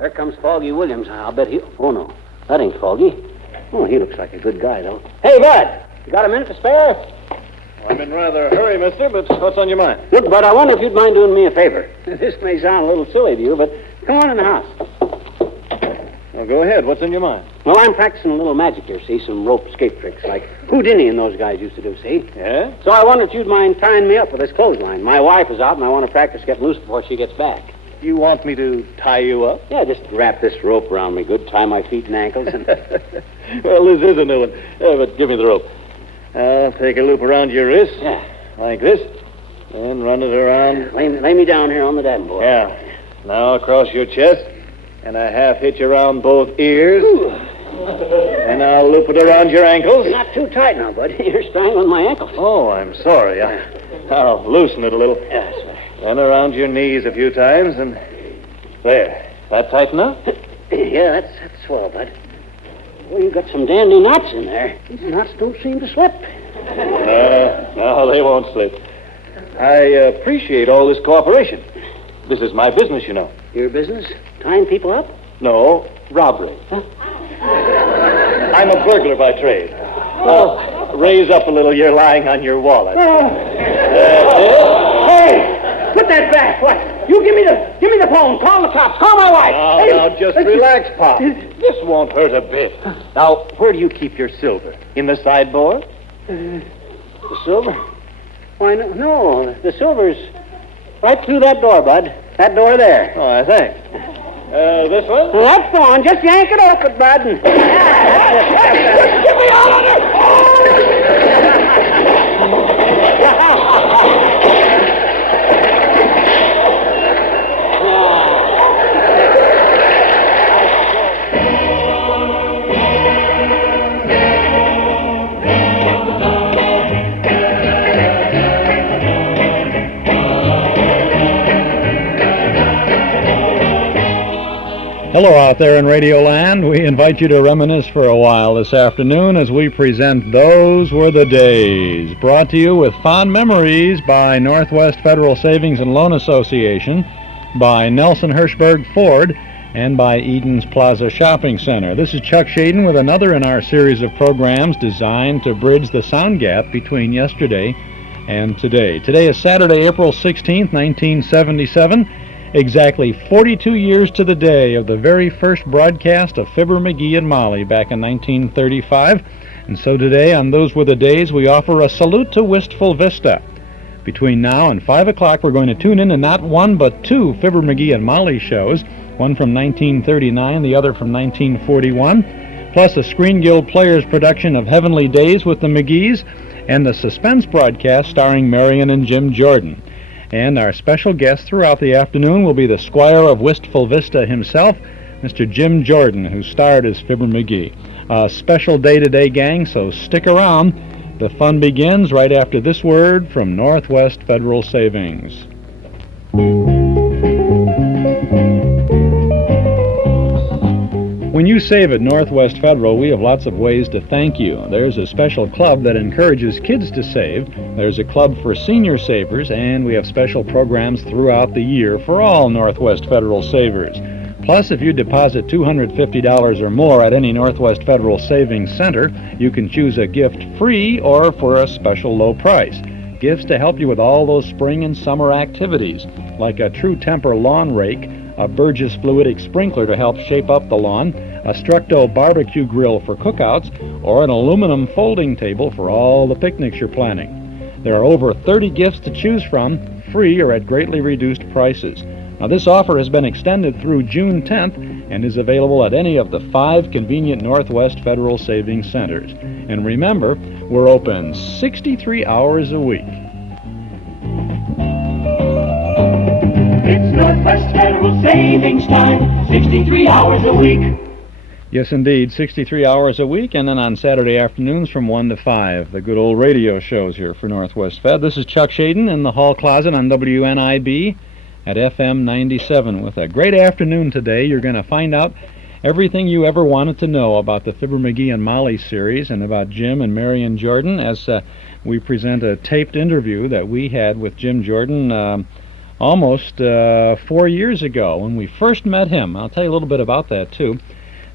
There comes Foggy Williams. I'll bet he... Oh, no. That ain't Foggy. Oh, he looks like a good guy, though. Hey, Bud, you got a minute to spare? I'm in rather a hurry, mister, but what's on your mind? Look, Bud, I wonder if you'd mind doing me a favor. This may sound a little silly to you, but come on in the house. Well, go ahead. What's in your mind? Well, I'm practicing a little magic here, see? Some rope escape tricks, like Houdini and those guys used to do, see? Yeah? So I wonder if you'd mind tying me up with this clothesline. My wife is out, and I want to practice getting loose before she gets back. You want me to tie you up? Yeah, just wrap this rope around me good, tie my feet and ankles, and... Well, this is a new one. But give me the rope. I'll take a loop around your wrist. Yeah. Like this. And run it around. Lay me down here on the davenport. Yeah. Now across your chest. And a half hitch around both ears. Ooh. And I'll loop it around your ankles. Not too tight now, bud. You're strangling my ankles. Oh, I'm sorry. I'll loosen it a little. Yes, sir. Then around your knees a few times, and there. That tight enough? Yeah, that's swell, bud. Well, you got some dandy knots in there. These knots don't seem to slip. No, they won't slip. I appreciate all this cooperation. This is my business, you know. Your business? Tying people up? No, robbery. Huh? I'm a burglar by trade. Raise up a little. You're lying on your wallet. Hey! Put that back. What? You give me the phone. Call the cops. Call my wife. Now, just relax, Pop. This won't hurt a bit. Now, where do you keep your silver? In the sideboard? The silver? Why, no. The silver's right through that door, Bud. That door there. Oh, thanks. This one? Well, that's the one. Just yank it off it, Bud. Get me out of here! Hello out there in Radioland. We invite you to reminisce for a while this afternoon as we present Those Were the Days, brought to you with fond memories by Northwest Federal Savings and Loan Association, by Nelson Hirschberg Ford, and by Eden's Plaza Shopping Center. This is Chuck Shaden with another in our series of programs designed to bridge the sound gap between yesterday and today. Today is Saturday, April 16th, 1977. Exactly 42 years to the day of the very first broadcast of Fibber McGee and Molly back in 1935. And so today, on Those Were the Days, we offer a salute to Wistful Vista. Between now and 5 o'clock, we're going to tune in to not one but two Fibber McGee and Molly shows, one from 1939, the other from 1941, plus a Screen Guild Players production of Heavenly Days with the McGees, and the Suspense broadcast starring Marion and Jim Jordan. And our special guest throughout the afternoon will be the Squire of Wistful Vista himself, Mr. Jim Jordan, who starred as Fibber McGee. A special day today, gang, so stick around. The fun begins right after this word from Northwest Federal Savings. When you save at Northwest Federal, we have lots of ways to thank you. There's a special club that encourages kids to save. There's a club for senior savers, and we have special programs throughout the year for all Northwest Federal savers. Plus, if you deposit $250 or more at any Northwest Federal Savings Center, you can choose a gift free or for a special low price. Gifts to help you with all those spring and summer activities, like a True Temper lawn rake, a Burgess fluidic sprinkler to help shape up the lawn, a Structo barbecue grill for cookouts, or an aluminum folding table for all the picnics you're planning. There are over 30 gifts to choose from, free or at greatly reduced prices. Now, this offer has been extended through June 10th and is available at any of the 5 convenient Northwest Federal Savings Centers. And remember, we're open 63 hours a week. It's Northwest Federal Savings Time, 63 hours a week. Yes, indeed, 63 hours a week, and then on Saturday afternoons from 1 to 5, the good old radio shows here for Northwest Fed. This is Chuck Shaden in the hall closet on WNIB at FM 97 with a great afternoon today. You're going to find out everything you ever wanted to know about the Fibber McGee and Molly series and about Jim and Marion Jordan as we present a taped interview that we had with Jim Jordan almost 4 years ago when we first met him. I'll tell you a little bit about that, too.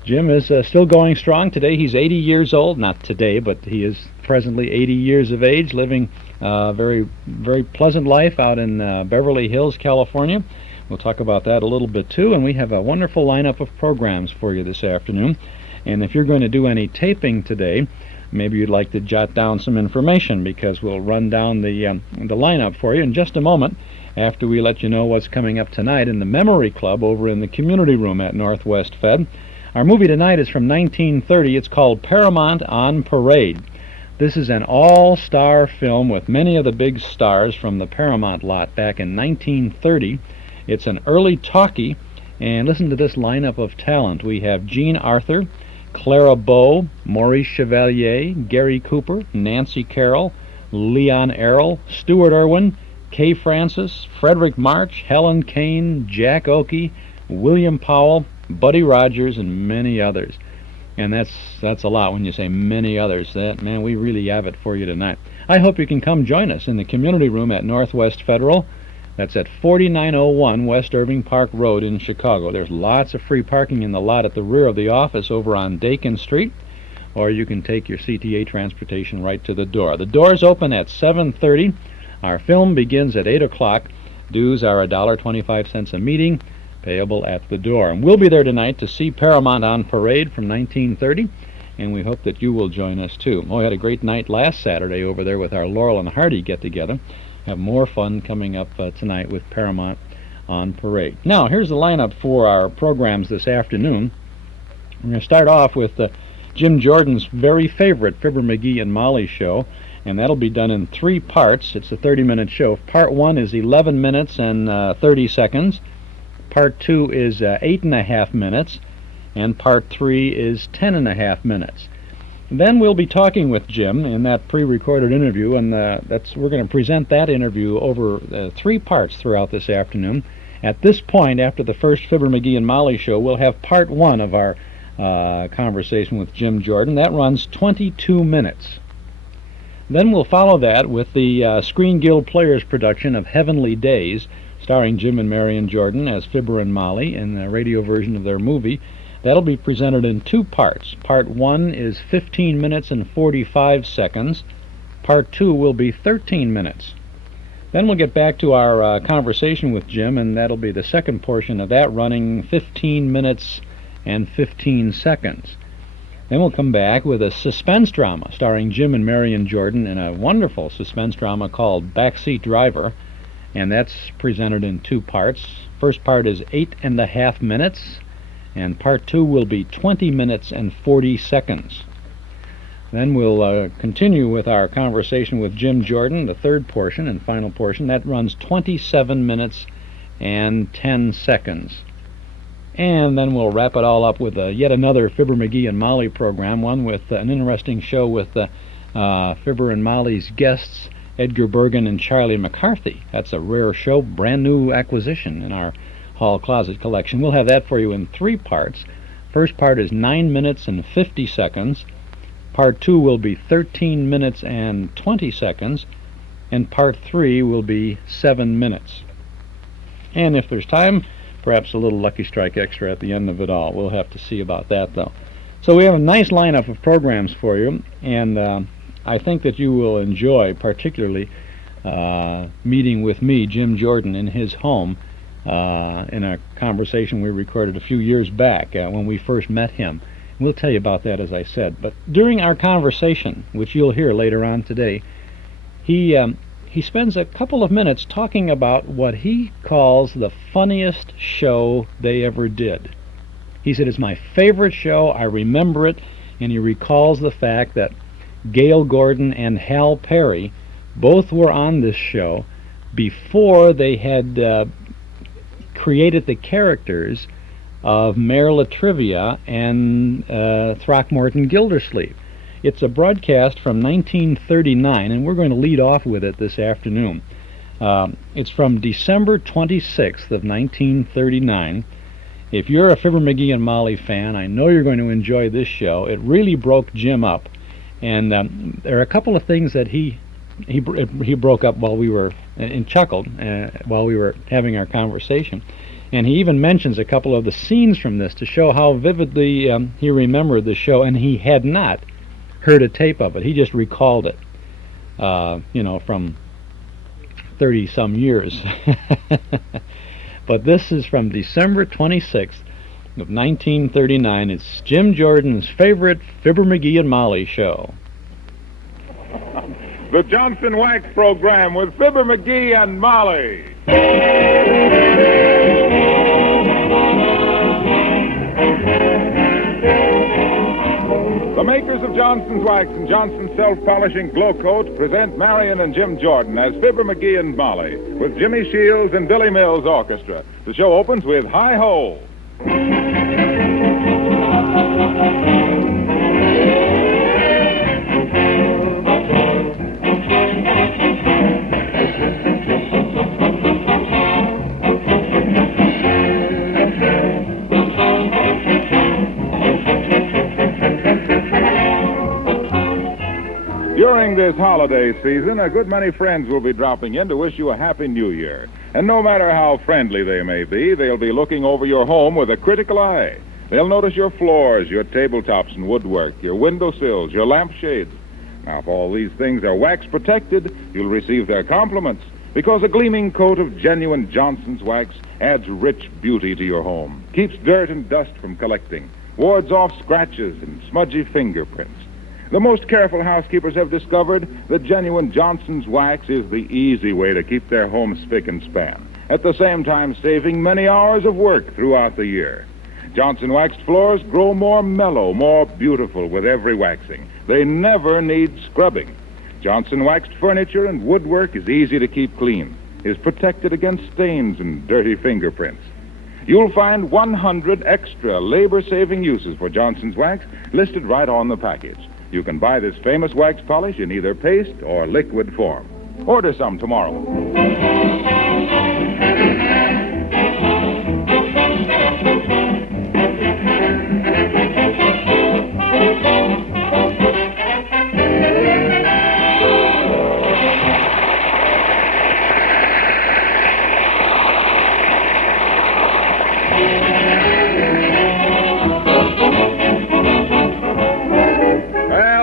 Jim is still going strong today. He's 80 years old. Not today, but he is presently 80 years of age, living a very, very pleasant life out in Beverly Hills, California. We'll talk about that a little bit, too. And we have a wonderful lineup of programs for you this afternoon. And if you're going to do any taping today, maybe you'd like to jot down some information, because we'll run down the lineup for you in just a moment after we let you know what's coming up tonight in the Memory Club over in the community room at Northwest Fed. Our movie tonight is from 1930. It's called Paramount on Parade. This is an all-star film with many of the big stars from the Paramount lot back in 1930. It's an early talkie, and listen to this lineup of talent. We have Jean Arthur, Clara Bow, Maurice Chevalier, Gary Cooper, Nancy Carroll, Leon Errol, Stuart Irwin, Kay Francis, Frederick March, Helen Kane, Jack Oakey, William Powell, Buddy Rogers, and many others. And that's a lot when you say many others. That, man, we really have it for you tonight. I hope you can come join us in the community room at Northwest Federal. That's at 4901 West Irving Park Road in Chicago. There's lots of free parking in the lot at the rear of the office over on Dakin Street, or you can take your CTA transportation right to the door. The doors open at 7:30. Our film begins at 8 o'clock. Dues are $1.25 a meeting, payable at the door. And we'll be there tonight to see Paramount on Parade from 1930, and we hope that you will join us too. Oh, we had a great night last Saturday over there with our Laurel and Hardy get-together. Have more fun coming up tonight with Paramount on Parade. Now, here's the lineup for our programs this afternoon. We're going to start off with Jim Jordan's very favorite Fibber McGee and Molly show, and that'll be done in 3 parts. It's a 30-minute show. Part 1 is 11 minutes and 30 seconds. Part 2 is 8.5 minutes, and Part 3 is 10.5 minutes. Then we'll be talking with Jim in that pre-recorded interview, and we're going to present that interview over 3 parts throughout this afternoon. At this point, after the first Fibber McGee and Molly show, we'll have Part 1 of our conversation with Jim Jordan. That runs 22 minutes. Then we'll follow that with the Screen Guild Players production of Heavenly Days, starring Jim and Marion Jordan as Fibber and Molly in the radio version of their movie. That'll be presented in 2 parts. Part 1 is 15 minutes and 45 seconds. Part 2 will be 13 minutes. Then we'll get back to our conversation with Jim, and that'll be the second portion of that, running 15 minutes and 15 seconds. Then we'll come back with a suspense drama starring Jim and Marion Jordan in a wonderful suspense drama called Backseat Driver, and that's presented in 2 parts. First part is 8.5 minutes, and Part 2 will be 20 minutes and 40 seconds. Then we'll continue with our conversation with Jim Jordan, the third portion and final portion. That runs 27 minutes and 10 seconds. And then we'll wrap it all up with yet another Fibber McGee and Molly program, one with an interesting show with Fibber and Molly's guests, Edgar, Bergen, and Charlie McCarthy. That's a rare show, brand new acquisition in our Hall Closet collection. We'll have that for you in 3 parts. First part is 9 minutes and 50 seconds. Part 2 will be 13 minutes and 20 seconds. And Part 3 will be 7 minutes. And if there's time, perhaps a little Lucky Strike extra at the end of it all. We'll have to see about that, though. So we have a nice lineup of programs for you, and I think that you will enjoy particularly meeting with me, Jim Jordan, in his home, in a conversation we recorded a few years back when we first met him. We'll tell you about that, as I said. But during our conversation, which you'll hear later on today, he spends a couple of minutes talking about what he calls the funniest show they ever did. He said, "It's my favorite show, I remember it," and he recalls the fact that Gale Gordon and Hal Peary both were on this show before they had created the characters of Mayor Latrivia and Throckmorton Gildersleeve. It's a broadcast from 1939, and we're going to lead off with it this afternoon. It's from December 26th of 1939. If you're a Fibber McGee and Molly fan, I know you're going to enjoy this show. It really broke Jim up, and there are a couple of things that he he broke up while we were, and chuckled while we were having our conversation. And he even mentions a couple of the scenes from this to show how vividly he remembered the show, and he had not heard a tape of it. He just recalled it, from 30-some years. But this is from December 26th of 1939. It's Jim Jordan's favorite Fibber McGee and Molly show. The Johnson Wax Program with Fibber McGee and Molly. The makers of Johnson's Wax and Johnson's Self-Polishing Glow Coat present Marion and Jim Jordan as Fibber McGee and Molly with Jimmy Shields and Billy Mills Orchestra. The show opens with Hi-Ho. During this holiday season, a good many friends will be dropping in to wish you a Happy New Year. And no matter how friendly they may be, they'll be looking over your home with a critical eye. They'll notice your floors, your tabletops and woodwork, your windowsills, your lampshades. Now, if all these things are wax protected, you'll receive their compliments, because a gleaming coat of genuine Johnson's Wax adds rich beauty to your home, keeps dirt and dust from collecting, wards off scratches and smudgy fingerprints. The most careful housekeepers have discovered that genuine Johnson's Wax is the easy way to keep their home spick and span, at the same time saving many hours of work throughout the year. Johnson waxed floors grow more mellow, more beautiful with every waxing. They never need scrubbing. Johnson waxed furniture and woodwork is easy to keep clean, is protected against stains and dirty fingerprints. You'll find 100 extra labor-saving uses for Johnson's Wax listed right on the package. You can buy this famous wax polish in either paste or liquid form. Order some tomorrow.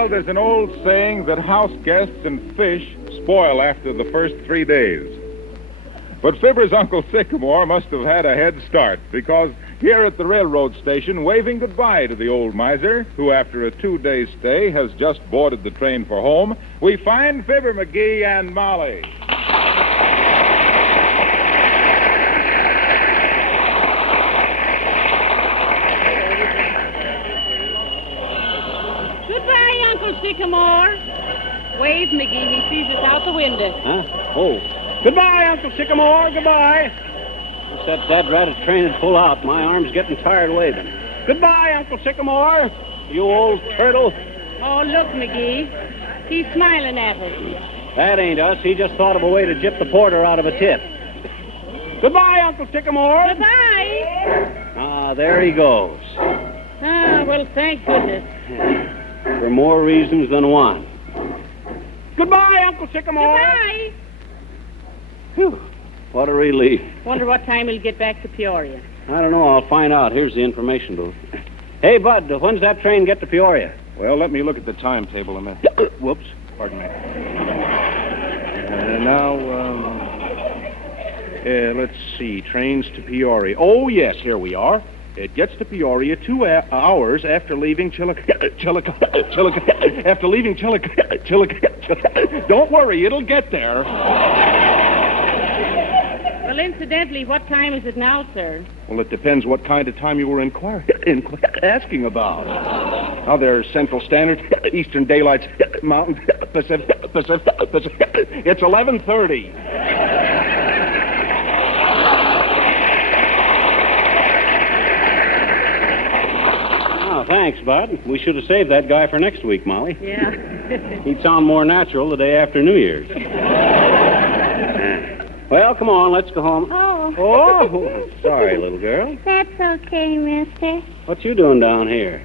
There's an old saying that house guests and fish spoil after the first 3 days. But Fibber's Uncle Sycamore must have had a head start, because here at the railroad station, waving goodbye to the old miser, who after a 2-day stay has just boarded the train for home, we find Fibber McGee and Molly. Sycamore. Wave, McGee. He sees us out the window. Huh? Oh. Goodbye, Uncle Sycamore. Goodbye. Just that ratted train would pull out. My arm's getting tired waving. Goodbye, Uncle Sycamore. You old turtle. Oh, look, McGee. He's smiling at us. That ain't us. He just thought of a way to gyp the porter out of a tip. Goodbye, Uncle Sycamore. Goodbye. Ah, there he goes. Ah, well, thank goodness. For more reasons than one. Goodbye, Uncle Sycamore. Goodbye. Whew. What a relief. Wonder what time he'll get back to Peoria. I don't know. I'll find out. Here's the information booth. Hey, Bud, when's that train get to Peoria? Well, let me look at the timetable a minute. Whoops. Pardon me. Let's see. Trains to Peoria. Oh, yes, here we are. It gets to Peoria 2 hours after leaving after leaving Don't worry, it'll get there. Well, incidentally, what time is it now, sir? Well, it depends what kind of time you were asking about. Now, there's Central Standard, Eastern Daylight, Mountain, Pacific. It's 11:30. Thanks, Bud. We should have saved that guy for next week, Molly. Yeah. He'd sound more natural the day after New Year's. Well, come on, let's go home. Oh, sorry, little girl. That's okay, mister. What you doing down here?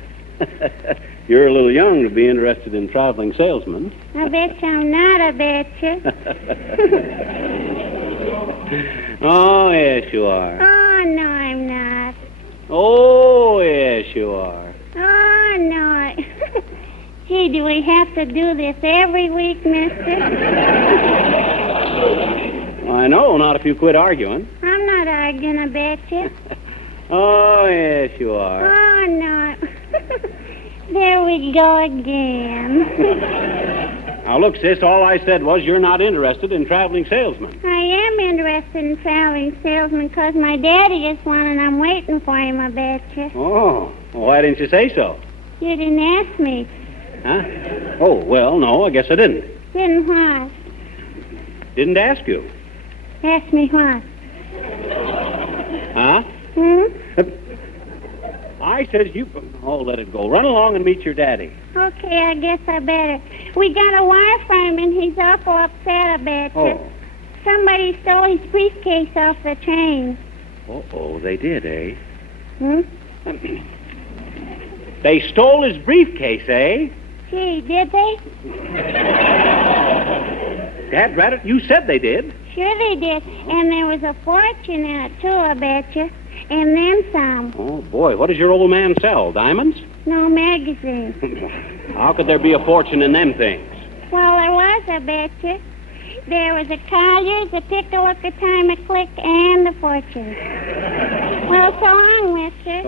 You're a little young to be interested in traveling salesmen. I bet you I'm not, I bet you. Oh, yes, you are. Oh, no, I'm not. Oh, yes, you are. Oh, no. Gee, do we have to do this every week, mister? I know, not if you quit arguing. I'm not arguing, I bet you. Oh, yes, you are. Oh, no. There we go again. Now, look, sis, all I said was you're not interested in traveling salesmen. I am interested in traveling salesman because my daddy is one and I'm waiting for him, I bet you. Oh, well, why didn't you say so? You didn't ask me. Huh? Oh, well, no, I guess I didn't. Didn't what? Didn't ask you. Ask me what? Huh? I says you... Oh, let it go. Run along and meet your daddy. Okay, I guess I better. We got a wire from him and he's awful upset, I bet you. Oh. Somebody stole his briefcase off the train. Uh-oh, they did, eh? Hmm? They stole his briefcase, eh? Gee, did they? Dad, Rabbit, you said they did. Sure they did. And there was a fortune in it, too, I bet you. And then some. Oh, boy, what does your old man sell? Diamonds? No, magazine. How could there be a fortune in them things? Well, there was, I bet you. There was a Collier's, a pick-a-look, a time, a click, and a fortune. Well, so long, mister.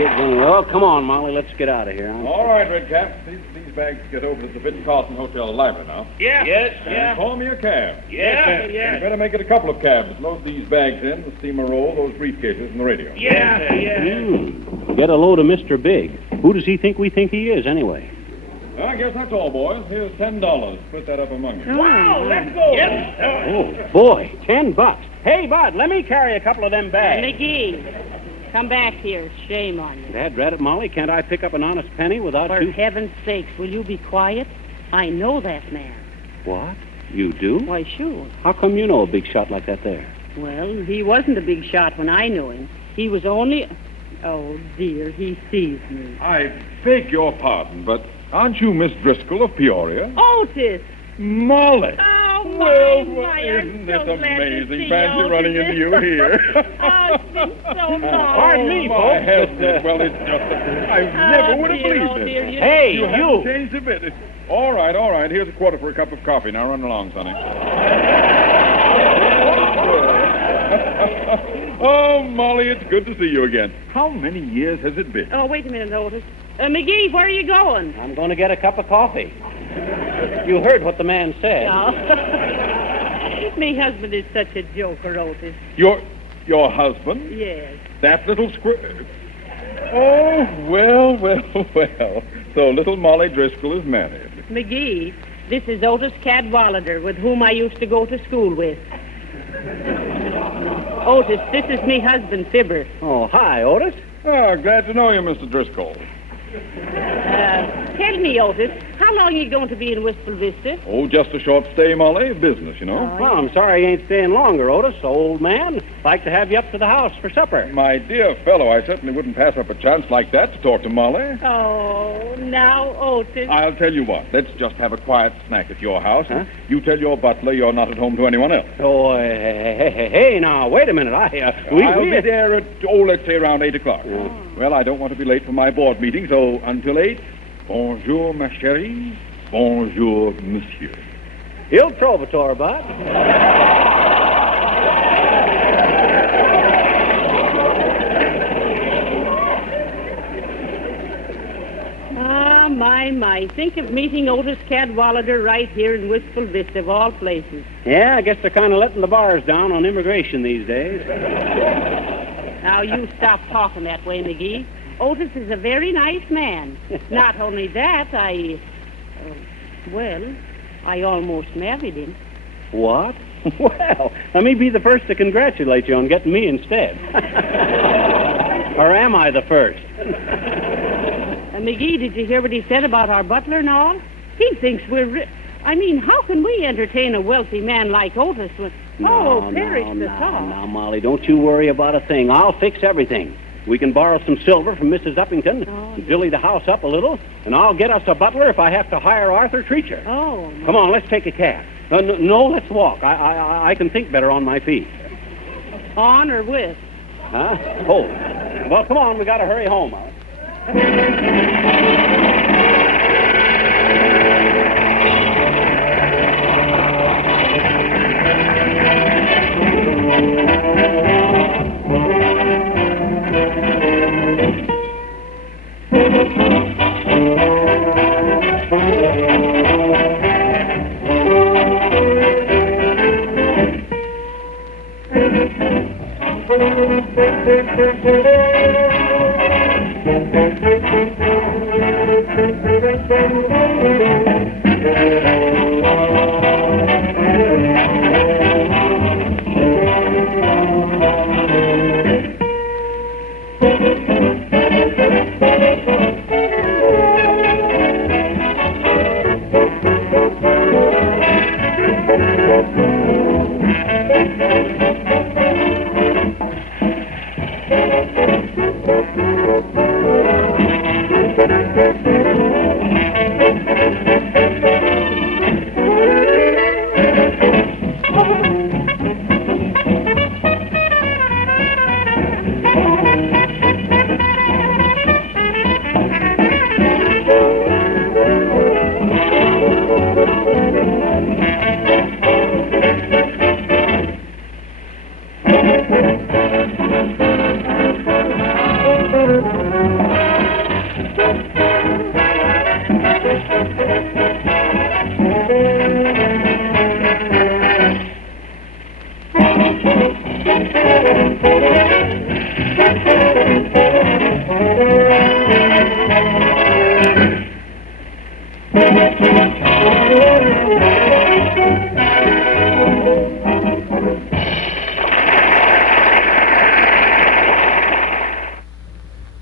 Oh, come on, Molly, let's get out of here. All right, Redcap. These bags get over to the Ritz-Carlton Hotel library now. Yeah. Yes, And call me a cab. Yeah. You better make it a couple of cabs. Load these bags in, the steamer roll, those briefcases, and the radio. Yeah. Get a load of Mr. Big. Who does he think we think he is, anyway? I guess that's all, boys. Here's $10. Split that up among you. Wow, let's go. Yes. Oh, boy, $10. Hey, Bud, let me carry a couple of them bags. McGee, come back here. Shame on you. Dad, rat it, Molly, can't I pick up an honest penny without For you? heaven's sakes, will you be quiet? I know that man. What? You do? Why, sure. How come you know a big shot like that there? Well, he wasn't a big shot when I knew him. He was only... Oh, dear, he sees me. I beg your pardon, but aren't you Miss Driscoll of Peoria? Otis! Molly! Oh, Well, my, isn't this so glad to amazing? see Fancy you, running Otis. into you here. Oh, it's been so long. Pardon me, My folks. heavens. Well, it's just... I never would have dear, believed oh, it. dear, Hey, You haven't changed a bit. All right. Here's a quarter for a cup of coffee. Now run along, Sonny. Oh, Molly, it's good to see you again. How many years has it been? Oh, wait a minute, Otis. McGee, where are you going? I'm going to get a cup of coffee. You heard what the man said. Oh. My husband is such a joker, Otis. Your husband? Yes. That little Oh, well. So little Molly Driscoll is married. McGee, this is Otis Cadwallader, with whom I used to go to school with. Otis, this is me husband, Fibber. Oh, hi, Otis. Ah, glad to know you, Mr. Driscoll. Tell me, Otis, how long are you going to be in Wistful Vista? Oh, just a short stay, Molly. Business, you know. Well, I'm sorry you ain't staying longer, Otis. Old man, like to have you up to the house for supper. My dear fellow, I certainly wouldn't pass up a chance like that to talk to Molly. Oh, now, Otis. I'll tell you what. Let's just have a quiet snack at your house. Huh? You tell your butler you're not at home to anyone else. Oh, hey, now, wait a minute. I'll be there at, let's say around 8 o'clock. Yeah. Well, I don't want to be late for my board meeting, so until 8, bonjour, ma chérie. Bonjour, monsieur. Il Trovatore, Bud. Ah, my. Think of meeting Otis Cadwallader right here in Wistful Vista, of all places. Yeah, I guess they're kind of letting the bars down on immigration these days. Now, you stop talking that way, McGee. Otis is a very nice man. Not only that, I almost married him. What? Well, let me be the first to congratulate you on getting me instead. Or am I the first? McGee, did you hear what he said about our butler and all? He thinks we're I mean, how can we entertain a wealthy man like Otis with... perish the thought. Now, Molly, don't you worry about a thing. I'll fix everything. We can borrow some silver from Mrs. Uppington, dilly the house up a little, and I'll get us a butler if I have to hire Arthur Treacher. Oh. Come on, let's take a cab. No, let's walk. I can think better on my feet. On or with? Huh? Oh. Well, come on, we got to hurry home.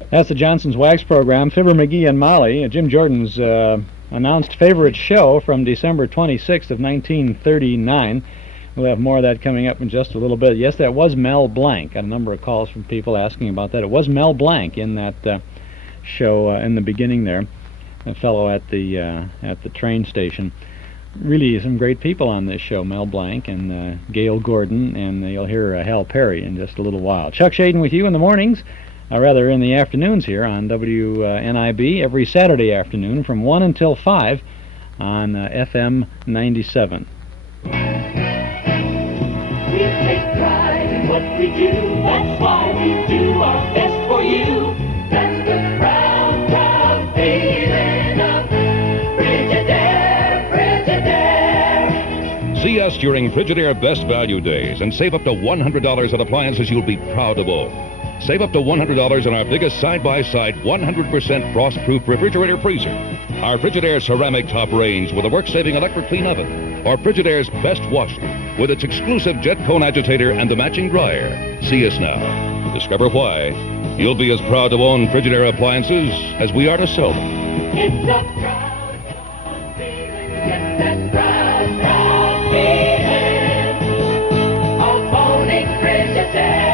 That's the Johnson's Wax program. Fibber McGee and Molly, Jim Jordan's announced favorite show from December 26th of 1939. We'll have more of that coming up in just a little bit. Yes, that was Mel Blanc. Got a number of calls from people asking about that. It was Mel Blanc in that show in the beginning there, a fellow at the train station. Really some great people on this show, Mel Blanc and Gale Gordon, and you'll hear Hal Peary in just a little while. Chuck Shaden with you in the mornings. Rather in the afternoons here on WNIB every Saturday afternoon from 1 until 5 on FM 97. We take pride in what we do, that's why we do our best for you. That's the proud, proud feeling of Frigidaire. See us during Frigidaire Best Value Days and save up to $100 on appliances you'll be proud of own. Save up to $100 on our biggest side-by-side 100% frost-proof refrigerator freezer, our Frigidaire ceramic top range with a work-saving electric clean oven, or Frigidaire's best washer with its exclusive jet cone agitator and the matching dryer. See us now. Discover why you'll be as proud to own Frigidaire appliances as we are to sell them. It's a proud, proud feeling. Get that proud, proud feeling of owning Frigidaire.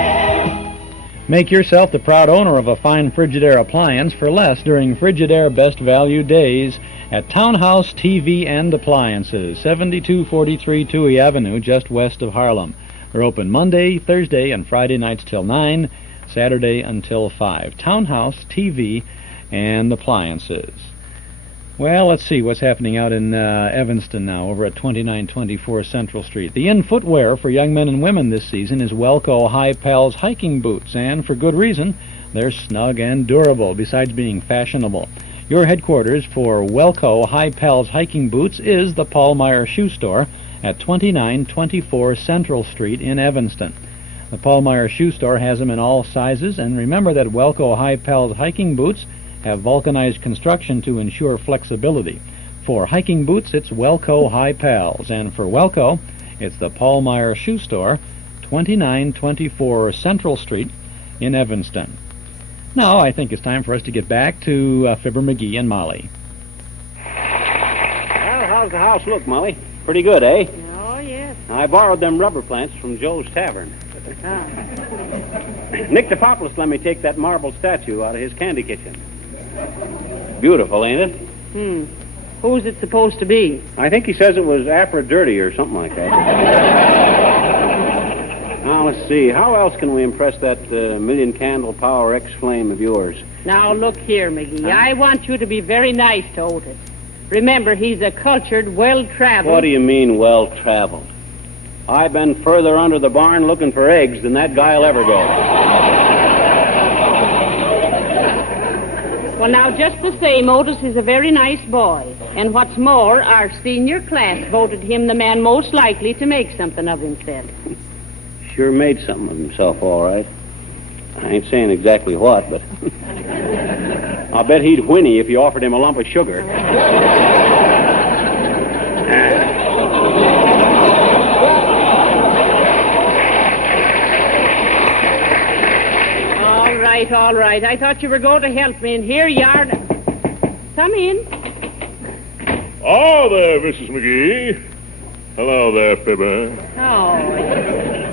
Make yourself the proud owner of a fine Frigidaire appliance for less during Frigidaire Best Value Days at Townhouse TV and Appliances, 7243 Touhy Avenue, just west of Harlem. They're open Monday, Thursday, and Friday nights till 9, Saturday until 5. Townhouse TV and Appliances. Well, let's see what's happening out in Evanston now, over at 2924 Central Street. The in footwear for young men and women this season is Welco High Pals hiking boots, and for good reason. They're snug and durable, besides being fashionable. Your headquarters for Welco High Pals hiking boots is the Paul Meyer Shoe Store at 2924 Central Street in Evanston. The Paul Meyer Shoe Store has them in all sizes, and remember that Welco High Pals hiking boots have vulcanized construction to ensure flexibility. For hiking boots, it's Welco High Pals, and for Welco, it's the Paul Meyer Shoe Store, 2924 Central Street in Evanston. Now, I think it's time for us to get back to Fibber McGee and Molly. Well, how How's the house look, Molly? Pretty good, eh? Oh, yes. I borrowed them rubber plants from Joe's Tavern. Ah. Nick DePopoulos let me take that marble statue out of his candy kitchen. Beautiful, ain't it? Who's it supposed to be? I think he says it was Aphrodite or something like that. Now, let's see. How else can we impress that million-candle power X-flame of yours? Now, look here, McGee. I want you to be very nice to Otis. Remember, he's a cultured, well-traveled... What do you mean, well-traveled? I've been further under the barn looking for eggs than that guy'll ever go. Well, now, just the same, Otis is a very nice boy. And what's more, our senior class voted him the man most likely to make something of himself. Sure made something of himself, all right. I ain't saying exactly what, but I'll bet he'd whinny if you offered him a lump of sugar. All right. I thought you were going to help me, and here you are. Come in. Oh, there, Mrs. McGee. Hello there, Fibber. Oh,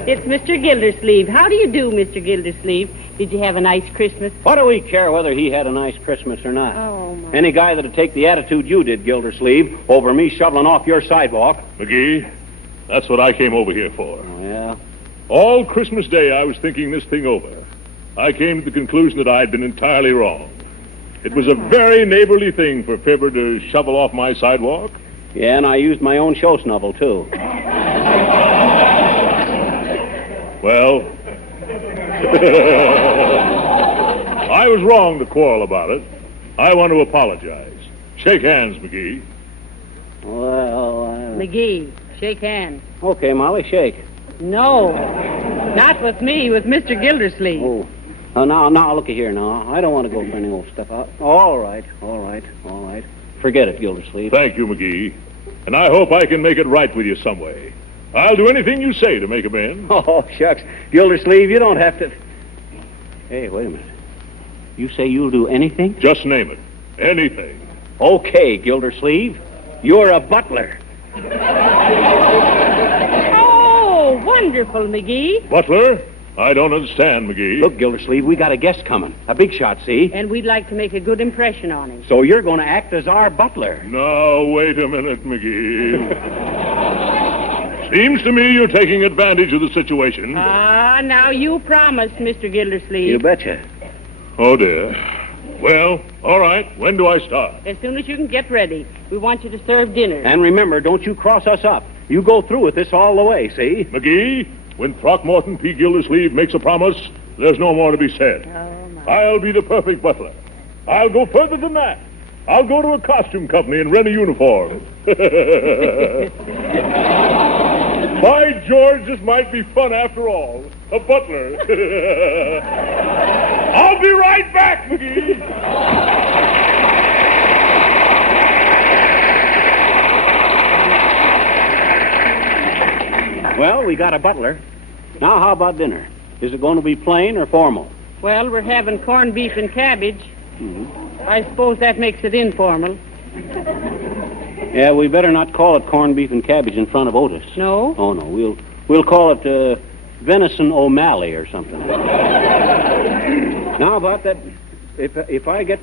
it's Mr. Gildersleeve. How do you do, Mr. Gildersleeve? Did you have a nice Christmas? What do we care whether he had a nice Christmas or not? Oh, my. Any guy that'd take the attitude you did, Gildersleeve, over me shoveling off your sidewalk. McGee, that's what I came over here for. Oh, yeah? All Christmas Day, I was thinking this thing over. I came to the conclusion that I had been entirely wrong. It was a very neighborly thing for Fibber to shovel off my sidewalk. Yeah, and I used my own show snovel, too. Well, I was wrong to quarrel about it. I want to apologize. Shake hands, McGee. Well, McGee, shake hands. Okay, Molly, shake. No, not with me, with Mr. Gildersleeve. Oh. Now, looky here now. I don't want to go for any old stuff out. All right. Forget it, Gildersleeve. Thank you, McGee. And I hope I can make it right with you some way. I'll do anything you say to make amends. Oh, shucks. Gildersleeve, you don't have to... Hey, wait a minute. You say you'll do anything? Just name it. Anything. Okay, Gildersleeve. You're a butler. Oh, wonderful, McGee. Butler? I don't understand, McGee. Look, Gildersleeve, we got a guest coming. A big shot, see? And we'd like to make a good impression on him. So you're going to act as our butler. Now, wait a minute, McGee. Seems to me you're taking advantage of the situation. Now you promised, Mr. Gildersleeve. You betcha. Oh, dear. Well, all right. When do I start? As soon as you can get ready. We want you to serve dinner. And remember, don't you cross us up. You go through with this all the way, see? McGee, when Throckmorton P. Gildersleeve makes a promise, there's no more to be said. Oh, my. I'll be the perfect butler. I'll go further than that. I'll go to a costume company and rent a uniform. By George, this might be fun after all. A butler. I'll be right back, McGee. Well, we got a butler. Now, how about dinner? Is it going to be plain or formal? Well, we're having corned beef and cabbage. Mm-hmm. I suppose that makes it informal. Yeah, we better not call it corned beef and cabbage in front of Otis. No? Oh, no. We'll call it venison O'Malley or something. Now, about that, if I get...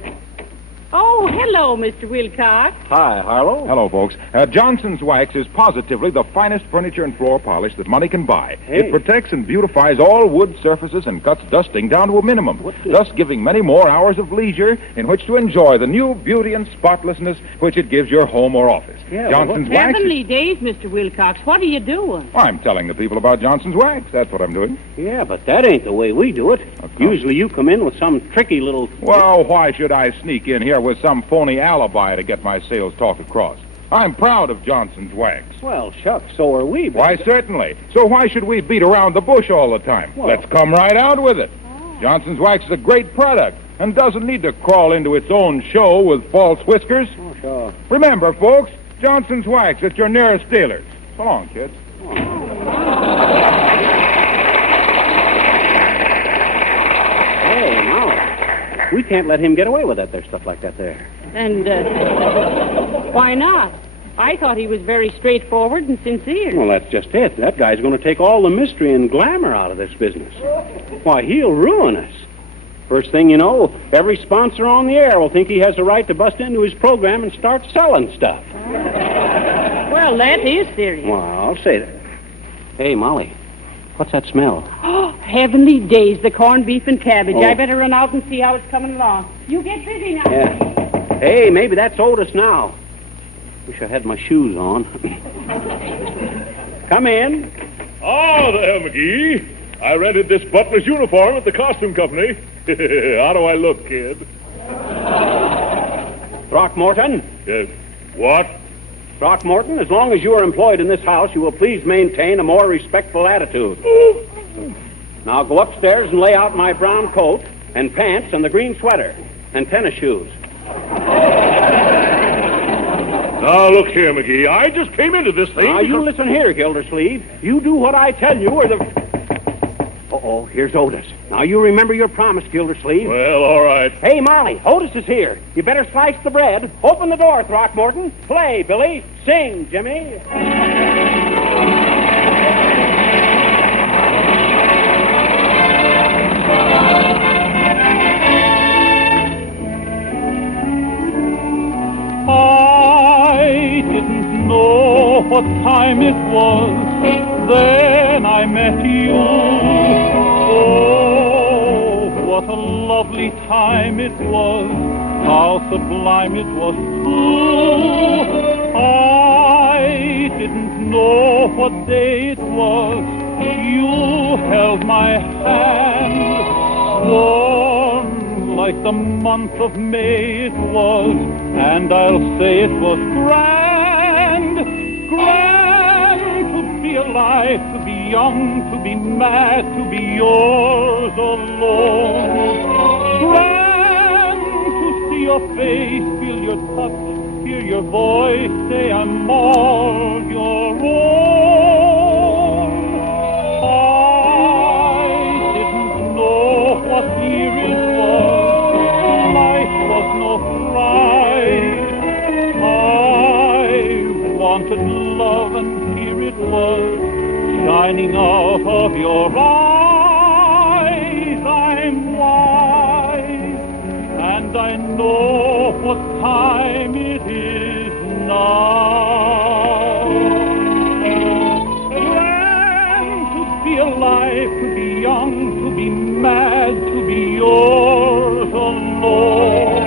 Oh, hello, Mr. Wilcox. Hi, Harlow. Hello, folks. Johnson's Wax is positively the finest furniture and floor polish that money can buy. Hey. It protects and beautifies all wood surfaces and cuts dusting down to a minimum, thus giving many more hours of leisure in which to enjoy the new beauty and spotlessness which it gives your home or office. Yeah, Johnson's Wax Heavenly days, Mr. Wilcox. What are you doing? I'm telling the people about Johnson's Wax. That's what I'm doing. Yeah, but that ain't the way we do it. Usually you come in with some tricky little... Well, why should I sneak in here with some phony alibi to get my sales talk across? I'm proud of Johnson's Wax. Well, shucks, so are we. But... Why, certainly. So why should we beat around the bush all the time? Well- Let's come right out with it. Johnson's Wax is a great product and doesn't need to crawl into its own show with false whiskers. Oh, sure. Remember, folks, Johnson's Wax at your nearest dealers. So long, kids. Hey, now, we can't let him get away with that there stuff like that there. And, why not? I thought he was very straightforward and sincere. Well, that's just it. That guy's going to take all the mystery and glamour out of this business. Why, he'll ruin us. First thing you know, every sponsor on the air will think he has the right to bust into his program and start selling stuff. Well, that is serious. Well, I'll say that. Hey, Molly, what's that smell? Oh, heavenly days, the corned beef and cabbage. Oh. I better run out and see how it's coming along. You get busy now. Yeah. Hey, maybe that's Otis now. Wish I had my shoes on. Come in. Oh, there, McGee. I rented this butler's uniform at the costume company. How do I look, kid? Throckmorton? What? Throckmorton, as long as you are employed in this house, you will please maintain a more respectful attitude. Now go upstairs and lay out my brown coat and pants and the green sweater and tennis shoes. Now, look here, McGee. I just came into this thing. Now, you listen here, Gildersleeve. You do what I tell you or the... Uh-oh, here's Otis. Now, you remember your promise, Gildersleeve. Well, all right. Hey, Molly, Otis is here. You better slice the bread. Open the door, Throckmorton. Play, Billy. Sing, Jimmy. I didn't know what time it was, then I met you. Oh, what a lovely time it was, how sublime it was too. I didn't know what day it was, you held my hand, warm like the month of May it was, and I'll say it was grand, grand to be alive, to be young, to be mad, to be yours alone. Grand to see your face, feel your touch, hear your voice, say I'm all your own. I didn't know what year it was, life was no prize. I wanted love and here it was, shining out of your eyes. I'm wise, and I know what time it is now. Grand to be alive, to be young, to be mad, to be yours alone.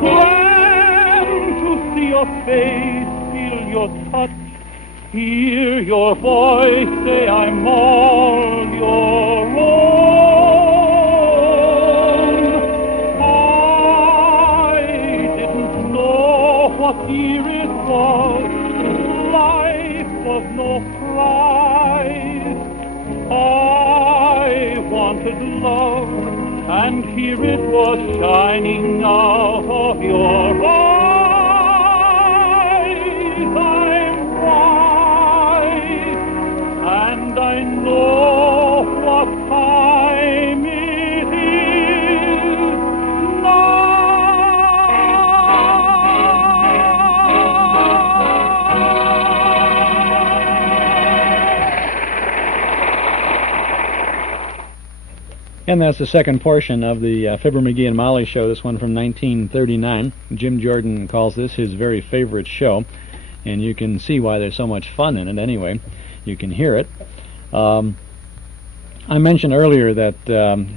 Grand to see your face, feel your touch, hear your voice, say I'm all your own. I didn't know what year it was, life was no prize. I wanted love, and here it was shining out of your eyes. I'm wise, and I know what time it is And that's the second portion of the Fibber McGee and Molly show, this one from 1939. Jim Jordan calls this his very favorite show, and you can see why there's so much fun in it anyway. You can hear it. I mentioned earlier that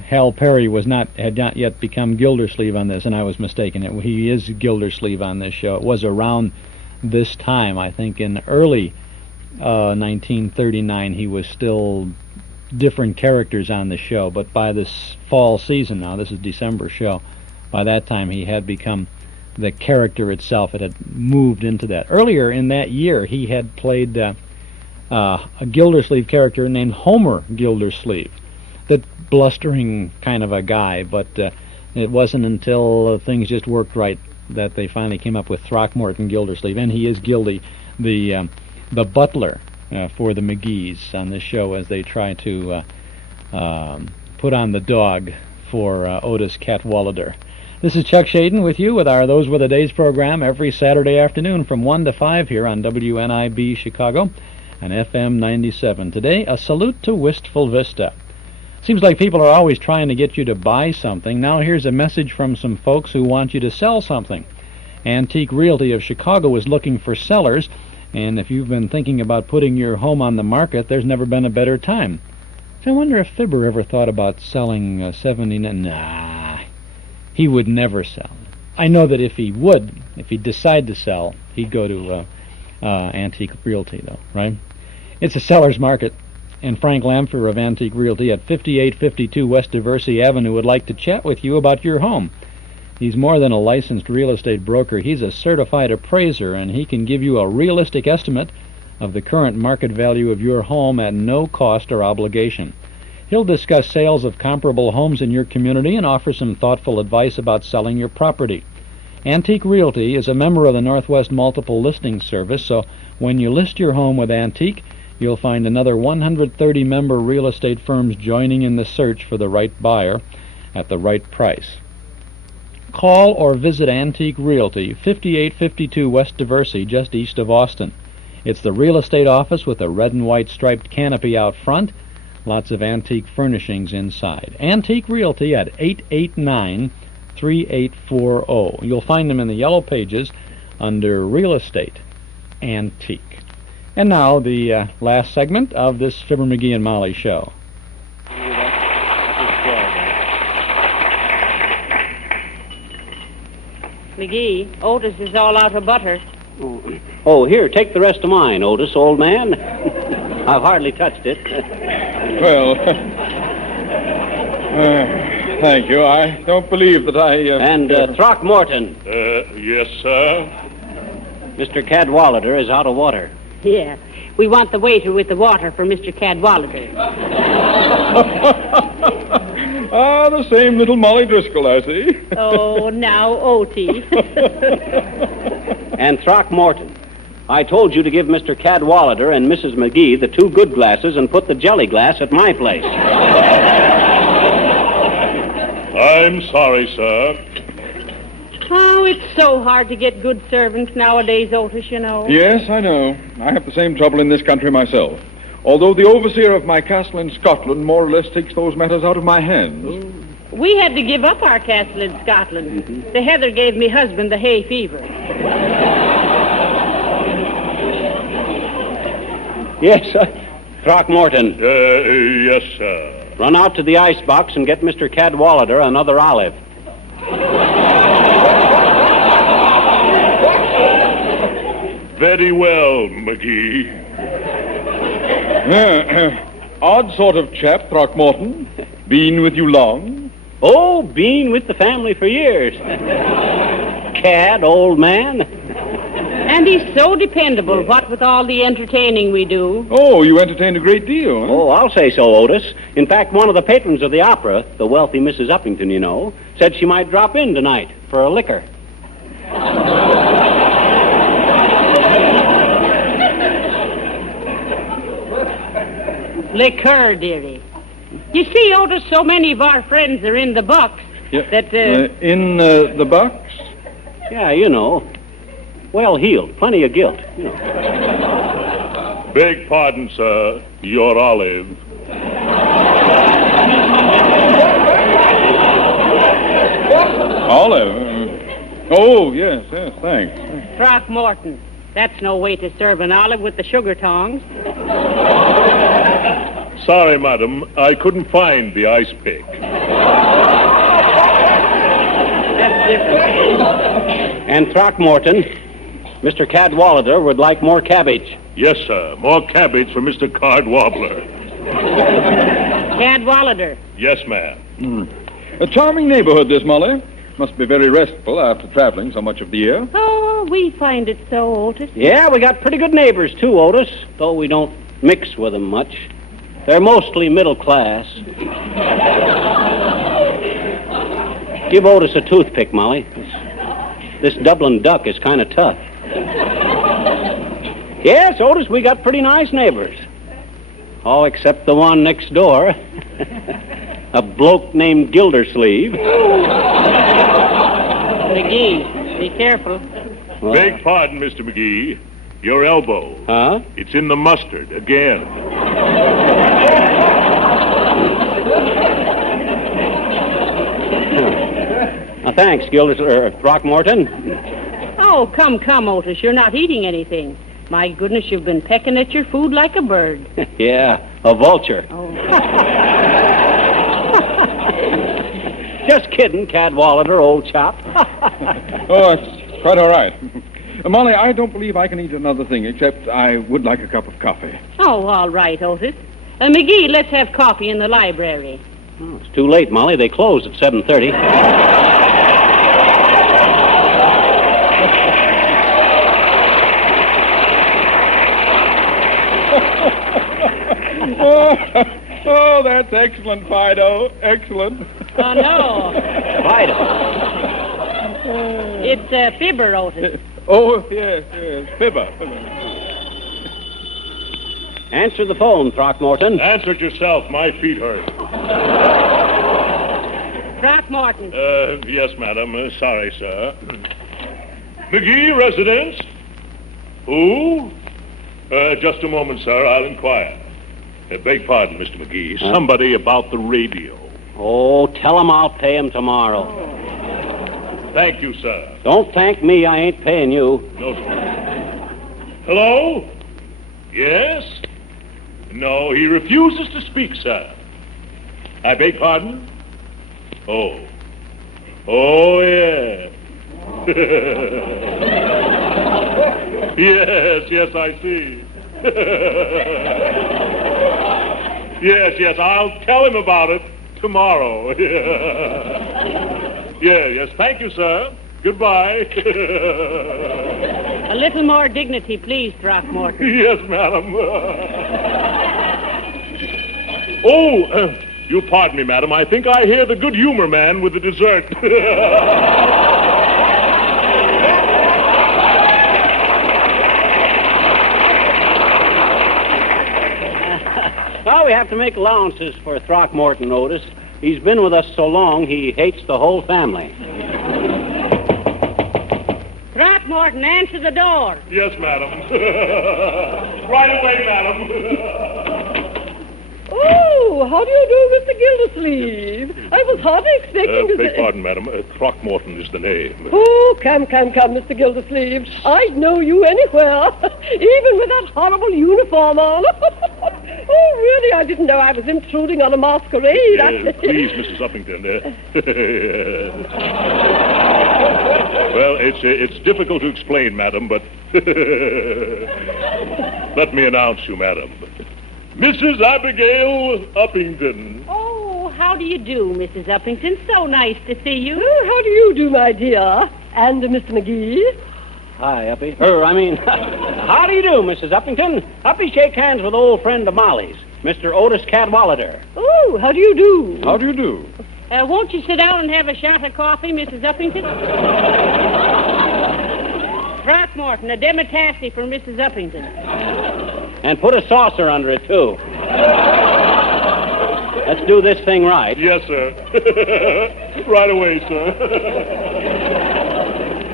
Hal Peary had not yet become Gildersleeve on this, and I was mistaken. He is Gildersleeve on this show. It was around this time, I think, in early 1939, he was still different characters on the show, but by this fall season now, this is December show, by that time he had become the character itself. It had moved into that. Earlier in that year, he had played a Gildersleeve character named Homer Gildersleeve, that blustering kind of a guy, but it wasn't until things just worked right that they finally came up with Throckmorton Gildersleeve, and he is Gildy, the butler for the McGees on this show as they try to put on the dog for Otis Cadwallader. This is Chuck Shaden with you with our Those Were the Days program every Saturday afternoon from 1 to 5 here on WNIB Chicago and FM 97. Today, a salute to Wistful Vista. Seems like people are always trying to get you to buy something. Now here's a message from some folks who want you to sell something. Antique Realty of Chicago is looking for sellers, and if you've been thinking about putting your home on the market, there's never been a better time. So I wonder if Fibber ever thought about selling 79. Nah, he would never sell. I know that if he'd decide to sell, he'd go to Antique Realty, though, right? It's a seller's market, and Frank Lampher of Antique Realty at 5852 West Diversey Avenue would like to chat with you about your home. He's more than a licensed real estate broker. He's a certified appraiser, and he can give you a realistic estimate of the current market value of your home at no cost or obligation. He'll discuss sales of comparable homes in your community and offer some thoughtful advice about selling your property. Antique Realty is a member of the Northwest Multiple Listing Service, so when you list your home with Antique, you'll find another 130 member real estate firms joining in the search for the right buyer at the right price. Call or visit Antique Realty, 5852 West Diversey, just east of Austin. It's the real estate office with a red and white striped canopy out front, lots of antique furnishings inside. Antique Realty at 889-3840. You'll find them in the yellow pages under Real Estate Antique. And now the last segment of this Fibber McGee and Molly show. McGee, Otis is all out of butter. Oh, here, take the rest of mine, Otis, old man. I've hardly touched it. Well, thank you. I don't believe that I... And Throckmorton. Yes, sir? Mr. Cadwallader is out of water. Yeah, we want the waiter with the water for Mr. Cadwallader. The same little Molly Driscoll, I see. Oh, now, Otis. And Throckmorton, I told you to give Mr. Cadwallader and Mrs. McGee the 2 good glasses and put the jelly glass at my place. I'm sorry, sir. Oh, it's so hard to get good servants nowadays, Otis, you know. Yes, I know. I have the same trouble in this country myself. Although the overseer of my castle in Scotland more or less takes those matters out of my hands. We had to give up our castle in Scotland. Mm-hmm. The heather gave me husband the hay fever. Yes, Throckmorton. Yes, sir. Run out to the icebox and get Mr. Cadwallader another olive. Very well, McGee. Odd sort of chap, Throckmorton. Been with you long? Oh, been with the family for years. Cad, old man. And he's so dependable, what with all the entertaining we do. Oh, you entertain a great deal, huh? Oh, I'll say so, Otis. In fact, one of the patrons of the opera, the wealthy Mrs. Uppington, you know, said she might drop in tonight for a liquor. Liquor, dearie. You see, Otis, so many of our friends are in the box that... in the box? Yeah, you know. Well-heeled, plenty of guilt, you know. Beg pardon, sir. Your olive. Olive? Oh, yes, thanks. Throckmorton. That's no way to serve an olive with the sugar tongs. Sorry, madam. I couldn't find the ice pick. That's different. And Throckmorton, Mr. Cadwallader would like more cabbage. Yes, sir. More cabbage for Mr. Cardwobbler. Cadwallader. Yes, ma'am. A charming neighborhood, this, Molly. Must be very restful after traveling so much of the year. Oh, we find it so, Otis. Yeah, we got pretty good neighbors, too, Otis, though we don't mix with them much. They're mostly middle class. Give Otis a toothpick, Molly. This Dublin duck is kind of tough. Yes, Otis, we got pretty nice neighbors. Oh, except the one next door. A bloke named Gildersleeve. McGee, be careful. Beg pardon, Mr. McGee. Your elbow. Huh? It's in the mustard again. Thanks, Throckmorton. Oh, come, Otis. You're not eating anything. My goodness, you've been pecking at your food like a bird. Yeah, a vulture. Oh. Just kidding, Cadwallader, old chap. Oh, it's quite all right. Molly, I don't believe I can eat another thing, except I would like a cup of coffee. Oh, all right, Otis. McGee, let's have coffee in the library. Oh, it's too late, Molly. They close at 7:30. Oh, that's excellent, Fido. Excellent. Oh, no. Fido. It's Fibber, Otis. Oh, yes. Fibber. Answer the phone, Throckmorton. Answer it yourself. My feet hurt. Throckmorton. Yes, madam. Sorry, sir. McGee residence? Who? Just a moment, sir. I'll inquire. Beg pardon, Mr. McGee. Somebody about the radio. Oh, tell him I'll pay him tomorrow. Thank you, sir. Don't thank me. I ain't paying you. No, sir. Hello? Yes? No, he refuses to speak, sir. I beg pardon? Oh. Oh, yeah. Yes, I see. Yes, I'll tell him about it tomorrow. Yes, thank you, sir. Goodbye. A little more dignity, please, Throckmorton. Yes, madam. You pardon me, madam. I think I hear the good humor man with the dessert. Well, we have to make allowances for Throckmorton, Otis. He's been with us so long, he hates the whole family. Throckmorton, answer the door. Yes, madam. Right away, madam. Oh, how do you do, Mr. Gildersleeve? I was hardly expecting to Beg pardon, madam. Throckmorton is the name. Oh, come, Mr. Gildersleeve. I'd know you anywhere, even with that horrible uniform on. Oh, really, I didn't know I was intruding on a masquerade. Please, Mrs. Uppington. Well, it's difficult to explain, madam, but let me announce you, madam. Mrs. Abigail Uppington. Oh, how do you do, Mrs. Uppington? So nice to see you. Oh, how do you do, my dear? And Mr. McGee? Hi, Uppy. How do you do, Mrs. Uppington? Uppy, shake hands with old friend of Molly's, Mr. Otis Cadwallader. Oh, how do you do? How do you do? Won't you sit down and have a shot of coffee, Mrs. Uppington? Throckmorton, a demitasse for Mrs. Uppington. And put a saucer under it, too. Let's do this thing right. Yes, sir. Right away, sir.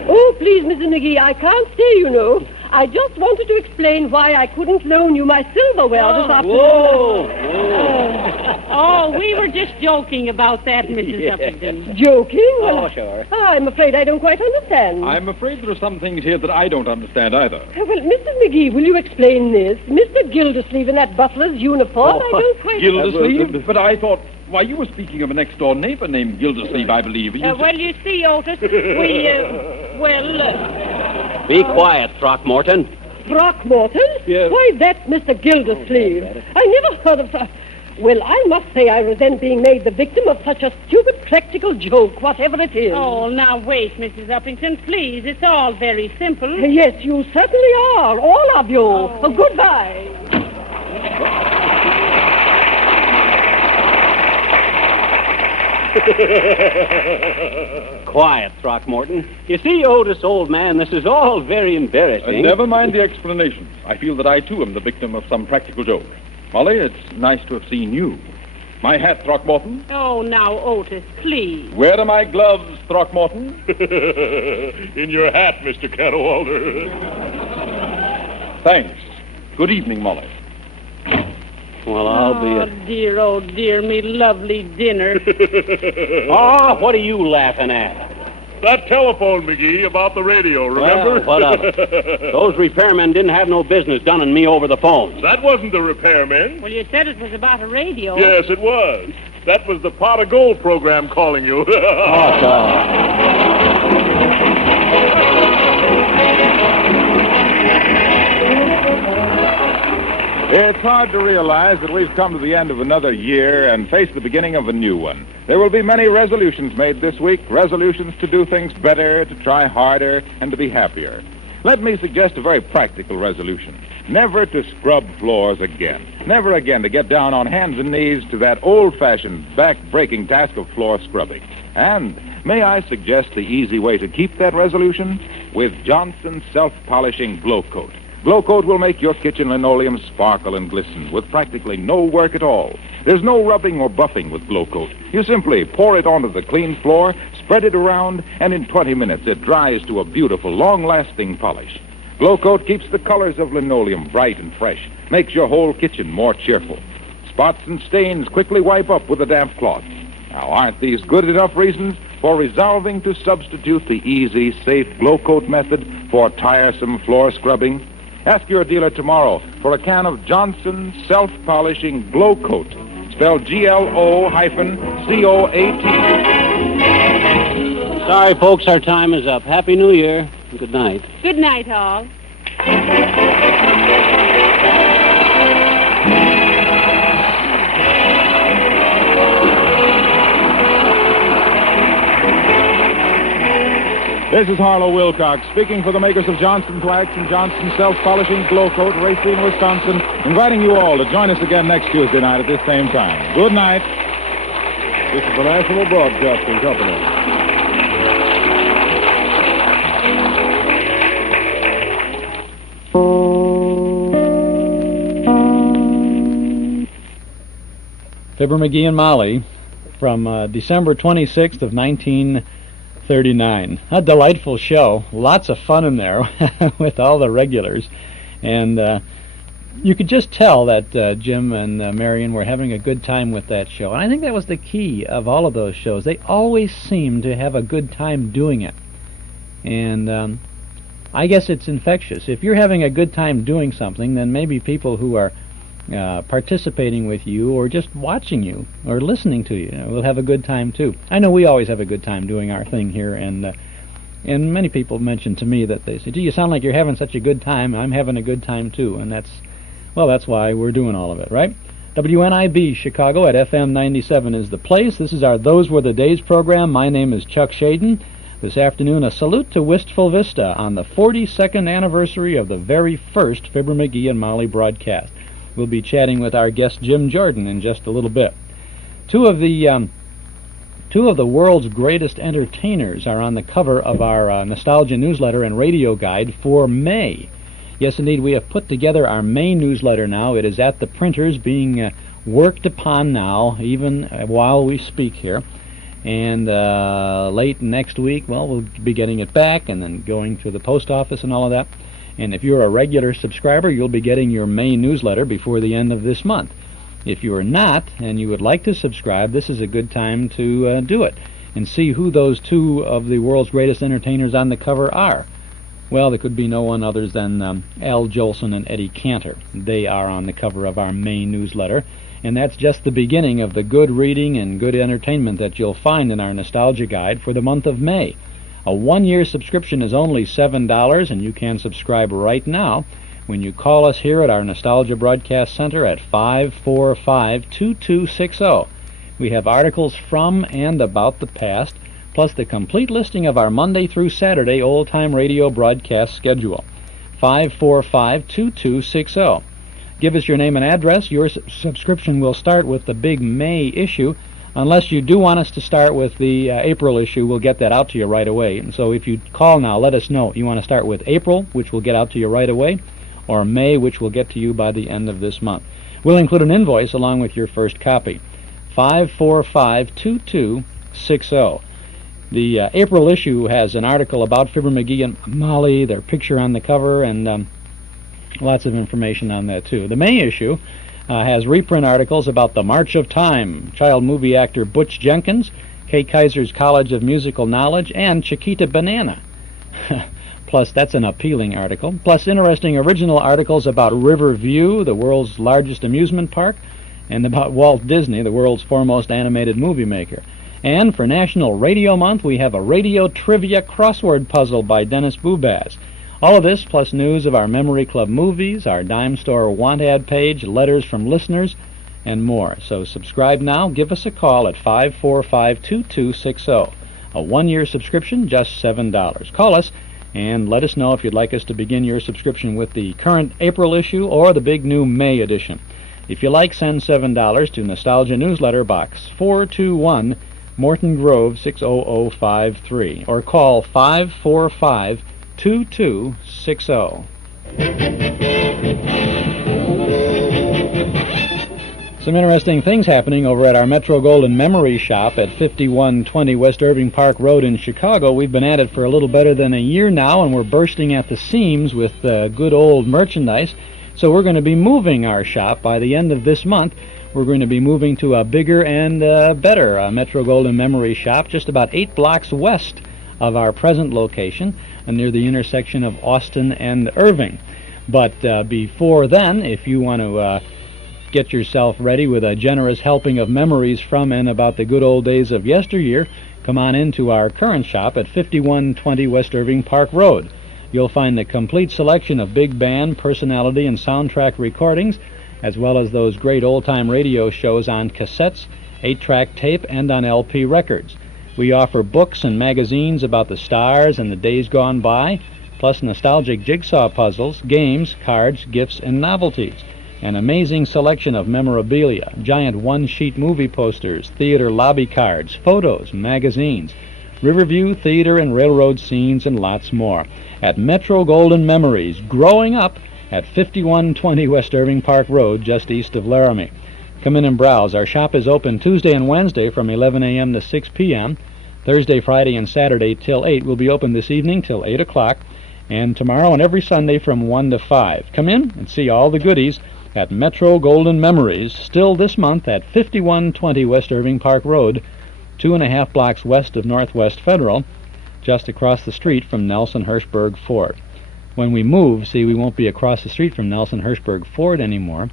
Oh, please, Mrs. McGee, I can't stay, you know. I just wanted to explain why I couldn't loan you my silverware this afternoon. Whoa. Oh, we were just joking about that, Mrs. Uppington. Joking? Oh, sure. I'm afraid I don't quite understand. I'm afraid there are some things here that I don't understand either. Well, Mrs. McGee, will you explain this? Mr. Gildersleeve in that butler's uniform, I don't quite... Gildersleeve? But I thought... Why, you were speaking of a next-door neighbor named Gildersleeve, I believe. Well, you see, Otis, Be quiet, Throckmorton. Throckmorton? Yes. Why, that's Mr. Gildersleeve. I never heard of... Well, I must say I resent being made the victim of such a stupid practical joke, whatever it is. Oh, now wait, Mrs. Uppington, please. It's all very simple. Yes, you certainly are, all of you. Oh, goodbye. Quiet, Throckmorton. You see, Otis, old man, this is all very embarrassing. Never mind the explanations. I feel that I, too, am the victim of some practical joke. Molly, it's nice to have seen you. My hat, Throckmorton. Oh, now, Otis, please. Where are my gloves, Throckmorton? In your hat, Mr. Cadwalder. Thanks. Good evening, Molly. Well, I'll be Oh, dear, oh, dear, me lovely dinner. Oh, what are you laughing at? That telephone, McGee, about the radio, remember? Well, what of it? Those repairmen didn't have no business dunning me over the phone. That wasn't the repairman. Well, you said it was about a radio. Yes, it was. That was the Pot of Gold program calling you. It's hard to realize that we've come to the end of another year and face the beginning of a new one. There will be many resolutions made this week, resolutions to do things better, to try harder, and to be happier. Let me suggest a very practical resolution. Never to scrub floors again. Never again to get down on hands and knees to that old-fashioned, back-breaking task of floor scrubbing. And may I suggest the easy way to keep that resolution? With Johnson's self-polishing Glow Coat. Glow Coat will make your kitchen linoleum sparkle and glisten with practically no work at all. There's no rubbing or buffing with Glow Coat. You simply pour it onto the clean floor, spread it around, and in 20 minutes it dries to a beautiful, long-lasting polish. Glow Coat keeps the colors of linoleum bright and fresh, makes your whole kitchen more cheerful. Spots and stains quickly wipe up with a damp cloth. Now, aren't these good enough reasons for resolving to substitute the easy, safe Glow Coat method for tiresome floor scrubbing? Ask your dealer tomorrow for a can of Johnson's self-polishing Glow Coat, spelled Glocoat. Sorry, folks, our time is up. Happy New Year. Good night. Good night, all. This is Harlow Wilcox, speaking for the makers of Johnson's Wax and Johnson's Self-Polishing Glow Coat, Racine, Wisconsin, inviting you all to join us again next Tuesday night at this same time. Good night. This is the National Broadcasting Company. Fibber McGee and Molly from December 26th of 1939. A delightful show. Lots of fun in there with all the regulars. And you could just tell that Jim and Marion were having a good time with that show. And I think that was the key of all of those shows. They always seemed to have a good time doing it. And I guess it's infectious. If you're having a good time doing something, then maybe people who are participating with you or just watching you or listening to you will have a good time too. I know we always have a good time doing our thing here, and many people mention to me that they say, gee, you sound like you're having such a good time. I'm having a good time too, and that's why we're doing all of it, right? WNIB Chicago at FM 97 is the place. This is our Those Were the Days program. My name is Chuck Shaden. This afternoon, a salute to Wistful Vista on the 42nd anniversary of the very first Fibber McGee and Molly broadcast. We'll be chatting with our guest Jim Jordan in just a little bit. Two of the world's greatest entertainers are on the cover of our Nostalgia newsletter and radio guide for May. Yes, indeed, we have put together our May newsletter now. It is at the printers being worked upon now, even while we speak here. And late next week, well, we'll be getting it back and then going to the post office and all of that. And if you're a regular subscriber, you'll be getting your May newsletter before the end of this month. If you are not, and you would like to subscribe, this is a good time to do it and see who those two of the world's greatest entertainers on the cover are. Well, there could be no one other than Al Jolson and Eddie Cantor. They are on the cover of our May newsletter, and that's just the beginning of the good reading and good entertainment that you'll find in our Nostalgia Guide for the month of May. A one-year subscription is only $7, and you can subscribe right now when you call us here at our Nostalgia Broadcast Center at 545-2260. We have articles from and about the past, plus the complete listing of our Monday through Saturday old-time radio broadcast schedule. 545-2260. Give us your name and address. Your subscription will start with the big May issue. Unless you do want us to start with the April issue, we'll get that out to you right away. And so if you call now, let us know. You want to start with April, which will get out to you right away, or May, which will get to you by the end of this month. We'll include an invoice along with your first copy. 545-2260. The April issue has an article about Fibber McGee and Molly, their picture on the cover, and lots of information on that, too. The May issue has reprint articles about The March of Time, child movie actor Butch Jenkins, Kate Kaiser's College of Musical Knowledge, and Chiquita Banana. Plus, that's an appealing article. Plus, interesting original articles about Riverview, the world's largest amusement park, and about Walt Disney, the world's foremost animated movie maker. And for National Radio Month, we have a radio trivia crossword puzzle by Dennis Bubaz. All of this, plus news of our Memory Club movies, our dime store want ad page, letters from listeners, and more. So subscribe now. Give us a call at 545-2260. A one-year subscription, just $7. Call us and let us know if you'd like us to begin your subscription with the current April issue or the big new May edition. If you like, send $7 to Nostalgia Newsletter Box 421, Morton Grove 60053, or call 545-2260. Some interesting things happening over at our Metro Golden Memory Shop at 5120 West Irving Park Road in Chicago. We've been at it for a little better than a year now, and we're bursting at the seams with good old merchandise. So we're going to be moving our shop by the end of this month. We're going to be moving to a bigger and better Metro Golden Memory Shop just about 8 blocks west of our present location, near the intersection of Austin and Irving. But before then, if you want to get yourself ready with a generous helping of memories from and about the good old days of yesteryear, come on into our current shop at 5120 West Irving Park Road. You'll find a complete selection of big band, personality, and soundtrack recordings, as well as those great old-time radio shows on cassettes, 8-track tape, and on LP records. We offer books and magazines about the stars and the days gone by, plus nostalgic jigsaw puzzles, games, cards, gifts, and novelties. An amazing selection of memorabilia, giant one-sheet movie posters, theater lobby cards, photos, magazines, Riverview, theater, and railroad scenes, and lots more. At Metro Golden Memories, growing up at 5120 West Irving Park Road, just east of Laramie. Come in and browse. Our shop is open Tuesday and Wednesday from 11 a.m. to 6 p.m. Thursday, Friday, and Saturday till 8. We'll be open this evening till 8 o'clock, and tomorrow and every Sunday from 1 to 5. Come in and see all the goodies at Metro Golden Memories, still this month at 5120 West Irving Park Road, 2.5 blocks west of Northwest Federal, just across the street from Nelson Hirschberg Ford. When we move, see, we won't be across the street from Nelson Hirschberg Ford anymore.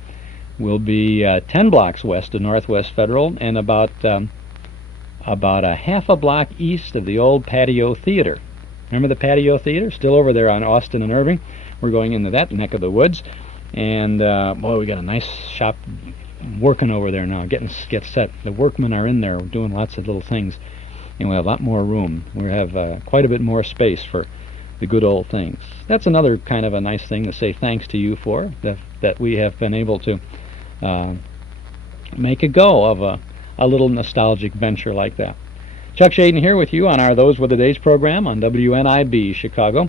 We'll be 10 blocks west of Northwest Federal and about a half a block east of the old Patio Theater. Remember the Patio Theater? Still over there on Austin and Irving. We're going into that neck of the woods. And, boy, we got a nice shop working over there now, get set. The workmen are in there doing lots of little things. And we have a lot more room. We have quite a bit more space for the good old things. That's another kind of a nice thing to say thanks to you for, that we have been able to make a go of a little nostalgic venture like that. Chuck Shaden here with you on our Those Were the Days program on WNIB Chicago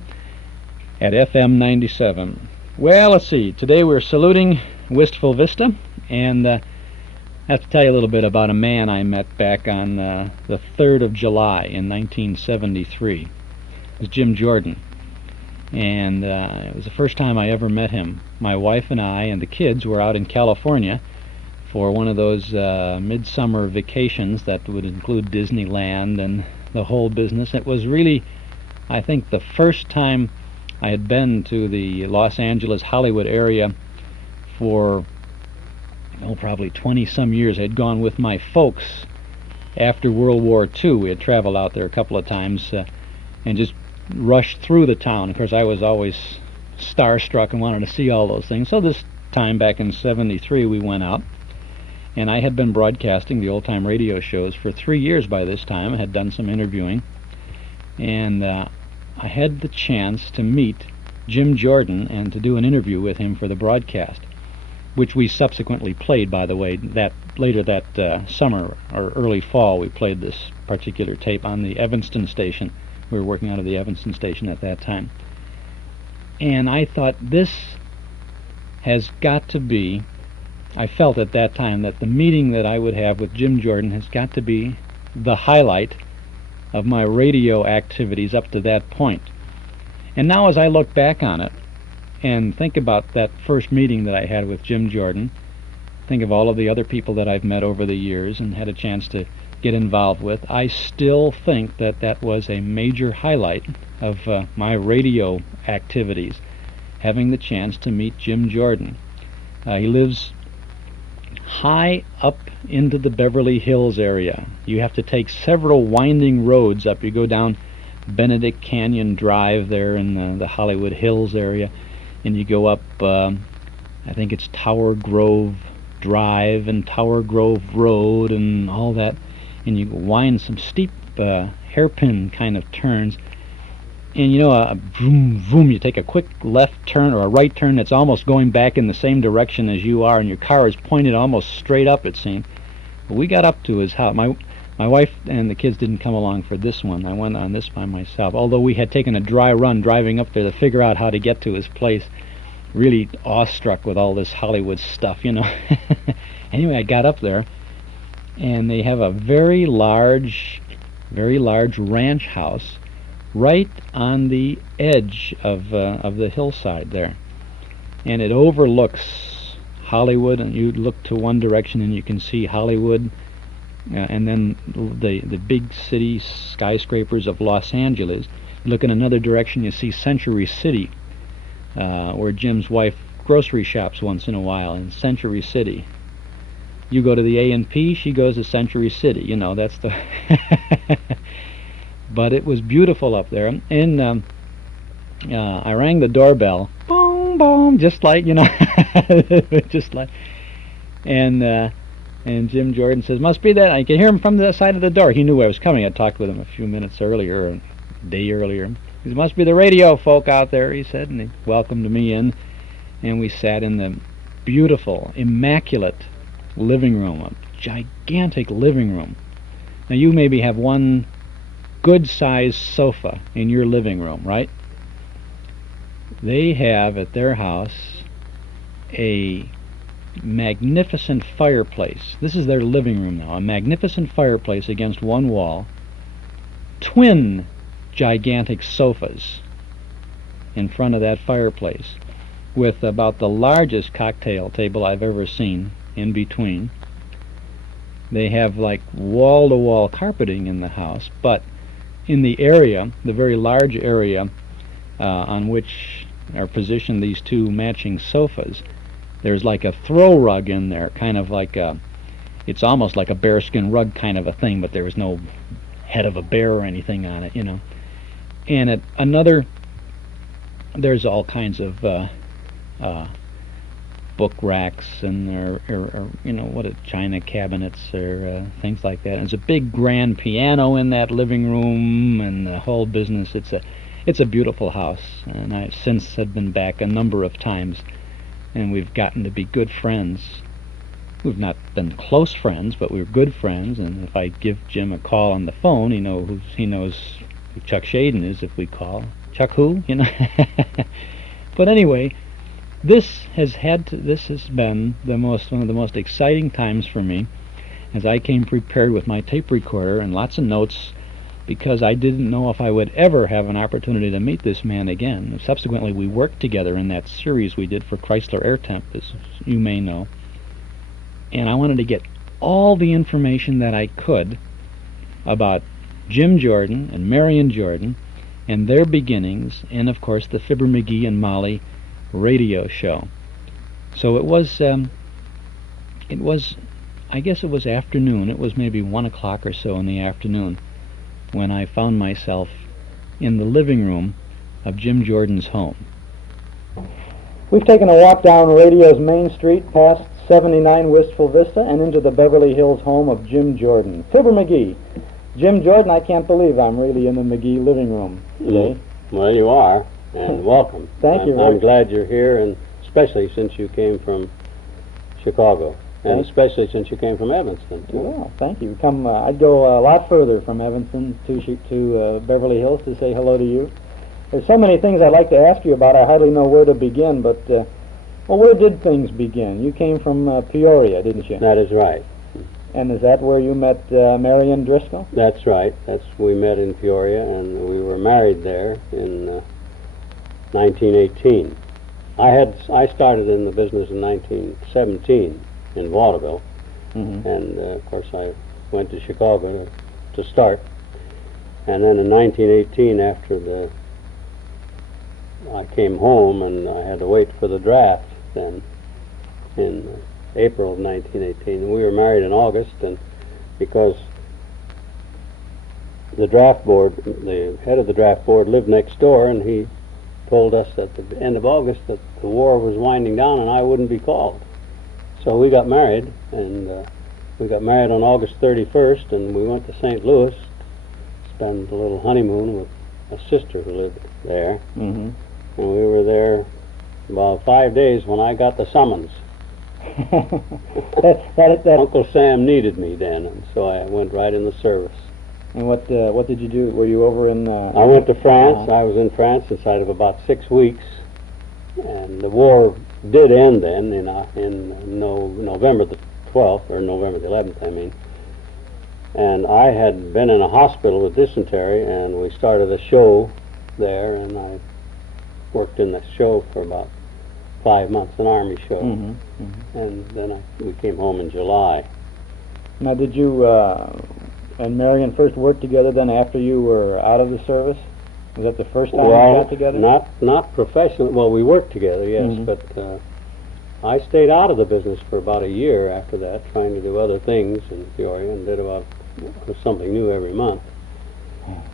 at FM 97. Well, let's see. Today we're saluting Wistful Vista, and I have to tell you a little bit about a man I met back on the 3rd of July in 1973. It was Jim Jordan, and it was the first time I ever met him. My wife and I and the kids were out in California for one of those midsummer vacations that would include Disneyland and the whole business. It was really, I think, the first time I had been to the Los Angeles, Hollywood area for, probably 20-some years. I'd gone with my folks after World War II. We had traveled out there a couple of times and just rushed through the town. Of course, I was always starstruck and wanted to see all those things. So this time back in 73, we went out. And I had been broadcasting the old-time radio shows for 3 years by this time. I had done some interviewing. And I had the chance to meet Jim Jordan and to do an interview with him for the broadcast, which we subsequently played, by the way. Later that summer or early fall, we played this particular tape on the Evanston station. We were working out of the Evanston station at that time. And I thought, this has got to be I felt at that time that the meeting that I would have with Jim Jordan has got to be the highlight of my radio activities up to that point. And now as I look back on it and think about that first meeting that I had with Jim Jordan, think of all of the other people that I've met over the years and had a chance to get involved with, I still think that that was a major highlight of my radio activities, having the chance to meet Jim Jordan. He lives high up into the Beverly Hills area. You have to take several winding roads up. You go down Benedict Canyon Drive there in the Hollywood Hills area, and you go up, I think it's Tower Grove Drive and Tower Grove Road and all that, and you wind some steep hairpin kind of turns, and you know, a vroom, vroom, you take a quick left turn or a right turn that's almost going back in the same direction as you are, and your car is pointed almost straight up, it seemed. But we got up to his house. My wife and the kids didn't come along for this one. I went on this by myself, although we had taken a dry run driving up there to figure out how to get to his place. Really awestruck with all this Hollywood stuff, you know. Anyway, I got up there, and they have a very large ranch house right on the edge of the hillside there, and it overlooks Hollywood. And you look to one direction and you can see Hollywood, and then the big city skyscrapers of Los Angeles. You look in another direction, you see Century City, where Jim's wife grocery shops once in a while in Century City. You go to the A&P, she goes to Century City. You know, that's the... But it was beautiful up there, and I rang the doorbell, boom, boom, just like, you know, just like, and Jim Jordan says, must be that. I can hear him from the side of the door. He knew I was coming. I talked with him a few minutes earlier, or a day earlier. He said, must be the radio folk out there, he said, and he welcomed me in, and we sat in the beautiful, immaculate living room, a gigantic living room. Now, you maybe have one good-sized sofa in your living room, right? They have at their house a magnificent fireplace. This is their living room now, a magnificent fireplace against one wall, twin gigantic sofas in front of that fireplace, with about the largest cocktail table I've ever seen in between. They have like wall-to-wall carpeting in the house, but in the area, the very large area on which are positioned these two matching sofas, there's like a throw rug in there, kind of like it's almost like a bearskin rug kind of a thing, but there was no head of a bear or anything on it, you know. And at another, there's all kinds of book racks and or you know, what china cabinets or things like that. And there's a big grand piano in that living room and the whole business. It's a beautiful house, and I've since had been back a number of times, and we've gotten to be good friends. We've not been close friends, but we're good friends, and if I give Jim a call on the phone, he knows who Chuck Shaden is if we call. Chuck who? You know. But anyway, this has been one of the most exciting times for me, as I came prepared with my tape recorder and lots of notes, because I didn't know if I would ever have an opportunity to meet this man again. Subsequently, we worked together in that series we did for Chrysler Air Temp, as you may know, and I wanted to get all the information that I could about Jim Jordan and Marion Jordan and their beginnings, and of course the Fibber McGee and Molly radio show. So it was I guess it was afternoon. It was maybe 1 o'clock or so in the afternoon when I found myself in the living room of Jim Jordan's home. We've taken a walk down radio's Main Street past 79 Wistful Vista and into the Beverly Hills home of Jim Jordan. Fibber McGee. Jim Jordan, I can't believe I'm really in the McGee living room today. Well, you are, and welcome. Thank you. I'm glad you're here, and especially since you came from Chicago, and especially since you came from Evanston, too. Well, thank you. I'd go a lot further from Evanston to Beverly Hills to say hello to you. There's so many things I'd like to ask you about, I hardly know where to begin, but Well, where did things begin? You came from Peoria, didn't you? That is right. And is that where you met Marion Driscoll? That's right. We met in Peoria, and we were married there in 1918. I started in the business in 1917 in vaudeville, and of course I went to Chicago to start. And then in 1918, after I came home, and I had to wait for the draft then in April of 1918. And we were married in August, and because the draft board, the head of the draft board lived next door, and he told us at the end of August that the war was winding down and I wouldn't be called. So we got married, and we got married on August 31st, and we went to St. Louis, spent a little honeymoon with a sister who lived there. And we were there about 5 days when I got the summons. Uncle Sam needed me then, and so I went right in the service. And what did you do? Were you over in... I went to France. I was in France inside of about 6 weeks, and the war did end then in November the 12th, or November the 11th, I mean. And I had been in a hospital with dysentery, and we started a show there, and I worked in the show for about 5 months, an army show. And then we came home in July. Now, did you and Marion first work together then after you were out of the service? Was that the first time you got together? Not professionally. Well, we worked together, yes, but I stayed out of the business for about a year after that, trying to do other things in Peoria, and did about something new every month.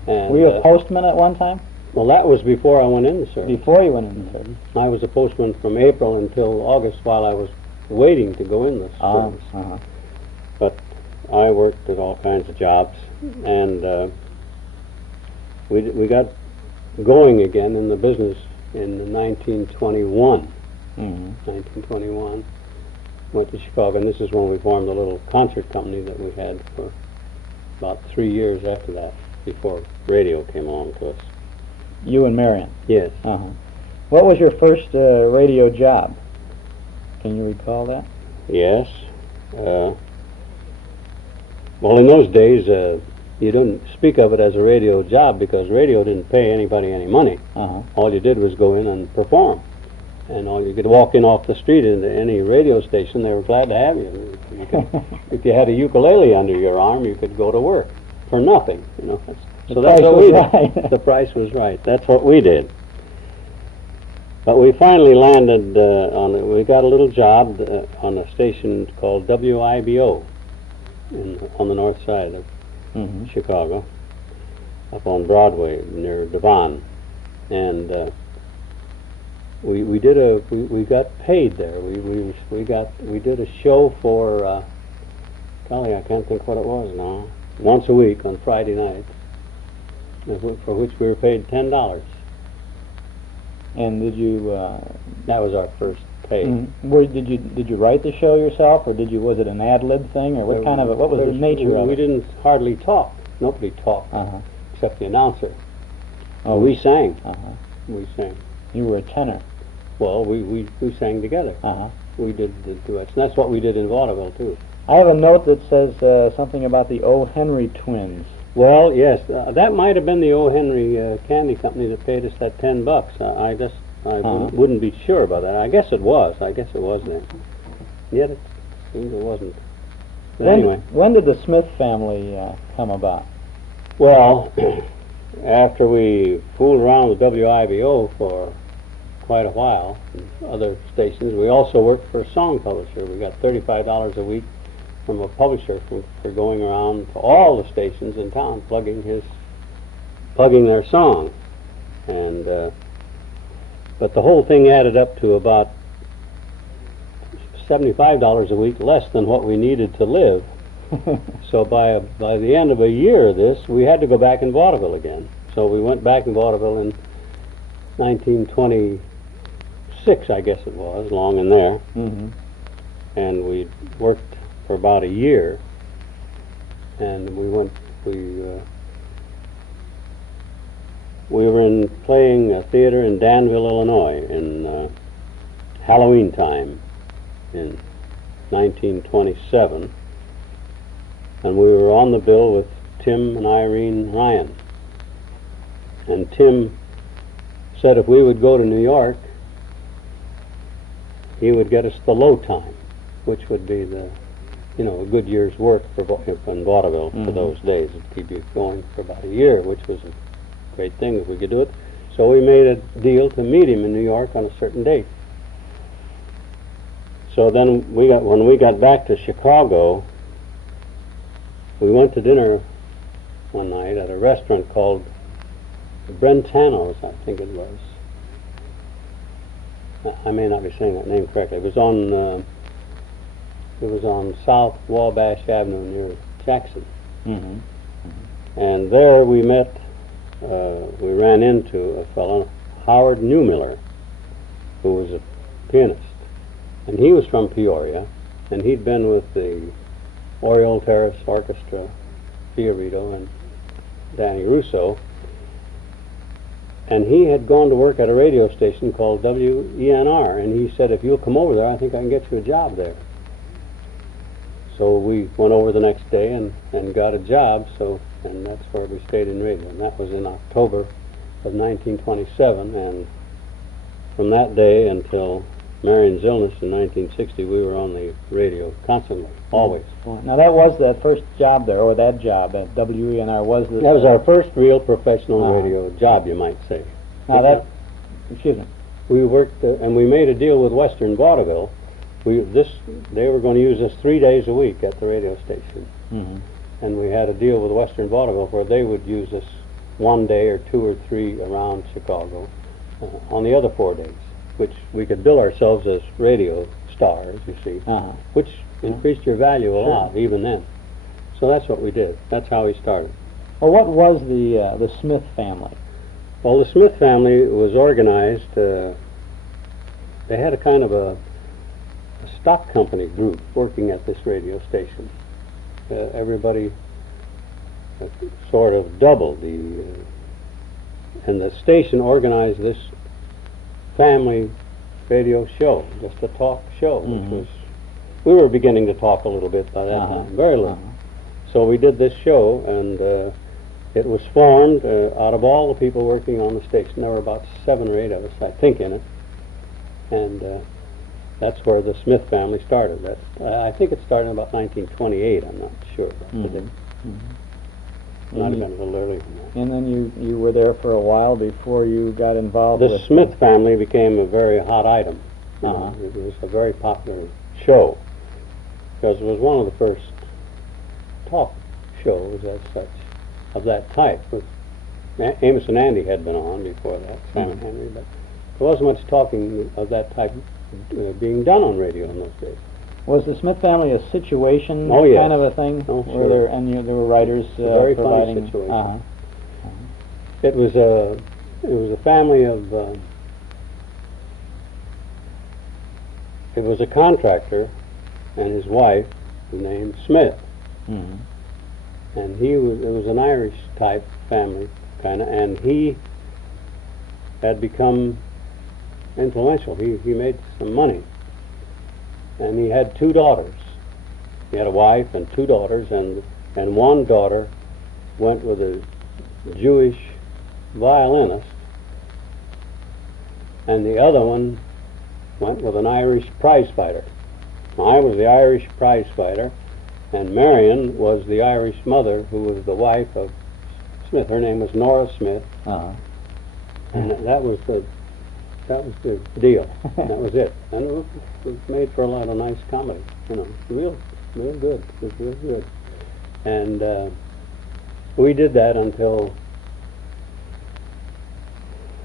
And, were you a postman at one time? Well, that was before I went in the service. Before you went in the service? I was a postman from April until August while I was waiting to go in the service. But I worked at all kinds of jobs, and we got going again in the business in 1921. 1921. Went to Chicago, and this is when we formed a little concert company that we had for about 3 years after that, before radio came along to us. You and Marion? Yes. What was your first radio job? Can you recall that? Yes. Well, in those days, you didn't speak of it as a radio job because radio didn't pay anybody any money. All you did was go in and perform. And all you could walk in off the street into any radio station, they were glad to have you. If you had a ukulele under your arm, you could go to work for nothing, you know. So that's what we did. The price was right. That's what we did. But we finally landed we got a little job on a station called WIBO on the north side of Chicago, up on Broadway near Devon. And we got paid there. We did a show for golly, I can't think what it was now. Once a week on Friday nights, for which we were paid $10. And did you? That was our first pay. Did you write the show yourself, or was it an ad lib thing, or what kind of what was the nature of it? We didn't hardly talk. Nobody talked except the announcer. Oh, we sang. We sang. You were a tenor. Well, we sang together. We did the duets, and that's what we did in vaudeville too. I have a note that says something about the O. Henry twins. Well, yes, that might have been the O. Henry Candy Company that paid us that $10. I wouldn't be sure about that. I guess it was. Then. Yet it wasn't. But anyway. When did the Smith family come about? Well, after we fooled around with WIBO for quite a while, other stations, we also worked for a song publisher. We got $35 a week from a publisher for going around to all the stations in town plugging their song. And but the whole thing added up to about $75 a week less than what we needed to live. So by the end of a year of this, we had to go back in vaudeville again. So we went back in vaudeville in 1926, I guess it was, long in there. And we worked for about a year, and we were playing a theater in Danville, Illinois, in Halloween time in 1927, and we were on the bill with Tim and Irene Ryan. And Tim said if we would go to New York, he would get us the low time, which would be the, you know, a good year's work for in vaudeville for those days. It'd keep you going for about a year, which was a great thing if we could do it. So we made a deal to meet him in New York on a certain date. So then when we got back to Chicago, we went to dinner one night at a restaurant called Brentano's, I think it was. I may not be saying that name correctly. It was on South Wabash Avenue near Jackson. And there we met, we ran into a fellow, Howard Newmiller, who was a pianist. And he was from Peoria, and he'd been with the Oriole Terrace Orchestra, Fiorito and Danny Russo. And he had gone to work at a radio station called WENR, and he said, if you'll come over there, I think I can get you a job there. So we went over the next day and got a job, and that's where we stayed in radio. And that was in October of 1927, and from that day until Marion's illness in 1960, we were on the radio constantly, always. Now that was that first job there, or that job at WENR was the... That was our first real professional radio job, you might say. Now that... Excuse me. We worked, and we made a deal with Western Vaudeville. They were going to use us 3 days a week at the radio station. And we had a deal with Western Vaudeville where they would use us 1 day or 2 or 3 around Chicago on the other 4 days, which we could bill ourselves as radio stars, you see, which increased your value a lot even then. So that's what we did. That's how we started. Well, what was the Smith family? Well, the Smith family was organized. They had a kind of a stock company group working at this radio station. Everybody sort of doubled and the station organized this family radio show, just a talk show, which was, we were beginning to talk a little bit by that time, very little. So we did this show, and it was formed out of all the people working on the station. There were about 7 or 8 of us, I think, in it, and that's where the Smith family started. I think it started in about 1928, I'm not sure. Might have been a little earlier than that. And then you were there for a while before you got involved with... The Smith family became a very hot item. It was a very popular show because it was one of the first talk shows as such of that type. With Amos and Andy had been on before that, Sam and Henry, but there wasn't much talking of that type being done on radio in those days. Was the Smith family a situation kind of a thing? Oh, sure. There were writers very providing... funny situation. It was a family of... it was a contractor and his wife, named Smith. And it was an Irish type family, kind of, and he had become influential. He made some money. And he had 2 daughters. He had a wife and 2 daughters, and one daughter went with a Jewish violinist, and the other one went with an Irish prize fighter. I was the Irish prize fighter, and Marion was the Irish mother who was the wife of Smith. Her name was Nora Smith, and that was the deal. That was it. And it was made for a lot of nice comedy, real good. It was real good. And we did that until,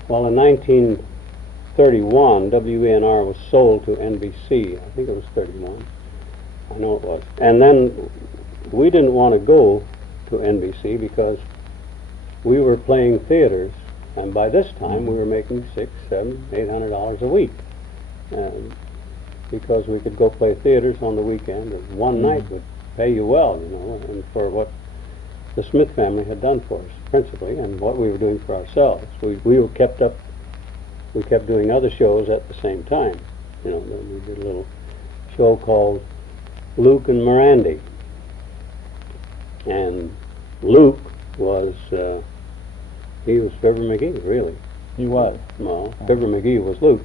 well, in 1931, WENR was sold to NBC. I think it was 31. I know it was. And then we didn't want to go to NBC because we were playing theaters. And by this time, we were making $600, $700, $800 a week, because we could go play theaters on the weekend, and one night would pay you well, and for what the Smith family had done for us, principally, and what we were doing for ourselves. We kept doing other shows at the same time. You know, we did a little show called Luke and Mirandy. And Luke was, he was Fibber McGee, really. He was? No, Fibber McGee was Luke.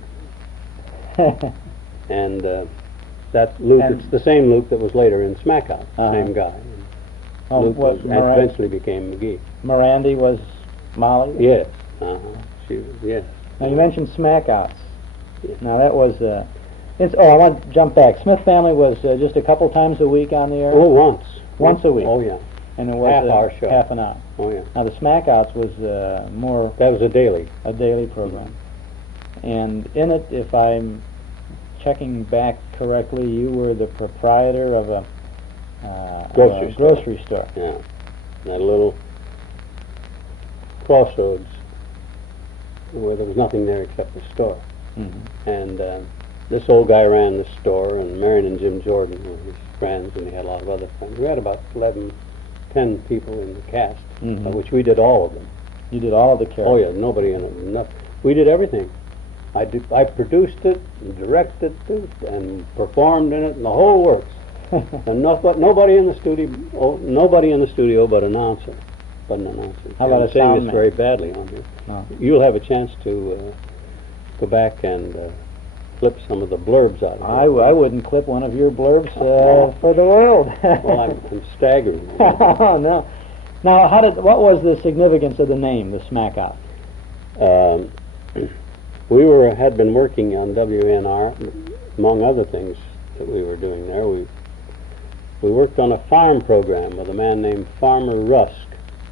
And that Luke, it's the same Luke that was later in Smack Out, same guy. Oh, Luke eventually became McGee. Mirandy was Molly? Yes. She was, yes. Now, you mentioned Smackouts. Yes. Now, that was, I want to jump back. Smith Family was just a couple times a week on the air? Oh, once. Once a week? Oh, yeah. And it was half-hour show. Half an hour. Oh, yeah. Now, the Smackouts was more... That was a daily. A daily program. And in it, if I'm checking back correctly, you were the proprietor of a grocery store. Yeah. That little crossroads where there was nothing there except the store. Mm-hmm. And this old guy ran the store, and Marion and Jim Jordan were his friends, and he had a lot of other friends. We had about 10 people in the cast, of which we did all of them. You did all of the characters? Oh, yeah, nobody in it. We did everything. I produced it, and directed it, and performed in it, and the whole works. And nobody in the studio but an announcer. How about I'm saying this very badly on here. Oh. You'll have a chance to go back and clip some of the blurbs out of it. I wouldn't clip one of your blurbs for the world. Well, I'm staggering. Oh, no. Now, what was the significance of the name, the Smack Out? We had been working on WNR, among other things that we were doing there. We worked on a farm program with a man named Farmer Rusk,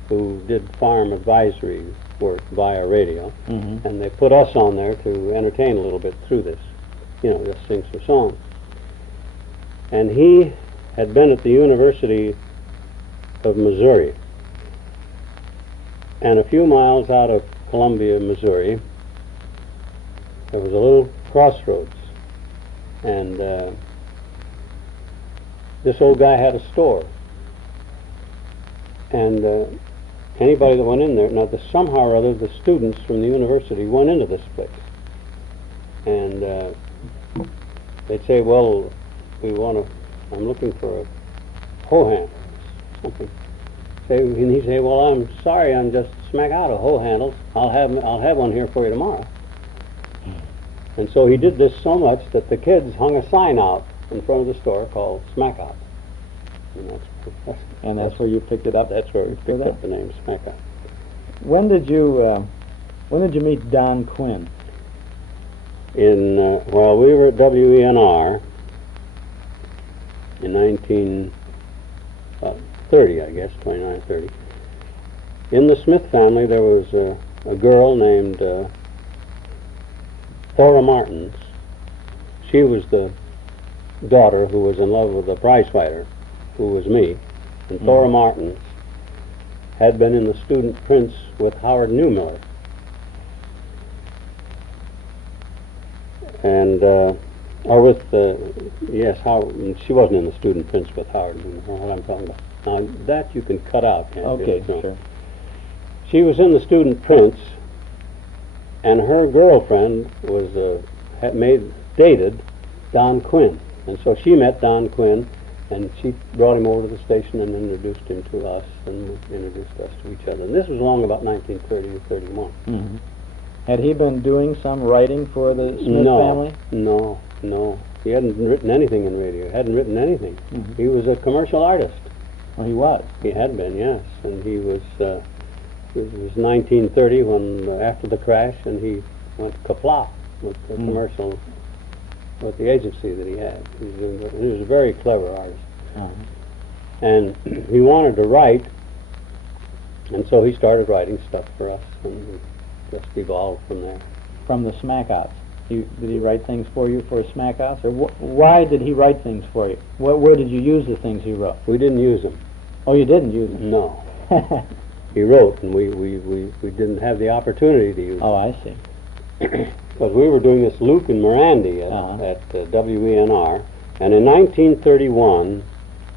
who did farm advisory work via radio, and they put us on there to entertain a little bit through this, just sing some songs. And he had been at the University of Missouri, and a few miles out of Columbia, Missouri, there was a little crossroads, and this old guy had a store, and anybody that went in there, somehow or other, the students from the university went into this place, and they'd say, well, I'm looking for a hoe handle, something. And he'd say, well, I'm sorry, I'm just smack out of hoe handles. I'll have one here for you tomorrow. And so he did this so much that the kids hung a sign out in front of the store called Smack Out. And that's where you picked it up? That's where we picked up the name Smack Out. When did you meet Don Quinn? We were at WENR in 1930, I guess, 29-30. In the Smith family, there was a girl named Thora Martins. She was the daughter who was in love with the prizefighter, who was me. And Thora Martins had been in the student prince with Howard Newmiller. And, she wasn't in the student prince with Howard Newmiller, what I'm talking about. Now, that you can cut out, can't you? Okay, sure. She was in the student prince, and her girlfriend was dated Don Quinn. And so she met Don Quinn, and she brought him over to the station and introduced him to us, and introduced us to each other. And this was along about 1930 to 31. Mm-hmm. Had he been doing some writing for the Smith family? No. He hadn't written anything in radio. He hadn't written anything. Mm-hmm. He was a commercial artist. Well, he was? He had been, yes. And he was... It was 1930 when, after the crash, and he went kapla with the commercial, with the agency that he had. He was a very clever artist. And he wanted to write, and so he started writing stuff for us, and it just evolved from there. From the Smackouts? Did he write things for you for Smackouts? Or why did he write things for you? Where did you use the things he wrote? We didn't use them. Oh, you didn't use them? No. He wrote, and we didn't have the opportunity to use them. Oh, I see. Because we were doing this Luke and Mirandy at WENR, and in 1931,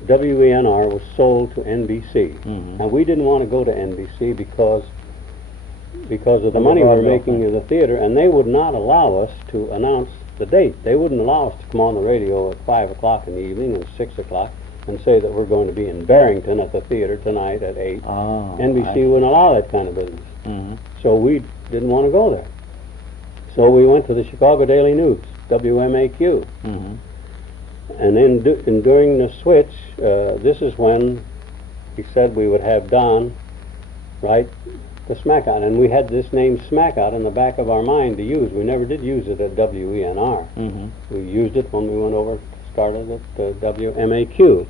WENR was sold to NBC. Mm-hmm. And we didn't want to go to NBC because of the money we were making in the theater, and they would not allow us to announce the date. They wouldn't allow us to come on the radio at 5 o'clock in the evening and 6 o'clock and say that we're going to be in Barrington at the theater tonight at 8. NBC wouldn't allow that kind of business. So we didn't want to go there. So we went to the Chicago Daily News, WMAQ. And then during the switch, this is when he said we would have Don write the Smack Out. And we had this name Smack Out in the back of our mind to use. We never did use it at WENR. We used it when we went over, started at WMAQ.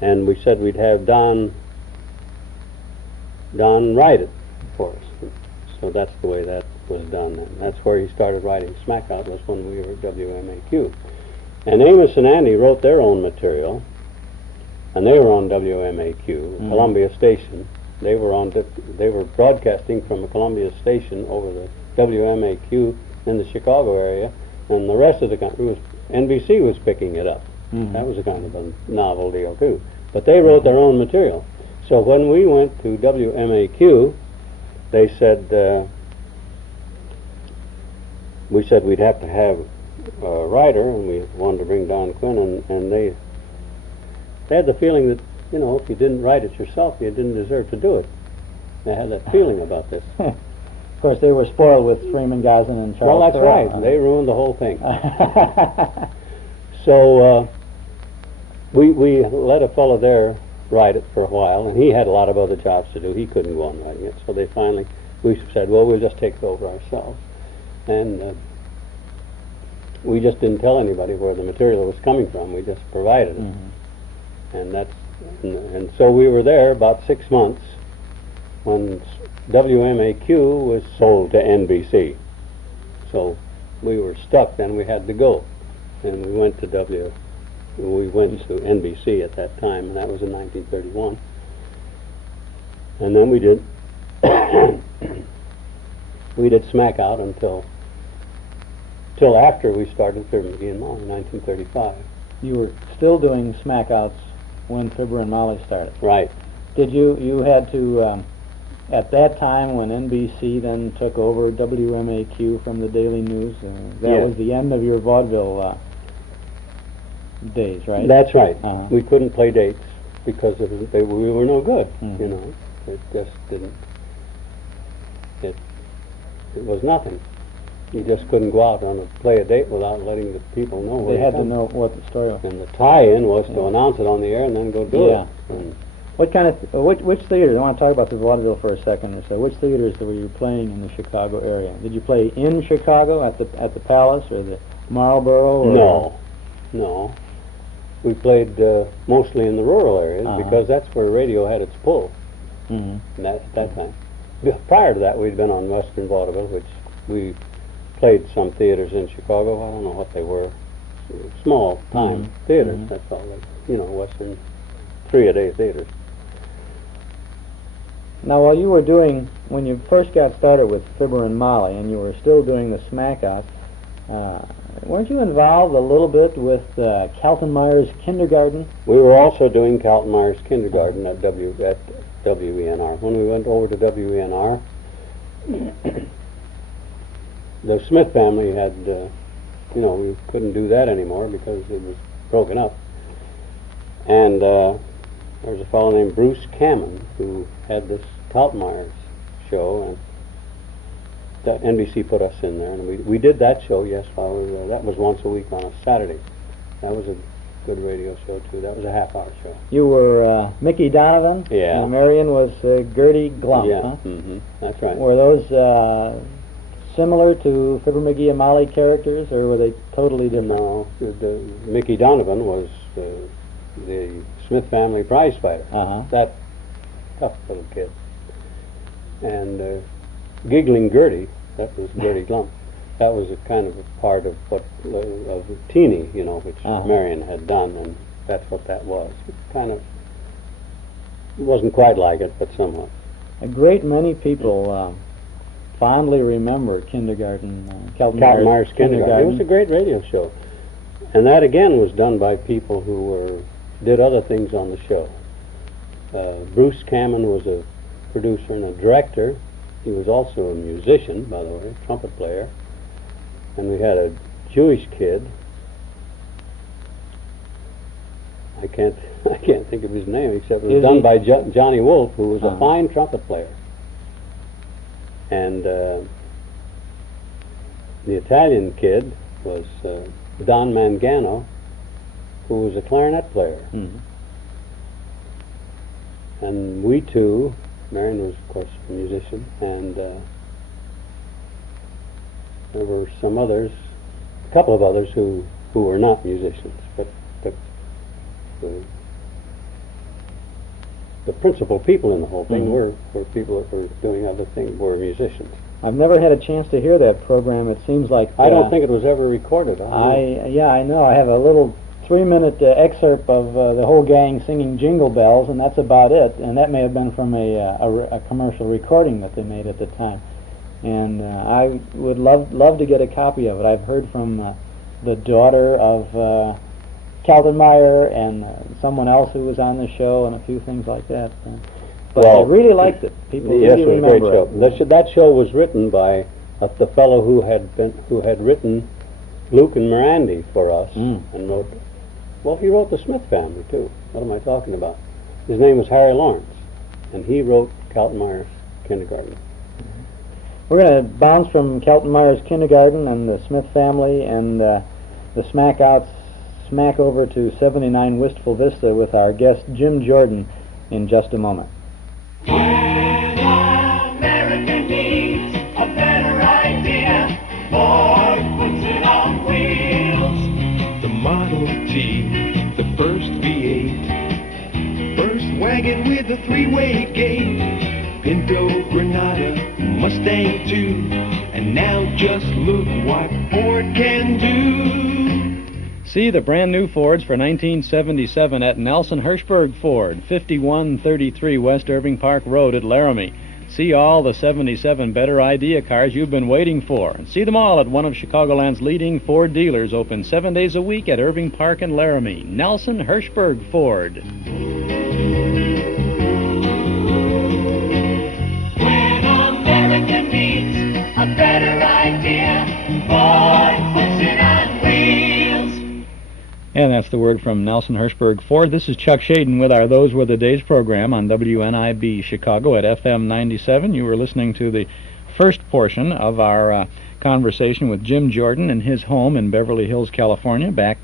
And we said we'd have Don write it for us. So that's the way that was done then. That's where he started writing Smack Out, was when we were at WMAQ. And Amos and Andy wrote their own material, and they were on WMAQ, Columbia Station. They were broadcasting from a Columbia station over the WMAQ in the Chicago area, and the rest of the country NBC was picking it up. That was a kind of a novel deal too. But they wrote their own material. So when we went to WMAQ, they said, we said we'd have to have a writer, and we wanted to bring Don Quinn, and they had the feeling that, you know, if you didn't write it yourself, you didn't deserve to do it. They had that feeling about this. Of course, they were spoiled with Freeman Gosden and Charles. Well, that's right. They ruined the whole thing. So we let a fellow there write it for a while, and he had a lot of other jobs to do. He couldn't go on writing it. So we said, well, we'll just take it over ourselves. And we just didn't tell anybody where the material was coming from. We just provided it. And so we were there about 6 months when WMAQ was sold to NBC. So we were stuck then. We had to go. And we went to NBC at that time, and that was in 1931. And then we did Smack Out until after we started Fibber McGee and Molly in 1935. You were still doing Smack Outs when Fibber and Molly started. Right. Did you had to, at that time when NBC then took over WMAQ from the Daily News, that was the end of your vaudeville days, right? That's right. We couldn't play dates because we were no good, you know. It just didn't, it was nothing. You just couldn't go out and play a date without letting the people know where they had to know what the story was. And the tie-in was to announce it on the air and then go do it. And what kind of which theaters? I want to talk about the vaudeville for a second or so. Which theaters were you playing in the Chicago area? Did you play in Chicago at the Palace or the Marlboro? Or No. We played mostly in the rural areas because that's where radio had its pull. And at that time. Prior to that, we'd been on Western Vaudeville, which we played some theaters in Chicago. I don't know what they were. Small time theaters, that's all. You know, Western 3-a-day theaters. Now, while you were when you first got started with Fibber and Molly, and you were still doing the Smack Outs, weren't you involved a little bit with Kaltenmeyer's Kindergarten? We were also doing Kaltenmeyer's Kindergarten at WENR. When we went over to WENR, the Smith family had, we couldn't do that anymore because it was broken up. And there was a fellow named Bruce Cameron who had this Kaltenmeyer's show, and that NBC put us in there, and we did that show, yes, while we were there. That was once a week on a Saturday. That was a good radio show, too. That was a half-hour show. You were Mickey Donovan? Yeah. And Marion was Gertie Glump, huh? That's right. Were those similar to Fibber McGee and Molly characters, or were they totally different? No. Mickey Donovan was the Smith family prize fighter. That tough little kid. And Giggling Gertie, that was Gertie Glump. That was a kind of a part of of Teeny, which Marion had done, and that's what that was. It wasn't quite like it, but somewhat. A great many people fondly remember Kaltenmeyer's Kindergarten. It was a great radio show. And that, again, was done by people who did other things on the show. Bruce Cameron was a producer and a director. He was also a musician, by the way, trumpet player. And we had Jewish kid. I can't think of his name, except it was done by Johnny Wolfe, who was a fine trumpet player. And the Italian kid was Don Mangano, who was a clarinet player. And we two, Marion was, of course, a musician, and there were some others, a couple of others who were not musicians, but the principal people in the whole thing were people that were doing other things, were musicians. I've never had a chance to hear that program. It seems like... I don't think it was ever recorded. Yeah, I know. I have a little 3-minute excerpt of the whole gang singing Jingle Bells, and that's about it. And that may have been from a commercial recording that they made at the time. And I would love to get a copy of it. I've heard from the daughter of Kaltenmeyer and someone else who was on the show and a few things like that. But I really liked it. People really remember it. That show was written by the fellow who had written Luke and Mirandy for us and wrote. Well, he wrote the Smith Family too. What am I talking about? His name was Harry Lawrence, and he wrote Kaltenmeyer's Kindergarten. We're going to bounce from Kaltenmeyer's Kindergarten and the Smith Family and the smack over to 79 Wistful Vista with our guest Jim Jordan in just a moment. When America needs a better idea, Ford puts it on wheels. The Model T, the first V8, first wagon with a 3-way gate, Pinto, Granada, Mustang too, and now just look what Ford can do. See the brand new Fords for 1977 at Nelson Hirschberg Ford, 5133 West Irving Park Road at Laramie. See all the 77 better idea cars you've been waiting for. See them all at one of Chicagoland's leading Ford dealers, open 7 days a week at Irving Park and Laramie. Nelson Hirschberg Ford. When America needs a better idea, Ford puts it on wheels. And that's the word from Nelson Hirschberg Ford. This is Chuck Shaden with our Those Were the Days program on WNIB Chicago at FM 97. You were listening to the first portion of our conversation with Jim Jordan in his home in Beverly Hills, California, back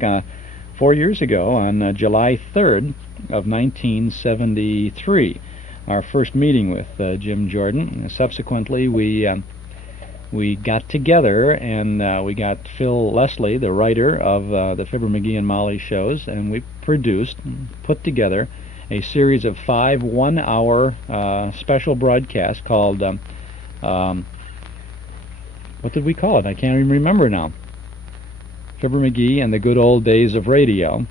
4 years ago on July 3rd of 1973. Our first meeting with Jim Jordan. Subsequently, we got together and we got Phil Leslie, the writer of the Fibber McGee and Molly shows, and we put together a series of 5 one-hour special broadcasts called, what did we call it? I can't even remember now. Fibber McGee and the Good Old Days of Radio.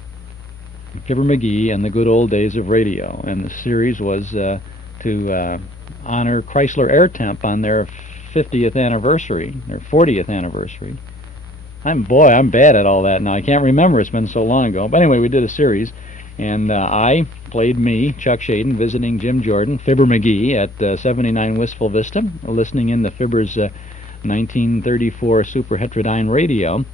Fibber McGee and the Good Old Days of Radio. And the series was to honor Chrysler Air Temp on their 50th anniversary, or 40th anniversary. I'm bad at all that now. I can't remember. It's been so long ago. But anyway, we did a series, and I played me, Chuck Shaden, visiting Jim Jordan, Fibber McGee at 79 Wistful Vista, listening in the Fibber's 1934 Super Heterodyne radio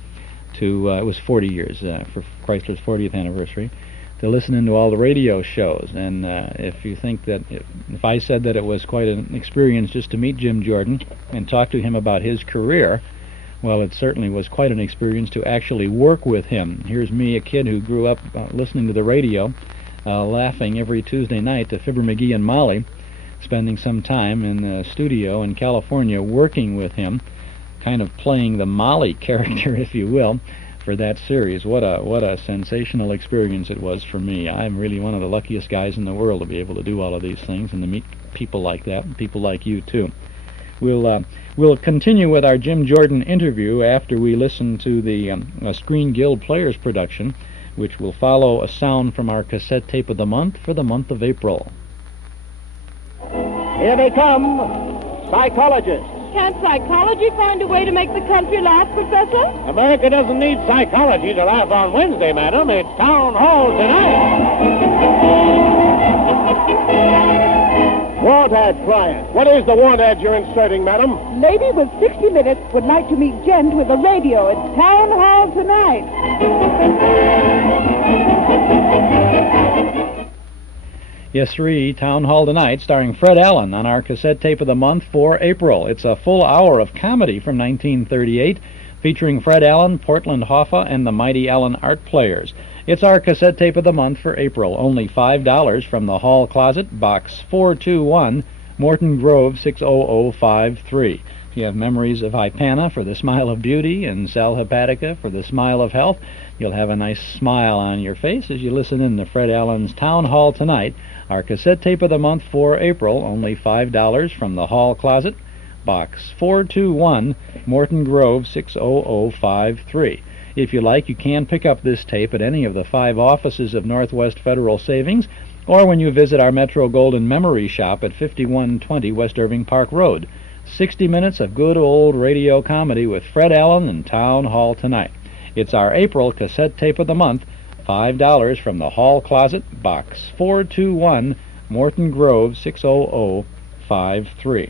to, it was 40 years for Chrysler's 40th anniversary, to listen into all the radio shows. And if you think that, if I said that it was quite an experience just to meet Jim Jordan and talk to him about his career, well, it certainly was quite an experience to actually work with him. Here's me, a kid who grew up listening to the radio, laughing every Tuesday night to Fibber McGee and Molly, spending some time in the studio in California working with him, kind of playing the Molly character, if you will, for that series. What a sensational experience it was for me. I'm really one of the luckiest guys in the world to be able to do all of these things and to meet people like that, and people like you too. We'll continue with our Jim Jordan interview after we listen to the Screen Guild Players production, which will follow a sound from our cassette tape of the month for the month of April. Here they come, psychologists. Can't psychology find a way to make the country laugh, Professor? America doesn't need psychology to laugh on Wednesday, madam. It's town hall tonight. Want ad client. What is the want ad you're inserting, madam? Lady with 60 minutes would like to meet gent with a radio at Town Hall tonight. Yes, 3, Town Hall Tonight, starring Fred Allen on our cassette tape of the month for April. It's a full hour of comedy from 1938, featuring Fred Allen, Portland Hoffa, and the Mighty Allen Art Players. It's our cassette tape of the month for April. Only $5 from the Hall Closet, Box 421, Morton Grove 60053. If you have memories of Ipana for the smile of beauty and Sal Hepatica for the smile of health, you'll have a nice smile on your face as you listen in to Fred Allen's Town Hall Tonight. Our cassette tape of the month for April, only $5 from the Hall Closet, Box 421, Morton Grove 60053. If you like, you can pick up this tape at any of the 5 offices of Northwest Federal Savings, or when you visit our Metro Golden Memory Shop at 5120 West Irving Park Road. 60 minutes of good old radio comedy with Fred Allen and Town Hall Tonight. It's our April cassette tape of the month, $5 from the Hall Closet, Box 421, Morton Grove 60053.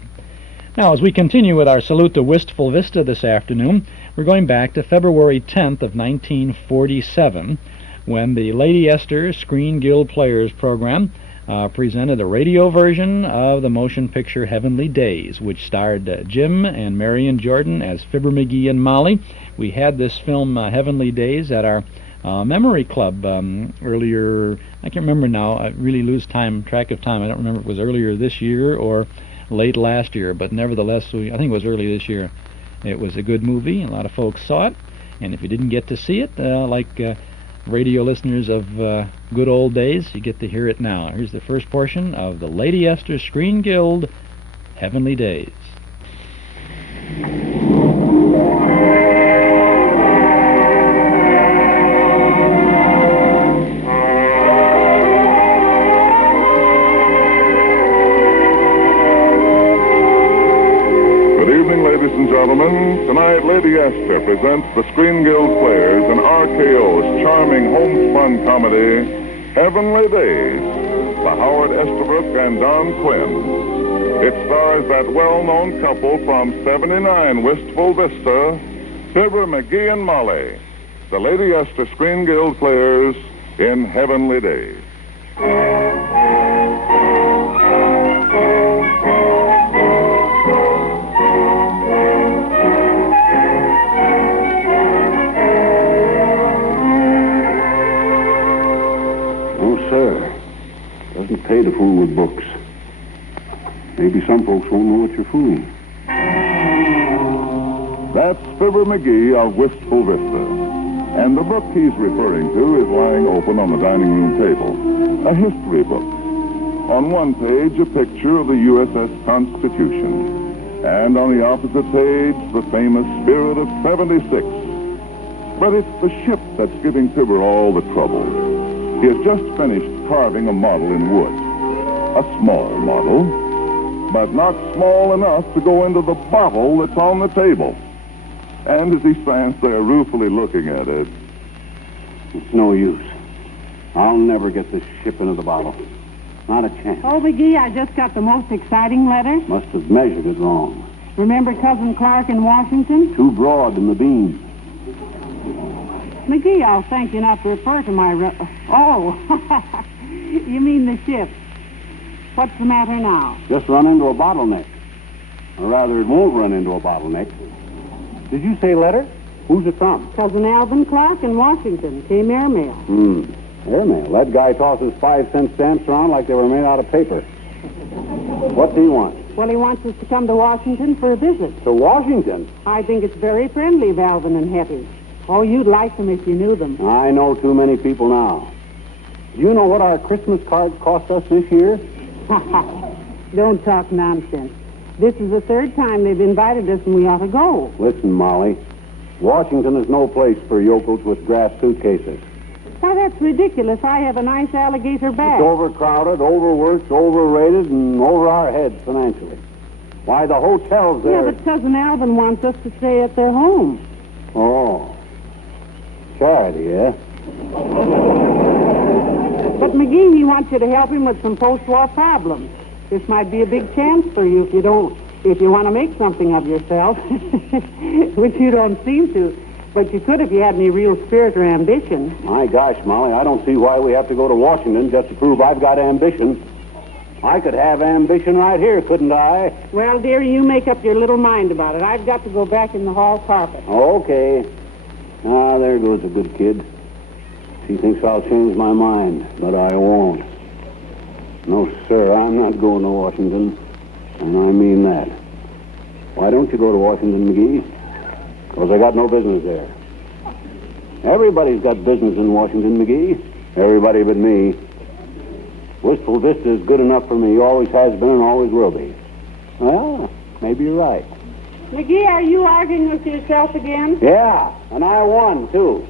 Now, as we continue with our salute to Wistful Vista this afternoon, we're going back to February 10th of 1947, when the Lady Esther Screen Guild Players program presented a radio version of the motion picture Heavenly Days, which starred Jim and Marion Jordan as Fibber McGee and Molly. We had this film, Heavenly Days, at our memory club earlier. I can't remember now. I really lose track of time. I don't remember if it was earlier this year or late last year, but nevertheless, I think it was early this year. It was a good movie. A lot of folks saw it, and if you didn't get to see it, radio listeners of good old days, you get to hear it now. Here's the first portion of the Lady Esther Screen Guild, Heavenly Days. Ladies and gentlemen, tonight Lady Esther presents the Screen Guild Players in RKO's charming homespun comedy, Heavenly Days, by Howard Estabrook and Don Quinn. It stars that well-known couple from 79 Wistful Vista, Fibber McGee and Molly, the Lady Esther Screen Guild Players in Heavenly Days. Pay to fool with books. Maybe some folks won't know what you're fooling. That's Fibber McGee of Wistful Vista. And the book he's referring to is lying open on the dining room table. A history book. On one page, a picture of the USS Constitution. And on the opposite page, the famous Spirit of 76. But it's the ship that's giving Fibber all the trouble. He has just finished carving a model in wood. A small model, but not small enough to go into the bottle that's on the table. And as he stands there ruefully looking at it, it's no use. I'll never get this ship into the bottle. Not a chance. Oh, McGee, I just got the most exciting letter. Must have measured it wrong. Remember Cousin Clark in Washington? Too broad in the beam. McGee, I'll thank you not to refer to my... Oh, you mean the ship. What's the matter now? Just run into a bottleneck. Or rather, it won't run into a bottleneck. Did you say letter? Who's it from? Cousin Alvin Clark in Washington. Came airmail. Airmail. That guy tosses 5-cent stamps around like they were made out of paper. What's he want? Well, he wants us to come to Washington for a visit. To Washington? I think it's very friendly of Alvin and Hetty. Oh, you'd like them if you knew them. I know too many people now. Do you know what our Christmas cards cost us this year? Don't talk nonsense. This is the third time they've invited us, and we ought to go. Listen, Molly. Washington is no place for yokels with grass suitcases. Why, that's ridiculous. I have a nice alligator bag. It's overcrowded, overworked, overrated, and over our heads financially. Why, the hotels there... Yeah, but Cousin Alvin wants us to stay at their home. Oh. Charity, eh? But McGee, he wants you to help him with some post-war problems. This might be a big chance for you if you want to make something of yourself, which you don't seem to. But you could if you had any real spirit or ambition. My gosh, Molly, I don't see why we have to go to Washington just to prove I've got ambition. I could have ambition right here, couldn't I? Well, dearie, you make up your little mind about it. I've got to go back in the hall carpet. Okay. Ah, there goes a good kid. She thinks I'll change my mind, but I won't. No, sir, I'm not going to Washington, and I mean that. Why don't you go to Washington, McGee? Because I got no business there. Everybody's got business in Washington, McGee. Everybody but me. Wistful Vista is good enough for me. Always has been and always will be. Well, maybe you're right. McGee, are you arguing with yourself again? Yeah, and I won, too.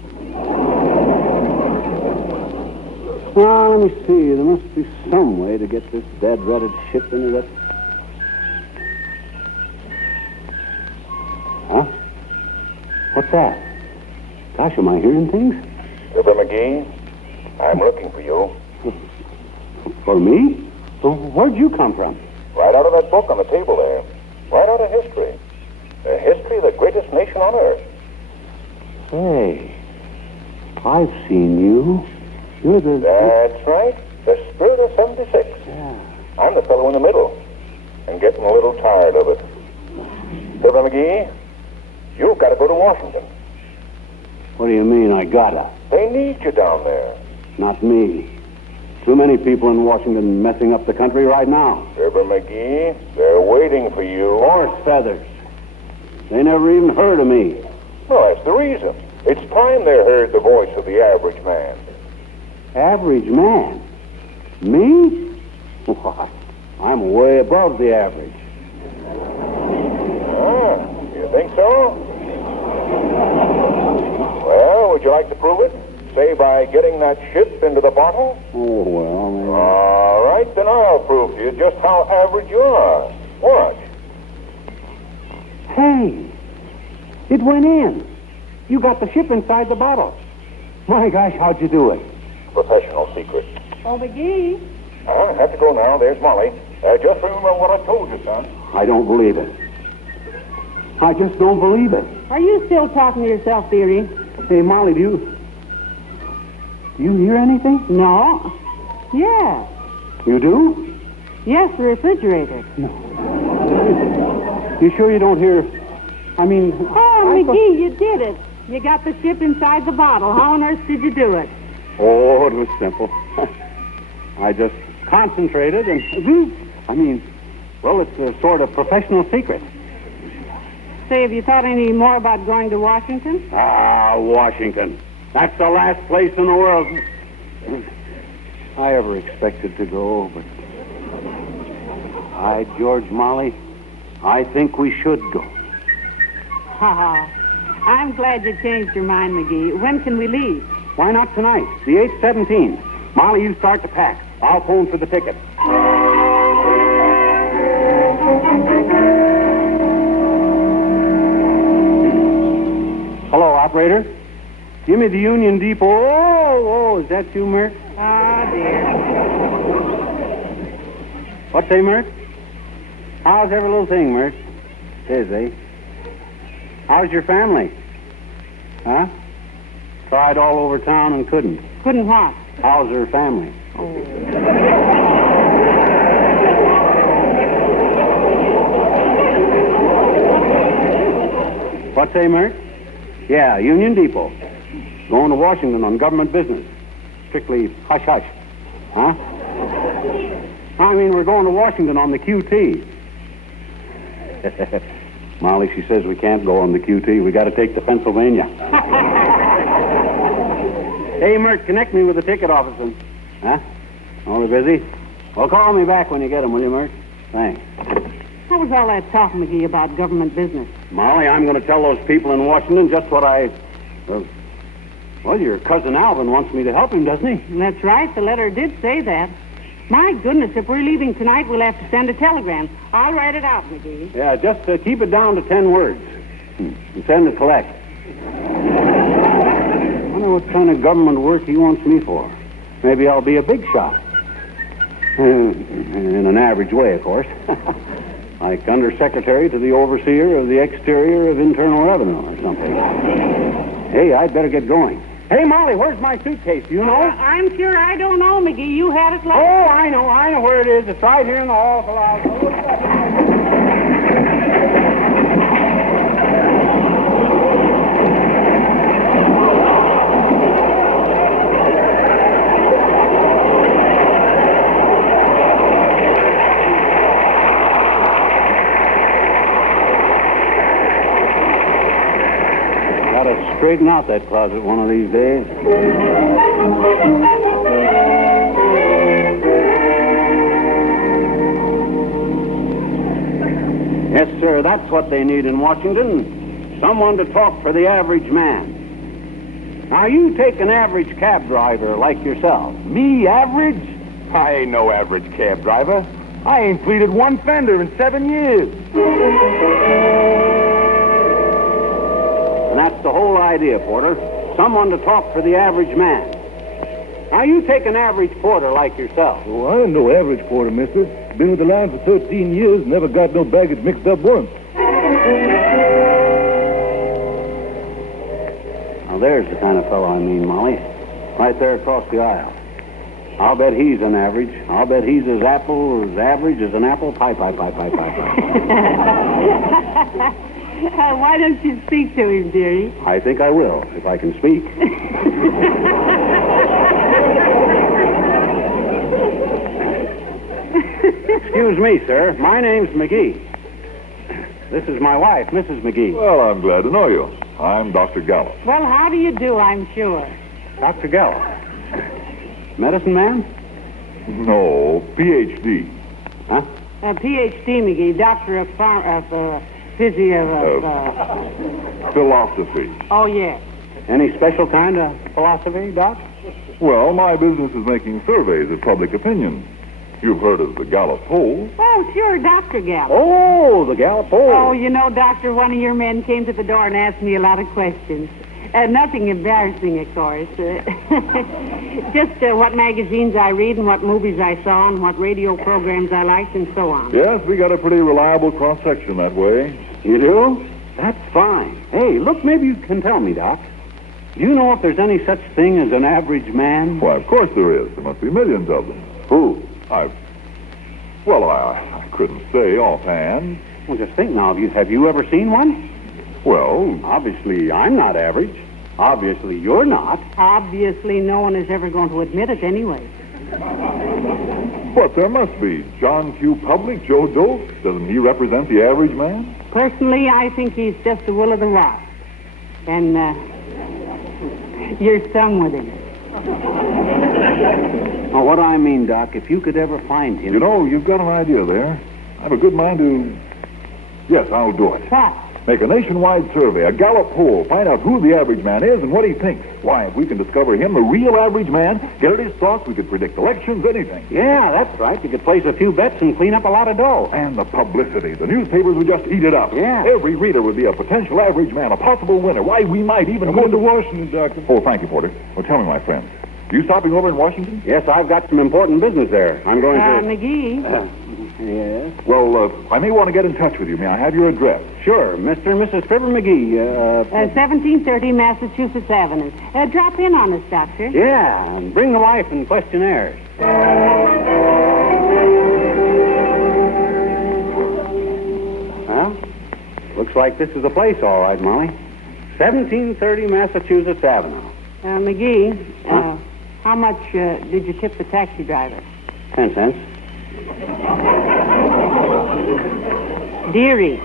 Well, let me see. There must be some way to get this dead-rutted ship into that... Huh? What's that? Gosh, am I hearing things? Fibber McGee, I'm looking for you. For me? Well, where'd you come from? Right out of that book on the table there. Right out of history. The history of the greatest nation on earth. Say, I've seen you. You're the... That's right. The Spirit of 76. Yeah. I'm the fellow in the middle. And getting a little tired of it. Fibber McGee, you've got to go to Washington. What do you mean, I gotta? They need you down there. Not me. Too many people in Washington messing up the country right now. Fibber McGee, they're waiting for you. Horse feathers. They never even heard of me. Well, that's the reason. It's time they heard the voice of the average man. Average man? Me? Why, I'm way above the average. Ah, you think so? Well, would you like to prove it? Say by getting that ship into the bottle? Oh, well, maybe. All right, then I'll prove to you just how average you are. Watch. Hey, it went in. You got the ship inside the bottle. My gosh, how'd you do it? Professional secret. Oh, McGee. I have to go now. There's Molly. Just remember what I told you, son. I don't believe it. I just don't believe it. Are you still talking to yourself, Peary? Hey, Molly, do you hear anything? No. Yeah. You do? Yes, the refrigerator. No. You sure you don't hear... I mean... Oh, McGee, you did it. You got the ship inside the bottle. How on earth did you do it? Oh, it was simple. I just concentrated and... well, it's a sort of professional secret. Say, have you thought any more about going to Washington? Ah, Washington. That's the last place in the world I ever expected to go, but... George, Molly, I think we should go. Ha ha. I'm glad you changed your mind, McGee. When can we leave? Why not tonight? The 8:17. Molly, you start to pack. I'll phone for the ticket. Hello, operator. Give me the Union Depot. Oh, is that you, Mert? Ah, dear. What say, Mert? How's every little thing, Mert? Says, eh? How's your family? Huh? Tried all over town and couldn't. Couldn't what? How's her family? Oh. What say, Mert? Yeah, Union Depot. Going to Washington on government business. Strictly hush-hush. Huh? I mean, we're going to Washington on the QT. Molly, she says we can't go on the QT. We got to take to Pennsylvania. Hey, Mert, connect me with the ticket officer. Huh? Only busy? Well, call me back when you get him, will you, Mert? Thanks. What was all that talk, McGee, about government business? Molly, I'm going to tell those people in Washington just what well, your cousin Alvin wants me to help him, doesn't he? That's right. The letter did say that. My goodness, if we're leaving tonight, we'll have to send a telegram. I'll write it out, McGee. Yeah, just keep it down to 10 words. And send it collect. I wonder what kind of government work he wants me for. Maybe I'll be a big shot. In an average way, of course. Like undersecretary to the overseer of the exterior of Internal Revenue or something. Hey, I'd better get going. Hey, Molly, where's my suitcase? Do you know? I'm sure I don't know, McGee. You had it last. Oh, I know where it is. It's right here in the hall. Straighten out that closet one of these days. Yes, sir, that's what they need in Washington. Someone to talk for the average man. Now, you take an average cab driver like yourself. Me, average? I ain't no average cab driver. I ain't pleated one fender in 7 years. And that's the whole idea, Porter. Someone to talk for the average man. Now, you take an average porter like yourself. Oh, I ain't no average porter, mister. Been with the line for 13 years, never got no baggage mixed up once. Now, there's the kind of fellow I mean, Molly. Right there across the aisle. I'll bet he's an average. I'll bet he's as average as an apple pie. Why don't you speak to him, dearie? I think I will, if I can speak. Excuse me, sir. My name's McGee. This is my wife, Mrs. McGee. Well, I'm glad to know you. I'm Dr. Gallup. Well, how do you do, I'm sure. Dr. Gallup. Medicine man? No, Ph.D. Huh? Ph.D., McGee, doctor of philosophy. Oh, yes. Any special kind of philosophy, Doc? Well, my business is making surveys of public opinion. You've heard of the Gallup poll. Oh, sure, Dr. Gallup. Oh, the Gallup poll. Oh, you know, Doctor, one of your men came to the door and asked me a lot of questions. Nothing embarrassing, of course. Just what magazines I read and what movies I saw and what radio programs I liked and so on. Yes, we got a pretty reliable cross-section that way. You do? That's fine. Hey, look, maybe you can tell me, Doc. Do you know if there's any such thing as an average man? Why, of course there is. There must be millions of them. Who? I couldn't say offhand. Well, just think now. Have you ever seen one? Well... Obviously, I'm not average. Obviously, you're not. Obviously, no one is ever going to admit it anyway. But there must be. John Q. Public, Joe Dope. Doesn't he represent the average man? Personally, I think he's just the will of the wasp. And, you're stung with him. Now, what I mean, Doc, if you could ever find him... You know, you've got an idea there. I have a good mind to... Yes, I'll do it. What? Make a nationwide survey, a Gallup poll, find out who the average man is and what he thinks. Why, if we can discover him, the real average man, get at his thoughts, we could predict elections, anything. Yeah, that's right. You could place a few bets and clean up a lot of dough. And the publicity. The newspapers would just eat it up. Yeah. Every reader would be a potential average man, a possible winner. Why, we might even go to Washington, Doctor. Oh, thank you, Porter. Well, tell me, my friend, you stopping over in Washington? Yes, I've got some important business there. I'm going to... McGee. Yes? Well, I may want to get in touch with you. May I have your address? Sure. Mr. and Mrs. Fibber McGee. 1730 Massachusetts Avenue. Drop in on us, Doctor. Yeah, and bring the wife and questionnaires. Well, looks like this is the place, all right, Molly. 1730 Massachusetts Avenue. McGee, how much did you tip the taxi driver? 10 cents. Dearie,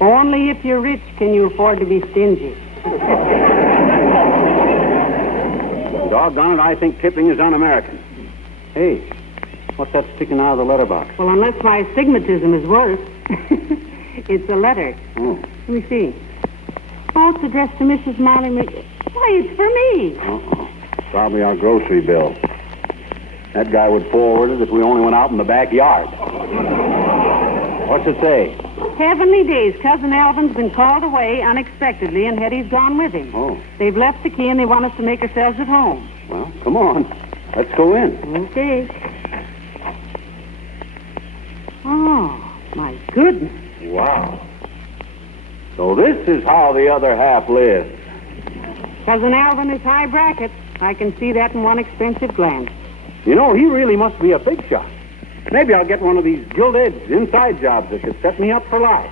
only if you're rich can you afford to be stingy. Doggone it, I think tipping is un-American. Hey, what's that sticking out of the letterbox? Well, unless my astigmatism is worse. It's a letter. Oh. Let me see. Oh, it's addressed to Mrs. Molly McGee. Why, it's for me. Uh-oh. Probably our grocery bill. That guy would forward it if we only went out in the backyard. What's it say? Heavenly days. Cousin Alvin's been called away unexpectedly, and Hetty's gone with him. Oh. They've left the key, and they want us to make ourselves at home. Well, come on. Let's go in. Okay. goodness. Wow. So this is how the other half lives. Cousin Alvin is high bracket. I can see that in one expensive glance. You know, he really must be a big shot. Maybe I'll get one of these gilt-edged inside jobs that could set me up for life.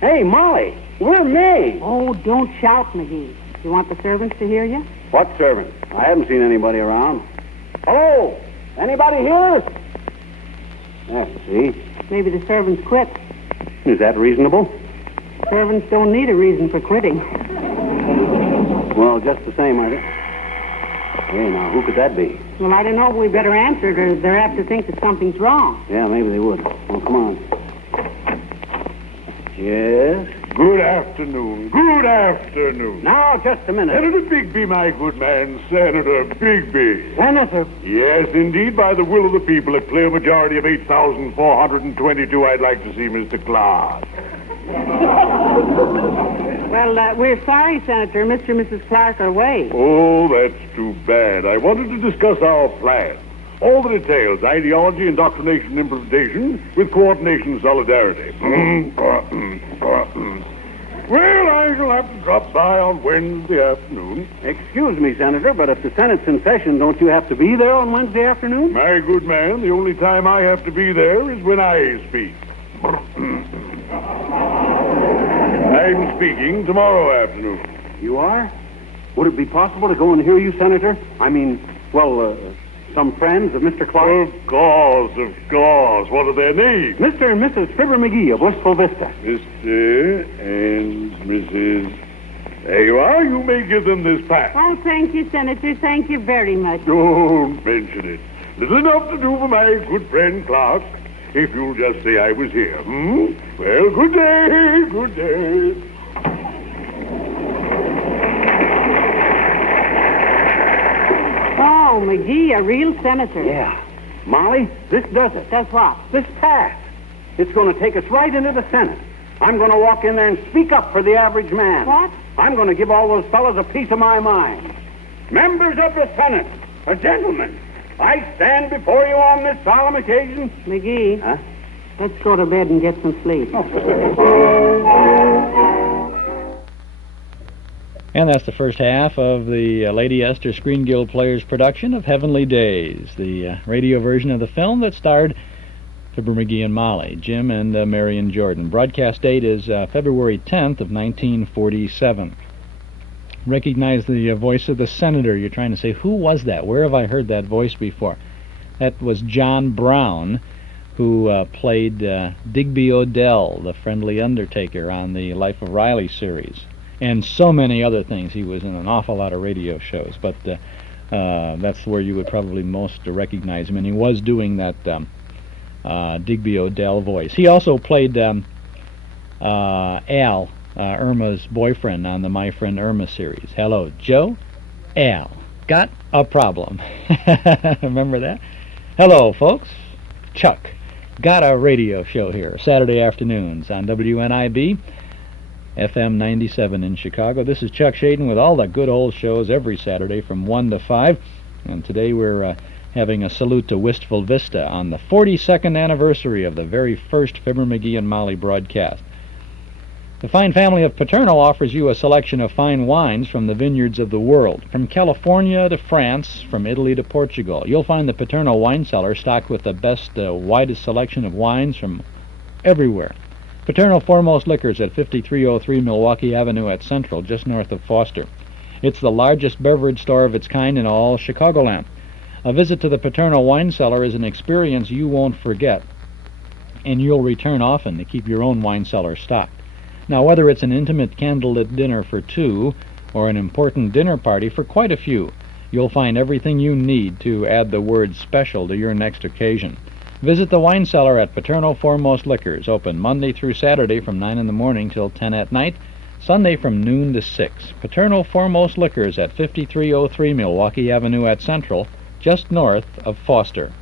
Hey, Molly, we're May. Oh, don't shout, McGee. You want the servants to hear you? What servants? I haven't seen anybody around. Hello? Anybody here? Let's see. Maybe the servants quit. Is that reasonable? Servants don't need a reason for quitting. Well, just the same, I think. Hey, now, who could that be? Well, I don't know. We better answer it, or they're apt to think that something's wrong. Yeah, maybe they would. Well, come on. Yes? Good afternoon. Good afternoon. Now, just a minute. Senator Bigby, my good man. Senator Bigby. Senator? Yes, indeed, by the will of the people, a clear majority of 8,422, I'd like to see Mr. Clark. Well, we're sorry, Senator. Mr. and Mrs. Clark are away. Oh, that's too bad. I wanted to discuss our plan. All the details, ideology, indoctrination, implementation, with coordination and solidarity. Well, I shall have to drop by on Wednesday afternoon. Excuse me, Senator, but if the Senate's in session, don't you have to be there on Wednesday afternoon? My good man, the only time I have to be there is when I speak. I'm speaking tomorrow afternoon. You are? Would it be possible to go and hear you, Senator? I mean, well, some friends of Mr. Clark? Of course, of course. What are their names? Mr. and Mrs. Fibber McGee of Wistful Vista. Mr. and Mrs. There you are. You may give them this pass. Oh, thank you, Senator. Thank you very much. Don't mention it. Little enough to do for my good friend Clark. If you'll just say I was here. Well, good day. Good day. Oh, McGee, a real senator. Yeah. Molly, this does it. Does what? This pass. It's going to take us right into the Senate. I'm going to walk in there and speak up for the average man. What? I'm going to give all those fellows a piece of my mind. Members of the Senate, gentlemen, I stand before you on this solemn occasion. McGee. Huh? Let's go to bed and get some sleep. And that's the first half of the Lady Esther Screen Guild Players production of Heavenly Days, the radio version of the film that starred Fibber McGee and Molly, Jim and Marion Jordan. Broadcast date is February 10th of 1947. Recognize the voice of the senator. You're trying to say, who was that? Where have I heard that voice before? That was John Brown, who played Digby Odell, the friendly undertaker, on the Life of Riley series, and so many other things. He was in an awful lot of radio shows, but that's where you would probably most recognize him, and he was doing that Digby Odell voice. He also played Al, Irma's boyfriend, on the My Friend Irma series. Hello, Joe. Al. Got a problem. Remember that? Hello, folks. Chuck. Got a radio show here, Saturday afternoons on WNIB, FM 97 in Chicago. This is Chuck Shaden with all the good old shows every Saturday from 1 to 5. And today we're having a salute to Wistful Vista on the 42nd anniversary of the very first Fibber McGee and Molly broadcast. The fine family of Paterno offers you a selection of fine wines from the vineyards of the world. From California to France, from Italy to Portugal. You'll find the Paterno wine cellar stocked with the best, widest selection of wines from everywhere. Paterno Foremost Liquors at 5303 Milwaukee Avenue at Central, just north of Foster. It's the largest beverage store of its kind in all Chicagoland. A visit to the Paterno wine cellar is an experience you won't forget, and you'll return often to keep your own wine cellar stocked. Now, whether it's an intimate candlelit dinner for two or an important dinner party for quite a few, you'll find everything you need to add the word special to your next occasion. Visit the wine cellar at Paterno Foremost Liquors, open Monday through Saturday from 9 in the morning till 10 at night, Sunday from noon to 6. Paterno Foremost Liquors at 5303 Milwaukee Avenue at Central, just north of Foster.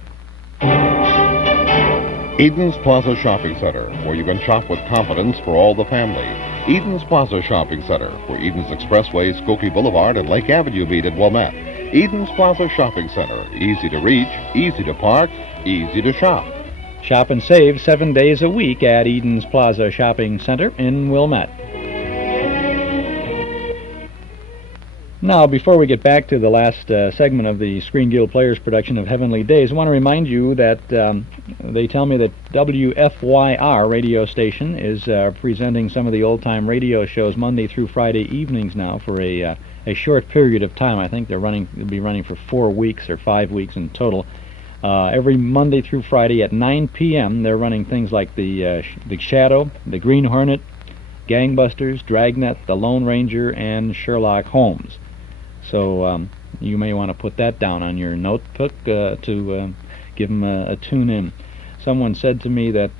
Eden's Plaza Shopping Center, where you can shop with confidence for all the family. Eden's Plaza Shopping Center, where Eden's Expressway, Skokie Boulevard, and Lake Avenue meet at Wilmette. Eden's Plaza Shopping Center, easy to reach, easy to park, easy to shop. Shop and save 7 days a week at Eden's Plaza Shopping Center in Wilmette. Now, before we get back to the last segment of the Screen Guild Players production of Heavenly Days, I want to remind you that they tell me that WFYR radio station is presenting some of the old-time radio shows Monday through Friday evenings now for a short period of time. I think they'll be running for 4 weeks or 5 weeks in total. Every Monday through Friday at 9 p.m. they're running things like the Shadow, the Green Hornet, Gangbusters, Dragnet, the Lone Ranger, and Sherlock Holmes. So you may want to put that down on your notebook to give them a tune in. Someone said to me that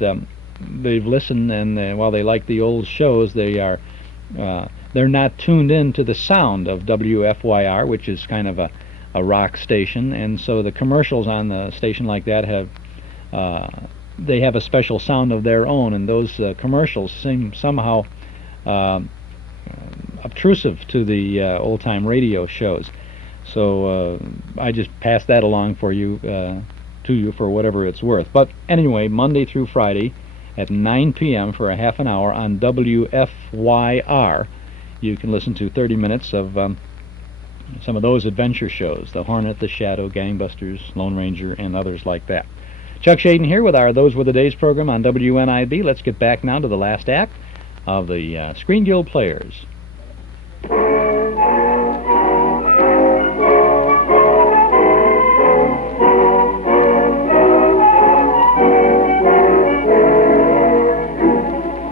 they've listened, and while they like the old shows, they're not tuned in to the sound of WFYR, which is kind of a rock station, and so the commercials on the station like that have a special sound of their own, and those commercials seem somehow obtrusive to the old-time radio shows. So I just pass that along for you, to you for whatever it's worth. But anyway, Monday through Friday at 9 p.m. for a half an hour on WFYR, you can listen to 30 minutes of some of those adventure shows, the Hornet, the Shadow, Gangbusters, Lone Ranger, and others like that. Chuck Shaden here with our Those Were the Days program on WNIB. Let's get back now to the last act of the Screen Guild Players.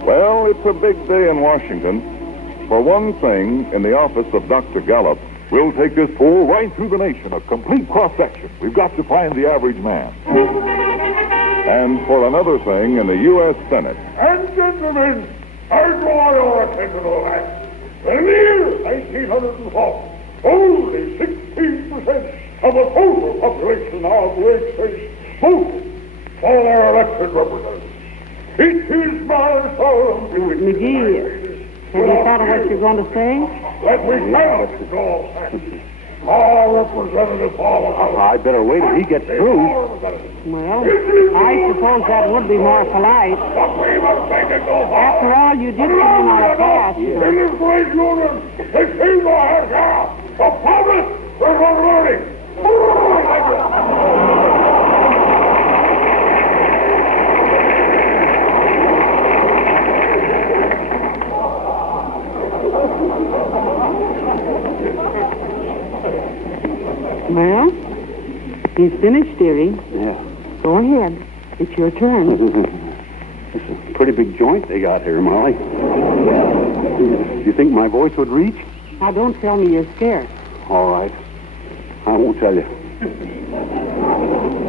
Well, it's a big day in Washington. For one thing, in the office of Dr. Gallup, we'll take this poll right through the nation, a complete cross-section. We've got to find the average man. And for another thing, in the U.S. Senate. And gentlemen, I draw your attention to that. In the year 1904, only 16% of the total population of the States voted for their elected representatives. It is my solemn McGee, have you thought of what you're going to say? Let me tell you, our representative I better wait till he gets through. Well, I suppose that would be more polite. After all, you did give him our pass. In this great union, it seems I have now a promise for unloading. Well, he's finished, dearie. Yeah. Go ahead. It's your turn. It's a pretty big joint they got here, Molly. Do you think my voice would reach? Now, don't tell me you're scared. All right. I won't tell you.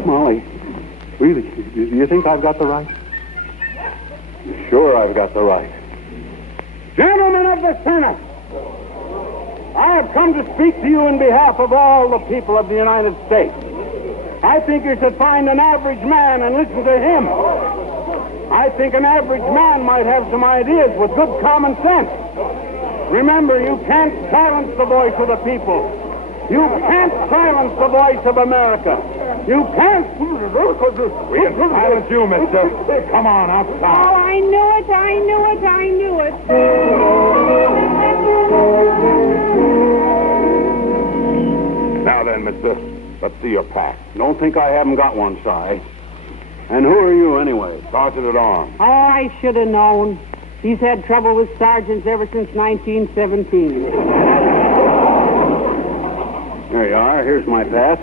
Molly, really, do you think I've got the right? Sure I've got the right. Gentlemen of the Senate, I have come to speak to you in behalf of all the people of the United States. I think you should find an average man and listen to him. I think an average man might have some ideas with good common sense. Remember, you can't silence the voice of the people. You can't silence the voice of America. You can't. We can silence you, mister. Come on, outside. Oh, I knew it, I knew it, I knew it. Now then, mister, let's see your pass. Don't think I haven't got one, Si. And who are you, anyway? Sergeant at Arms. Oh, I should have known. He's had trouble with sergeants ever since 1917. There you are. Here's my pass.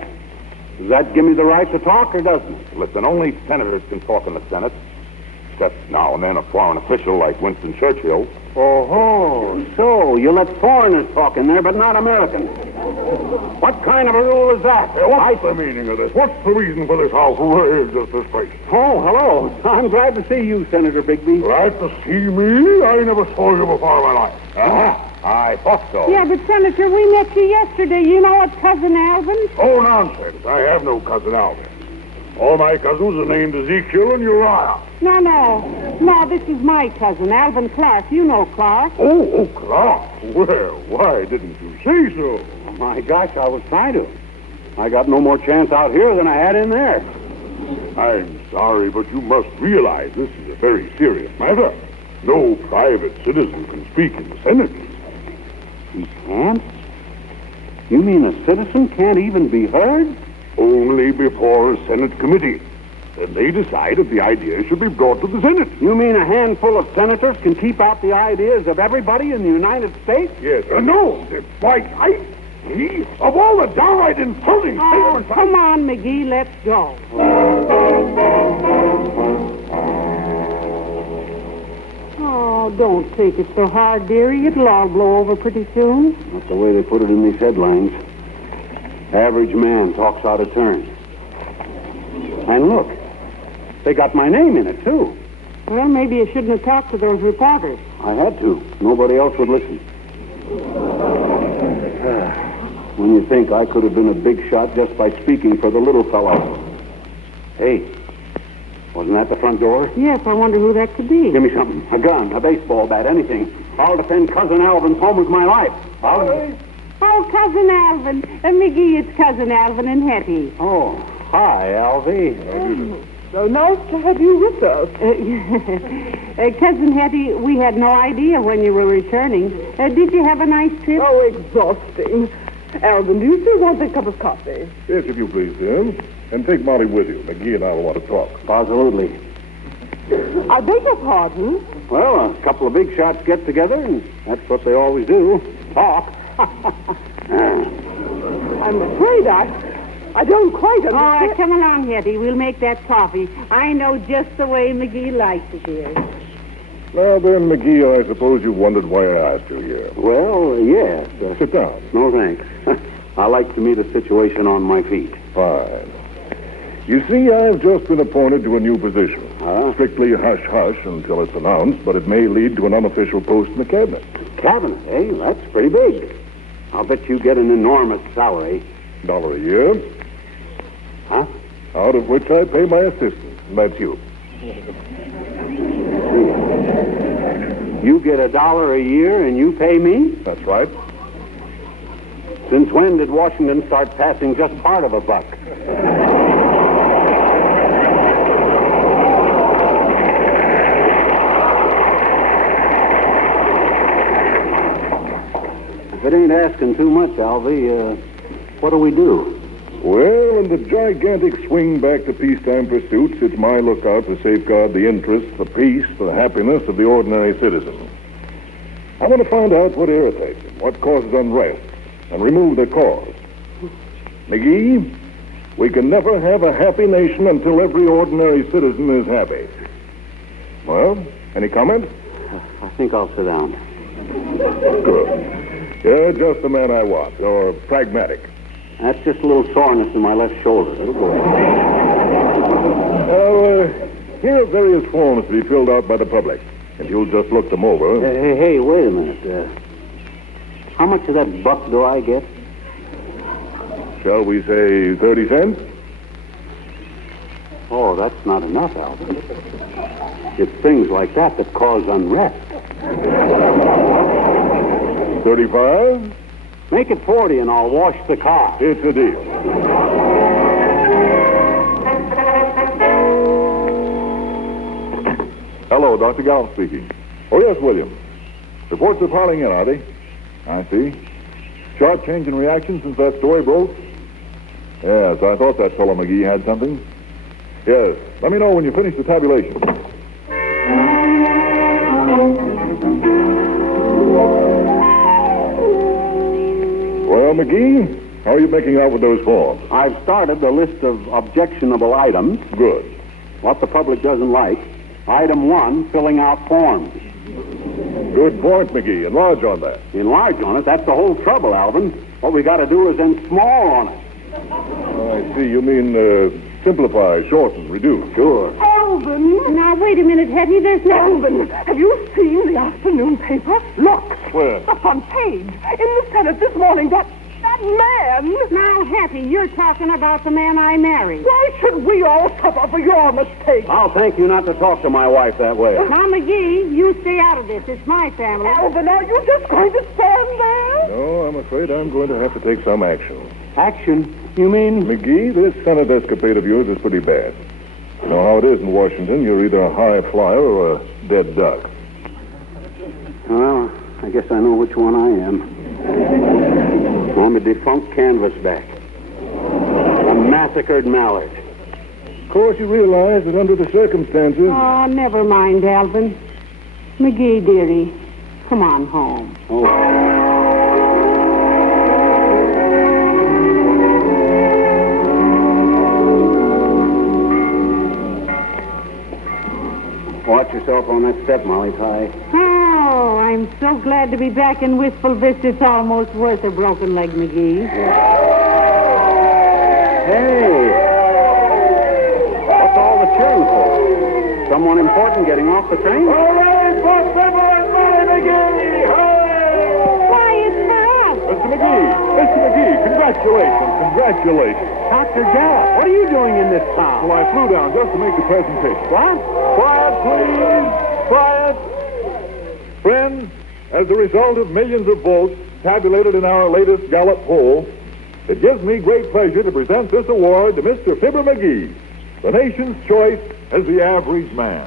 Does that give me the right to talk, or doesn't it? Listen, only senators can talk in the Senate. Except now and then a foreign official like Winston Churchill. Oh, so you let foreigners talk in there, but not Americans. What kind of a rule is that? What's the meaning of this? What's the reason for this outrageous disgrace? Oh, hello. I'm glad to see you, Senator Bigby. Glad to see me? I never saw you before in my life. I thought so. Yeah, but Senator, we met you yesterday. You know what Cousin Alvin? Oh, nonsense. I have no Cousin Alvin. All my cousins are named Ezekiel and Uriah. No, this is my cousin, Alvin Clark. You know Clark. Oh, Clark. Well, why didn't you say so? Oh, my gosh, I was trying to. I got no more chance out here than I had in there. I'm sorry, but you must realize this is a very serious matter. No private citizen can speak in the Senate. He can't? You mean a citizen can't even be heard? Only before a Senate committee. Then they decide if the idea should be brought to the Senate. You mean a handful of senators can keep out the ideas of everybody in the United States? Yes. No, why, he, of all the downright insulting Oh, come on, McGee, let's go. Oh, don't take it so hard, dearie. It'll all blow over pretty soon. Not the way they put it in these headlines. Average man talks out of turn. And look, they got my name in it, too. Well, maybe you shouldn't have talked to those reporters. I had to. Nobody else would listen. When you think I could have been a big shot just by speaking for the little fella. Hey, wasn't that the front door? Yes, I wonder who that could be. Give me something. A gun, a baseball bat, anything. I'll defend Cousin Alvin's home with my life. Oh, Cousin Alvin. McGee, it's Cousin Alvin and Hetty. Oh, hi, Alvy. So nice to have you with us. Cousin Hetty, we had no idea when you were returning. Did you have a nice trip? Oh, exhausting. Alvin, do you still want a cup of coffee? Yes, if you please, dear. And take Molly with you. McGee and I will want to talk. Absolutely. I beg your pardon? Well, a couple of big shots get together, and that's what they always do. Talk. I'm afraid I don't quite understand. All right, come along, Hetty. We'll make that coffee. I know just the way McGee likes it here. Now then, McGee, I suppose you've wondered why I asked you here. Well, yes. Sit down. No, thanks. I like to meet a situation on my feet. Fine. You see, I've just been appointed to a new position. Strictly hush-hush until it's announced, but it may lead to an unofficial post in the cabinet. Cabinet, eh? That's pretty big. I'll bet you get an enormous salary. $1 a year. Huh? Out of which I pay my assistant. And that's you. You get $1 a year and you pay me? That's right. Since when did Washington start passing just part of a buck? If it ain't asking too much, Alvy, what do we do? Well, in the gigantic swing back to peacetime pursuits, it's my lookout to safeguard the interests, the peace, the happiness of the ordinary citizen. I want to find out what irritates him, what causes unrest, and remove the cause. McGee, we can never have a happy nation until every ordinary citizen is happy. Well, any comment? I think I'll sit down. Good. You're just the man I want, or pragmatic. That's just a little soreness in my left shoulder. It'll go. Well, here are various forms to be filled out by the public. If you'll just look them over. Hey, wait a minute. How much of that buck do I get? Shall we say 30 cents? Oh, that's not enough, Alvin. It's things like that that cause unrest. 35? Make it 40 and I'll wash the car. It's a deal. Hello, Dr. Gale speaking. Oh, yes, William. Reports are piling in, are they? I see. Sharp change in reaction since that story broke? Yes, I thought that fellow McGee had something. Yes, let me know when you finish the tabulation. Well, McGee, how are you making out with those forms? I've started a list of objectionable items. Good. What the public doesn't like. Item 1, filling out forms. Good point, McGee. Enlarge on that. Enlarge on it? That's the whole trouble, Alvin. What we got to do is then small on it. I see. You mean simplify, shorten, reduce. Sure. Alvin! Now, wait a minute, Hetty. There's no... Alvin, have you seen the afternoon paper? Look. Where? The front page. In the Senate this morning, that man. Now, Hetty, you're talking about the man I married. Why should we all suffer for your mistake? I'll thank you not to talk to my wife that way. Now, McGee, you stay out of this. It's my family. Alvin, are you just going to stand there? No, I'm afraid I'm going to have to take some action. Action? You mean? McGee, this Senate escapade of yours is pretty bad. You know how it is in Washington. You're either a high flyer or a dead duck. Well, I guess I know which one I am. I'm a defunct canvasback. A massacred mallard. Of course, you realize that under the circumstances... Oh, never mind, Alvin. McGee, dearie, come on home. Oh. Watch yourself on that step, Molly Ty. Oh, I'm so glad to be back in Wistful Vista. It's almost worth a broken leg, McGee. Hey! What's all the cheering for? Someone important getting off the train? Hooray for Fibber and Marion McGee! Why, it's for us! Mr. McGee, congratulations. Dr. Gale, what are you doing in this town? Well, I flew down just to make the presentation. What? Quiet, please. Quiet. Friends, as a result of millions of votes tabulated in our latest Gallup poll, it gives me great pleasure to present this award to Mr. Fibber McGee, the nation's choice as the average man.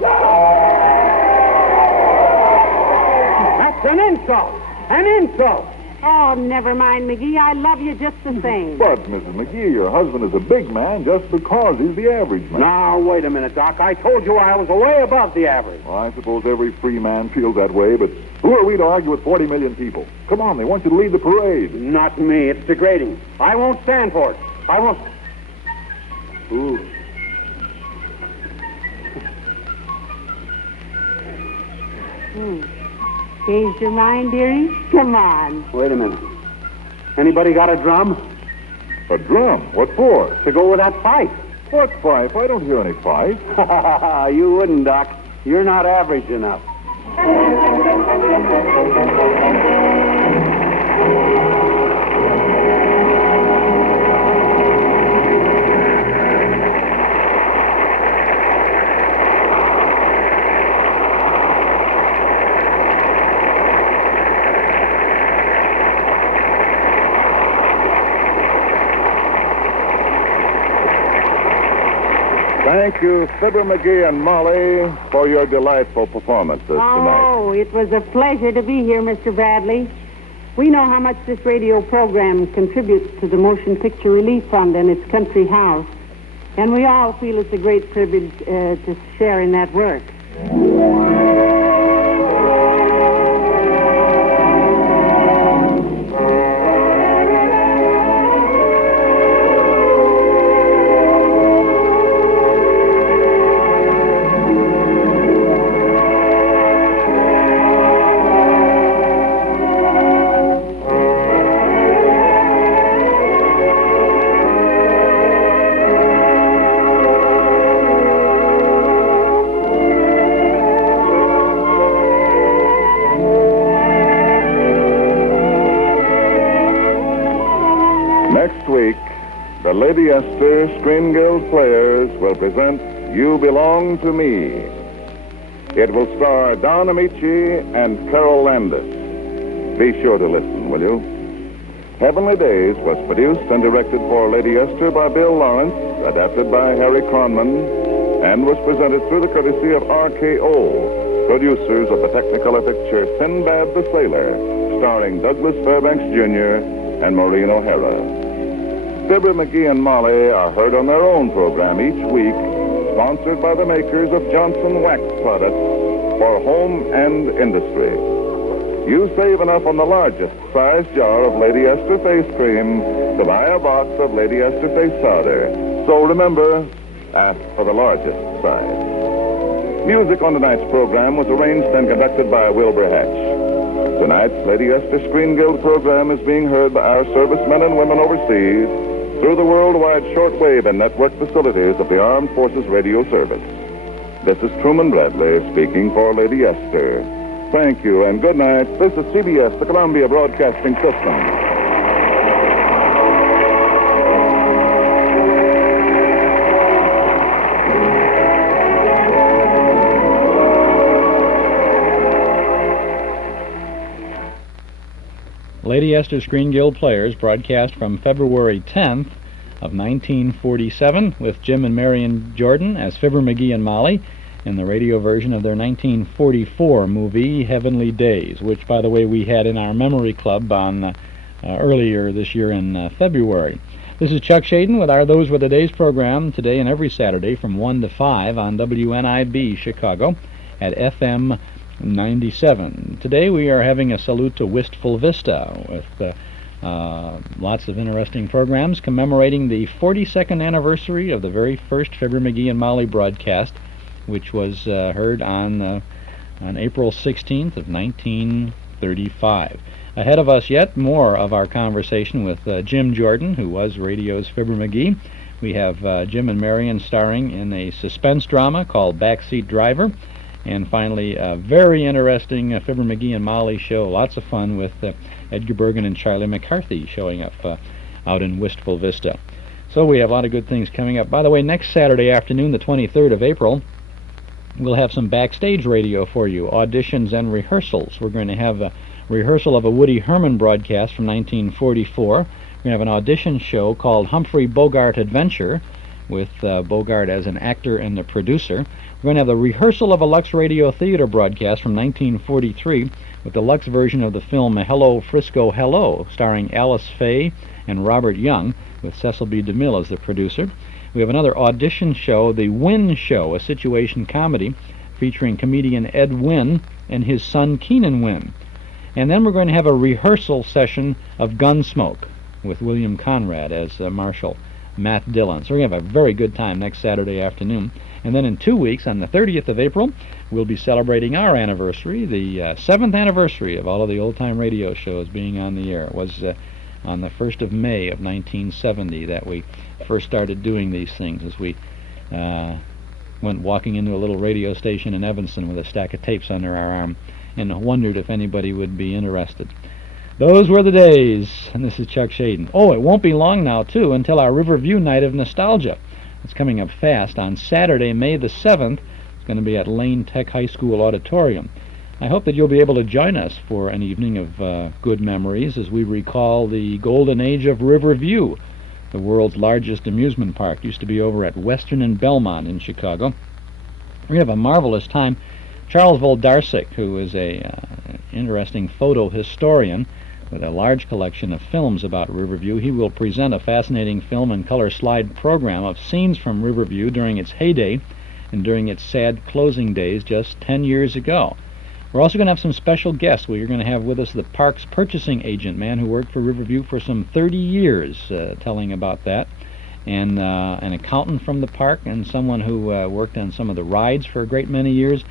That's an insult. An insult. Oh, never mind, McGee. I love you just the same. But, Mrs. McGee, your husband is a big man just because he's the average man. Now, wait a minute, Doc. I told you I was way above the average. Well, I suppose every free man feels that way, but who are we to argue with 40 million people? Come on, they want you to lead the parade. Not me. It's degrading. I won't stand for it. I won't... Ooh. Changed your mind, dearie? Come on. Wait a minute. Anybody got a drum? A drum? What for? To go with that fife. What fife? I don't hear any fife. You wouldn't, Doc. You're not average enough. Thank you, Fibber McGee and Molly, for your delightful performances tonight. Oh, it was a pleasure to be here, Mr. Bradley. We know how much this radio program contributes to the Motion Picture Relief Fund and its country house. And we all feel it's a great privilege to share in that work. Next week, the Lady Esther Screen Guild Players will present You Belong to Me. It will star Don Amici and Carol Landis. Be sure to listen, will you? Heavenly Days was produced and directed for Lady Esther by Bill Lawrence, adapted by Harry Cronman, and was presented through the courtesy of RKO, producers of the Technicolor picture Sinbad the Sailor, starring Douglas Fairbanks Jr. and Maureen O'Hara. Fibber McGee and Molly are heard on their own program each week, sponsored by the makers of Johnson Wax products for home and industry. You save enough on the largest size jar of Lady Esther face cream to buy a box of Lady Esther face solder. So remember, ask for the largest size. Music on tonight's program was arranged and conducted by Wilbur Hatch. Tonight's Lady Esther Screen Guild program is being heard by our servicemen and women overseas through the worldwide shortwave and network facilities of the Armed Forces Radio Service. This is Truman Bradley speaking for Lady Esther. Thank you and good night. This is CBS, the Columbia Broadcasting System. Lady Esther Screen Guild Players broadcast from February 10th of 1947 with Jim and Marion Jordan as Fibber McGee and Molly in the radio version of their 1944 movie, Heavenly Days, which, by the way, we had in our Memory Club on earlier this year in February. This is Chuck Shaden with our Those Were the Days program, today and every Saturday from 1 to 5 on WNIB Chicago at FM 97. Today we are having a salute to Wistful Vista with lots of interesting programs commemorating the 42nd anniversary of the very first Fibber McGee and Molly broadcast, which was heard on April 16th of 1935. Ahead of us yet, more of our conversation with Jim Jordan, who was radio's Fibber McGee. We have Jim and Marion starring in a suspense drama called Backseat Driver. And finally, a very interesting Fibber McGee and Molly show, lots of fun with Edgar, Bergen, and Charlie McCarthy showing up out in Wistful Vista. So we have a lot of good things coming up. By the way, next Saturday afternoon, the 23rd of April, we'll have some backstage radio for you, auditions and rehearsals. We're going to have a rehearsal of a Woody Herman broadcast from 1944. We're going to have an audition show called Humphrey Bogart Adventure with Bogart as an actor and the producer. We're going to have the rehearsal of a Lux Radio Theater broadcast from 1943 with the Lux version of the film Hello, Frisco, Hello, starring Alice Faye and Robert Young, with Cecil B. DeMille as the producer. We have another audition show, The Wynn Show, a situation comedy featuring comedian Ed Wynn and his son Keenan Wynn. And then we're going to have a rehearsal session of Gunsmoke with William Conrad as Marshal Matt Dillon. So we're going to have a very good time next Saturday afternoon. And then in 2 weeks, on the 30th of April, we'll be celebrating our anniversary, the 7th anniversary of all of the old-time radio shows being on the air. It was on the 1st of May of 1970 that we first started doing these things, as we went walking into a little radio station in Evanston with a stack of tapes under our arm and wondered if anybody would be interested. Those were the days, and this is Chuck Shaden. Oh, it won't be long now, too, until our Riverview Night of Nostalgia. It's coming up fast on Saturday, May the 7th. It's going to be at Lane Tech High School Auditorium. I hope that you'll be able to join us for an evening of good memories as we recall the golden age of Riverview, the world's largest amusement park. Used to be over at Western and Belmont in Chicago. We're going to have a marvelous time. Charles Voldarczyk, who is an interesting photo historian with a large collection of films about Riverview, he will present a fascinating film and color slide program of scenes from Riverview during its heyday and during its sad closing days just 10 years ago. We're also going to have some special guests. We're going to have with us the park's purchasing agent, man who worked for Riverview for some 30 years, telling about that, and an accountant from the park and someone who worked on some of the rides for a great many years,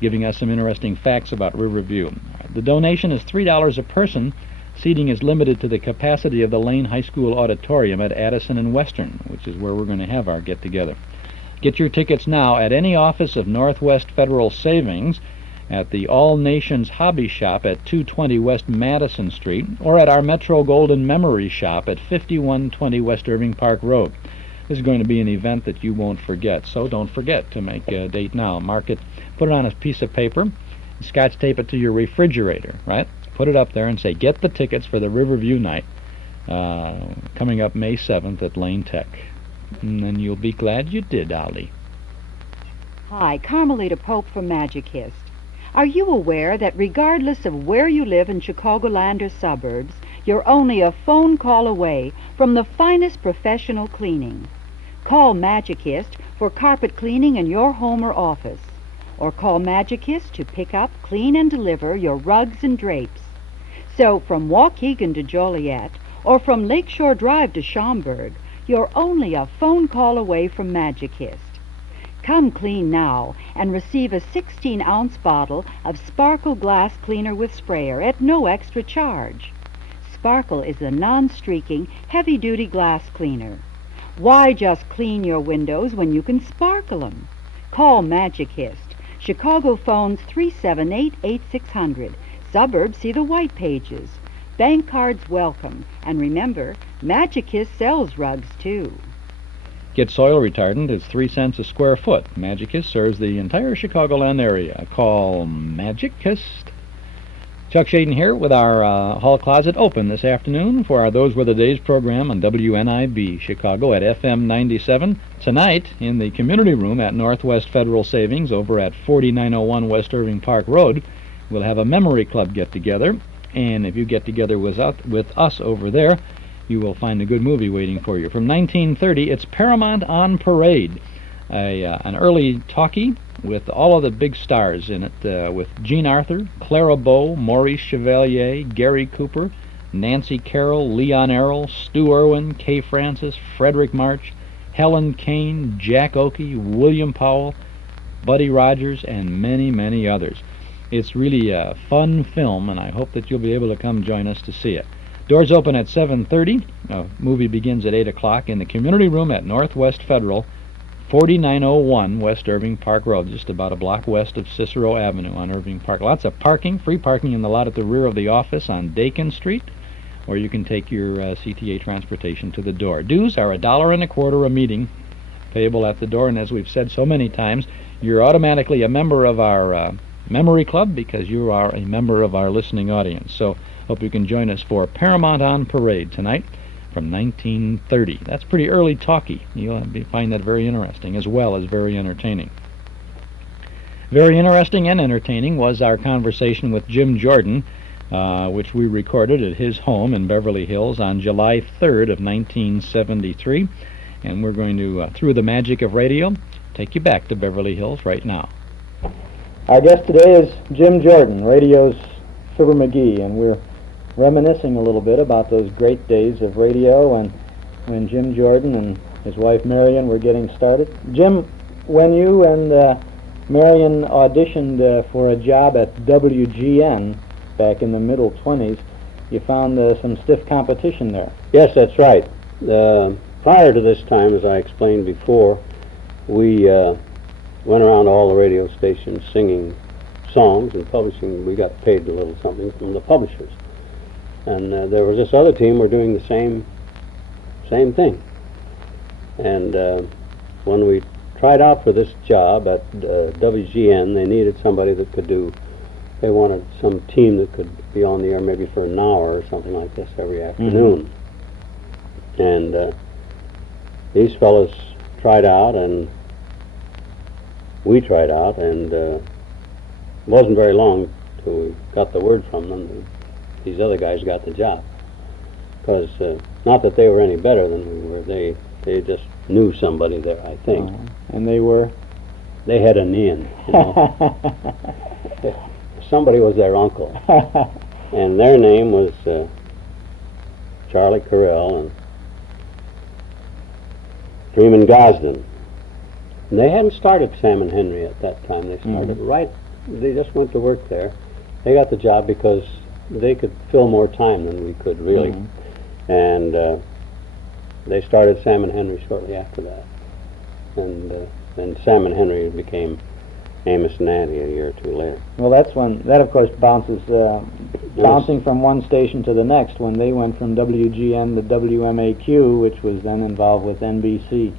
giving us some interesting facts about Riverview. The donation is $3 a person. Seating is limited to the capacity of the Lane High School Auditorium at Addison and Western, which is where we're going to have our get-together. Get your tickets now at any office of Northwest Federal Savings, at the All Nations Hobby Shop at 220 West Madison Street, or at our Metro Golden Memory Shop at 5120 West Irving Park Road. This is going to be an event that you won't forget, so don't forget to make a date now. Mark it, put it on a piece of paper, Scotch tape it to your refrigerator, right? Put it up there and say, get the tickets for the Riverview Night coming up May 7th at Lane Tech. And then you'll be glad you did, Ollie. Hi, Carmelita Pope from Magicist. Are you aware that regardless of where you live in Chicagoland or suburbs, you're only a phone call away from the finest professional cleaning? Call Magicist for carpet cleaning in your home or office. Or call Magicist to pick up, clean, and deliver your rugs and drapes. So from Waukegan to Joliet, or from Lakeshore Drive to Schaumburg, you're only a phone call away from Magicist. Come clean now and receive a 16-ounce bottle of Sparkle Glass Cleaner with Sprayer at no extra charge. Sparkle is a non-streaking, heavy-duty glass cleaner. Why just clean your windows when you can sparkle them? Call Magicist. Chicago phones 378-8600. Suburbs see the white pages. Bank cards welcome. And remember, Magicist sells rugs too. Get soil retardant. It's 3 cents a square foot. Magicist serves the entire Chicagoland area. Call Magicist Chuck Shaden here with our hall closet open this afternoon for our Those Were the Days program on WNIB Chicago at FM 97. Tonight, in the community room at Northwest Federal Savings over at 4901 West Irving Park Road, we'll have a memory club get-together. And if you get together with us over there, you will find a good movie waiting for you. From 1930, it's Paramount on Parade, an early talkie with all of the big stars in it, with Jean Arthur, Clara Bow, Maurice Chevalier, Gary Cooper, Nancy Carroll, Leon Errol, Stu Irwin, Kay Francis, Frederick March, Helen Kane, Jack Oakey, William Powell, Buddy Rogers, and many, many others. It's really a fun film, and I hope that you'll be able to come join us to see it. Doors open at 7:30. Movie begins at 8 o'clock in the community room at Northwest Federal, 4901 West Irving Park Road, just about a block west of Cicero Avenue on Irving Park. Lots of parking, free parking in the lot at the rear of the office on Dakin Street, or you can take your CTA transportation to the door. Dues are $1.25 a meeting, payable at the door, and as we've said so many times, you're automatically a member of our memory club because you are a member of our listening audience. So hope you can join us for Paramount on Parade tonight from 1930. That's pretty early talkie. You'll find that very interesting as well as very entertaining. Very interesting and entertaining was our conversation with Jim Jordan, which we recorded at his home in Beverly Hills on July 3rd of 1973. And we're going to, through the magic of radio, take you back to Beverly Hills right now. Our guest today is Jim Jordan, radio's Fibber McGee, and we're reminiscing a little bit about those great days of radio and when Jim Jordan and his wife Marion were getting started. Jim, when you and Marion auditioned for a job at WGN back in the middle 20s, you found some stiff competition there. Yes, that's right. Prior to this time, as I explained before, we went around to all the radio stations singing songs and publishing. We got paid a little something from the publishers. And there was this other team were doing the same thing. And when we tried out for this job at WGN, they needed somebody that could they wanted some team that could be on the air maybe for an hour or something like this every afternoon. And these fellows tried out, and we tried out, and it wasn't very long till we got the word from them. These other guys got the job, because not that they were any better than we were. They just knew somebody there, I think. And they were? They had an in, you know. Somebody was their uncle, and their name was Charlie Carell and Freeman Gosden. And they hadn't started Sam and Henry at that time. They started they just went to work there. They got the job because they could fill more time than we could, really. And they started Sam and Henry shortly after that. And then Sam and Henry became Amos and Andy a year or two later. Well, that of course bouncing from one station to the next when they went from WGN to WMAQ, which was then involved with NBC.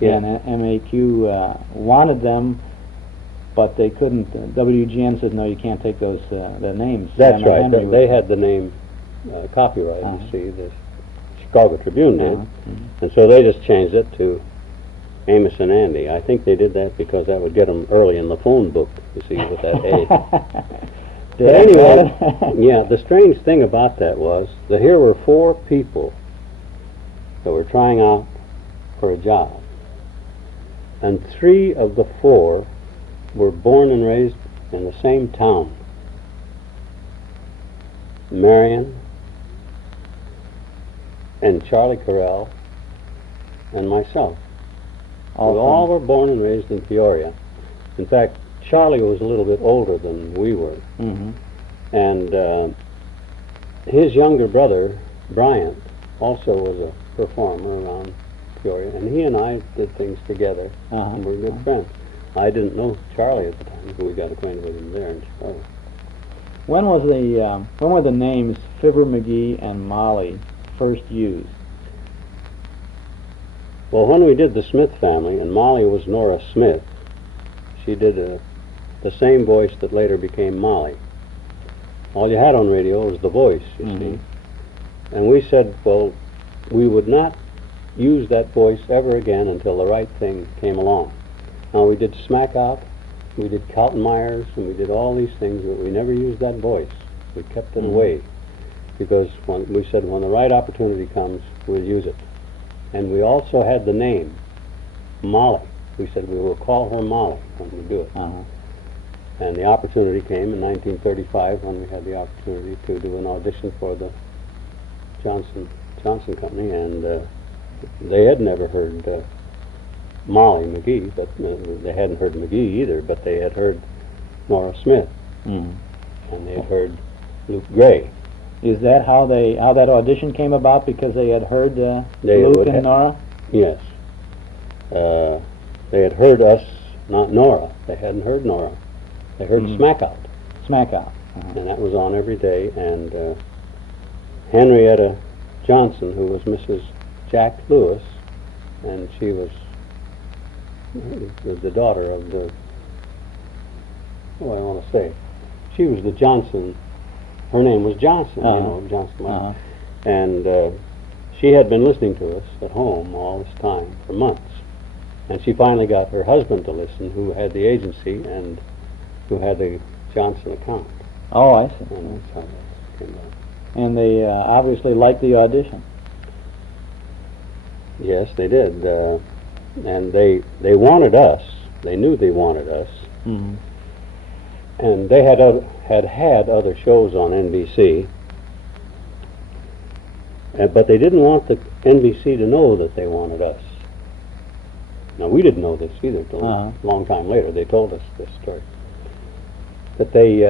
Yeah. And MAQ wanted them, but they couldn't. WGN said, no, you can't take those the names. That's Sam and right. Henry They had the name copyright, you see. The Chicago Tribune did. And so they just changed it to Amos and Andy. I think they did that because that would get them early in the phone book, you see, with that A. But anyway, yeah, the strange thing about that was that here were 4 people that were trying out for a job. And 3 of the 4 were born and raised in the same town. Marion and Charlie Carell and myself. We all were born and raised in Peoria. In fact, Charlie was a little bit older than we were. And his younger brother, Bryant, also was a performer around Peoria, and he and I did things together, and we're good friends. I didn't know Charlie at the time, but we got acquainted with him there in Chicago. When were the names Fibber McGee and Molly first used? Well, when we did the Smith family, and Molly was Nora Smith, she did the same voice that later became Molly. All you had on radio was the voice, you see. And we said, well, we would not use that voice ever again until the right thing came along. Now, we did Smack Out, we did Carlton Myers, and we did all these things, but we never used that voice. We kept it away, because we said when the right opportunity comes, we'll use it. And we also had the name, Molly. We said we will call her Molly when we do it. And the opportunity came in 1935 when we had the opportunity to do an audition for the Johnson Company, and they had never heard Molly McGee, but they hadn't heard McGee either, but they had heard Nora Smith, and they had heard Luke Gray. Is that how that audition came about, because they had heard Luke and Nora? Yes. They had heard us, not Nora. They hadn't heard Nora. They heard Smack Out. Smack Out. And that was on every day, and Henrietta Johnson, who was Mrs. Jack Lewis, and she was the daughter of the, what I want to say, she was the Johnson, her name was Johnson, Johnson. And she had been listening to us at home all this time for months. And she finally got her husband to listen, who had the agency and who had the Johnson account. Oh, I see. And that's how that came out. And they obviously liked the audition. Yes, they did. And they wanted us. They knew they wanted us. And they had other shows on NBC. But they didn't want the NBC to know that they wanted us. Now, we didn't know this either till a long time later. They told us this story. That they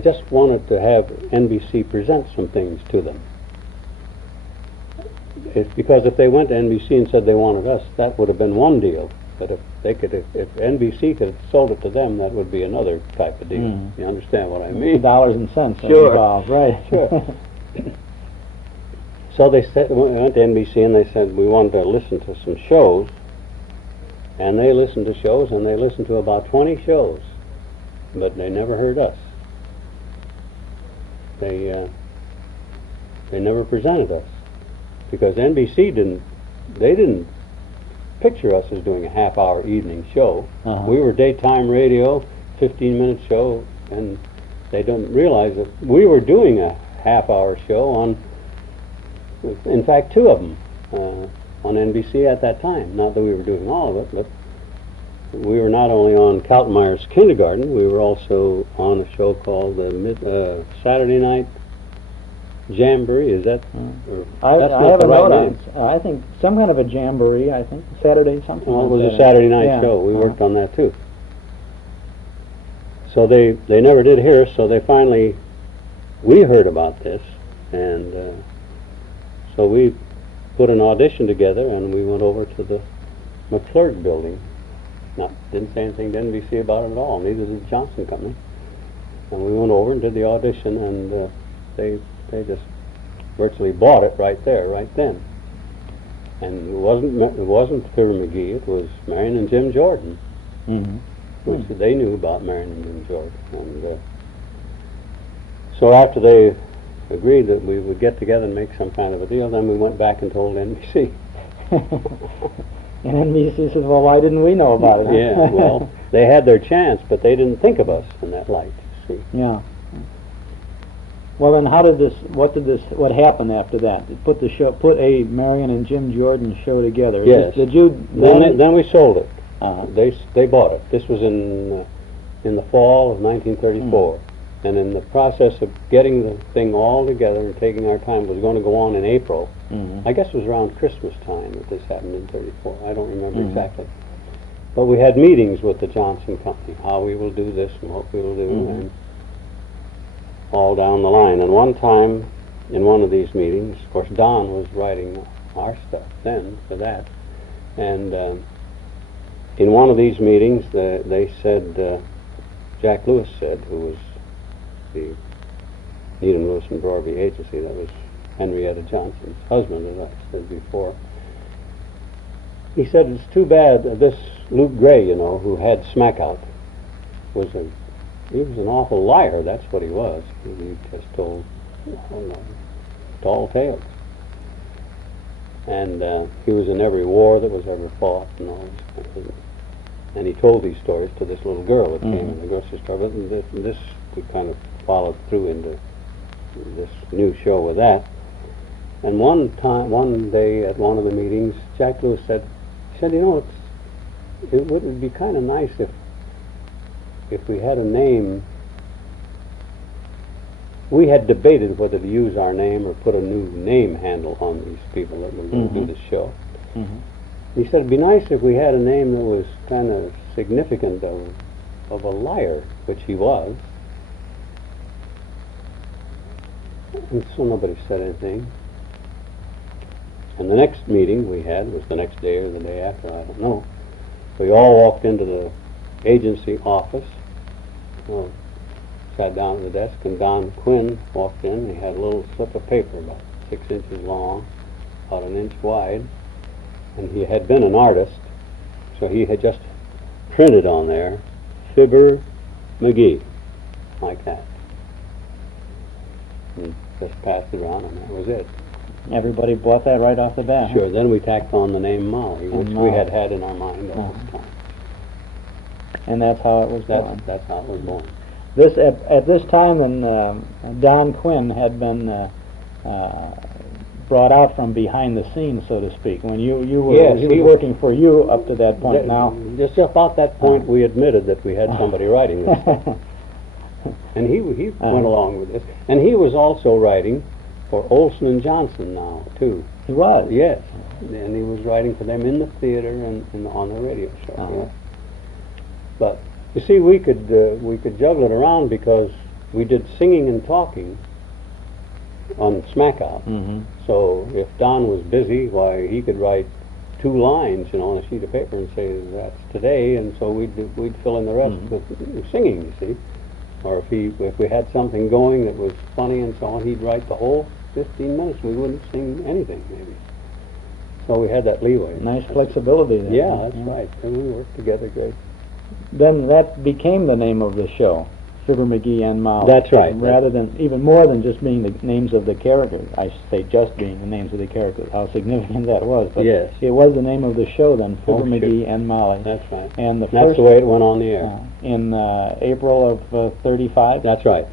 just wanted to have NBC present some things to them. Because if they went to NBC and said they wanted us, that would have been one deal. But if NBC could have sold it to them, that would be another type of deal. You understand what I mean? Dollars and cents involved, right? Sure. So they went to NBC and they said we wanted to listen to some shows, and they listened to shows, and they listened to about 20 shows, but they never heard us. They never presented us, because NBC didn't picture us as doing a half-hour evening show. We were daytime radio, 15-minute show, and they don't realize that we were doing a half-hour show on, in fact, 2 of them on NBC at that time. Not that we were doing all of it, but we were not only on Carlton Myers Kindergarten, we were also on a show called the Saturday Night Jamboree. Is that? I have a note on. I think some kind of a jamboree. I think Saturday something. Well, it was a Saturday night show. We worked on that too. So they never did hear us. So we heard about this, and so we put an audition together, and we went over to the McClurg building. Didn't say anything to NBC about it at all. Neither did the Johnson Company. And we went over and did the audition, and they just virtually bought it right there, right then. And it wasn't Fibber McGee. It was Marion and Jim Jordan. Which they knew about Marion and Jim Jordan. And so after they agreed that we would get together and make some kind of a deal, then we went back and told NBC. And NBC says, well, why didn't we know about it? Yeah, well, they had their chance, but they didn't think of us in that light, see. Yeah. Well, then what happened after that? Put a Marion and Jim Jordan show together. Yes. Did you then we sold it. They bought it. This was in the fall of 1934. And in the process of getting the thing all together and taking our time, it was going to go on in April. I guess it was around Christmas time that this happened in 34. I don't remember exactly. But we had meetings with the Johnson Company, how we will do this and what we will do, and all down the line. And one time, in one of these meetings, of course, Don was writing our stuff then for that. And in one of these meetings, they said, Jack Lewis said, who was the Needham, Lewis and Brorby agency, that was Henrietta Johnson's husband, as I said before. He said, it's too bad this Luke Gray, who had Smack Out, was a he was an awful liar. That's what he was. He just told tall tales. And he was in every war that was ever fought and all this. And he told these stories to this little girl that came in the grocery store. But this we kind of followed through into this new show with that. And one day at one of the meetings, Jack Lewis said, you know, it would be kind of nice if we had a name. We had debated whether to use our name or put a new name handle on these people that were going to do the show. He said it'd be nice if we had a name that was kind of significant of a liar, which he was. And so nobody said anything. And the next meeting we had was the next day or the day after, I don't know. We all walked into the agency office, sat down at the desk, and Don Quinn walked in. He had a little slip of paper about 6 inches long, about 1 inch wide, and he had been an artist, so he had just printed on there, Fibber McGee, like that. And just passed it around, and that was it. Everybody bought that right off the bat. Sure, then we tacked on the name Molly, which we had in our mind all this time. And that's how it was born. That's how it was born. This at this time, then Don Quinn had been brought out from behind the scenes, so to speak. When he was working for you up to that point. Now, just about that point, we admitted that we had somebody writing this stuff. And he went along with this, and he was also writing for Olson and Johnson now too. He was? Yes, and he was writing for them in the theater and on the radio show. Yeah. But you see, we could juggle it around because we did singing and talking on Smack Out. So if Don was busy, why, he could write 2 lines, on a sheet of paper and say that's today, and so we'd fill in the rest with singing. You see. Or if we had something going that was funny and so on, he'd write the whole 15 minutes. We wouldn't sing anything, maybe. So we had that leeway. Nice flexibility there. Yeah, that's right. And we worked together great. Then that became the name of the show, Fibber McGee and Molly. That's right. Rather than, even more than just being the names of the characters. I should say just being the names of the characters, how significant that was. But yes. It was the name of the show then, Fibber McGee and Molly. That's right. And that's the way it went on the air. In April of 35? That's right.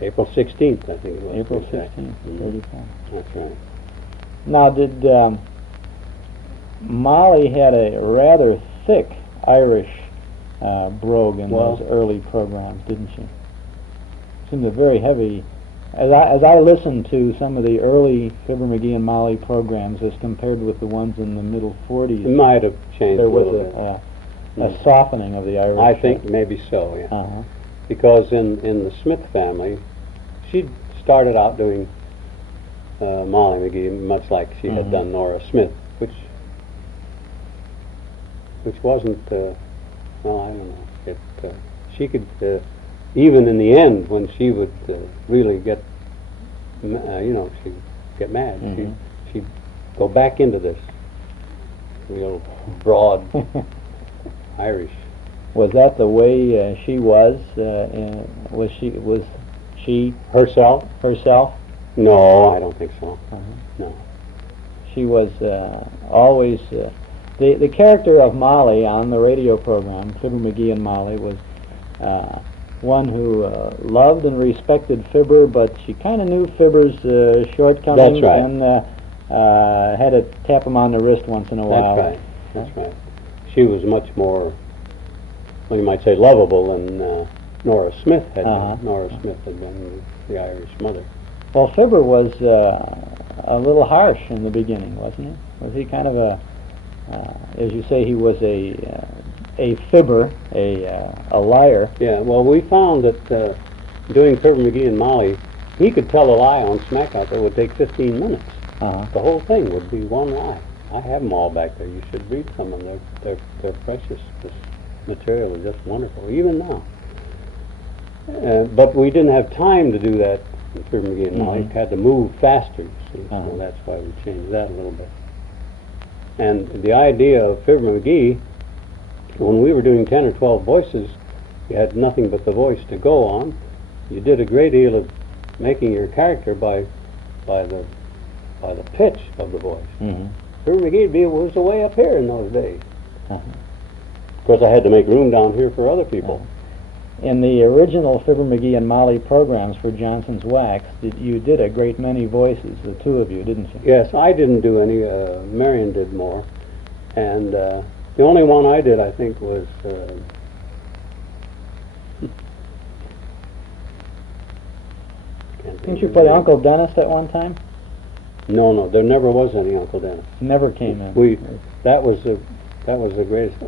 April 16th, I think it was. April 16th, 35. That's right. Now, did Molly had a rather thick Irish brogue in those early programs, didn't she? Seemed a very heavy. As I listened to some of the early Fibber McGee and Molly programs, as compared with the ones in the middle 40s, it might have changed. There was a softening of the Irish. I think maybe so. Yeah. Because in the Smith family, she started out doing Molly McGee, much like she had done Nora Smith, which wasn't. Well, I don't know. She could, even in the end, when she would really get, she'd get mad. She'd go back into this real broad Irish. Was that the way she was? Was she herself? No, I don't think so. No. She was always. The character of Molly on the radio program, Fibber McGee and Molly, was one who loved and respected Fibber, but she kind of knew Fibber's shortcomings. That's right. And had to tap him on the wrist once in a while. That's right. She was much more, well, you might say, lovable than Nora Smith had been. Nora Smith had been the Irish mother. Well, Fibber was a little harsh in the beginning, wasn't he? Was he kind of a... as you say, he was a fibber, a liar. Yeah, well, we found that doing Fibber McGee and Molly, he could tell a lie on Smack Out that would take 15 minutes. The whole thing would be one lie. I have them all back there. You should read some of them. They're precious. This material is just wonderful, even now. But we didn't have time to do that in Fibber McGee and Molly. Had to move faster, you see. So that's why we changed that a little bit. And the idea of Fibber McGee, when we were doing 10 or 12 voices, You had nothing but the voice to go on. You did a great deal of making your character by the pitch of the voice. Fibber McGee was way up here in those days. Of course, I had to make room down here for other people. In the original Fibber McGee and Molly programs for Johnson's Wax, you did a great many voices, the two of you, didn't you? Yes, I didn't do any. Marion did more. And the only one I did, I think, was... Didn't you play Uncle Dennis at one time? No, there never was any Uncle Dennis. Never came in. That was the greatest.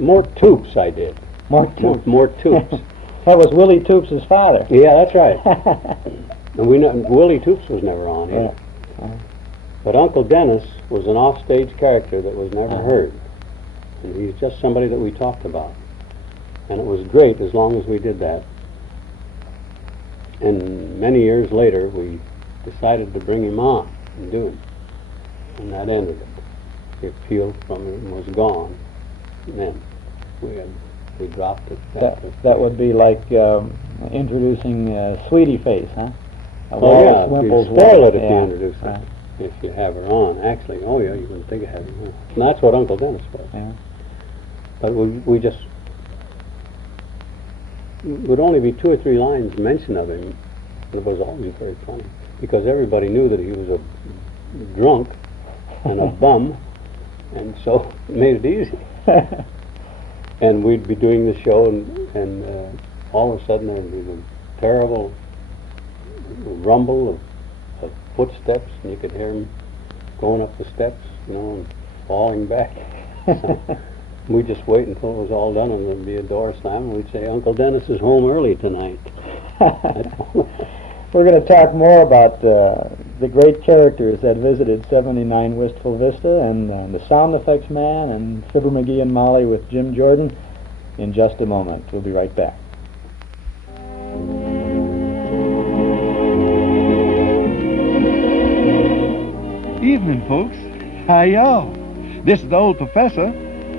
More Toops I did. More Toops. More Toops. That was Willie Toops' father. Yeah, that's right. And Willie Toops was never on here. But Uncle Dennis was an off-stage character that was never heard. And he's just somebody that we talked about. And it was great as long as we did that. And many years later, we decided to bring him on and do him. And that ended it. The appeal from him was gone. And then we dropped it. That would be like introducing Sweetie Face, huh? Oh, yeah, you spoil it if you introduce her. If you have her on. Actually, oh yeah, you wouldn't think of having her. And that's what Uncle Dennis was. Yeah. But we just... would only be 2 or 3 lines mention of him. And it was always very funny. Because everybody knew that he was a drunk and a bum. And so it made it easy. And we'd be doing the show, and all of a sudden there'd be the terrible rumble of footsteps, and you could hear him going up the steps, and falling back. We'd just wait until it was all done, and there'd be a door slam, and we'd say, Uncle Dennis is home early tonight. We're going to talk more about the great characters that visited 79 Wistful Vista and the sound effects man and Fibber McGee and Molly with Jim Jordan in just a moment. We'll be right back. Evening, folks. How y'all? This is the old professor,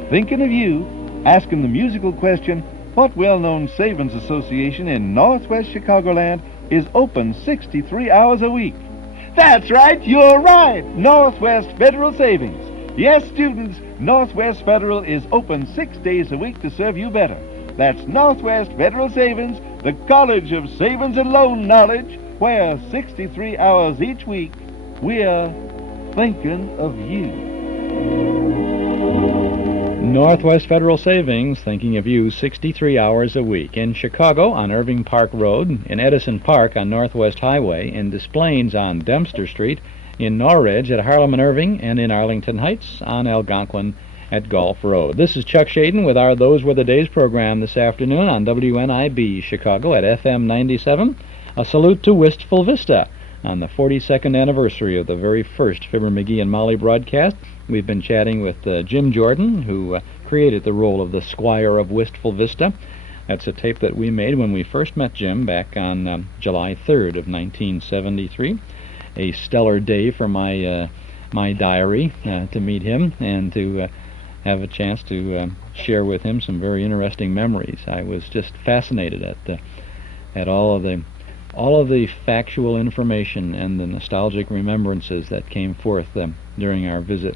thinking of you, asking the musical question, what well-known savings association in northwest Chicagoland is open 63 hours a week? That's right, you're right, Northwest Federal Savings. Yes, students, Northwest Federal is open 6 days a week to serve you better. That's Northwest Federal Savings, the College of Savings and Loan Knowledge, where 63 hours each week, we're thinking of you. Northwest Federal Savings, thinking of you 63 hours a week. In Chicago on Irving Park Road, in Edison Park on Northwest Highway, in Des Plaines on Dempster Street, in Norridge at Harlem and Irving, and in Arlington Heights on Algonquin at Gulf Road. This is Chuck Shaden with our Those Were the Days program this afternoon on WNIB Chicago at FM 97. A salute to Wistful Vista on the 42nd anniversary of the very first Fibber McGee and Molly broadcast. We've been chatting with Jim Jordan, who created the role of the Squire of Wistful Vista. That's a tape that we made when we first met Jim back on July 3rd of 1973. A stellar day for my diary to meet him and to have a chance to share with him some very interesting memories. I was just fascinated at all of the factual information and the nostalgic remembrances that came forth during our visit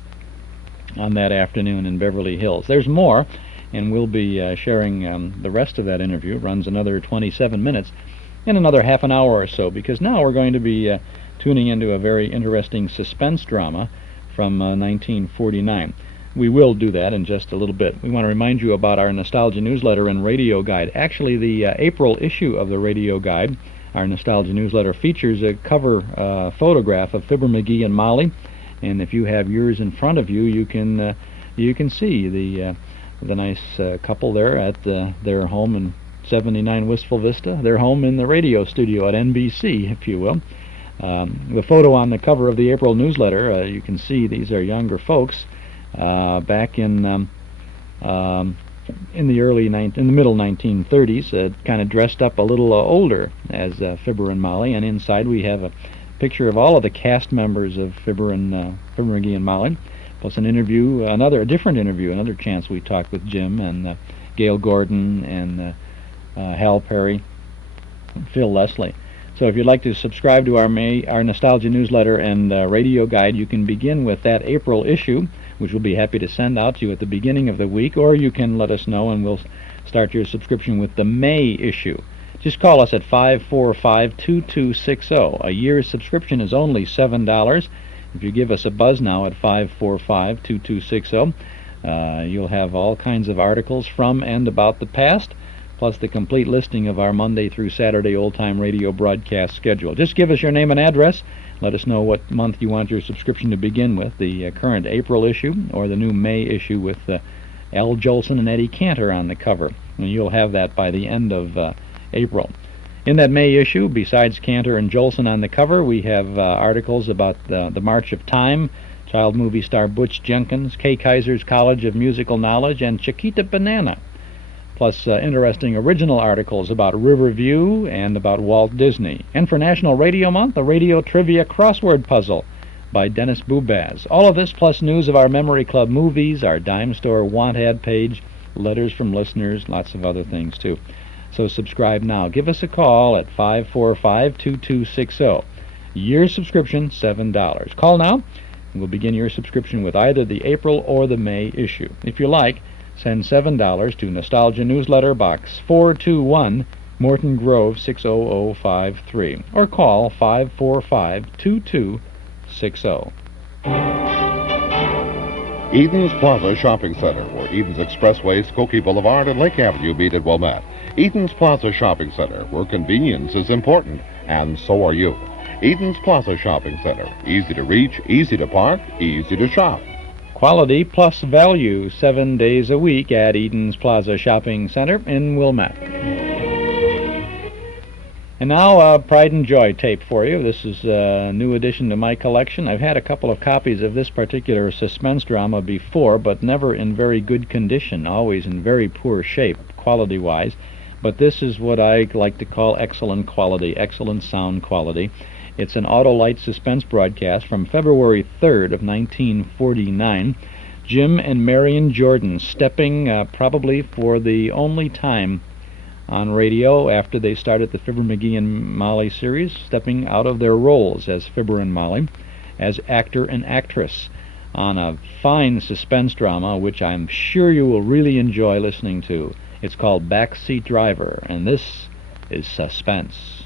on that afternoon in Beverly Hills. There's more, and we'll be sharing the rest of that interview. It runs another 27 minutes in another half an hour or so, because now we're going to be tuning into a very interesting suspense drama from 1949. We will do that in just a little bit. We want to remind you about our Nostalgia Newsletter and Radio Guide. Actually, the April issue of the Radio Guide, our Nostalgia Newsletter, features a cover photograph of Fibber McGee and Molly. And if you have yours in front of you, you can see the nice couple there at their home in 79 Wistful Vista, their home in the radio studio at NBC, if you will. The photo on the cover of the April newsletter, you can see these are younger folks back in the middle 1930s, kind of dressed up a little older as Fibber and Molly, and inside we have a picture of all of the cast members of Fibber McGee and Molly, plus an interview, another chance we talked with Jim and Gale Gordon and Hal Perry, Phil Leslie. So if you'd like to subscribe to our Nostalgia newsletter and radio guide, you can begin with that April issue, which we'll be happy to send out to you at the beginning of the week, or you can let us know and we'll start your subscription with the May issue. Just call us at 545-2260. A year's subscription is only $7. If you give us a buzz now at 545-2260, you'll have all kinds of articles from and about the past, plus the complete listing of our Monday through Saturday old-time radio broadcast schedule. Just give us your name and address. Let us know what month you want your subscription to begin with, the current April issue or the new May issue with Al Jolson and Eddie Cantor on the cover. And you'll have that by the end of April. In that May issue, besides Cantor and Jolson on the cover, we have articles about the March of Time, child movie star Butch Jenkins, Kay Kaiser's College of Musical Knowledge, and Chiquita Banana, plus interesting original articles about Riverview and about Walt Disney. And for National Radio Month, a radio trivia crossword puzzle by Dennis Bubaz. All of this plus news of our Memory Club movies, our dime store want ad page, letters from listeners, lots of other things too. So subscribe now. Give us a call at 545-2260. Year subscription, $7. Call now, and we'll begin your subscription with either the April or the May issue. If you like, send $7 to Nostalgia Newsletter Box 421, Morton Grove 60053, or call 545-2260. Eden's Plaza Shopping Center, where Eden's Expressway, Skokie Boulevard, and Lake Avenue meet at Wilmette. Eden's Plaza Shopping Center, where convenience is important, and so are you. Eden's Plaza Shopping Center, easy to reach, easy to park, easy to shop. Quality plus value 7 days a week at Eden's Plaza Shopping Center in Wilmette. And now a Pride and Joy tape for you. This is a new addition to my collection. I've had a couple of copies of this particular suspense drama before, but never in very good condition, always in very poor shape, quality-wise. But this is what I like to call excellent quality, excellent sound quality. It's an Autolite suspense broadcast from February 3rd of 1949. Jim and Marion Jordan stepping probably for the only time on radio after they started the Fibber McGee and Molly series, stepping out of their roles as Fibber and Molly, as actor and actress on a fine suspense drama which I'm sure you will really enjoy listening to. It's called Backseat Driver, and this is Suspense.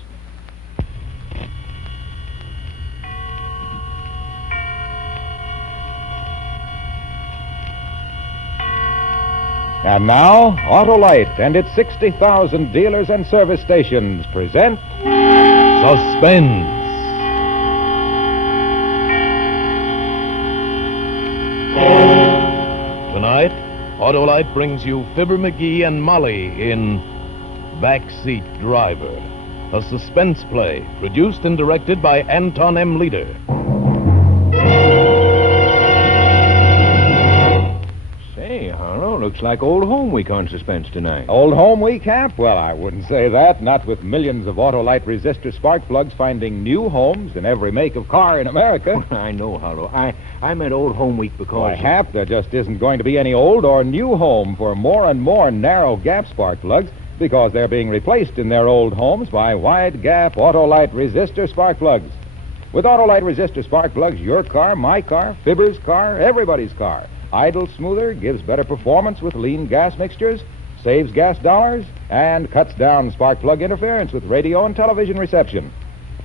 And now, Autolite and its 60,000 dealers and service stations present Suspense. Tonight, Autolite brings you Fibber McGee and Molly in Backseat Driver, a suspense play produced and directed by Anton M. Leader. Say, Harlow, looks like Old Home Week on Suspense tonight. Old Home Week, Hap? Well, I wouldn't say that. Not with millions of Autolite resistor spark plugs finding new homes in every make of car in America. I know, Harlow. I meant Old Home Week because... Why, Hap, there just isn't going to be any old or new home for more and more narrow gap spark plugs because they're being replaced in their old homes by wide gap Autolite resistor spark plugs. With Autolite resistor spark plugs, your car, my car, Fibber's car, everybody's car idles smoother, gives better performance with lean gas mixtures, saves gas dollars, and cuts down spark plug interference with radio and television reception.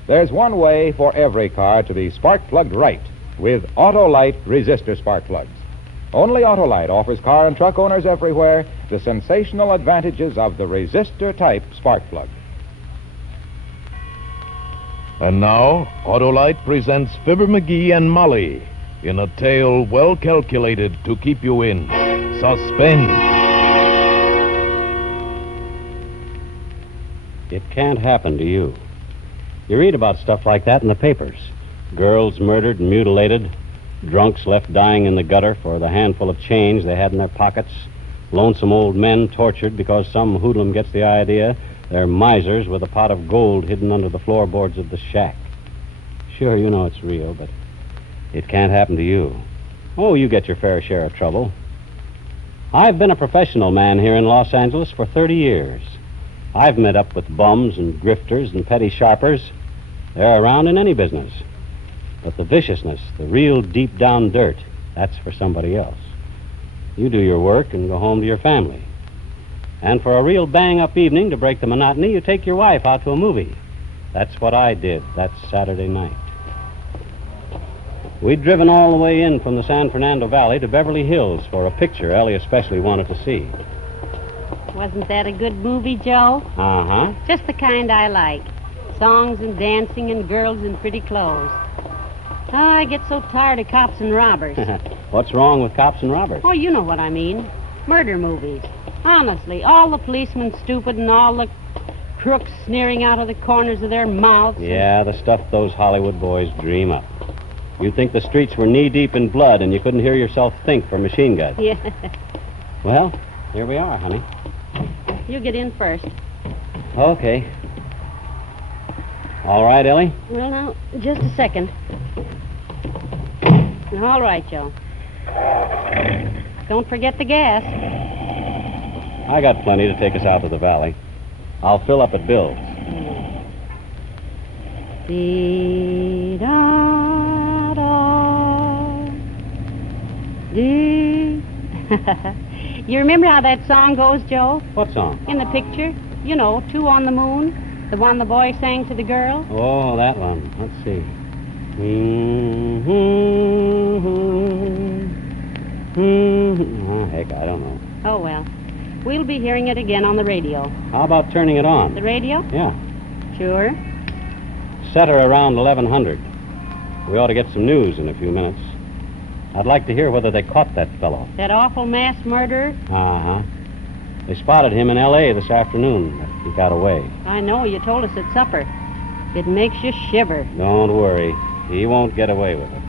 There's one way for every car to be spark plugged right with Autolite resistor spark plugs. Only Autolite offers car and truck owners everywhere the sensational advantages of the resistor-type spark plug. And now, Autolite presents Fibber McGee and Molly in a tale well calculated to keep you in suspense. It can't happen to you. You read about stuff like that in the papers. Girls murdered and mutilated, drunks left dying in the gutter for the handful of change they had in their pockets, lonesome old men tortured because some hoodlum gets the idea they're misers with a pot of gold hidden under the floorboards of the shack. Sure, you know it's real, but it can't happen to you. Oh, you get your fair share of trouble. I've been a professional man here in Los Angeles for 30 years. I've met up with bums and grifters and petty sharpers. They're around in any business. But the viciousness, the real deep-down dirt, that's for somebody else. You do your work and go home to your family. And for a real bang-up evening to break the monotony, you take your wife out to a movie. That's what I did that Saturday night. We'd driven all the way in from the San Fernando Valley to Beverly Hills for a picture Ellie especially wanted to see. Wasn't that a good movie, Joe? Uh-huh. Just the kind I like. Songs and dancing and girls in pretty clothes. Oh, I get so tired of cops and robbers. What's wrong with cops and robbers? Oh, you know what I mean. Murder movies. Honestly, all the policemen stupid and all the crooks sneering out of the corners of their mouths. Yeah, the stuff those Hollywood boys dream up. You'd think the streets were knee-deep in blood and you couldn't hear yourself think for machine guns. Yeah. Well, here we are, honey. You get in first. Okay. All right, Ellie? Well, now, just a second. All right, Joe. Don't forget the gas. I got plenty to take us out to the valley. I'll fill up at Bill's. You remember how that song goes, Joe? What song? In the picture. You know, Two on the Moon. The one the boy sang to the girl. Oh, that one. Let's see. Oh, heck, I don't know. Oh, well. We'll be hearing it again on the radio. How about turning it on? The radio? Yeah. Sure. Set her around 1100. We ought to get some news in a few minutes. I'd like to hear whether they caught that fellow. That awful mass murderer? Uh-huh. They spotted him in L.A. this afternoon, but he got away. I know. You told us at supper. It makes you shiver. Don't worry. He won't get away with it.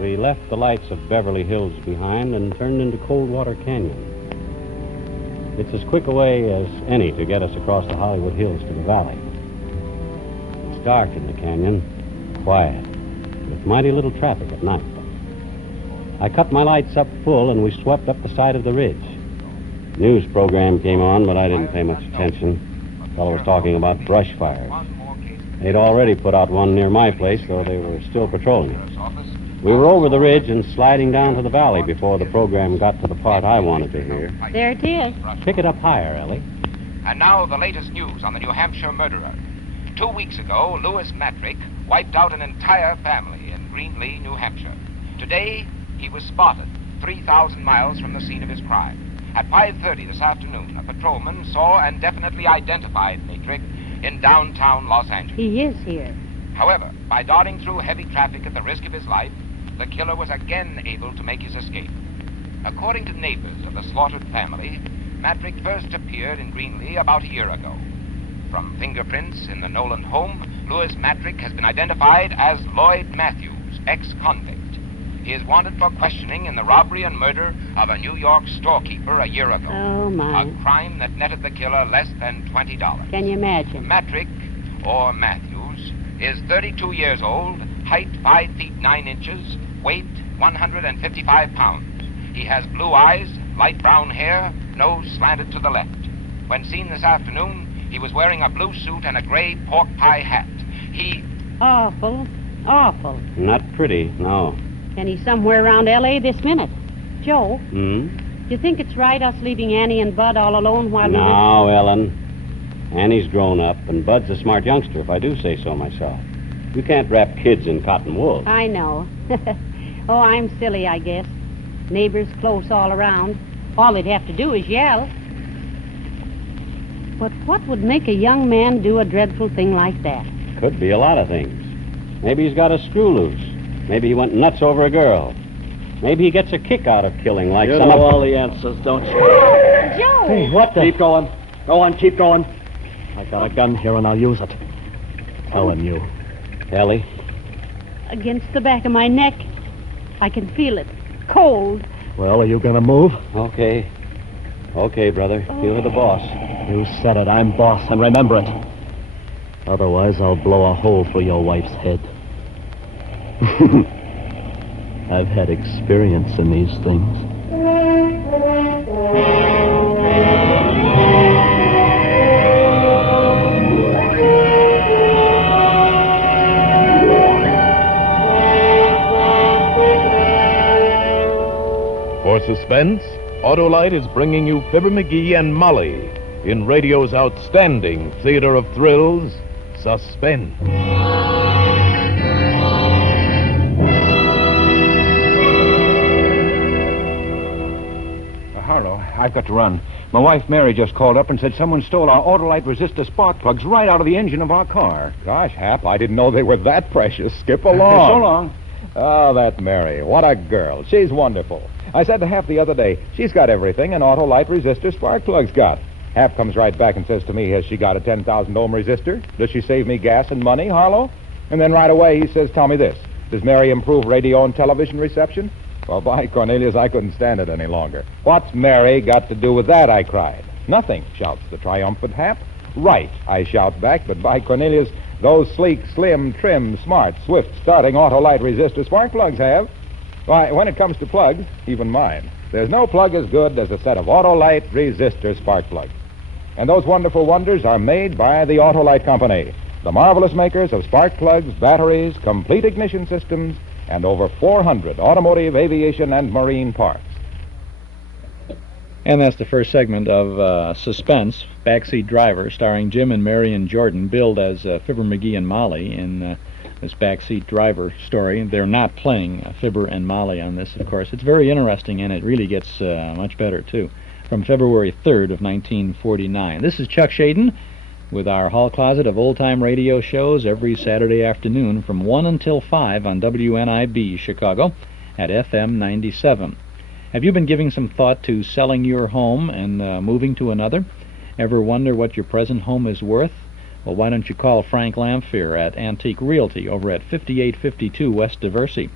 We left the lights of Beverly Hills behind and turned into Coldwater Canyon. It's as quick a way as any to get us across the Hollywood Hills to the valley. It's dark in the canyon, quiet, with mighty little traffic at night. I cut my lights up full and we swept up the side of the ridge. News program came on, but I didn't pay much attention. The fellow was talking about brush fires. They'd already put out one near my place, though they were still patrolling it. We were over the ridge and sliding down to the valley before the program got to the part I wanted to hear. There it is. Pick it up higher, Ellie. And now the latest news on the New Hampshire murderer. 2 weeks ago, Lewis Matrick wiped out an entire family in Greenlee, New Hampshire. Today, he was spotted 3,000 miles from the scene of his crime. At 5:30 this afternoon, a patrolman saw and definitely identified Matrick in downtown Los Angeles. He is here. However, by darting through heavy traffic at the risk of his life, the killer was again able to make his escape. According to neighbors of the slaughtered family, Matrick first appeared in Greenlee about a year ago. From fingerprints in the Nolan home, Lewis Matrick has been identified as Lloyd Matthews, ex-convict. He is wanted for questioning in the robbery and murder of a New York storekeeper a year ago. Oh, my. A crime that netted the killer less than $20. Can you imagine? Matrick, or Matthews, is 32 years old, height 5 feet 9 inches, weight 155 pounds. He has blue eyes, light brown hair, nose slanted to the left. When seen this afternoon, he was wearing a blue suit and a gray pork pie hat. He... Awful. Awful. Not pretty, no. And he's somewhere around L.A. this minute. Joe, Hmm? do you think it's right us leaving Annie and Bud all alone while we... No, Ellen. Annie's grown up, and Bud's a smart youngster, if I do say so myself. You can't wrap kids in cotton wool. I know. Oh, I'm silly, I guess. Neighbors close all around. All they'd have to do is yell. But what would make a young man do a dreadful thing like that? Could be a lot of things. Maybe he's got a screw loose. Maybe he went nuts over a girl. Maybe he gets a kick out of killing like you some know of... all the answers, don't you? Joe! Hey, what the... Keep going. Go on, keep going. I got a gun here and I'll use it. Telling you. Ellie? Against the back of my neck. I can feel it. Cold. Well, are you going to move? Okay. Okay, brother. You're the boss. You said it. I'm boss, and remember it. Otherwise, I'll blow a hole through your wife's head. I've had experience in these things. For Suspense, Autolite is bringing you Fibber McGee and Molly in radio's outstanding theater of thrills, Suspense. Harlow, I've got to run. My wife Mary just called up and said someone stole our Autolite resistor spark plugs right out of the engine of our car. Gosh, Hap, I didn't know they were that precious. Skip along. So long. Oh, that Mary. What a girl. She's wonderful. I said to Hap the other day, she's got everything an Autolite resistor spark plug's got. Hap comes right back and says to me, has she got a 10,000 ohm resistor? Does she save me gas and money, Harlow? And then right away he says, tell me this. Does Mary improve radio and television reception? Well, by Cornelius, I couldn't stand it any longer. What's Mary got to do with that, I cried. Nothing, shouts the triumphant Hap. Right, I shout back, but by Cornelius, those sleek, slim, trim, smart, swift, starting Autolite resistor spark plugs have. Why, when it comes to plugs, even mine, there's no plug as good as a set of Autolite resistor spark plugs. And those wonderful wonders are made by the Autolite Company, the marvelous makers of spark plugs, batteries, complete ignition systems, and over 400 automotive, aviation, and marine parts. And that's the first segment of Suspense, Backseat Driver, starring Jim and Marion Jordan, billed as Fibber McGee and Molly in this Backseat Driver story. They're not playing Fibber and Molly on this, of course. It's very interesting, and it really gets much better, too. From February 3rd of 1949. This is Chuck Shaden with our hall closet of old-time radio shows every Saturday afternoon from 1 until 5 on WNIB Chicago at FM 97. Have you been giving some thought to selling your home and moving to another? Ever wonder what your present home is worth? Well, why don't you call Frank Lamphere at Antique Realty over at 5852 West Diversey.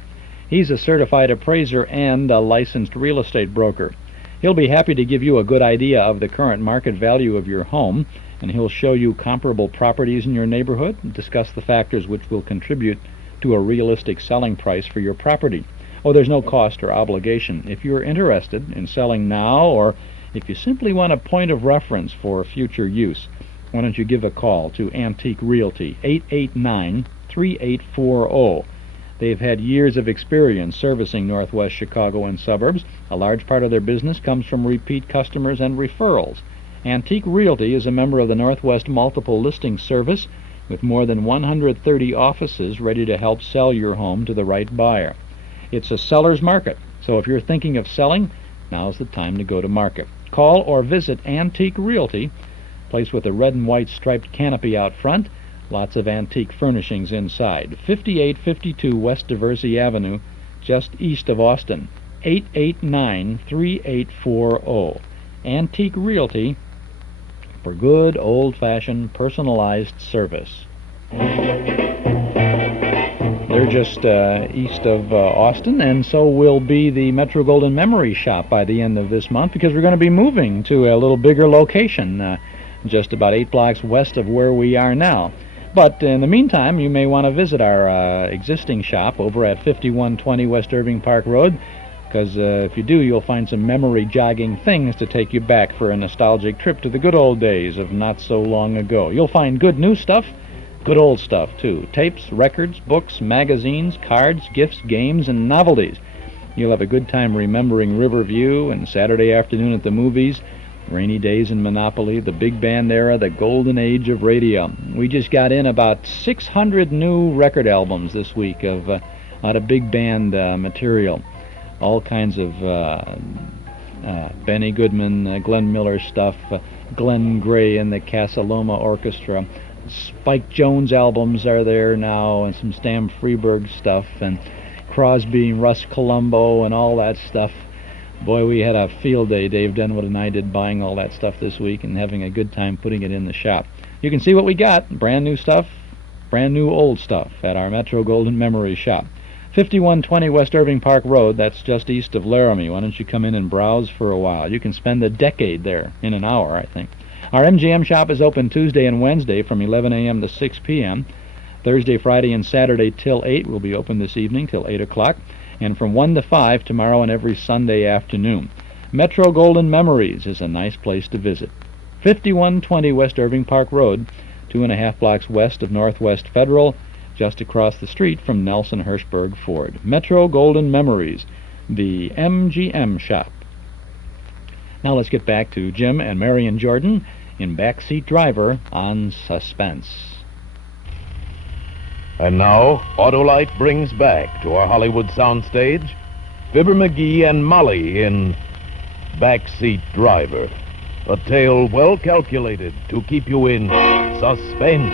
He's a certified appraiser and a licensed real estate broker. He'll be happy to give you a good idea of the current market value of your home, and he'll show you comparable properties in your neighborhood and discuss the factors which will contribute to a realistic selling price for your property. Oh, there's no cost or obligation. If you're interested in selling now, or if you simply want a point of reference for future use, why don't you give a call to Antique Realty, 889-3840. They've had years of experience servicing Northwest Chicago and suburbs. A large part of their business comes from repeat customers and referrals. Antique Realty is a member of the Northwest Multiple Listing Service with more than 130 offices ready to help sell your home to the right buyer. It's a seller's market, so if you're thinking of selling, now's the time to go to market. Call or visit Antique Realty, place with a red and white striped canopy out front, lots of antique furnishings inside. 5852 West Diversey Avenue, just east of Austin. 889-3840. Antique Realty for good old-fashioned personalized service. They're just east of Austin, and so will be the Metro-Goldwyn Memory Shop by the end of this month, because we're going to be moving to a little bigger location, just about 8 blocks west of where we are now. But in the meantime, you may want to visit our existing shop over at 5120 West Irving Park Road, because if you do, you'll find some memory-jogging things to take you back for a nostalgic trip to the good old days of not so long ago. You'll find good new stuff, good old stuff, too. Tapes, records, books, magazines, cards, gifts, games, and novelties. You'll have a good time remembering Riverview and Saturday afternoon at the movies, rainy days in Monopoly, the big band era, the golden age of radio. We just got in about 600 new record albums this week of a lot of big band material. All kinds of Benny Goodman, Glenn Miller stuff, Glenn Gray and the Casaloma Orchestra. Spike Jones albums are there now, and some Stam Freeberg stuff, and Crosby, Russ Columbo, and all that stuff. Boy, we had a field day, Dave Denwood and I did, buying all that stuff this week and having a good time putting it in the shop. You can see what we got, brand new stuff, brand new old stuff, at our Metro-Goldwyn Memory Shop. 5120 West Irving Park Road, that's just east of Laramie. Why don't you come in and browse for a while? You can spend a decade there in an hour, I think. Our MGM shop is open Tuesday and Wednesday from 11 a.m. to 6 p.m. Thursday, Friday, and Saturday till 8. We'll be open this evening till 8 o'clock. and from 1 to 5 tomorrow and every Sunday afternoon. Metro Golden Memories is a nice place to visit. 5120 West Irving Park Road, 2.5 blocks west of Northwest Federal, just across the street from Nelson Hirschberg Ford. Metro Golden Memories, the MGM shop. Now let's get back to Jim and Marion Jordan in Backseat Driver on Suspense. And now, Autolite brings back to our Hollywood soundstage Fibber McGee and Molly in Backseat Driver, a tale well calculated to keep you in suspense.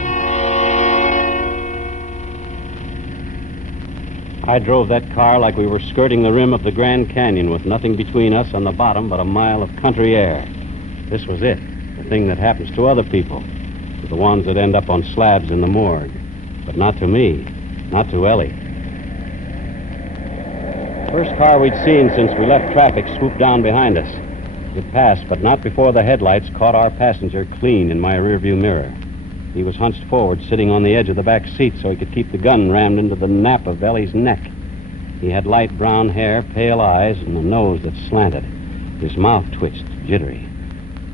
I drove that car like we were skirting the rim of the Grand Canyon with nothing between us and the bottom but a mile of country air. This was it, the thing that happens to other people, to the ones that end up on slabs in the morgue. But not to me, not to Ellie. First car we'd seen since we left traffic swooped down behind us. It passed, but not before the headlights caught our passenger clean in my rearview mirror. He was hunched forward, sitting on the edge of the back seat so he could keep the gun rammed into the nape of Ellie's neck. He had light brown hair, pale eyes, and a nose that slanted. His mouth twitched, jittery.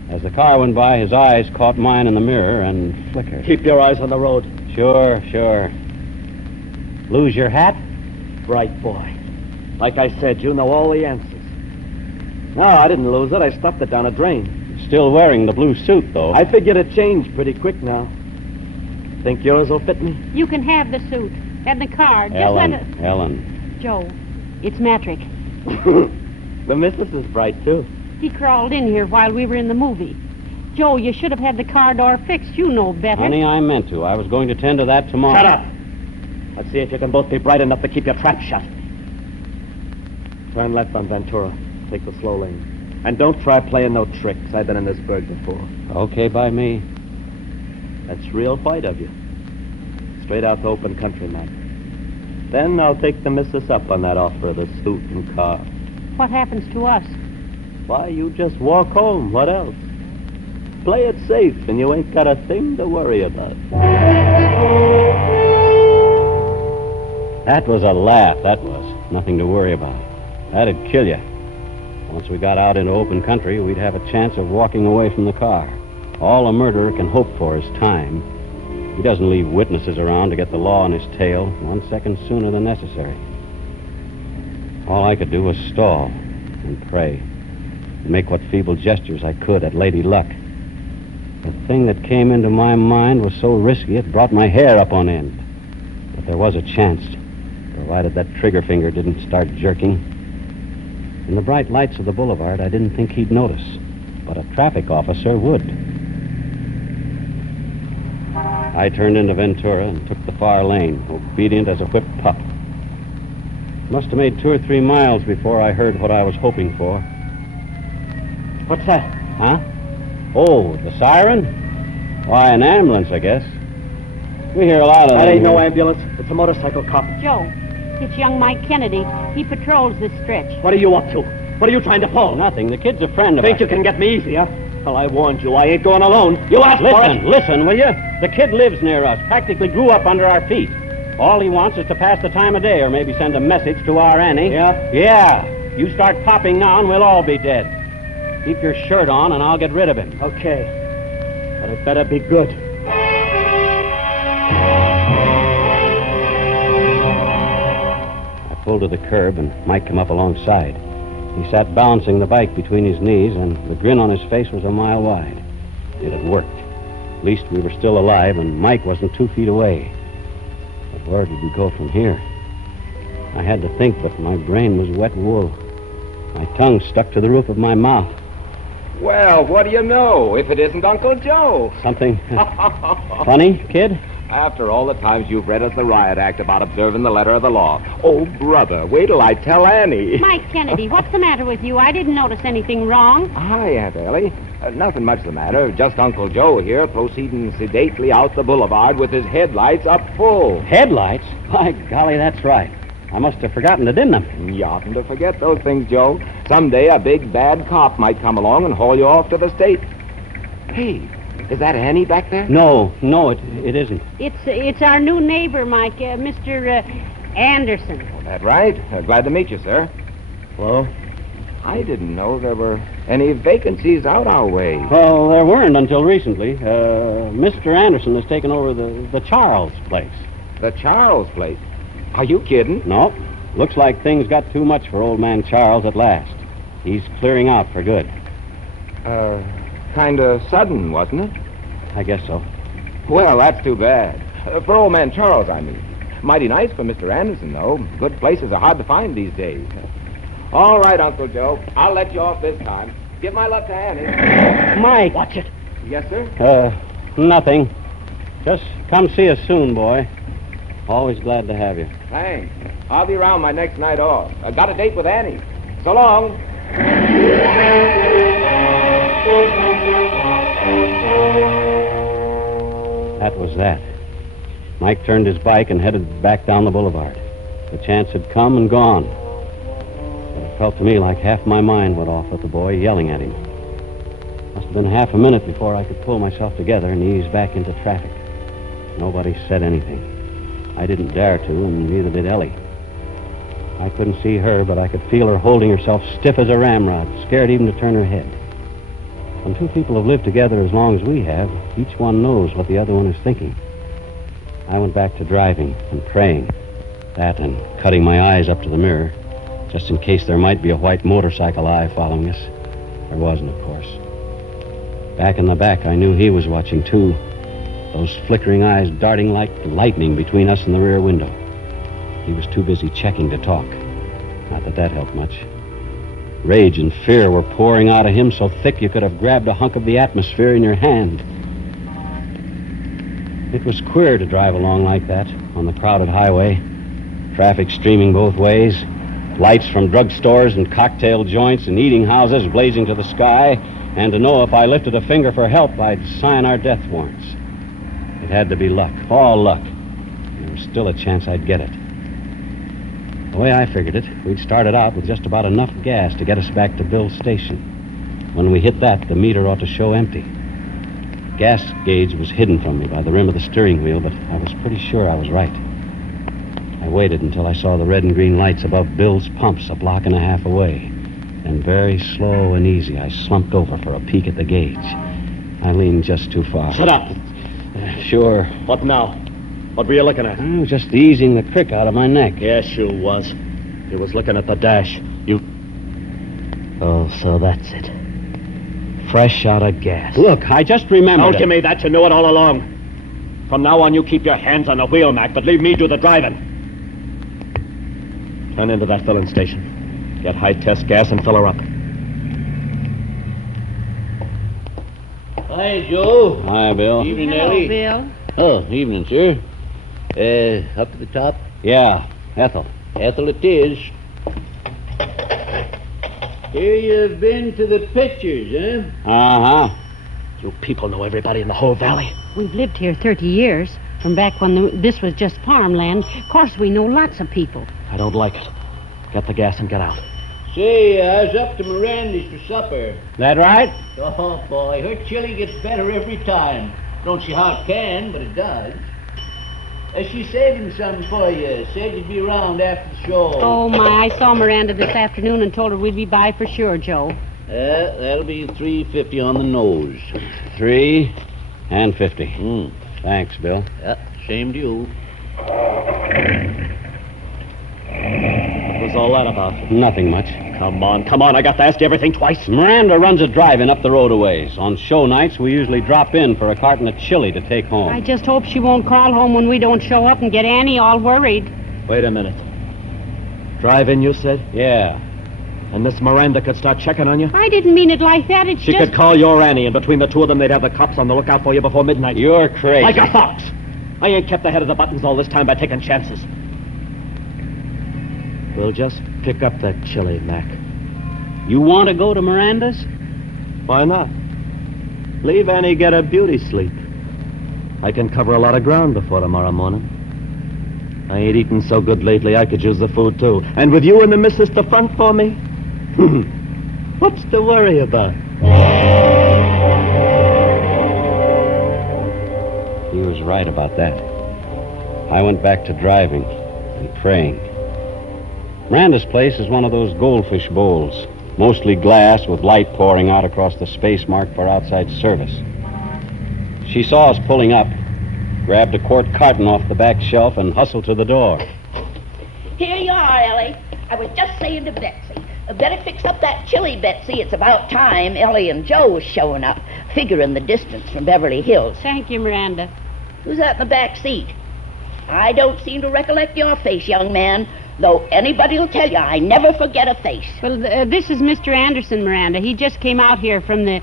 As the car went by, his eyes caught mine in the mirror and flickered. Keep your eyes on the road. Sure. Lose your hat? Bright boy. Like I said, you know all the answers. No, I didn't lose it. I stuffed it down a drain. Still wearing the blue suit, though. I figured it changed pretty quick now. Think yours will fit me? You can have the suit and the card. Ellen. Joe, it's Matrick. The missus is bright, too. He crawled in here while we were in the movie. Joe, you should have had the car door fixed. You know better. Honey, I meant to. I was going to tend to that tomorrow. Shut up. Let's see if you can both be bright enough to keep your trap shut. Turn left on Ventura. Take the slow lane. And don't try playing no tricks. I've been in this burg before. Okay by me. That's real fight of you. Straight out to open country, Mac. Then I'll take the missus up on that offer of the suit and car. What happens to us? Why, you just walk home. What else? Play it safe, and you ain't got a thing to worry about. That was a laugh, that was. Nothing to worry about. That'd kill you. Once we got out into open country, we'd have a chance of walking away from the car. All a murderer can hope for is time. He doesn't leave witnesses around to get the law on his tail 1 second sooner than necessary. All I could do was stall and pray and make what feeble gestures I could at Lady Luck. The thing that came into my mind was so risky it brought my hair up on end. But there was a chance, provided that trigger finger didn't start jerking. In the bright lights of the boulevard, I didn't think he'd notice, but a traffic officer would. I turned into Ventura and took the far lane, obedient as a whipped pup. Must have made 2 or 3 miles before I heard what I was hoping for. What's that? Huh? Oh, the siren? Why, an ambulance, I guess. We hear a lot of them. That ain't no here. ambulance. It's a motorcycle cop. Joe, it's young Mike Kennedy. He patrols this stretch. What are you up to? What are you trying to pull? Nothing. The kid's a friend of Think ours. you can get me easy, huh? Well, I warned you. I ain't going alone. You asked for it. Listen, will you? The kid lives near us, practically grew up under our feet. All he wants is to pass the time of day or maybe send a message to our Annie. Yeah? Yeah. You start popping now and we'll all be dead. Keep your shirt on and I'll get rid of him. Okay. But it better be good. I pulled to the curb and Mike came up alongside. He sat balancing the bike between his knees and the grin on his face was a mile wide. It had worked. At least we were still alive and Mike wasn't 2 feet away. But where did we go from here? I had to think, but my brain was wet wool. My tongue stuck to the roof of my mouth. Well, what do you know, if it isn't Uncle Joe? Something funny, kid? After all the times you've read us the riot act about observing the letter of the law. Oh, brother, wait till I tell Annie. Mike Kennedy, what's the matter with you? I didn't notice anything wrong. Hi, Aunt Ellie. Nothing much the matter. Just Uncle Joe here proceeding sedately out the boulevard with his headlights up full. Headlights? By golly, that's right. I must have forgotten to, didn't I? You oughtn't to forget those things, Joe. Someday a big, bad cop might come along and haul you off to the state. Hey, is that Annie back there? No, it isn't. It's our new neighbor, Mike, Mr. Anderson. That right? Glad to meet you, sir. Hello? I didn't know there were any vacancies out our way. Well, there weren't until recently. Mr. Anderson has taken over the Charles place. The Charles place? Are you kidding? No. Looks like things got too much for old man Charles at last. He's clearing out for good. Kind of sudden, wasn't it? I guess so. Well, that's too bad. For old man Charles, I mean. Mighty nice for Mr. Anderson, though. Good places are hard to find these days. All right, Uncle Joe. I'll let you off this time. Give my luck to Annie. Mike! Watch it. Yes, sir? Nothing. Just come see us soon, boy. Always glad to have you. Thanks. I'll be around my next night off. I've got a date with Annie. So long. That was that. Mike turned his bike and headed back down the boulevard. The chance had come and gone. But it felt to me like half my mind went off at the boy yelling at him. Must have been half a minute before I could pull myself together and ease back into traffic. Nobody said anything. I didn't dare to, and neither did Ellie. I couldn't see her, but I could feel her holding herself stiff as a ramrod, scared even to turn her head. When two people have lived together as long as we have, each one knows what the other one is thinking. I went back to driving and praying. That and cutting my eyes up to the mirror, just in case there might be a white motorcycle eye following us. There wasn't, of course. Back in the back, I knew he was watching, too. Those flickering eyes darting like lightning between us and the rear window. He was too busy checking to talk. Not that that helped much. Rage and fear were pouring out of him so thick you could have grabbed a hunk of the atmosphere in your hand. It was queer to drive along like that on the crowded highway. Traffic streaming both ways. Lights from drugstores and cocktail joints and eating houses blazing to the sky. And to know if I lifted a finger for help, I'd sign our death warrants. It had to be luck, all luck. There was still a chance I'd get it. The way I figured it, we'd started out with just about enough gas to get us back to Bill's station. When we hit that, the meter ought to show empty. Gas gauge was hidden from me by the rim of the steering wheel, but I was pretty sure I was right. I waited until I saw the red and green lights above Bill's pumps a block and a half away. Then very slow and easy, I slumped over for a peek at the gauge. I leaned just too far. Shut up. Sure. What now? What were you looking at? I was just easing the crick out of my neck. Yes, you was. You was looking at the dash. You... Oh, so that's it. Fresh out of gas. Look, I just remembered. Don't give me that. You knew it all along. From now on, you keep your hands on the wheel, Mac, but leave me do the driving. Turn into that filling station. Get high-test gas and fill her up. Hi, Joe. Hi, Bill. Evening, Hello, Ellie. Bill. Oh, evening, sir. Up to the top? Yeah, Ethel. Ethel it is. Here you've been to the pictures, eh? Uh-huh. You people know everybody in the whole valley. We've lived here 30 years, from back when this was just farmland. Of course, we know lots of people. I don't like it. Get the gas and get out. Say, I was up to Miranda's for supper. That right? Oh, boy, her chili gets better every time. Don't see how it can, but it does. She's saving some for you. Said you'd be around after the show. Oh, my, I saw Miranda this afternoon and told her we'd be by for sure, Joe. That'll be $3.50 on the nose. $3 and $50. Thanks, Bill. Yeah, same to you. What was all that about? Nothing much. Come on, I got to ask you everything twice. Miranda runs a drive-in up the road a ways. On show nights, we usually drop in for a carton of chili to take home. I just hope she won't call home when we don't show up and get Annie all worried. Wait a minute. Drive-in, you said? Yeah. And Miss Miranda could start checking on you? I didn't mean it like that. It's She just... could call your Annie, and between the two of them, they'd have the cops on the lookout for you before midnight. You're crazy. Like a fox. I ain't kept ahead of the buttons all this time by taking chances. We'll just pick up that chili, Mac. You want to go to Miranda's? Why not? Leave Annie get a beauty sleep. I can cover a lot of ground before tomorrow morning. I ain't eaten so good lately, I could use the food, too. And with you and the missus to front for me, what's to worry about? He was right about that. I went back to driving. and praying. Miranda's place is one of those goldfish bowls, mostly glass with light pouring out across the space marked for outside service. She saw us pulling up, grabbed a quart carton off the back shelf, and hustled to the door. Here you are, Ellie. I was just saying to Betsy. Better fix up that chili, Betsy. It's about time Ellie and Joe's showing up, figuring the distance from Beverly Hills. Thank you, Miranda. Who's that in the back seat? I don't seem to recollect your face, young man, though anybody'll tell you I never forget a face. Well, this is Mr. Anderson, Miranda. He just came out here from the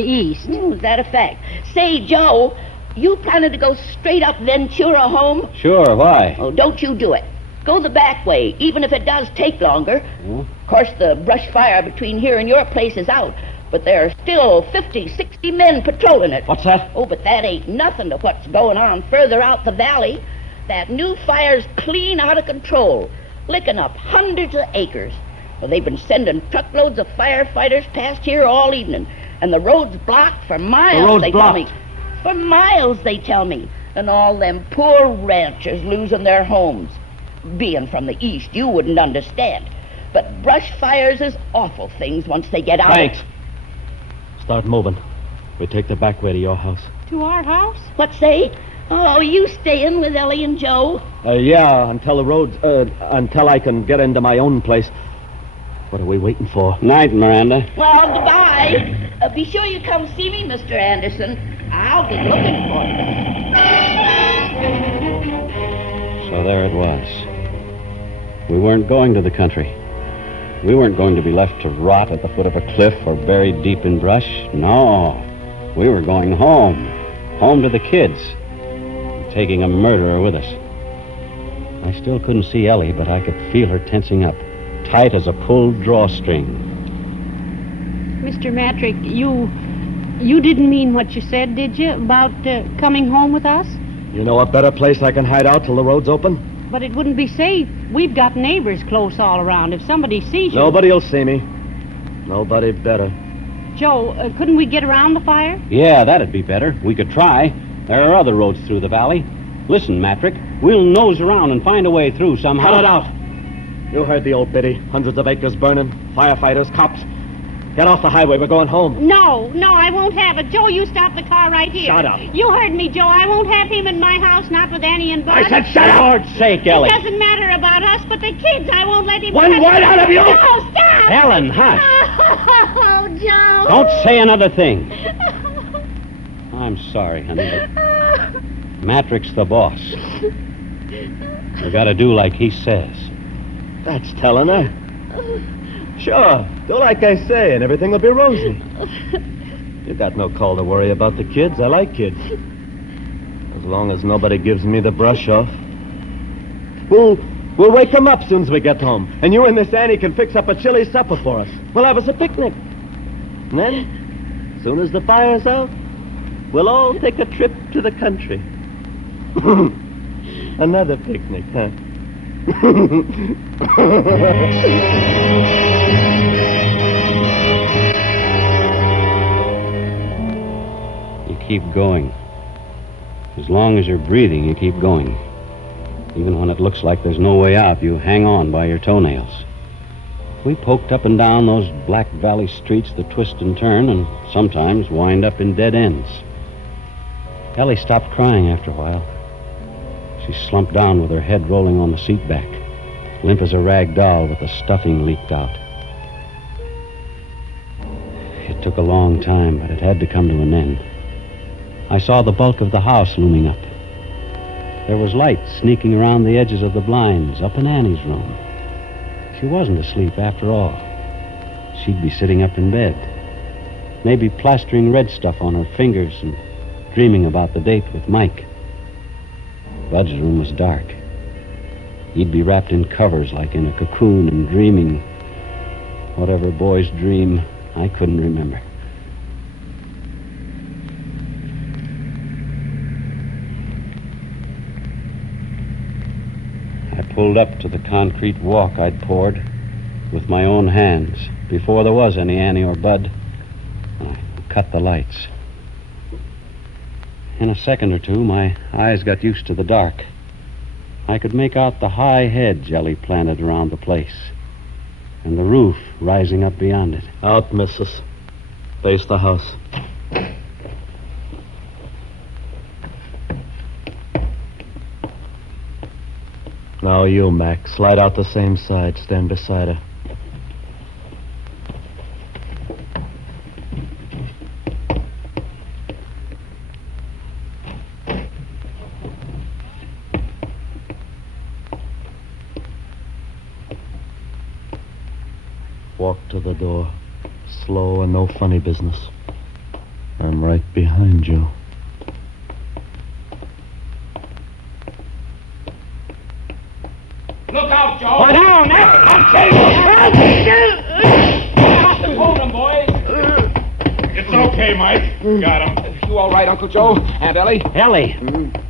east. Is that a fact? Say, Joe, you planning to go straight up Ventura home? Sure, why? Oh, don't you do it. Go the back way, even if it does take longer. Of course, the brush fire between here and your place is out, but there are still 50, 60 men patrolling it. What's that? Oh, but that ain't nothing to what's going on further out the valley. That new fire's clean out of control, licking up hundreds of acres. Well, they've been sending truckloads of firefighters past here all evening, and the road's blocked for miles, The road's they blocked. tell me. For miles, they tell me. And all them poor ranchers losing their homes. Being from the east, you wouldn't understand. But brush fires is awful things once they get out. Thanks. Start moving. We take the back way to your house. To our house? What say? Oh, you staying with Ellie and Joe? Yeah, until the road, until I can get into my own place. What are we waiting for? Night, Miranda. Well, goodbye. Be sure you come see me, Mr. Anderson. I'll be looking for you. So there it was. We weren't going to the country. We weren't going to be left to rot at the foot of a cliff or buried deep in brush. No. We were going home. Home to the kids. And taking a murderer with us. I still couldn't see Ellie, but I could feel her tensing up, tight as a pulled drawstring. Mr. Matrick, you didn't mean what you said, did you, about coming home with us? You know a better place I can hide out till the road's open? But it wouldn't be safe. We've got neighbors close all around. If somebody sees you... Nobody'll see me. Nobody better. Joe, couldn't we get around the fire? Yeah, that'd be better. We could try. There are other roads through the valley. Listen, Matrick, we'll nose around and find a way through somehow. Cut it out. You heard the old biddy. Hundreds of acres burning. Firefighters, cops. Get off the highway. We're going home. No, I won't have it. Joe, you stop the car right here. Shut up. You heard me, Joe. I won't have him in my house, not with Annie and Bud. I said shut up! For Lord's sake, Ellie. It doesn't matter about us, but the kids, I won't let him... One word out of you! No, stop! Ellen, hush. Oh, Joe. Don't say another thing. I'm sorry, honey, but Matrick's the boss. You gotta do like he says. That's telling her. Sure. Do like I say, and everything will be rosy. You got no call to worry about the kids. I like kids. As long as nobody gives me the brush off. We'll wake them up soon as we get home. And you and Miss Annie can fix up a chili supper for us. We'll have us a picnic. And then, as soon as the fire's out, we'll all take a trip to the country. Another picnic, huh? You keep going. As long as you're breathing, you keep going. Even when it looks like there's no way out, you hang on by your toenails. We poked up and down those Black Valley streets that twist and turn and sometimes wind up in dead ends. Ellie stopped crying after a while. She slumped down with her head rolling on the seat back, limp as a rag doll with the stuffing leaked out. It took a long time, but it had to come to an end. I saw the bulk of the house looming up. There was light sneaking around the edges of the blinds up in Annie's room. She wasn't asleep after all. She'd be sitting up in bed, maybe plastering red stuff on her fingers and dreaming about the date with Mike. Bud's room was dark. He'd be wrapped in covers like in a cocoon and dreaming whatever boys dream, I couldn't remember. I pulled up to the concrete walk I'd poured with my own hands before there was any Annie or Bud. I cut the lights. In a second or two, my eyes got used to the dark. I could make out the high hedge Ellie planted around the place, and the roof rising up beyond it. Out, missus. Face the house. Now you, Mac. Slide out the same side. Stand beside her. Walk to the door. Slow and no funny business. I'm right behind you. Look out, Joe! Lie down! Hold him, boys! It's okay, Mike. Got him. You all right, Uncle Joe? Aunt Ellie? Ellie!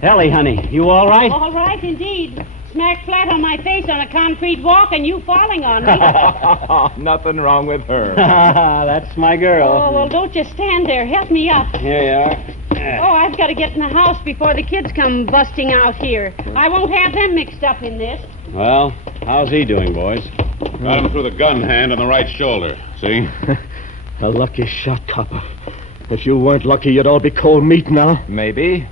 Ellie, honey, you all right? All right, indeed. Smacked flat on my face on a concrete walk and you falling on me. Nothing wrong with her. That's my girl. Oh, well, don't just stand there. Help me up. Here you are. Oh, I've got to get in the house before the kids come busting out here. I won't have them mixed up in this. Well, how's he doing, boys? Got him through the gun hand on the right shoulder. See? A lucky shot, copper. If you weren't lucky, you'd all be cold meat now. Maybe.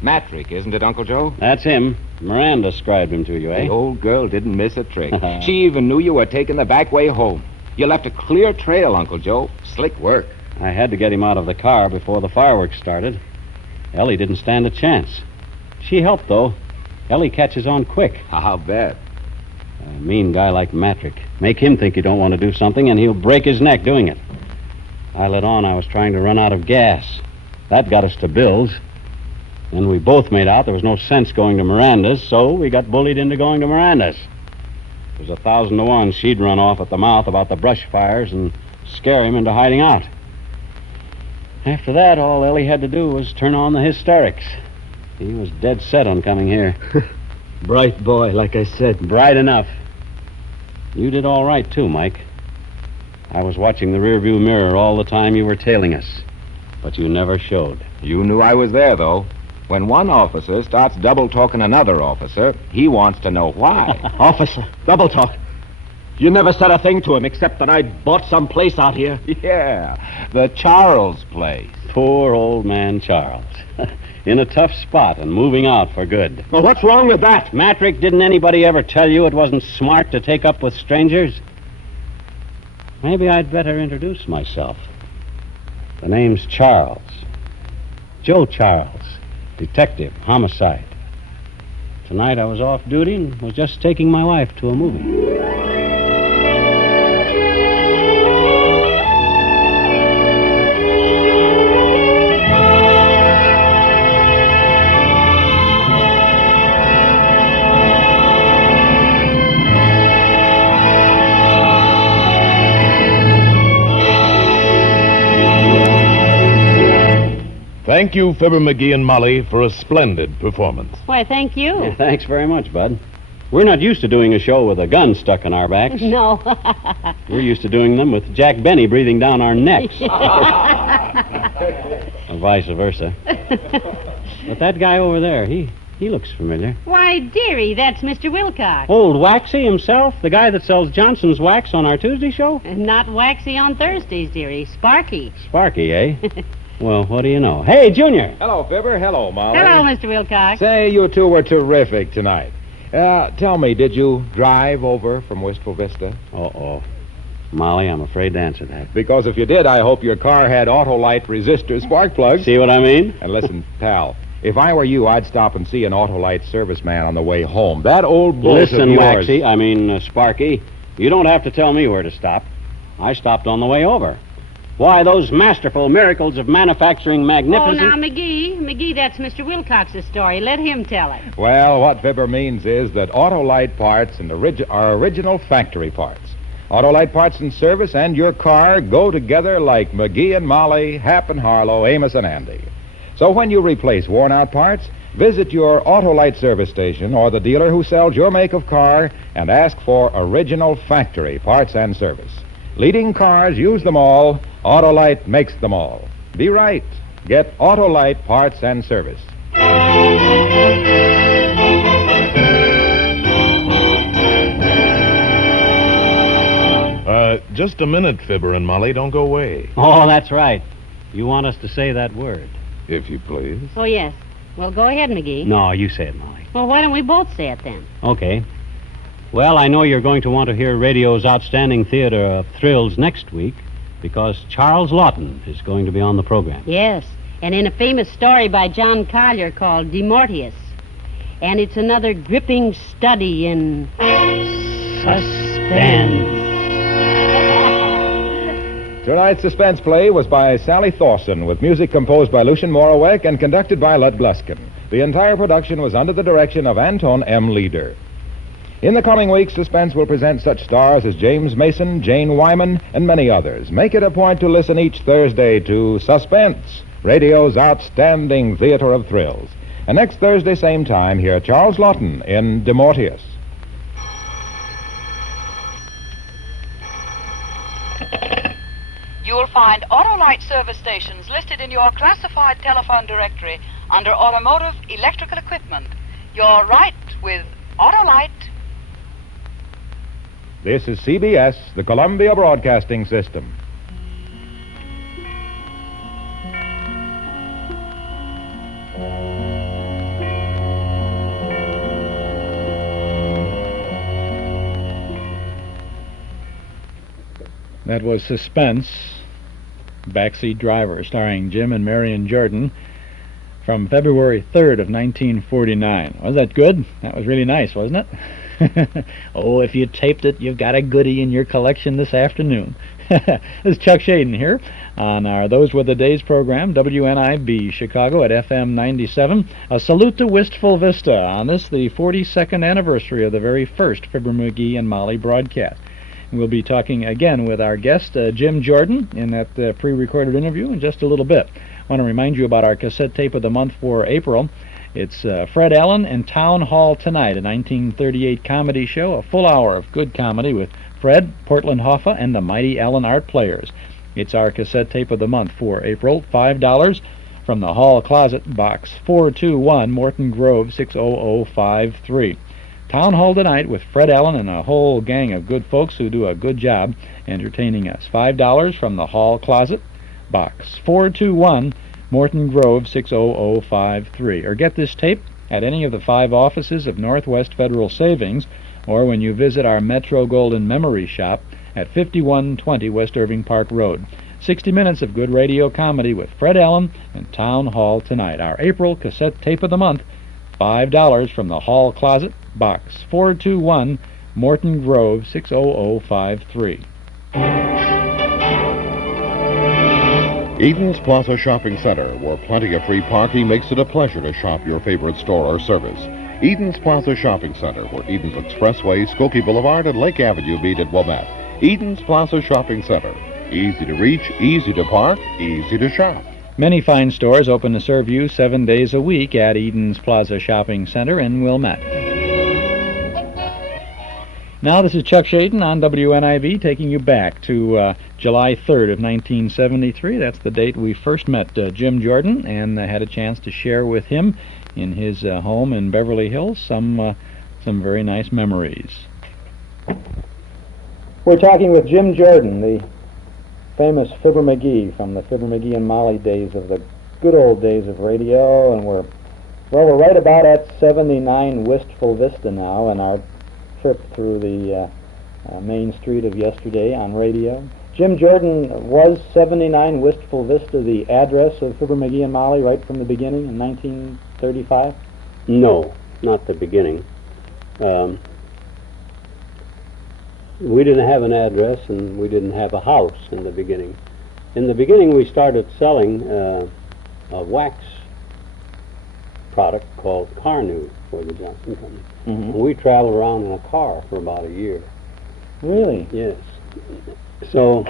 Matrick, isn't it, Uncle Joe? That's him. Miranda described him to you, eh? The old girl didn't miss a trick. She even knew you were taking the back way home. You left a clear trail, Uncle Joe. Slick work. I had to get him out of the car before the fireworks started. Ellie didn't stand a chance. She helped, though. Ellie catches on quick. I'll bet. A mean guy like Matrick. Make him think you don't want to do something, and he'll break his neck doing it. I let on I was trying to run out of gas. That got us to Bill's. Then we both made out there was no sense going to Miranda's, so we got bullied into going to Miranda's. It was 1,000 to 1 she'd run off at the mouth about the brush fires and scare him into hiding out. After that, all Ellie had to do was turn on the hysterics. He was dead set on coming here. Bright boy, like I said. Bright enough. You did all right, too, Mike. I was watching the rearview mirror all the time you were tailing us, but you never showed. You knew I was there, though. When one officer starts double-talking another officer, he wants to know why. Officer, double talk. You never said a thing to him except that I'd bought some place out here. Yeah, the Charles place. Poor old man Charles. In a tough spot and moving out for good. Well, what's wrong with that? Matrick, didn't anybody ever tell you it wasn't smart to take up with strangers? Maybe I'd better introduce myself. The name's Charles. Joe Charles, detective, homicide. Tonight I was off duty and was just taking my wife to a movie. Thank you, Fibber McGee and Molly, for a splendid performance. Why, thank you. Yeah, thanks very much, Bud. We're not used to doing a show with a gun stuck in our backs. No. We're used to doing them with Jack Benny breathing down our necks. Or vice versa. But that guy over there, he looks familiar. Why, dearie, that's Mr. Wilcox. Old Waxy himself, the guy that sells Johnson's wax on our Tuesday show? Not Waxy on Thursdays, dearie. Sparky. Sparky, eh? Well, what do you know? Hey, Junior! Hello, Fibber. Hello, Molly. Hello, Mr. Wilcox. Say, you two were terrific tonight. Tell me, did you drive over from Wistful Vista? Uh-oh. Molly, I'm afraid to answer that. Because if you did, I hope your car had Autolite resistor spark plugs. See what I mean? And listen, pal, if I were you, I'd stop and see an Autolite serviceman on the way home. That old bullshit Listen, of yours... Waxy, Sparky, you don't have to tell me where to stop. I stopped on the way over. Why, those masterful miracles of manufacturing magnificence... Oh, now, McGee, that's Mr. Wilcox's story. Let him tell it. Well, what Fibber means is that Autolite parts are original factory parts. Autolite parts and service and your car go together like McGee and Molly, Hap and Harlow, Amos and Andy. So when you replace worn-out parts, visit your Autolite service station or the dealer who sells your make of car and ask for original factory parts and service. Leading cars use them all. Autolite makes them all. Be right. Get Autolite parts and service. Just a minute, Fibber and Molly. Don't go away. Oh, that's right. You want us to say that word. If you please. Oh, yes. Well, go ahead, McGee. No, you say it, Molly. Well, why don't we both say it then? Okay. Well, I know you're going to want to hear radio's outstanding theater of thrills next week because Charles Lawton is going to be on the program. Yes, and in a famous story by John Collier called De Mortuis. And it's another gripping study in suspense. Tonight's suspense play was by Sally Thorson, with music composed by Lucien Morawek and conducted by Lud Gluskin. The entire production was under the direction of Anton M. Leader. In the coming weeks, Suspense will present such stars as James Mason, Jane Wyman, and many others. Make it a point to listen each Thursday to Suspense, radio's outstanding theater of thrills. And next Thursday, same time, hear Charles Lawton in De Mortuis. You will find Autolite service stations listed in your classified telephone directory under Automotive Electrical Equipment. You're right with Autolite. This is CBS, the Columbia Broadcasting System. That was Suspense, Backseat Driver, starring Jim and Marion Jordan, from February 3rd of 1949. Was that good? That was really nice, wasn't it? Oh, if you taped it, you've got a goodie in your collection this afternoon. This is Chuck Shaden here on our Those Were the Days program, WNIB Chicago at FM 97. A salute to Wistful Vista on this, the 42nd anniversary of the very first Fibber McGee and Molly broadcast. We'll be talking again with our guest, Jim Jordan, in that pre-recorded interview in just a little bit. I want to remind you about our cassette tape of the month for April. It's Fred Allen and Town Hall Tonight, a 1938 comedy show, a full hour of good comedy with Fred, Portland Hoffa, and the Mighty Allen Art Players. It's our cassette tape of the month for April, $5 from the Hall Closet, Box 421, Morton Grove, 60053. Town Hall Tonight with Fred Allen and a whole gang of good folks who do a good job entertaining us. $5 from the Hall Closet, Box 421, Morton Grove, 60053. Or get this tape at any of the 5 offices of Northwest Federal Savings, or when you visit our Metro Golden Memory Shop at 5120 West Irving Park Road. 60 minutes of good radio comedy with Fred Allen and Town Hall Tonight. Our April cassette tape of the month, $5 from the Hall Closet, Box 421, Morton Grove, 60053. Eden's Plaza Shopping Center, where plenty of free parking makes it a pleasure to shop your favorite store or service. Eden's Plaza Shopping Center, where Eden's Expressway, Skokie Boulevard, and Lake Avenue meet at Wilmette. Eden's Plaza Shopping Center. Easy to reach, easy to park, easy to shop. Many fine stores open to serve you 7 days a week at Eden's Plaza Shopping Center in Wilmette. Now this is Chuck Shaden on WNIB taking you back to July 3rd of 1973. That's the date we first met Jim Jordan and had a chance to share with him in his home in Beverly Hills some very nice memories. We're talking with Jim Jordan, the famous Fibber McGee from the Fibber McGee and Molly days of the good old days of radio, and we're right about at 79 Wistful Vista now, and our trip through the main street of yesterday on radio. Jim Jordan, was 79 Wistful Vista the address of Fibber McGee and Molly right from the beginning in 1935? No, not the beginning. We didn't have an address, and we didn't have a house in the beginning. In the beginning, we started selling a wax product called Carnu for the Johnson Company. Mm-hmm. And we traveled around in a car for about a year. Really? Yes. So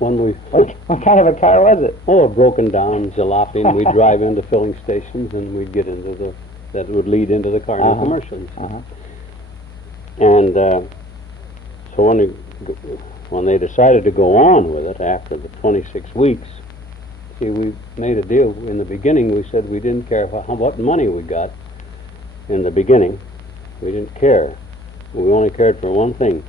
when we... What kind of a car was it? Oh, a broken down jalopy, and we'd drive into filling stations, and we'd get into the... that would lead into the Carnu commercials. And so when they decided to go on with it after the 26 weeks, see, we made a deal. In the beginning, we said we didn't care what money we got in the beginning. We didn't care. We only cared for one thing.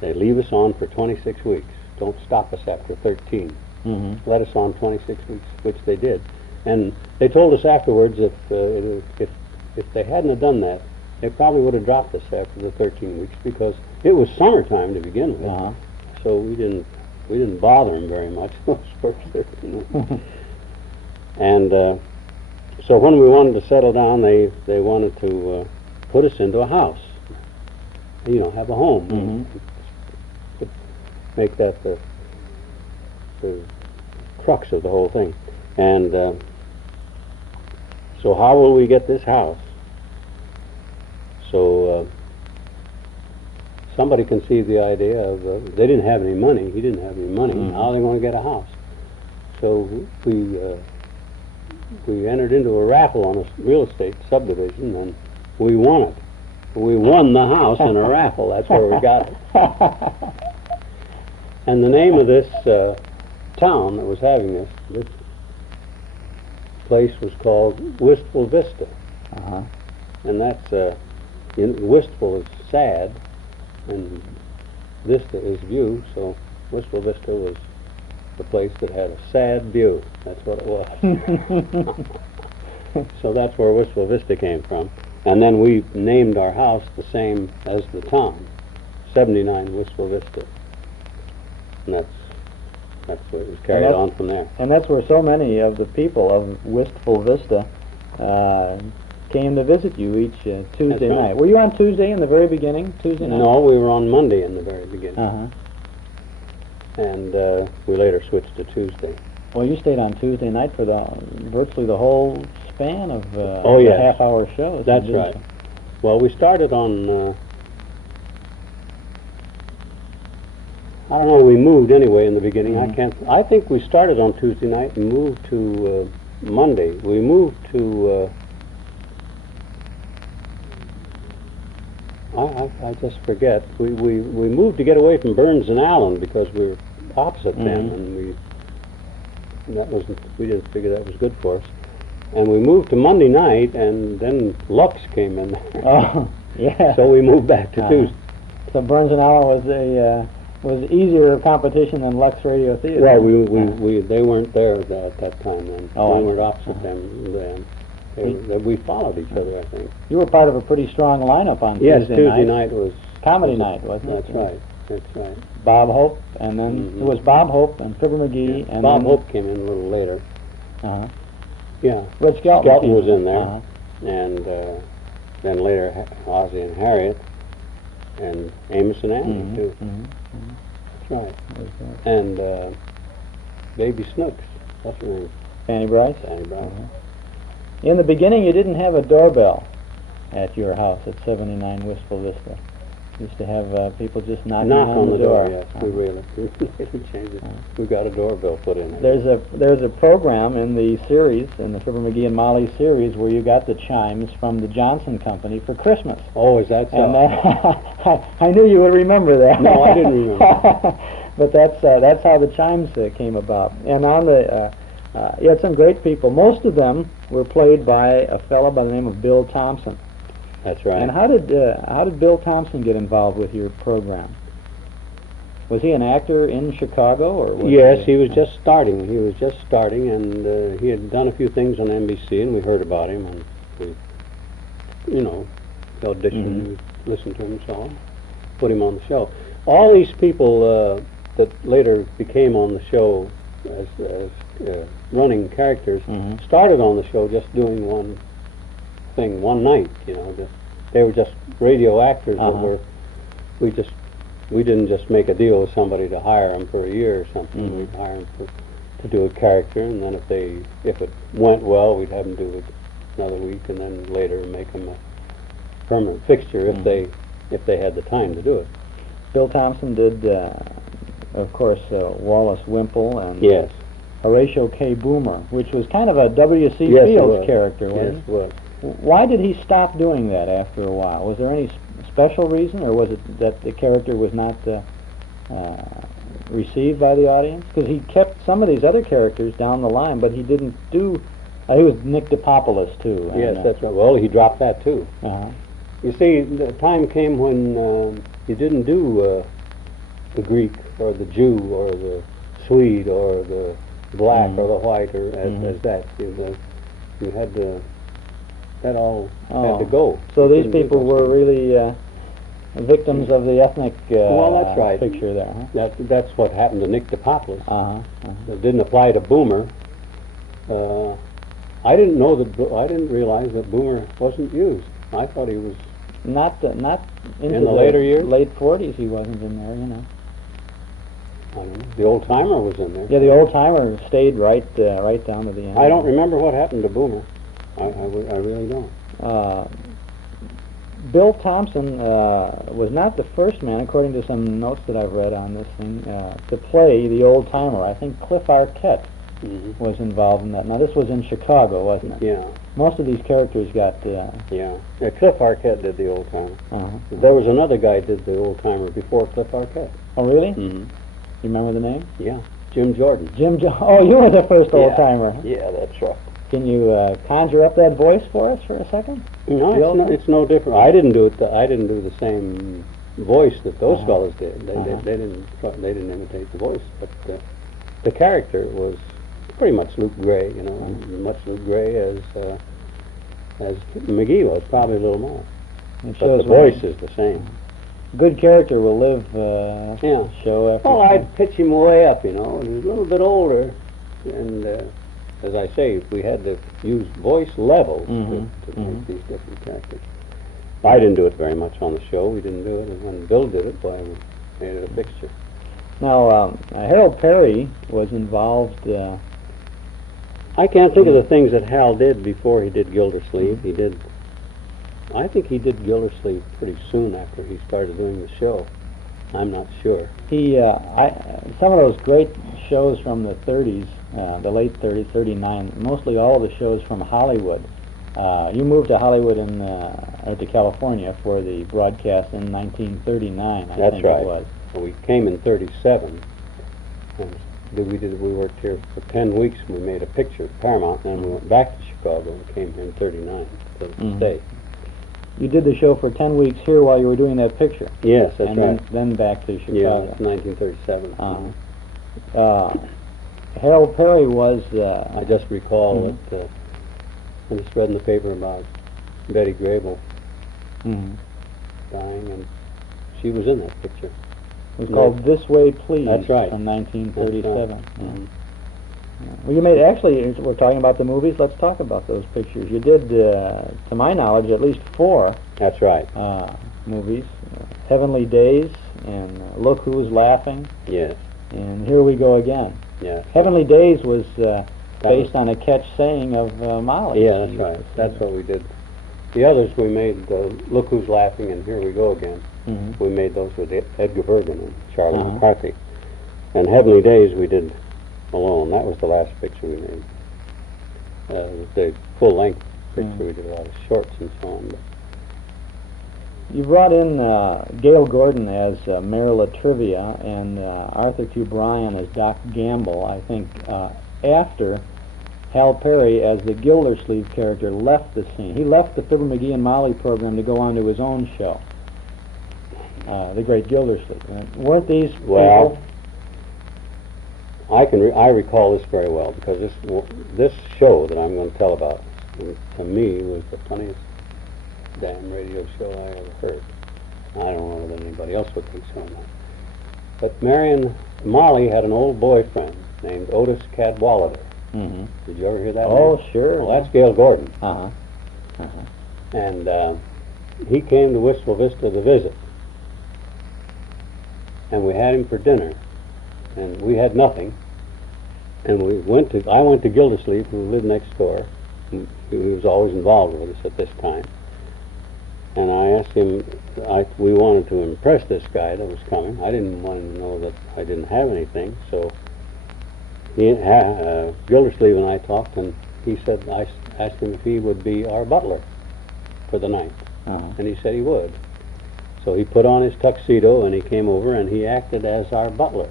They leave us on for 26 weeks. don't stop us after 13. Mm-hmm. Let us on 26 weeks, which they did. And they told us afterwards if they hadn't have done that, they probably would have dropped us after the 13 weeks because it was summertime to begin with. So we didn't bother them very much those first 13 weeks. And so when we wanted to settle down, they wanted to put us into a house. You know, have a home. Make that the crux of the whole thing. And so how will we get this house? So somebody conceived the idea of, they didn't have any money, he didn't have any money, how are they going to get a house? So we entered into a raffle on a real estate subdivision, and we won it. We won the house in a raffle, that's where we got it. And the name of this town that was having this place was called Wistful Vista. And that's, wistful is sad, and vista is view, so Wistful Vista was the place that had a sad view. That's what it was. So that's where Wistful Vista came from. And then we named our house the same as the town, 79 Wistful Vista. And that's where it was carried on from there. And that's where so many of the people of Wistful Vista came to visit you each Tuesday night. Were you on Tuesday in the very beginning, Tuesday night? No, we were on Monday in the very beginning. And we later switched to Tuesday. Well, you stayed on Tuesday night for virtually the whole span of the half-hour shows. That's right. Well, we started on, I don't know, we moved anyway in the beginning. I think we started on Tuesday night and moved to Monday. We moved to, I just forget. We moved to get away from Burns and Allen because we were opposite them, and we didn't figure that was good for us. And we moved to Monday night, and then Lux came in there. Oh, yeah. So we moved back to Tuesday. So Burns and Allen was easier competition than Lux Radio Theater. Right, they weren't there at that time then. We weren't opposite them then. We followed each other, I think. You were part of a pretty strong lineup on Tuesday night. Yes, Tuesday night was... Comedy night, wasn't it? That's right. Bob Hope, and then it was Bob Hope and Fibber McGee, and Bob Hope came in a little later. Yeah. Rich Skelton was in there, and then later Ozzie and Harriet, and Amos and Annie too. That's right. And Baby Snooks. That's her name. Fanny Bryce. Fanny Bryce. In the beginning, you didn't have a doorbell at your house at 79 Wistful Vista. You used to have people just knocking on the door. Yes, we really changed it. We got a doorbell put in there. There's a program in the series, in the Fibber McGee and Molly series, where you got the chimes from the Johnson Company for Christmas. Oh, is that so? And I knew you would remember that. No, I didn't remember. But that's how the chimes came about. And on the you had some great people. Most of them were played by a fellow by the name of Bill Thompson. That's right. And how did Bill Thompson get involved with your program? Was he an actor in Chicago, or? Yes, he was just starting. And he had done a few things on NBC, and we heard about him, and we, auditioned, we listened to him, so put him on the show. All these people that later became on the show as running characters started on the show just doing one thing one night. They were just radio actors that were. We didn't just make a deal with somebody to hire them for a year or something. We'd hire them to do a character, and then if it went well, we'd have them do it another week, and then later make them a permanent fixture if they had the time to do it. Bill Thompson did, of course, Wallace Wimple and Horatio K. Boomer, which was kind of a W.C. Fields character, wasn't it? Yes, it was. Why did he stop doing that after a while? Was there any special reason, or was it that the character was not received by the audience? Because he kept some of these other characters down the line, but he didn't do... he was Nick DePopulis, too. Yes, that's right. Well, he dropped that, too. You see, the time came when you didn't do the Greek or the Jew or the Swede or the black or the white or as that. You had to, that all had to go. So these people were really victims of the ethnic well, that's right. picture there, huh? That's what happened to Nick Topopoulos. It didn't apply to Boomer. I didn't know that. I didn't realize that Boomer wasn't used. I thought he was not into in the later years. Late 40s. He wasn't in there, you know. I don't know. The old timer was in there. Yeah, the old timer stayed right down to the end. I don't remember what happened to Boomer. I really don't. Bill Thompson was not the first man, according to some notes that I've read on this thing, to play the old timer. I think Cliff Arquette was involved in that. Now, this was in Chicago, wasn't it? Yeah. Most of these characters got... Yeah, Cliff Arquette did the old timer. There was another guy who did the old timer before Cliff Arquette. Oh, really? You remember the name? Yeah, Jim Jordan. Oh, you were the first old timer. Yeah, that's right. Can you conjure up that voice for us for a second? No, it's no different. I didn't do it. I didn't do the same voice that those fellas did. They didn't imitate the voice, but the character was pretty much Luke Gray. You know, much Luke Gray as McGee was, probably a little more. But the voice is the same. Good character will live show after. Well, I'd pitch him way up. You know, he was a little bit older, and. As I say, we had to use voice levels to make these different characters. I didn't do it very much on the show. We didn't do it, and when Bill did it, boy, we made it a fixture. Now, Harold Peary was involved... I can't think of the things that Hal did before he did Gildersleeve. I think he did Gildersleeve pretty soon after he started doing the show. I'm not sure. Some of those great shows from the 30s, the late 30s, 39, mostly all of the shows from Hollywood. You moved to Hollywood to California for the broadcast in 1939, I think right. It was. Well, we came in 37, and we worked here for 10 weeks, and we made a picture at Paramount, and then we went back to Chicago and came here in 39 to stay. You did the show for 10 weeks here while you were doing that picture? Yes, that's and right. Then back to Chicago. Yeah, it's 1937. Harold Peary was... I just recall that I just read in the paper about Betty Grable dying, and she was in that picture. It was called This Way Please. That's right. From 1937. That's right. Well, you made, actually, we're talking about the movies, let's talk about those pictures. You did, to my knowledge, at least 4. That's right. Movies. Heavenly Days, and Look Who's Laughing. Yes. And Here We Go Again. Yes. Heavenly Days was based on a catch saying of Molly. Yeah, that's right. That's what we did. The others we made, Look Who's Laughing and Here We Go Again. We made those with Edgar Bergen and Charlie McCarthy. And Heavenly Days we did alone. That was the last picture we made. The full-length picture, we did a lot of shorts and so on. But you brought in Gale Gordon as Marilla Trivia and Arthur Q. Bryan as Doc Gamble, I think, after Hal Peary as the Gildersleeve character left the scene. He left the Fibber McGee and Molly program to go on to his own show, The Great Gildersleeve. Weren't these people... I recall this very well because this show that I'm going to tell about, to me, was the funniest damn radio show I ever heard. I don't know that anybody else would think so or not. But Molly had an old boyfriend named Otis Cadwallader. Did you ever hear that Oh, name? sure. Well, that's Gale Gordon. And he came to Wistful Vista to visit. And we had him for dinner. And we had nothing. And I went to Gildersleeve, who lived next door. He was always involved with us at this time. And I asked him, we wanted to impress this guy that was coming. I didn't want him to know that I didn't have anything. So Gildersleeve and I talked, and he said, I asked him if he would be our butler for the night. And he said he would. So he put on his tuxedo, and he came over, and he acted as our butler.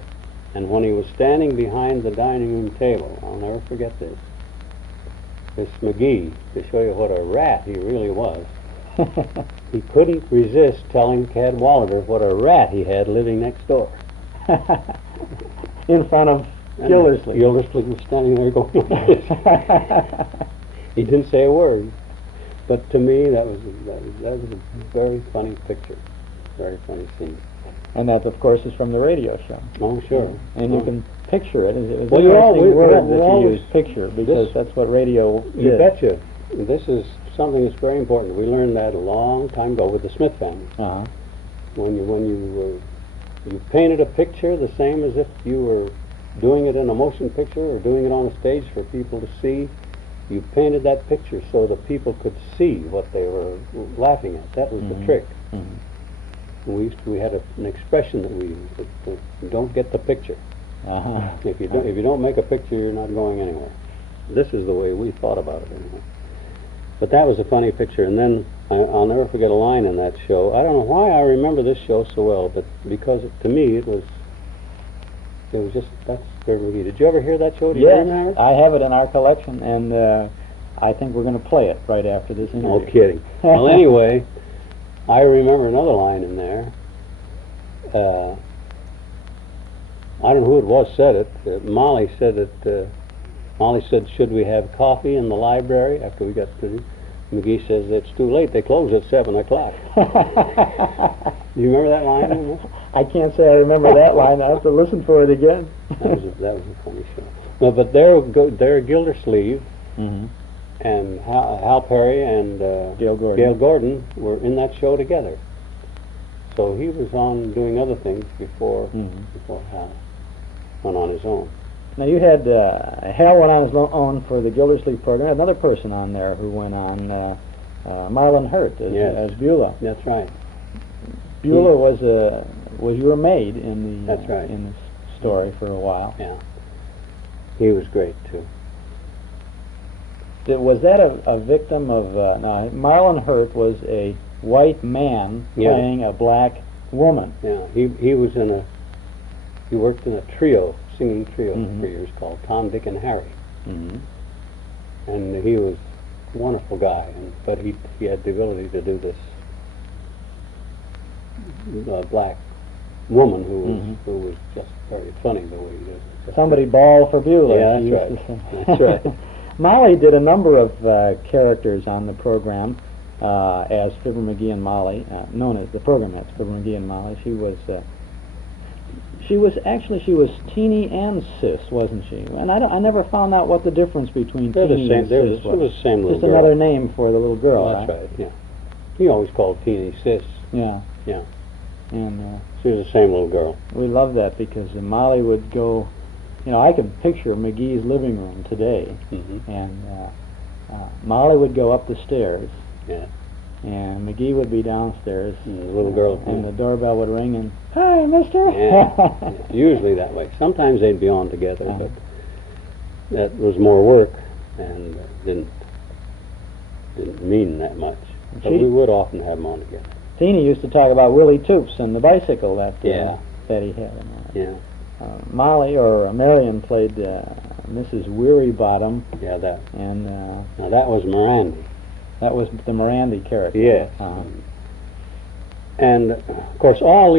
And when he was standing behind the dining room table, I'll never forget this, Miss McGee, to show you what a rat he really was, he couldn't resist telling Cadwallader what a rat he had living next door. In front of Gildersleeve. Gildersleeve was standing there going like this. He didn't say a word. But to me, that was a very funny picture. Very funny scene. And that, of course, is from the radio show. Oh, sure. And you can picture it. It was Well, an you're interesting always- word we're that you always- use, picture, because that's what radio You did. betcha. This is something that's very important. We learned that a long time ago with the Smith family. Uh-huh. When you painted a picture the same as if you were doing it in a motion picture or doing it on a stage for people to see, you painted that picture so that people could see what they were laughing at. That was the trick. We had an expression that we used, that don't get the picture. Uh-huh. If you don't make a picture, you're not going anywhere. This is the way we thought about it anyway. But that was a funny picture. And then I'll never forget a line in that show. I don't know why I remember this show so well, but because to me it was just, that's Fibber McGee. Did you ever hear that show? Do you remember? Yes, I have it in our collection, and I think we're going to play it right after this interview. No kidding. Well, anyway, I remember another line in there. I don't know who it was said it. Molly said it. Molly said, "Should we have coffee in the library?" After we got through, McGee says, "It's too late. They close at 7 o'clock." Do you remember that line? I can't say I remember that line. I have to listen for it again. That was a funny show. No, but there Gildersleeve and Hal Perry and Gale Gordon were in that show together. So he was on doing other things before Hal went on his own. Now you had Hal went on his own for the Gildersleeve program. Another person on there who went on, Marlon Hurt as Beulah. That's right. Beulah was your maid in the That's right. in the story for a while. Yeah. He was great too. Was that a victim of? No, Marlon Hurt was a white man playing a black woman. Yeah. He worked in a singing trio for years called Tom, Dick, and Harry. And he was a wonderful guy, but he had the ability to do this black woman who was just very funny the way he did it. Somebody ball for Beulah. Yeah, she that's used right. to say. That's right. Molly did a number of characters on the program as Fibber McGee and Molly, known as the program as Fibber McGee and Molly. She was teeny and sis, wasn't she? And I never found out what the difference between teeny and sis was. It was the same little Just girl. another name for the little girl. That's right. Yeah. He always called Teeny sis. Yeah. Yeah. And she was the same little girl. we loved that because Molly would go. I could picture McGee's living room today, and Molly would go up the stairs. Yeah. And McGee would be downstairs. And the little girl. And the doorbell would ring and, "Hi, mister." Yeah. Usually that way. Sometimes they'd be on together, but that was more work and didn't mean that much. But we would often have them on together. Teeny used to talk about Willie Toops and the bicycle that he had. Yeah. Molly or Marion played Mrs. Wearybottom. Yeah, that. And now that was Mirandy. That was the Mirandy character. Yes. And of course, all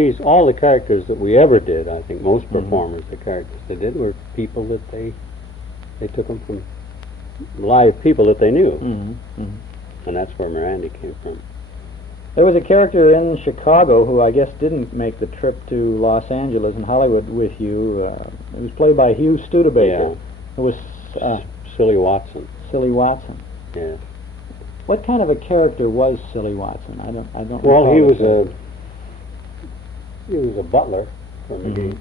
the characters that we ever did, I think most performers, the characters they did were people that they took them from live people that they knew, and that's where Mirandy came from. There was a character in Chicago who I guess didn't make the trip to Los Angeles and Hollywood with you. It was played by Hugh Studebaker. It was Silly Watson. Silly Watson. Yeah. What kind of a character was Silly Watson? I don't. Well, he recall was a butler for McGee.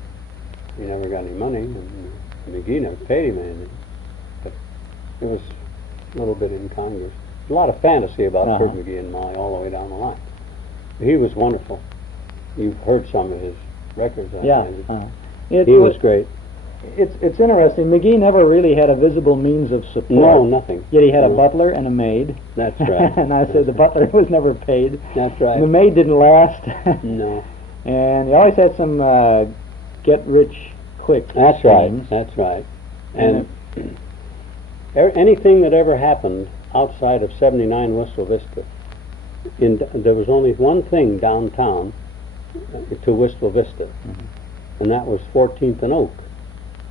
He never got any money, and McGee never paid him anything. But it was a little bit in Congress. A lot of fantasy about Fibber McGee and Molly all the way down the line. He was wonderful. You've heard some of his records. He was great. It's interesting. McGee never really had a visible means of support. No, nothing. Yet he had a butler and a maid. That's right. And I said the butler was never paid. That's right. The maid didn't last. No. And he always had some get-rich-quick That's schemes. right. That's right. And anything that ever happened outside of 79 Wistful Vista, there was only one thing downtown to Wistful Vista, and that was 14th and Oak.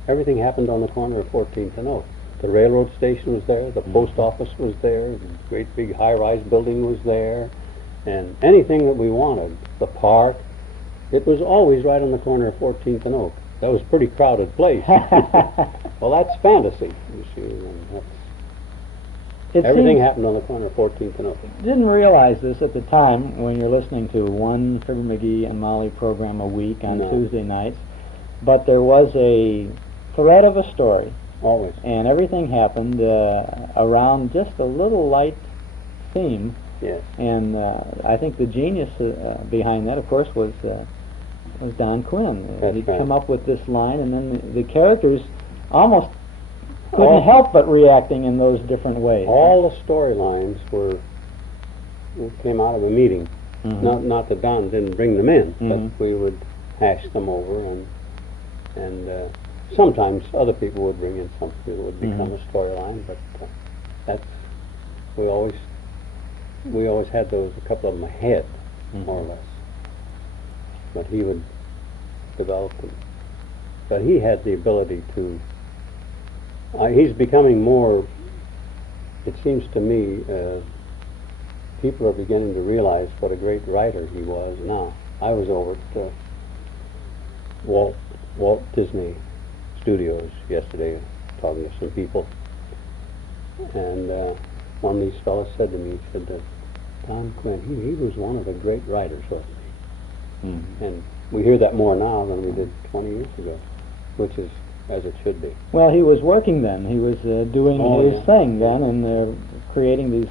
Everything happened on the corner of 14th and Oak. The railroad station was there, the post office was there, the great big high-rise building was there, and anything that we wanted, the park, it was always right on the corner of 14th and Oak. That was a pretty crowded place. Well, that's fantasy, you see. And everything happened on the corner of 14th and Oak. Didn't realize this at the time when you're listening to one Fibber McGee and Molly program a week on Tuesday nights, but there was a thread of a story. Always. And everything happened around just a little light theme. Yes. And I think the genius behind that, of course, was Don Quinn. He'd come up with this line, and then the characters almost couldn't help but reacting in those different ways. All the storylines came out of a meeting. Mm-hmm. Not that Don didn't bring them in, Mm-hmm. but we would hash them over, and sometimes other people would bring in something that would become a storyline. But that's we always had those, a couple of them ahead, more or less. But he would develop them. But he had the ability to. He's becoming more. It seems to me, people are beginning to realize what a great writer he was now. I was over at Walt Disney Studios yesterday talking to some people, and one of these fellows said to me, he said that Don Quinn, he was one of the great writers, wasn't he? And we hear that more now than we did 20 years ago, which is as it should be. Well, he was working then. He was doing his thing then, and creating these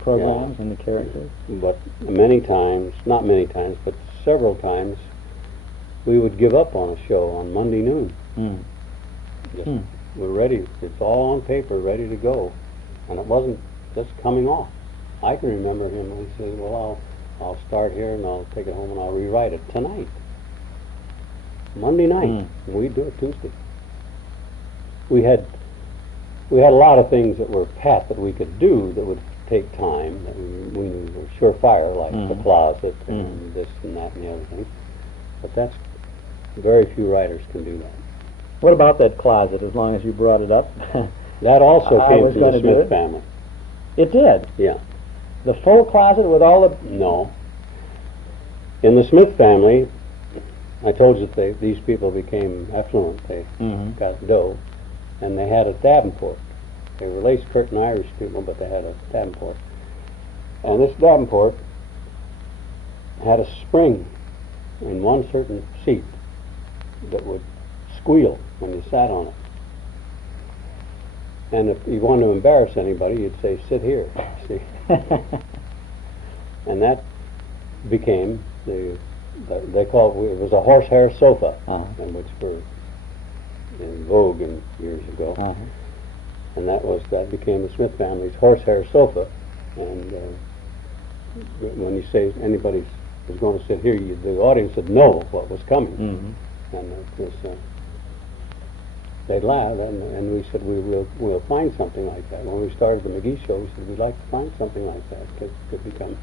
programs and the characters. But many times, not many times, but several times, we would give up on a show on Monday noon. We're ready. It's all on paper, ready to go, and it wasn't just coming off. I can remember him when he said, "Well, I'll start here and I'll take it home and I'll rewrite it tonight." Monday night. We'd do it Tuesday. We had a lot of things that were pat that we could do that would take time, that we knew were surefire, like the closet and this and that and the other thing. But that's very few writers can do that. What about that closet, as long as you brought it up? That also came from the Smith family. It did? Yeah. The full closet with all the... No. In the Smith family, I told you that these people became affluent. They got dough, and they had a Davenport. They were lace curtain Irish people, but they had a Davenport. And this Davenport had a spring in one certain seat that would squeal when you sat on it. And if you wanted to embarrass anybody, you'd say, "Sit here." See? And that became they called it was a horsehair sofa, and which were in vogue in years ago. And that became the Smith family's horsehair sofa. And when you say anybody was going to sit here, the audience would know what was coming. And it was, they'd laugh, and we said we'll find something like that. When we started the McGee show, we said we'd like to find something like that. It could become,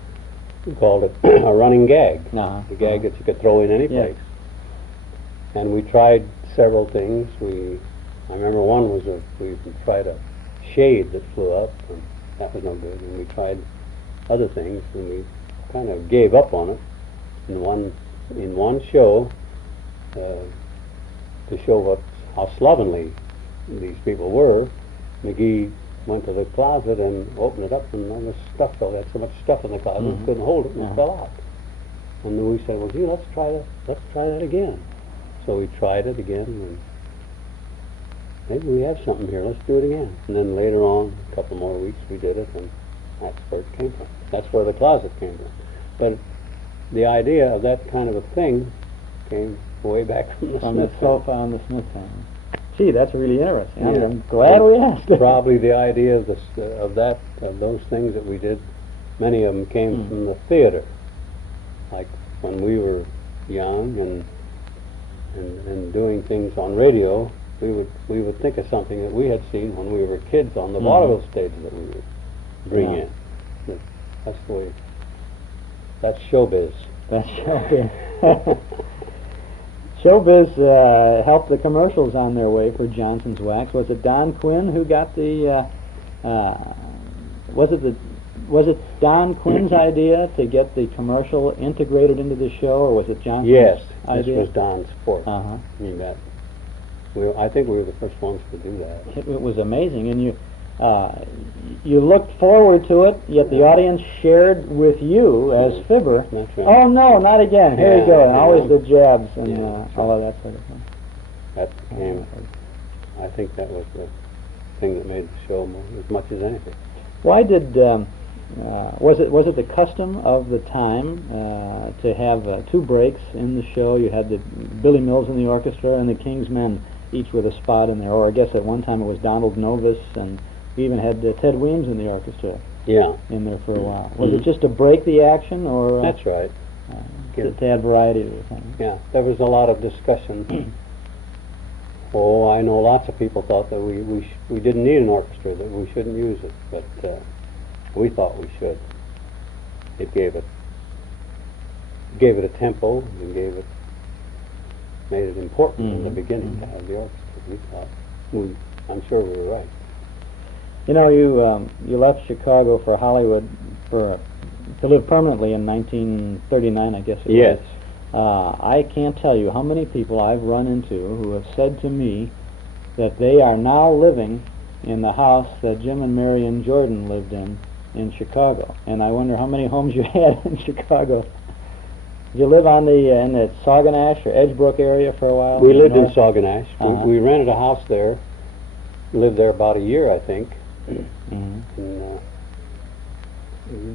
we called it a running gag, a gag that you could throw in any place. And we tried several things. I remember one was we tried a shade that flew up, and that was no good. And we tried other things, and we kind of gave up on it. In one show, to show how slovenly these people were, McGee went to the closet and opened it up, and all this stuff fell. They had so much stuff in the closet, couldn't hold it, and it fell out. And then we said, "Well, gee, let's try that again." So we tried it again, and maybe we have something here. Let's do it again. And then later on, a couple more weeks, we did it, and that's where it came from. That's where the closet came from. But the idea of that kind of a thing came way back from the Smith sofa on the Smith family. Gee, that's really interesting. I'm glad we asked. Probably the idea of those things that we did. Many of them came from the theater, like when we were young and doing things on radio. We would think of something that we had seen when we were kids on the vaudeville stage that we would bring in. That's the way. That's showbiz. That's showbiz. Showbiz helped the commercials on their way for Johnson's Wax. Was it Don Quinn who got the? Was it Don Quinn's idea to get the commercial integrated into the show, or was it Johnson's Yes, idea? this was Don's sport. Uh-huh. You bet. I think we were the first ones to do that. It was amazing, and you looked forward to it, yet the audience shared with you as Fibber. That's right. Oh no, not again! Here you go, and Yeah. always the jabs and Yeah, all of that sort of thing. That became, I think that was the thing that made the show as much as anything. Why did was it the custom of the time to have two breaks in the show? You had the Billy Mills in the orchestra and the King's Men, each with a spot in there. Or I guess at one time it was Donald Novis, and we even had Ted Weems in the orchestra. Yeah. In there for a while. Was it just to break the action, or That's right. to add variety to the thing? Yeah, there was a lot of discussion. Oh, I know lots of people thought that we didn't need an orchestra, that we shouldn't use it, but we thought we should. It gave it a tempo, and made it important in the beginning to have the orchestra. We thought, I'm sure we were right. You know, you left Chicago for Hollywood to live permanently in 1939, I guess it Yes. was. I can't tell you how many people I've run into who have said to me that they are now living in the house that Jim and Marion Jordan lived in Chicago. And I wonder how many homes you had in Chicago. Did you live on in the Sauganash or Edgebrook area for a while? We lived in North? Sauganash. Uh-huh. We rented a house there, lived there about a year, I think. Mm-hmm. And,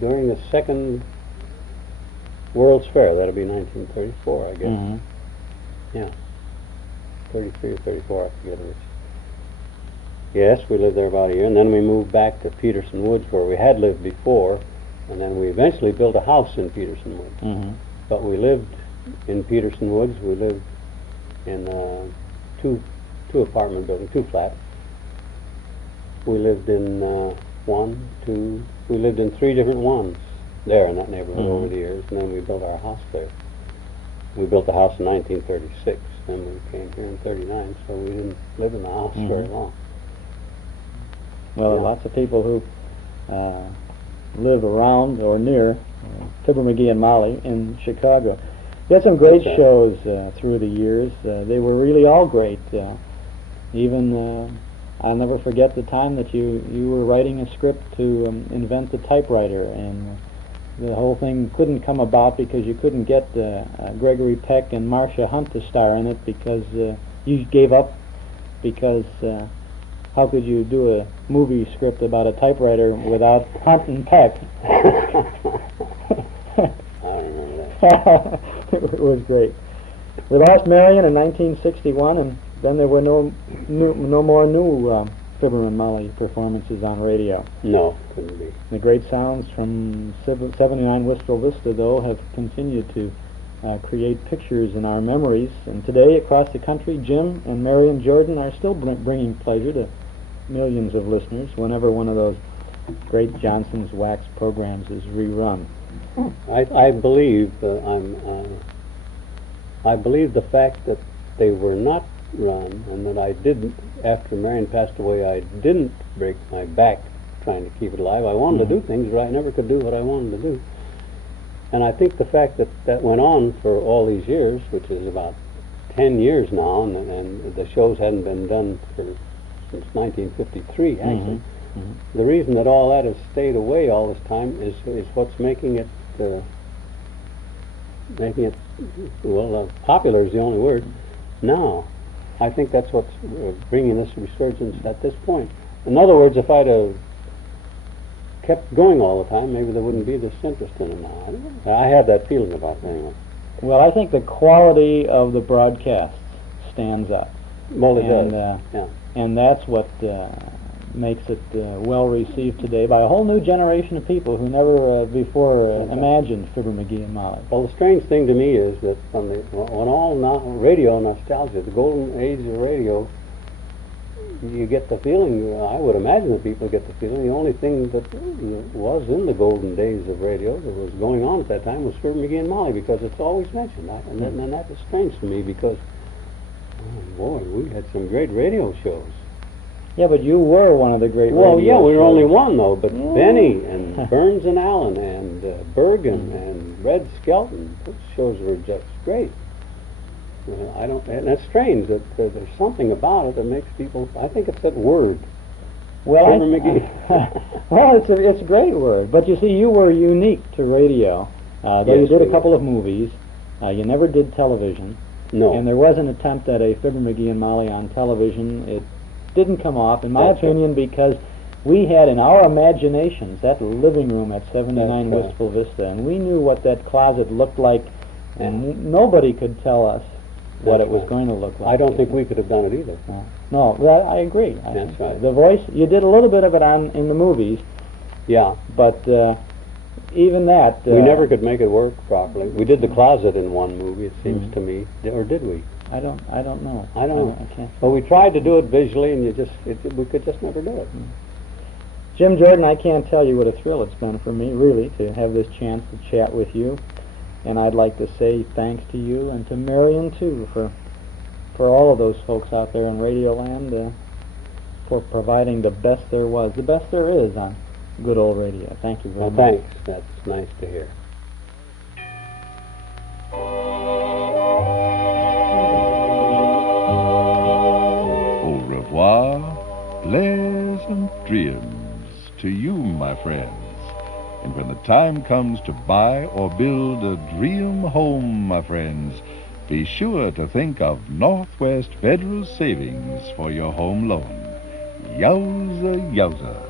during the second World's Fair, that'll be 1934, I guess. Mm-hmm. Yeah. 33 or 34, I forget which. Yes, we lived there about a year, and then we moved back to Peterson Woods, where we had lived before, and then we eventually built a house in Peterson Woods. Mm-hmm. But we lived in Peterson Woods. We lived in two apartment buildings, two flats. We lived in we lived in three different ones there in that neighborhood over the years, and then we built our house there. We built the house in 1936, then we came here in 39, so we didn't live in the house very long. Well, there are lots of people who live around or near Fibber McGee and Molly in Chicago. You had some great shows through the years. They were really all great. I'll never forget the time that you were writing a script to invent the typewriter, and the whole thing couldn't come about because you couldn't get Gregory Peck and Marcia Hunt to star in it because you gave up because how could you do a movie script about a typewriter without Hunt and Peck? I remember that. It was great. We lost Marion in 1961, and then there were no more new Fibber and Molly performances on radio. No, couldn't be. The great sounds from 79 Wistful Vista, though, have continued to create pictures in our memories. And today, across the country, Jim and Marion Jordan are still bringing pleasure to millions of listeners whenever one of those great Johnson's Wax programs is rerun. I believe I believe the fact that they were not run, and that I didn't, after Marion passed away, I didn't break my back trying to keep it alive. I wanted to do things, but I never could do what I wanted to do. And I think the fact that that went on for all these years, which is about 10 years now, and the shows hadn't been done since 1953, actually. The reason that all that has stayed away all this time is what's making it popular is the only word now. I think that's what's bringing this resurgence at this point. In other words, if I'd have kept going all the time, maybe there wouldn't be this interest in it now. I have that feeling about it anyway. Well, I think the quality of the broadcasts stands up. Well, it does. Yeah. And that's what makes it well received today by a whole new generation of people who never before imagined Fibber McGee and Molly. Well, the strange thing to me is that when all radio nostalgia, the golden age of radio, you get the feeling, I would imagine that people get the feeling, the only thing that was in the golden days of radio that was going on at that time was Fibber McGee and Molly, because it's always mentioned. And that is strange to me, because Boy, we had some great radio shows. Yeah, but you were one of the great Well, radio yeah, we were shows. only one, though, but Yeah. Benny and Burns and Allen and Bergen and Red Skelton, those shows were just great. I don't, and that's strange that there's something about it that makes people, I think it's that word. Well, Fibber McGee. well, it's a great word. But you see, you were unique to radio. Though you Yes, did we a couple of movies, you never did television. No. And there was an attempt at a Fibber McGee and Molly on television. It didn't come off, in my That's opinion, because we had in our imaginations that living room at 79 That's right. Wistful Vista, and we knew what that closet looked like, and nobody could tell us what it was going to look like. I don't think we could have done it either. No, well, I agree. That's right. The voice, you did a little bit of it in the movies. Yeah. But even that... we never could make it work properly. We did The Closet in one movie, it seems to me. Or did we? I don't know. I don't know. I can't. Well, we tried to do it visually, and we could just never do it. Jim Jordan, I can't tell you what a thrill it's been for me, really, to have this chance to chat with you. And I'd like to say thanks to you and to Marion, too, for all of those folks out there in Radio Land, for providing the best there was, the best there is on good old radio. Thank you very much. Thanks. That's nice to hear. Au revoir, pleasant dreams to you, my friends. And when the time comes to buy or build a dream home, my friends, be sure to think of Northwest Federal Savings for your home loan. Yowza, yowza.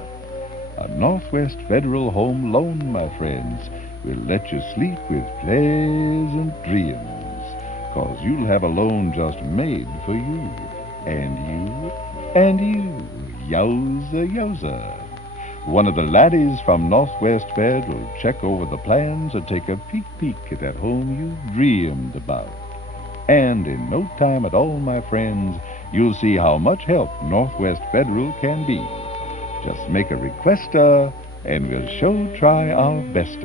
A Northwest Federal Home Loan, my friends, will let you sleep with pleasant dreams, 'cause you'll have a loan just made for you, and you, and you. Yowza, yowza. One of the laddies from Northwest Fed will check over the plans and take a peek at that home you dreamed about. And in no time at all, my friends, you'll see how much help Northwest Federal can be. Just make a request, and we'll sure try our best,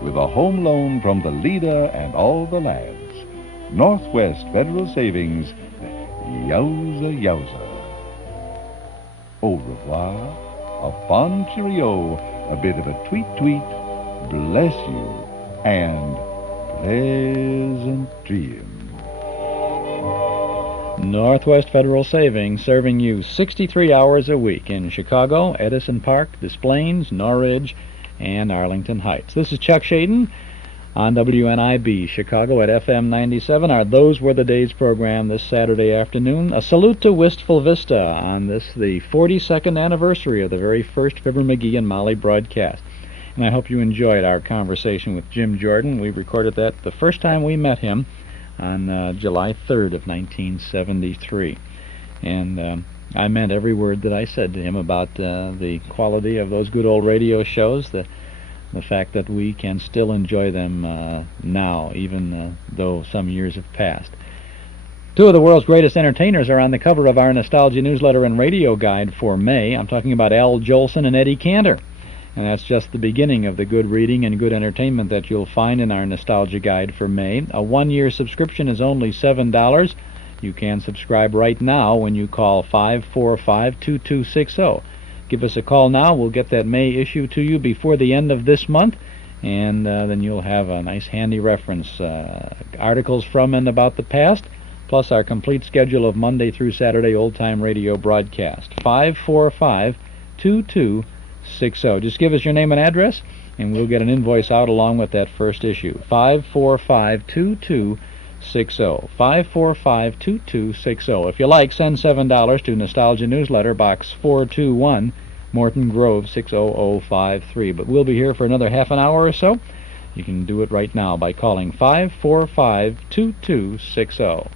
with a home loan from the leader and all the lads. Northwest Federal Savings, yowza, yowza. Au revoir, a fond cheerio, a bit of a tweet, bless you, and pleasant dreams. Northwest Federal Savings, serving you 63 hours a week in Chicago, Edison Park, Des Plaines, Norridge, and Arlington Heights. This is Chuck Shaden on WNIB Chicago at FM 97. Our Those Were the Days program this Saturday afternoon. A salute to Wistful Vista on this, the 42nd anniversary of the very first Fibber McGee and Molly broadcast. And I hope you enjoyed our conversation with Jim Jordan. We recorded that the first time we met him on July 3rd of 1973. And I meant every word that I said to him about the quality of those good old radio shows, the fact that we can still enjoy them now, even though some years have passed. Two of the world's greatest entertainers are on the cover of our Nostalgia newsletter and radio guide for May. I'm talking about Al Jolson and Eddie Cantor. And that's just the beginning of the good reading and good entertainment that you'll find in our Nostalgia Guide for May. A one-year subscription is only $7. You can subscribe right now when you call 545-2260. Give us a call now. We'll get that May issue to you before the end of this month, and then you'll have a nice handy reference. Articles from and about the past, plus our complete schedule of Monday through Saturday old-time radio broadcast. 545-2260. Just give us your name and address, and we'll get an invoice out along with that first issue. 545-2260. 545-2260. If you like, send $7 to Nostalgia Newsletter, Box 421, Morton Grove 60053. But we'll be here for another half an hour or so. You can do it right now by calling 545-2260.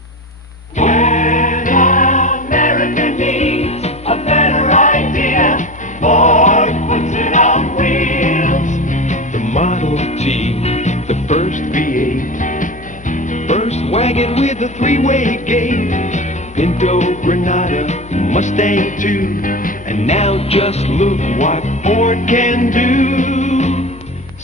America needs a better idea. Ford puts it on wheels. The Model T, the first V8, first wagon with a three-way gate, Pinto, Granada, Mustang too, and now just look what Ford can do.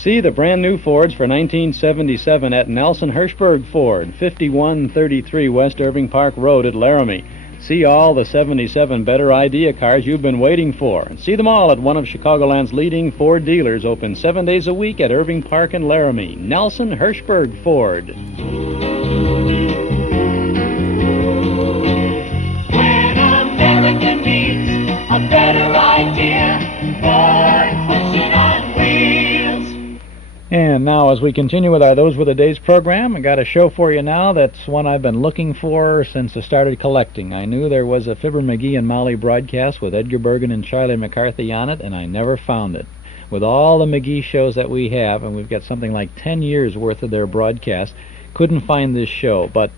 See the brand new Fords for 1977 at Nelson Hirschberg Ford, 5133 West Irving Park Road at Laramie. See all the 77 better idea cars you've been waiting for. And see them all at one of Chicagoland's leading Ford dealers, open 7 days a week at Irving Park in Laramie. Nelson Hirschberg Ford. When American meets a better idea, Ford puts it on wheels. And now, as we continue with our Those Were the Days program, I got a show for you now that's one I've been looking for since I started collecting. I knew there was a Fibber McGee and Molly broadcast with Edgar Bergen and Charlie McCarthy on it, and I never found it. With all the McGee shows that we have, and we've got something like 10 years worth of their broadcast, couldn't find this show, but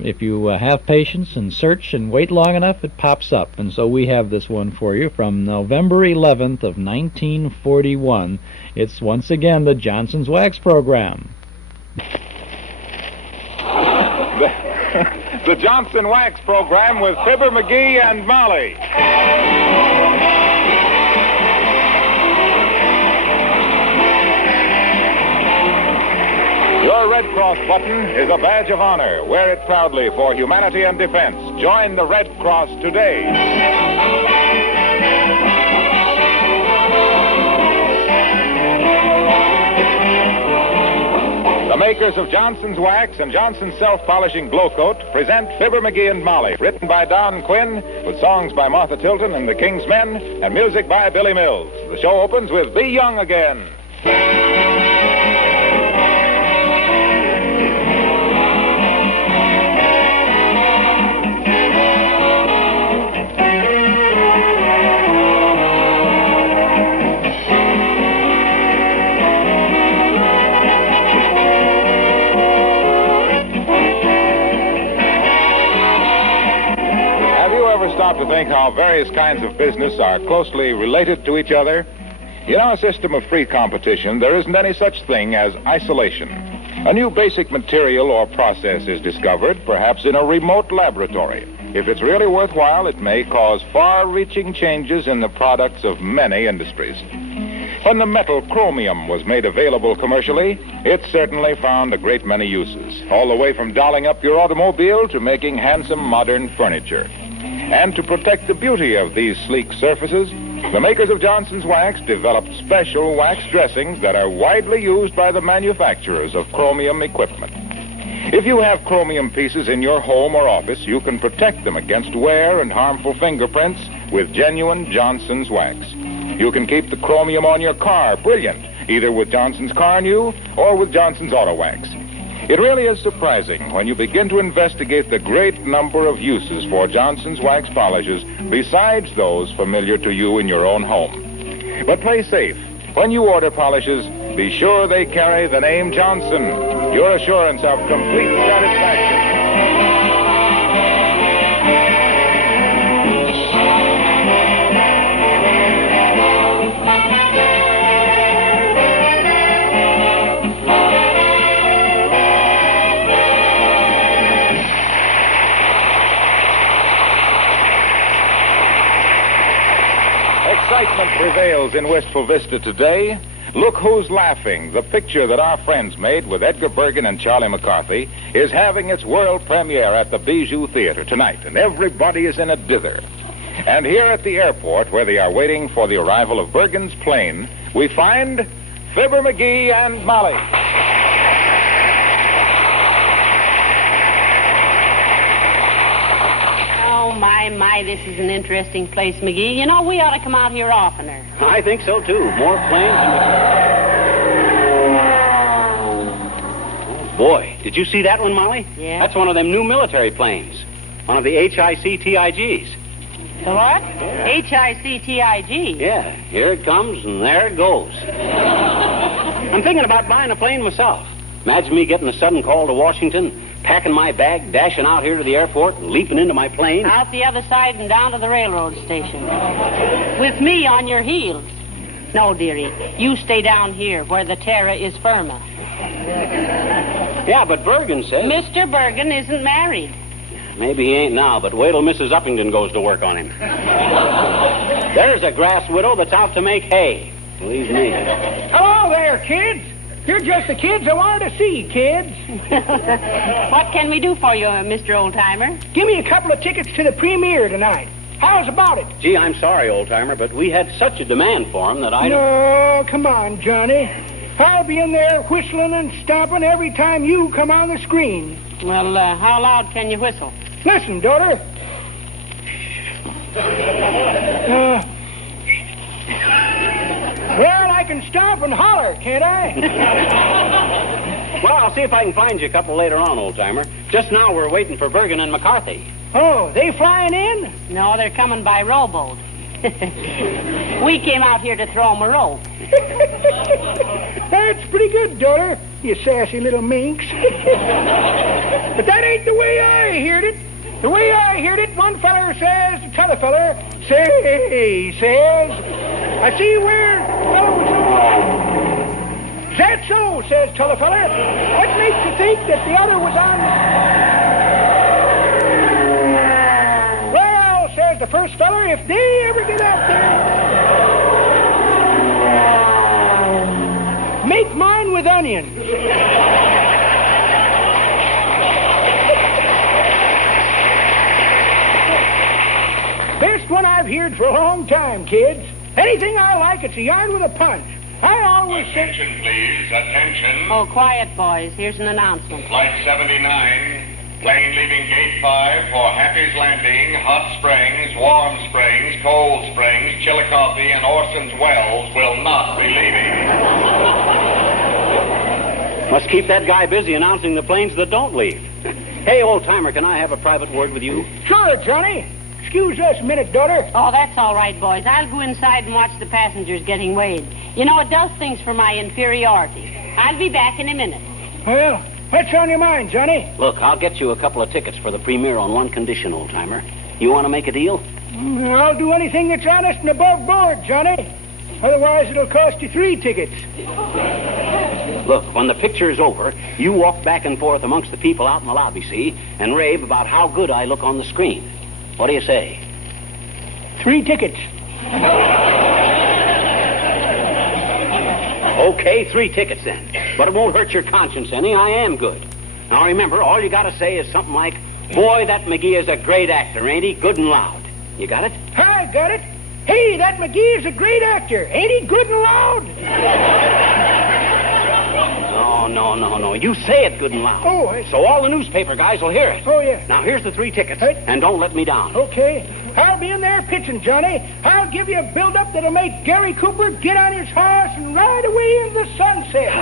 if you have patience and search and wait long enough, it pops up. And so we have this one for you from November 11th of 1941. It's once again the Johnson's Wax program. The Johnson Wax program with Fibber McGee and Molly. Your Red Cross button is a badge of honor. Wear it proudly for humanity and defense. Join the Red Cross today. The makers of Johnson's Wax and Johnson's Self-Polishing Glow Coat present Fibber McGee and Molly, written by Don Quinn, with songs by Martha Tilton and the King's Men, and music by Billy Mills. The show opens with Be Young Again. Stop to think how various kinds of business are closely related to each other? In our system of free competition, there isn't any such thing as isolation. A new basic material or process is discovered, perhaps in a remote laboratory. If it's really worthwhile, it may cause far-reaching changes in the products of many industries. When the metal chromium was made available commercially, it certainly found a great many uses, all the way from dolling up your automobile to making handsome modern furniture. And to protect the beauty of these sleek surfaces, the makers of Johnson's Wax developed special wax dressings that are widely used by the manufacturers of chromium equipment. If you have chromium pieces in your home or office, you can protect them against wear and harmful fingerprints with genuine Johnson's Wax. You can keep the chromium on your car brilliant, either with Johnson's Car New or with Johnson's Auto Wax. It really is surprising when you begin to investigate the great number of uses for Johnson's Wax polishes besides those familiar to you in your own home. But play safe. When you order polishes, be sure they carry the name Johnson, your assurance of complete satisfaction. Excitement prevails in Wistful Vista today. Look Who's Laughing, the picture that our friends made with Edgar Bergen and Charlie McCarthy, is having its world premiere at the Bijou Theater tonight, and everybody is in a dither. And here at the airport, where they are waiting for the arrival of Bergen's plane, we find Fibber McGee and Molly. My, this is an interesting place, McGee. You know, we ought to come out here oftener. I think so, too. More planes Oh, boy. Did you see that one, Molly? Yeah. That's one of them new military planes. One of the HIC-TIGs. The what? HIC-TIG? Yeah. Here it comes, and there it goes. I'm thinking about buying a plane myself. Imagine me getting a sudden call to Washington, packing my bag, dashing out here to the airport, and leaping into my plane. Out the other side and down to the railroad station. With me on your heels. No, dearie. You stay down here where the terra is firma. Yeah, but Bergen says... Mr. Bergen isn't married. Maybe he ain't now, but wait till Mrs. Uppington goes to work on him. There's a grass widow that's out to make hay. Believe me. Hello there, kids. You're just the kids I wanted to see, kids. What can we do for you, Mr. Oldtimer? Give me a couple of tickets to the premiere tonight. How's about it? Gee, I'm sorry, old-timer, but we had such a demand for him that I don't... No, come on, Johnny. I'll be in there whistling and stomping every time you come on the screen. Well, how loud can you whistle? Listen, daughter. Well, I can stomp and holler, can't I? Well, I'll see if I can find you a couple later on, old-timer. Just now we're waiting for Bergen and McCarthy. Oh, they flying in? No, they're coming by rowboat. We came out here to throw them a rope. That's pretty good, daughter, you sassy little minx. But that ain't the way I heard it. The way I heard it, one feller says to t'other feller, say, says, I see where fellow was... Is that so, says t'other feller. What makes you think that the other was on... Well, says the first feller, if they ever get out there, make mine with onions. Best one I've heard for a long time, kids. Anything I like, it's a yarn with a punch. I always say... Attention, please. Attention. Oh, quiet, boys. Here's an announcement. Flight 79. Plane leaving Gate 5 for Happy's Landing, Hot Springs, Warm Springs, Cold Springs, Chillicothe, and Orson's Wells will not be leaving. Must keep that guy busy announcing the planes that don't leave. Hey, old-timer, can I have a private word with you? Sure, Johnny. Excuse us a minute, daughter. Oh, that's all right, boys. I'll go inside and watch the passengers getting weighed. You know, it does things for my inferiority. I'll be back in a minute. Well, what's on your mind, Johnny? Look, I'll get you a couple of tickets for the premiere on one condition, old-timer. You want to make a deal? I'll do anything that's honest and above board, Johnny. Otherwise, it'll cost you 3 tickets. Look, when the picture is over, you walk back and forth amongst the people out in the lobby, see, and rave about how good I look on the screen. What do you say? 3 tickets. Okay, 3 tickets then. But it won't hurt your conscience any. I am good. Now remember, all you gotta say is something like, boy, that McGee is a great actor, ain't he? Good and loud. You got it? I got it. Hey, that McGee is a great actor. Ain't he good and loud? No. You say it good and loud. Oh, so all the newspaper guys will hear it. Oh, yeah. Now, here's the 3 tickets, and don't let me down. Okay. I'll be in there pitching, Johnny. I'll give you a build-up that'll make Gary Cooper get on his horse and ride away into the sunset.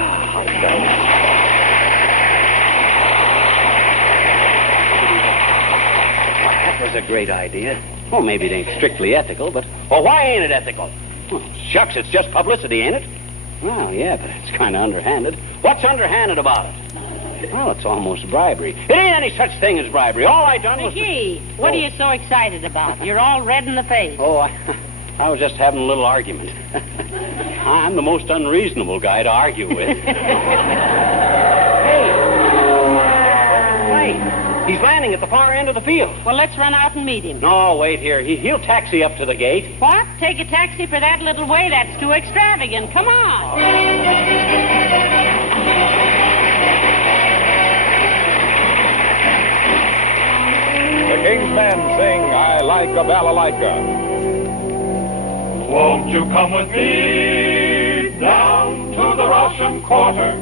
That was a great idea. Well, maybe it ain't strictly ethical, but... Well, why ain't it ethical? Well, shucks, it's just publicity, ain't it? Well, yeah, but it's kind of underhanded. What's underhanded about it? Well, it's almost bribery. It ain't any such thing as bribery. All I done was... McGee, what are you so excited about? You're all red in the face. Oh, I was just having a little argument. I'm the most unreasonable guy to argue with. Hey! He's landing at the far end of the field. Well, let's run out and meet him. No, wait here. He'll taxi up to the gate. What? Take a taxi for that little way? That's too extravagant. Come on. The King's Men sing I Like a Balalaika. Won't you come with me down to the Russian Quarter?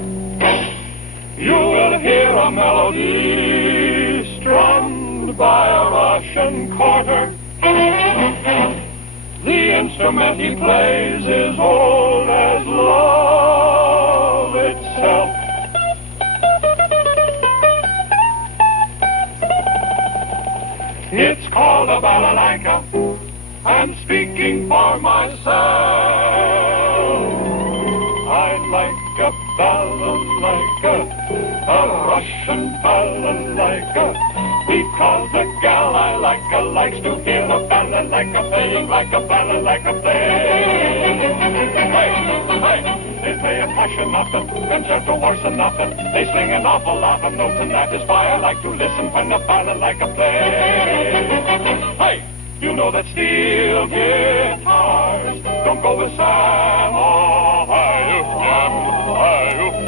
You will hear a melody strummed by a Russian quarter. The instrument he plays is old as love itself. It's called a balalaika. I'm speaking for myself. I like a balalaika, a Russian balalaika, because the gal I like likes to hear a balalaika playing like a balalaika play. Hey, they play a passionata, concerto or sonata. They sing an awful lot of notes, and that is why I like to listen when a balalaika play. Hey, You know that steel guitars don't go with Sam or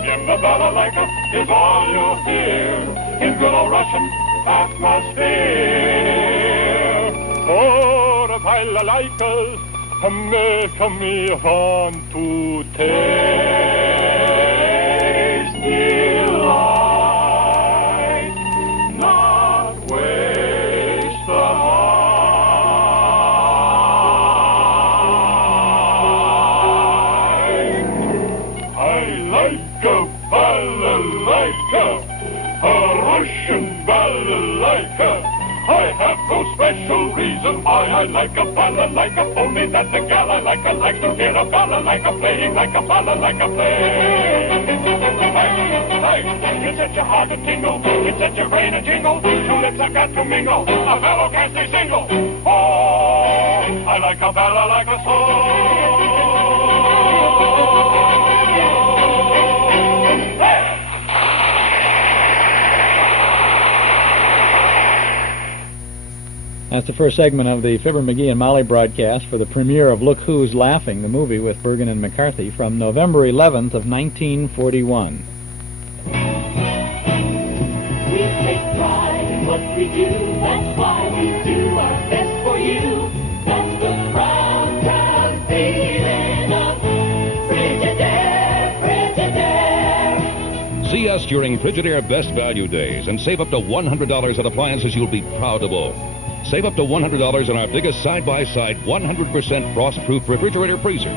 Jim. The balalaika is all you'll hear in good old Russian atmosphere. Oh, the balalaikas make me want to taste delight, not waste the balalaika, a Russian balalaika. I have no special reason why I like a balalaika, only that the gal I like likes to hear a balalaika playing like a balalaika play. It sets your heart to tingle, it sets your brain to jingle, two lips have got to mingle, a fellow can't stay single. Oh, I like a balalaika song. That's the first segment of the Fibber McGee and Molly broadcast for the premiere of Look Who's Laughing, the movie with Bergen and McCarthy from November 11th of 1941. We take pride in what we do, that's why we do our best for you. That's the proud, proud feeling of Frigidaire, Frigidaire. See us during Frigidaire Best Value Days and save up to $100 at appliances you'll be proud of own. Save up to $100 on our biggest side-by-side 100% frost-proof refrigerator freezer,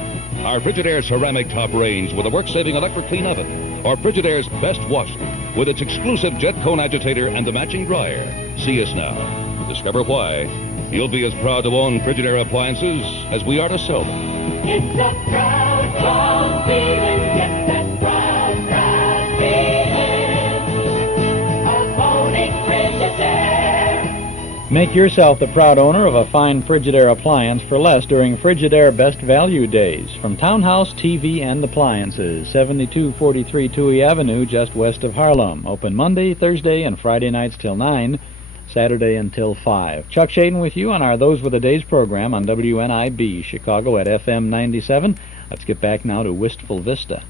our Frigidaire ceramic top range with a work-saving electric clean oven, or Frigidaire's best washer with its exclusive jet cone agitator and the matching dryer. See us now. Discover why you'll be as proud to own Frigidaire appliances as we are to sell them. It's a proud, proud feeling. Get that proud, proud feeling of owning Frigidaire. Make yourself the proud owner of a fine Frigidaire appliance for less during Frigidaire Best Value Days. From Townhouse TV and Appliances, 7243 Touhy Avenue, just west of Harlem. Open Monday, Thursday, and Friday nights till 9, Saturday until 5. Chuck Shaden with you on our Those Were the Days program on WNIB, Chicago at FM 97. Let's get back now to Wistful Vista.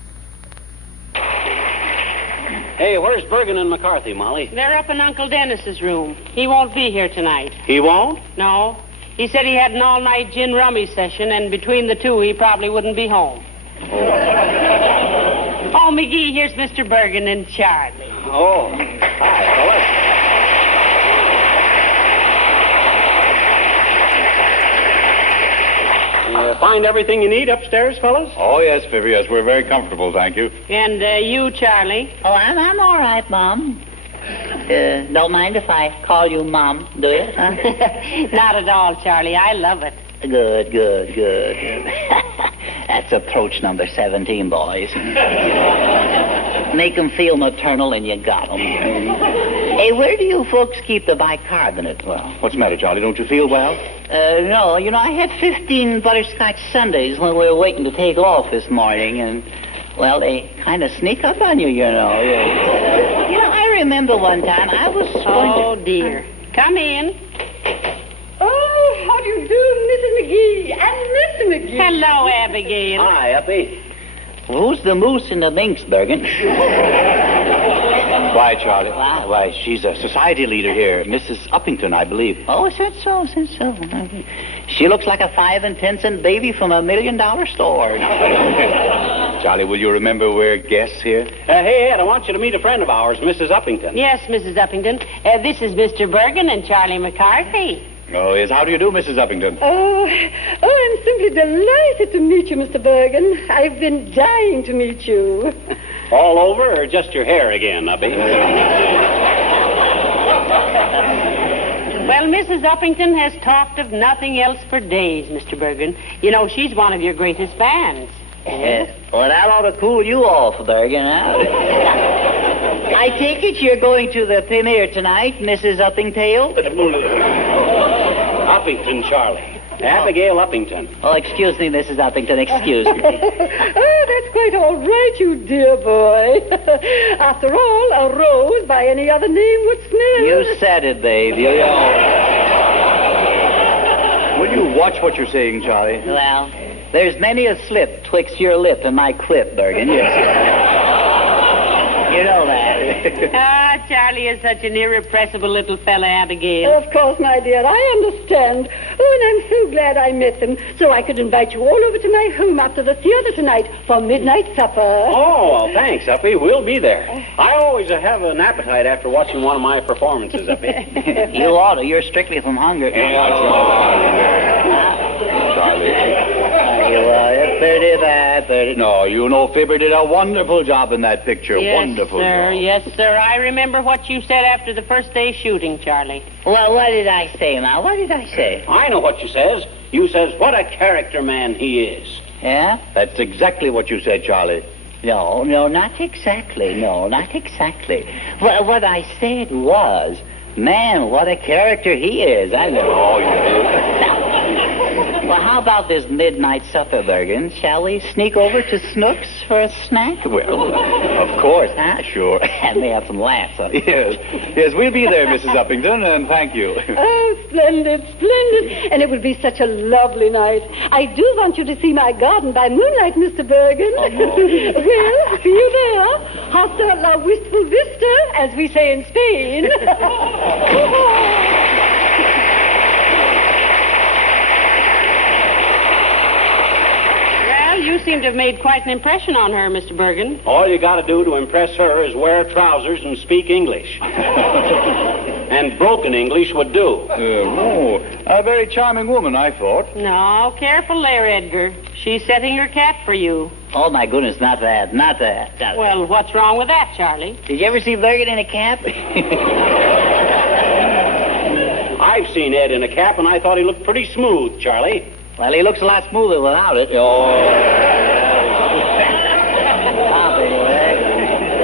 Hey, where's Bergen and McCarthy, Molly? They're up in Uncle Dennis's room. He won't be here tonight. He won't? No. He said he had an all-night gin rummy session, and between the two, he probably wouldn't be home. Oh, McGee, here's Mr. Bergen and Charlie. Oh, hi, fellas. Find everything you need upstairs, fellas? Oh, yes, Fibber, yes. We're very comfortable, thank you. And you, Charlie? Oh, I'm all right, Mom. Don't mind if I call you Mom, do you? Not at all, Charlie. I love it. Good. That's approach number 17, boys. Make 'em feel maternal and you got 'em. Hey, where do you folks keep the bicarbonate? Well, what's the matter, Charlie? Don't you feel well? No, I had 15 butterscotch sundaes when we were waiting to take off this morning, and, well, they kind of sneak up on you, I remember one time I was going Oh, dear. Come in. Oh, how do you do, Mrs. McGee and Mr. McGee? Hello, Abigail. Hi, Uppy. Who's the moose in the minx, Bergen? Why, Charlie? Why, she's a society leader here. Mrs. Uppington, I believe. Oh, is that so? She looks like a 5 and 10 cent baby from $1 million store. Charlie, will you remember we're guests here? Hey, Ed, I want you to meet a friend of ours, Mrs. Uppington. Yes, Mrs. Uppington. This is Mr. Bergen and Charlie McCarthy. Oh, yes. How do you do, Mrs. Uppington? Oh, I'm simply delighted to meet you, Mr. Bergen. I've been dying to meet you. All over or just your hair again, Uppy? Well, Mrs. Uppington has talked of nothing else for days, Mr. Bergen. She's one of your greatest fans. Well, that ought to cool you off, Bergen, huh? I take it you're going to the premiere tonight, Mrs. Uppingtail? Uppington, Charlie. Abigail Uppington. Oh, excuse me, Mrs. Uppington, excuse me. Oh, that's quite all right, you dear boy. After all, a rose by any other name would smell. You said it, babe. will you watch what you're saying, Charlie? Well, there's many a slip twixt your lip and my clip, Bergen. You know that. Ah, Charlie is such an irrepressible little fella, Abigail. Of course, my dear, I understand. Oh, and I'm so glad I met them, so I could invite you all over to my home after the theater tonight for midnight supper. Oh, well, thanks, Uppy. We'll be there. I always have an appetite after watching one of my performances, Uppy. You ought to. You're strictly from hunger. No, you know, Fibber did a wonderful job in that picture. Yes, Wonderful sir. job. Yes, sir. I remember what you said after the first day shooting, Charlie. Well, what did I say, now? What did I say? I know what you says. You says, what a character man he is. Yeah? That's exactly what you said, Charlie. No, not exactly. No, not exactly. Well, what I said was, man, what a character he is. I know. Oh, you did. Well, how about this midnight supper, Bergen? Shall we sneak over to Snook's for a snack? Well, of course. Sure. And they have some laughs. Huh? Yes, we'll be there, Mrs. Uppington, and thank you. Oh, splendid, splendid. And it will be such a lovely night. I do want you to see my garden by moonlight, Mr. Bergen. Oh, no. Well, see you there. Hasta la Wistful Vista, as we say in Spain. You seem to have made quite an impression on her, Mr. Bergen. All you got to do to impress her is wear trousers and speak English. And broken English would do. A very charming woman, I thought. No, careful there, Edgar. She's setting her cap for you. Oh, my goodness, not that. Well, what's wrong with that, Charlie? Did you ever see Bergen in a cap? I've seen Ed in a cap, and I thought he looked pretty smooth, Charlie. Well, he looks a lot smoother without it.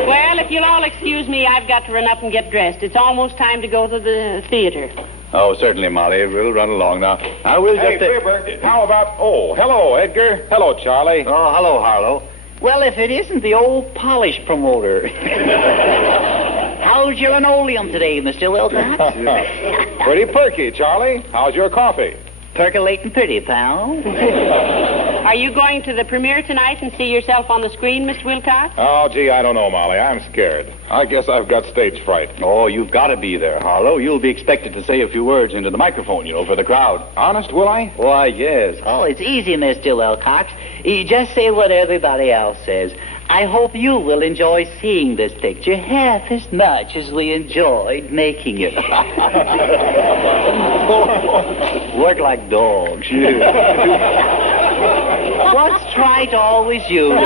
Well, if you'll all excuse me, I've got to run up and get dressed. It's almost time to go to the theater. Oh, certainly, Molly. We'll run along now. I will Hey, Fibber, how about... Oh, hello, Edgar. Hello, Charlie. Oh, hello, Harlow. Well, if it isn't the old polish promoter. How's your linoleum today, Mr. Wilcox? Pretty perky, Charlie. How's your coffee? Percolating pretty, pal. Are you going to the premiere tonight and see yourself on the screen, Mr. Wilcox? Oh, gee, I don't know, Molly. I'm scared. I guess I've got stage fright. Oh, you've got to be there, Harlow. You'll be expected to say a few words into the microphone, for the crowd. Honest, will I? Why, yes. Oh, it's easy, Mr. Wilcox. You just say what everybody else says. I hope you will enjoy seeing this picture half as much as we enjoyed making it. Work like dogs. What's trite always used.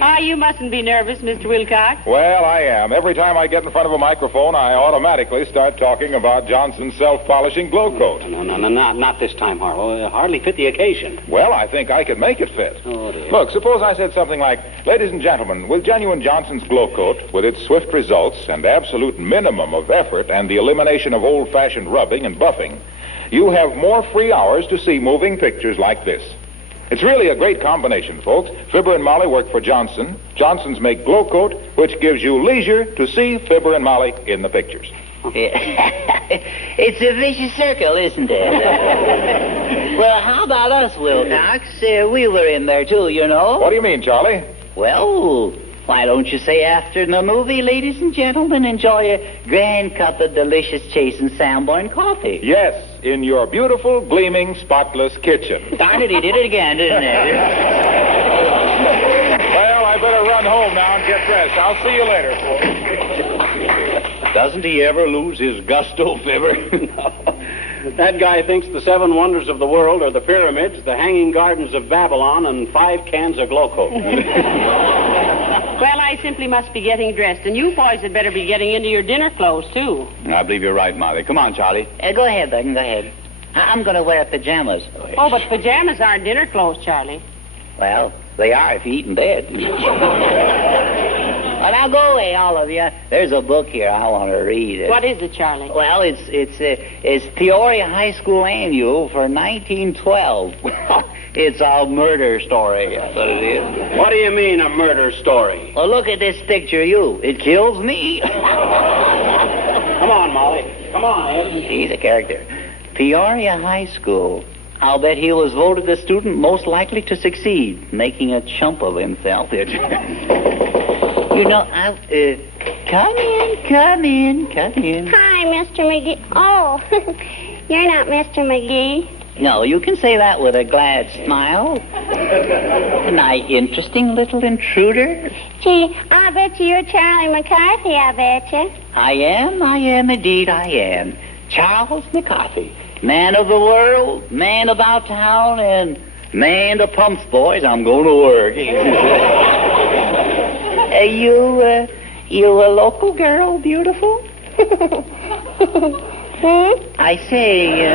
Ah, you mustn't be nervous, Mr. Wilcox. Well, I am. Every time I get in front of a microphone, I automatically start talking about Johnson's self-polishing glow coat. No, not this time, Harlow. It hardly fit the occasion. Well, I think I could make it fit. Oh, dear. Look, suppose I said something like, ladies and gentlemen, with genuine Johnson's glow coat, with its swift results and absolute minimum of effort and the elimination of old-fashioned rubbing and buffing, you have more free hours to see moving pictures like this. It's really a great combination, folks. Fibber and Molly work for Johnson. Johnson's make glow coat, which gives you leisure to see Fibber and Molly in the pictures. It's a vicious circle, isn't it? Well, how about us, Wilcox? We were in there, too, What do you mean, Charlie? Well, why don't you say after the movie, ladies and gentlemen, enjoy a grand cup of delicious Chase and Sanborn coffee? Yes, in your beautiful, gleaming, spotless kitchen. Darn it, he did it again, didn't he? Well, I better run home now and get dressed. I'll see you later, folks. Doesn't he ever lose his gusto, Fibber? That guy thinks the 7 wonders of the world are the pyramids, the hanging gardens of Babylon, and 5 cans of glow coat. Well, I simply must be getting dressed, and you boys had better be getting into your dinner clothes, too. I believe you're right, Molly. Come on, Charlie. Go ahead, Bergen, go ahead. I'm going to wear pajamas. Oh, but pajamas aren't dinner clothes, Charlie. Well, they are if you eat in bed. Well, now go away, all of you. There's a book here I want to read. What is it, Charlie? Well, it's Peoria High School Annual for 1912. It's a murder story. That's what it is. What do you mean, a murder story? Well, look at this picture of you. It kills me. Come on, Molly. Come on, Ed. He's a character. Peoria High School. I'll bet he was voted the student most likely to succeed, making a chump of himself. You know, come in. Hi, Mr. McGee. Oh, you're not Mr. McGee. No, you can say that with a glad smile. An interesting little intruder. Gee, I bet you're Charlie McCarthy, I bet you. I am indeed, I am. Charles McCarthy, man of the world, man about town, and man to pumps, boys. I'm going to work. You a local girl, beautiful? I say,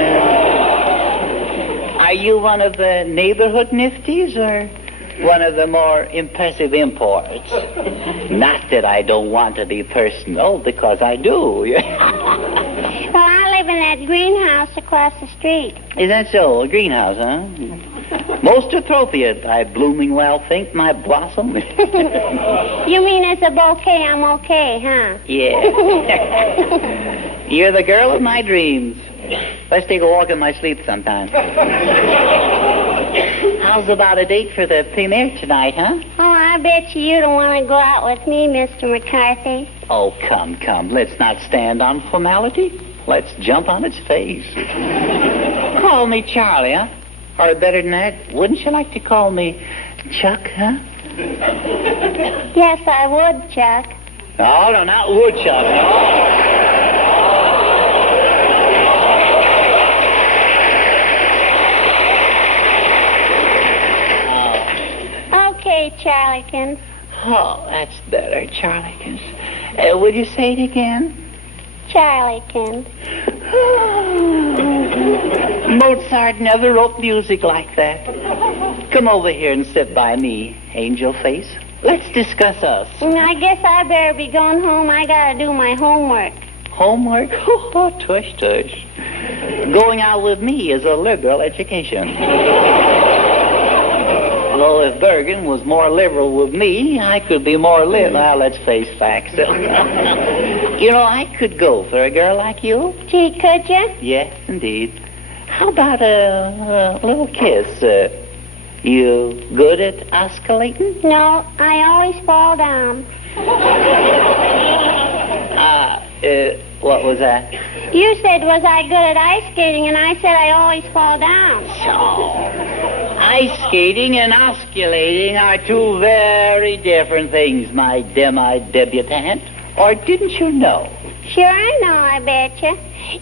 are you one of the neighborhood nifties or one of the more impressive imports? Not that I don't want to be personal, because I do. Well, I live in that greenhouse across the street. Is that so? A greenhouse, huh? Most appropriate, I blooming well think, my blossom. You mean it's a bouquet, I'm okay, huh? Yeah. You're the girl of my dreams. Let's take a walk in my sleep sometime. How's about a date for the premiere tonight, huh? Oh, I bet you don't want to go out with me, Mr. McCarthy. Oh, come. Let's not stand on formality. Let's jump on its face. Call me Charlie, huh? Or better than that, wouldn't you like to call me Chuck, huh? Yes, I would, Chuck. No, not Woodchuck. Okay, Charliekins. Oh, that's better, Charliekins. Would you say it again? Charliekins. Mozart never wrote music like that. Come over here and sit by me, angel face. Let's discuss us. I guess I better be going home. I gotta do my homework. Homework? Oh, tush. Going out with me is a liberal education. Though if Bergen was more liberal with me, I could be more liberal. Well, let's face facts. You know, I could go for a girl like you. Gee, could you? Yes, indeed. How about a little kiss? You good at oscillating? No, I always fall down. What was that? You said, was I good at ice skating, and I said I always fall down. So, ice skating and osculating are two very different things, my demi-debutante. Or didn't you know? Sure I know, I betcha.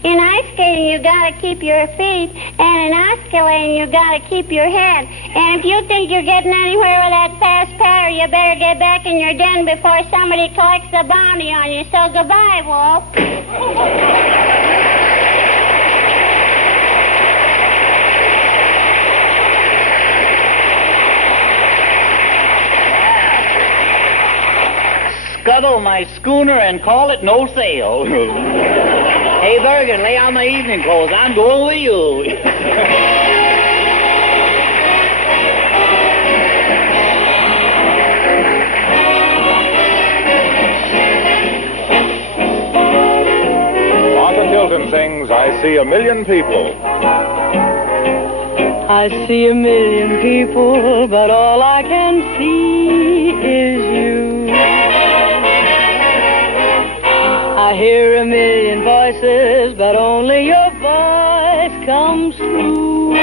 In ice skating, you gotta keep your feet, and in oscillating, you gotta keep your head. And if you think you're getting anywhere with that fast patter, you better get back in your den before somebody collects the bounty on you. So goodbye, Wolf. Scuttle my schooner and call it no sail. Hey, Bergen, lay on my evening clothes. I'm going with you. Martha Tilton sings, I See a Million People. I see a million people, but all I can see is you. I hear a million voices, but only your voice comes through.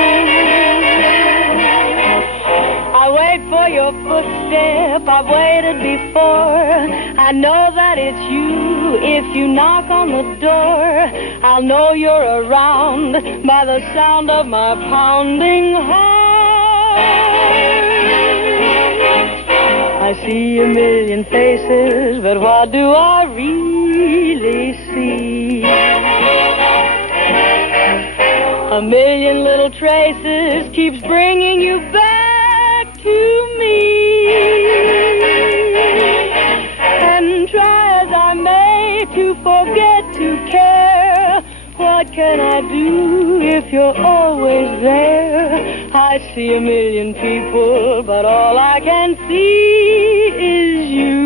I wait for your footstep, I've waited before. I know that it's you if you knock on the door. I'll know you're around by the sound of my pounding heart. I see a million faces, but what do I really see? A million little traces keeps bringing you back to me. And try as I may to forget to care, what can I do if you're always there? I see a million people, but all I can see is you.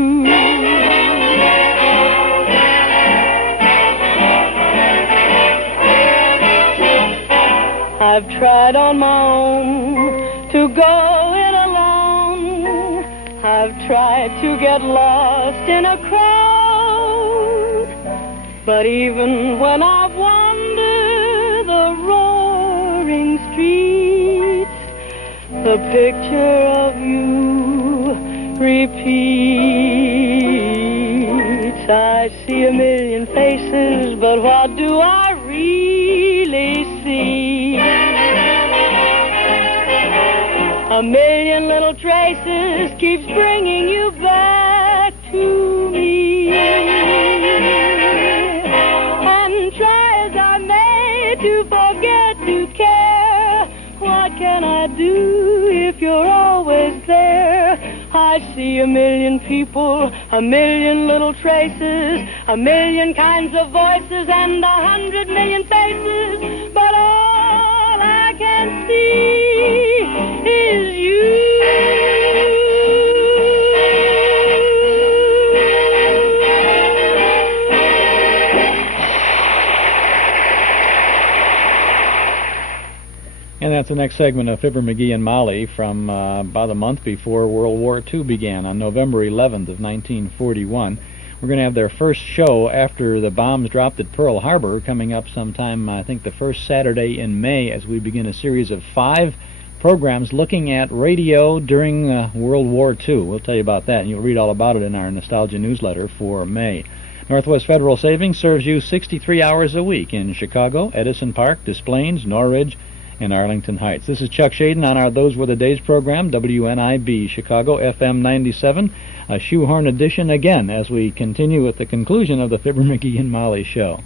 I've tried on my own to go it alone. I've tried to get lost in a crowd. But even when I wander the roaring streets, the picture of you repeats. I see a million faces, but what do I really see? A million little traces keeps bringing you back to me. And try as I may to forget to care, what can I do if you're always there? I see a million people, a million little traces, a million kinds of voices, and 100 million faces, but all I can see is you. And that's the next segment of Fibber McGee and Molly from about a month before World War II began on November 11th of 1941. We're going to have their first show after the bombs dropped at Pearl Harbor coming up sometime, I think, the first Saturday in May, as we begin a series of 5 programs looking at radio during World War II. We'll tell you about that, and you'll read all about it in our Nostalgia newsletter for May. Northwest Federal Savings serves you 63 hours a week in Chicago, Edison Park, Des Plaines, Norridge, and Arlington Heights. This is Chuck Shaden on our Those Were the Days program, WNIB Chicago FM 97, a shoehorn edition again as we continue with the conclusion of the Fibber McGee and Molly show.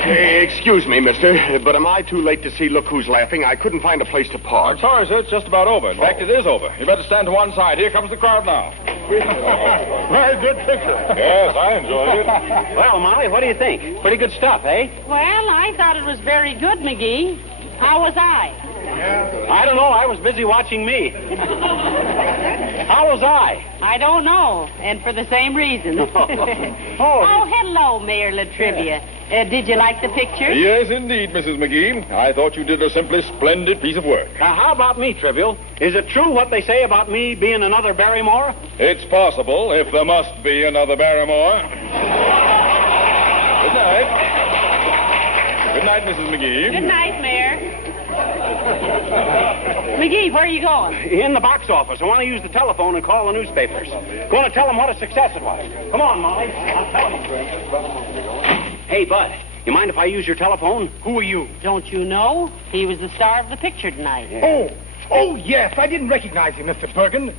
Hey, excuse me, mister, but am I too late to see Look Who's Laughing? I couldn't find a place to park. I'm sorry, sir. It's just about over. In fact, it is over. You better stand to one side. Here comes the crowd now. Very good picture. Yes, I enjoyed it. Well, Molly, what do you think? Pretty good stuff, eh? Well, I thought it was very good, McGee. How was I? I don't know. I was busy watching me. How was I? I don't know, and for the same reason. Oh, hello, Mayor Latrivia. Did you like the picture? Yes, indeed, Mrs. McGee. I thought you did a simply splendid piece of work. How about me, Trivial? Is it true what they say about me being another Barrymore? It's possible, if there must be another Barrymore. Good night. Good night, Mrs. McGee. Good night, Mayor. McGee, where are you going? In the box office. I want to use the telephone and call the newspapers. Going to tell them what a success it was. Come on, Molly. I'll tell them. Hey, Bud, you mind if I use your telephone? Who are you? Don't you know? He was the star of the picture tonight. Yeah. Oh, yes. I didn't recognize him, Mr. Bergen.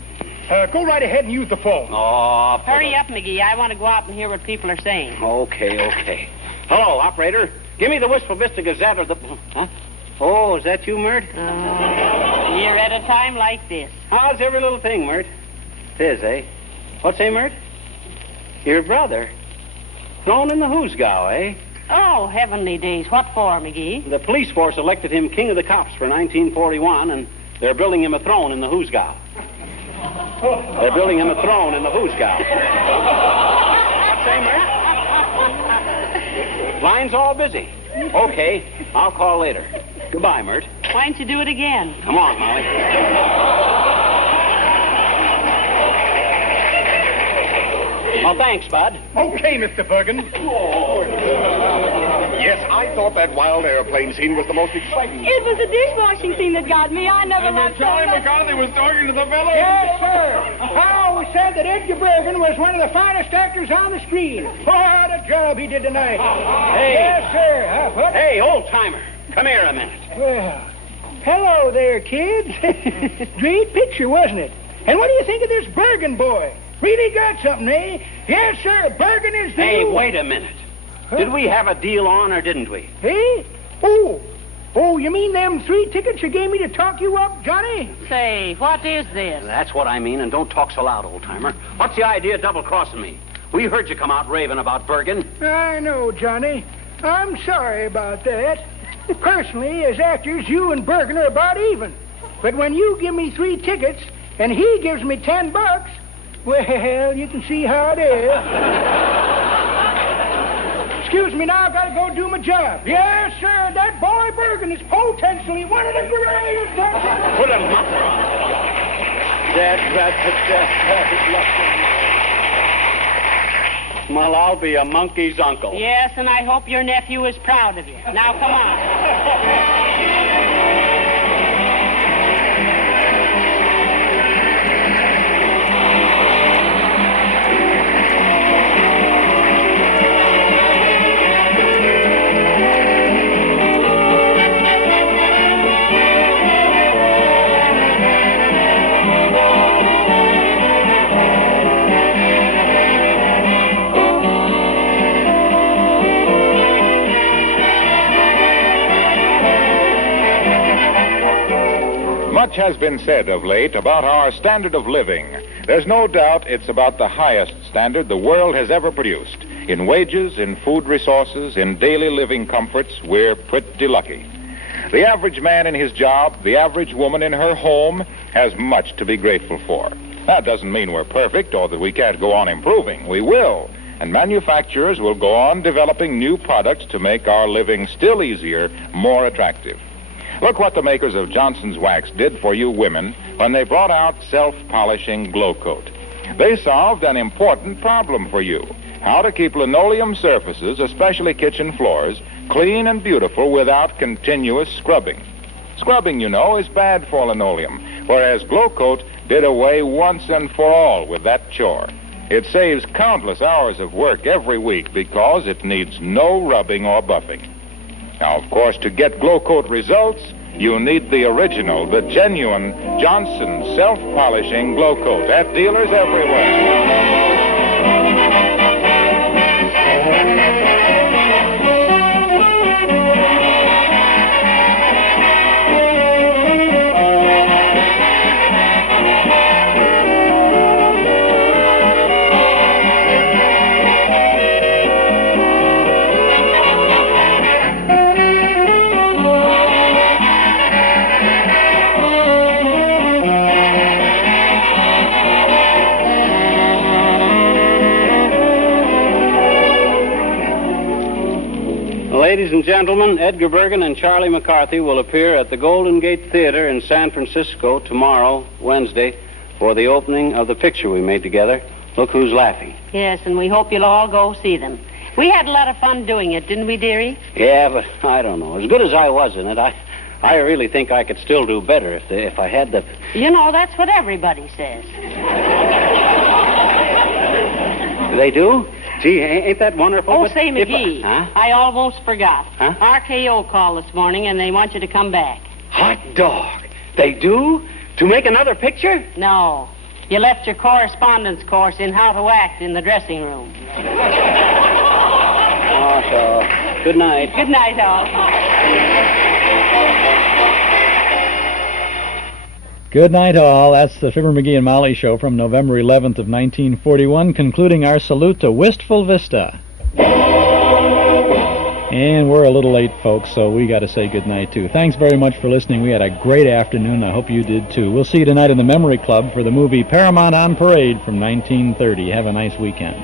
Go right ahead and use the phone. Oh, hurry up, McGee. I want to go out and hear what people are saying. Okay. Hello, operator. Give me the Wistful Vista Gazette or the... Huh? Oh, is that you, Mert? You're at a time like this. How's every little thing, Mert? It is, eh? What's say, Mert? Your brother. Thrown in the hoosgow, eh? Oh, heavenly days. What for, McGee? The police force elected him king of the cops for 1941, and they're building him a throne in the hoosgow. They're building him a throne in the hoosgow. What's say, Mert? Line's all busy. Okay, I'll call later. Goodbye, Mert. Why don't you do it again? Come on, Molly. Well, thanks, Bud. Okay, Mr. Bergen. Yes, I thought that wild airplane scene was the most exciting. It was the dishwashing scene that got me. I never laughed so much. McCarthy was talking to the fellow. Yes, sir. I always said that Edgar Bergen was one of the finest actors on the screen. What a job he did tonight. Hey. Yes, sir. Hey, old-timer. Come here a minute. Well, hello there, kids. Great picture, wasn't it? And what do you think of this Bergen boy? Really got something, eh? Yes, sir. Bergen is the... Hey, wait a minute. Huh? Did we have a deal on or didn't we? Eh? Oh, you mean them 3 tickets you gave me to talk you up, Johnny? Say, what is this? That's what I mean, and don't talk so loud, old-timer. What's the idea of double-crossing me? We heard you come out raving about Bergen. I know, Johnny. I'm sorry about that. Personally, as actors, you and Bergen are about even. But when you give me 3 tickets and he gives me $10, well, you can see how it is. Excuse me now, I gotta go do my job. Yes, sir, that boy Bergen is potentially one of the greatest. Put a mucker on. Well, I'll be a monkey's uncle. Yes, and I hope your nephew is proud of you. Now, come on. Much has been said of late about our standard of living. There's no doubt it's about the highest standard the world has ever produced. In wages, in food resources, in daily living comforts, we're pretty lucky. The average man in his job, the average woman in her home, has much to be grateful for. That doesn't mean we're perfect or that we can't go on improving. We will. And manufacturers will go on developing new products to make our living still easier, more attractive. Look what the makers of Johnson's Wax did for you women when they brought out self-polishing Glow Coat. They solved an important problem for you: how to keep linoleum surfaces, especially kitchen floors, clean and beautiful without continuous scrubbing. Scrubbing, you know, is bad for linoleum, whereas Glow Coat did away once and for all with that chore. It saves countless hours of work every week because it needs no rubbing or buffing. Now, of course, to get Glow Coat results, you need the original, the genuine Johnson self-polishing Glow Coat at dealers everywhere. Ladies and gentlemen, Edgar Bergen and Charlie McCarthy will appear at the Golden Gate Theater in San Francisco tomorrow, Wednesday, for the opening of the picture we made together, Look Who's Laughing. Yes, and we hope you'll all go see them. We had a lot of fun doing it, didn't we, dearie? Yeah, but I don't know. As good as I was in it, I really think I could still do better if I had the... You know, that's what everybody says. They do? Gee, ain't that wonderful? Oh, But say, if McGee, I almost forgot. Huh? RKO called this morning, and they want you to come back. Hot dog. They do? To make another picture? No. You left your correspondence course in how to act in the dressing room. Oh, so, good night. Good night, all. Good night, all. That's the Fibber McGee and Molly show from November 11th of 1941, concluding our salute to Wistful Vista. And we're a little late, folks, so we got to say good night, too. Thanks very much for listening. We had a great afternoon. I hope you did, too. We'll see you tonight in the Memory Club for the movie Paramount on Parade from 1930. Have a nice weekend.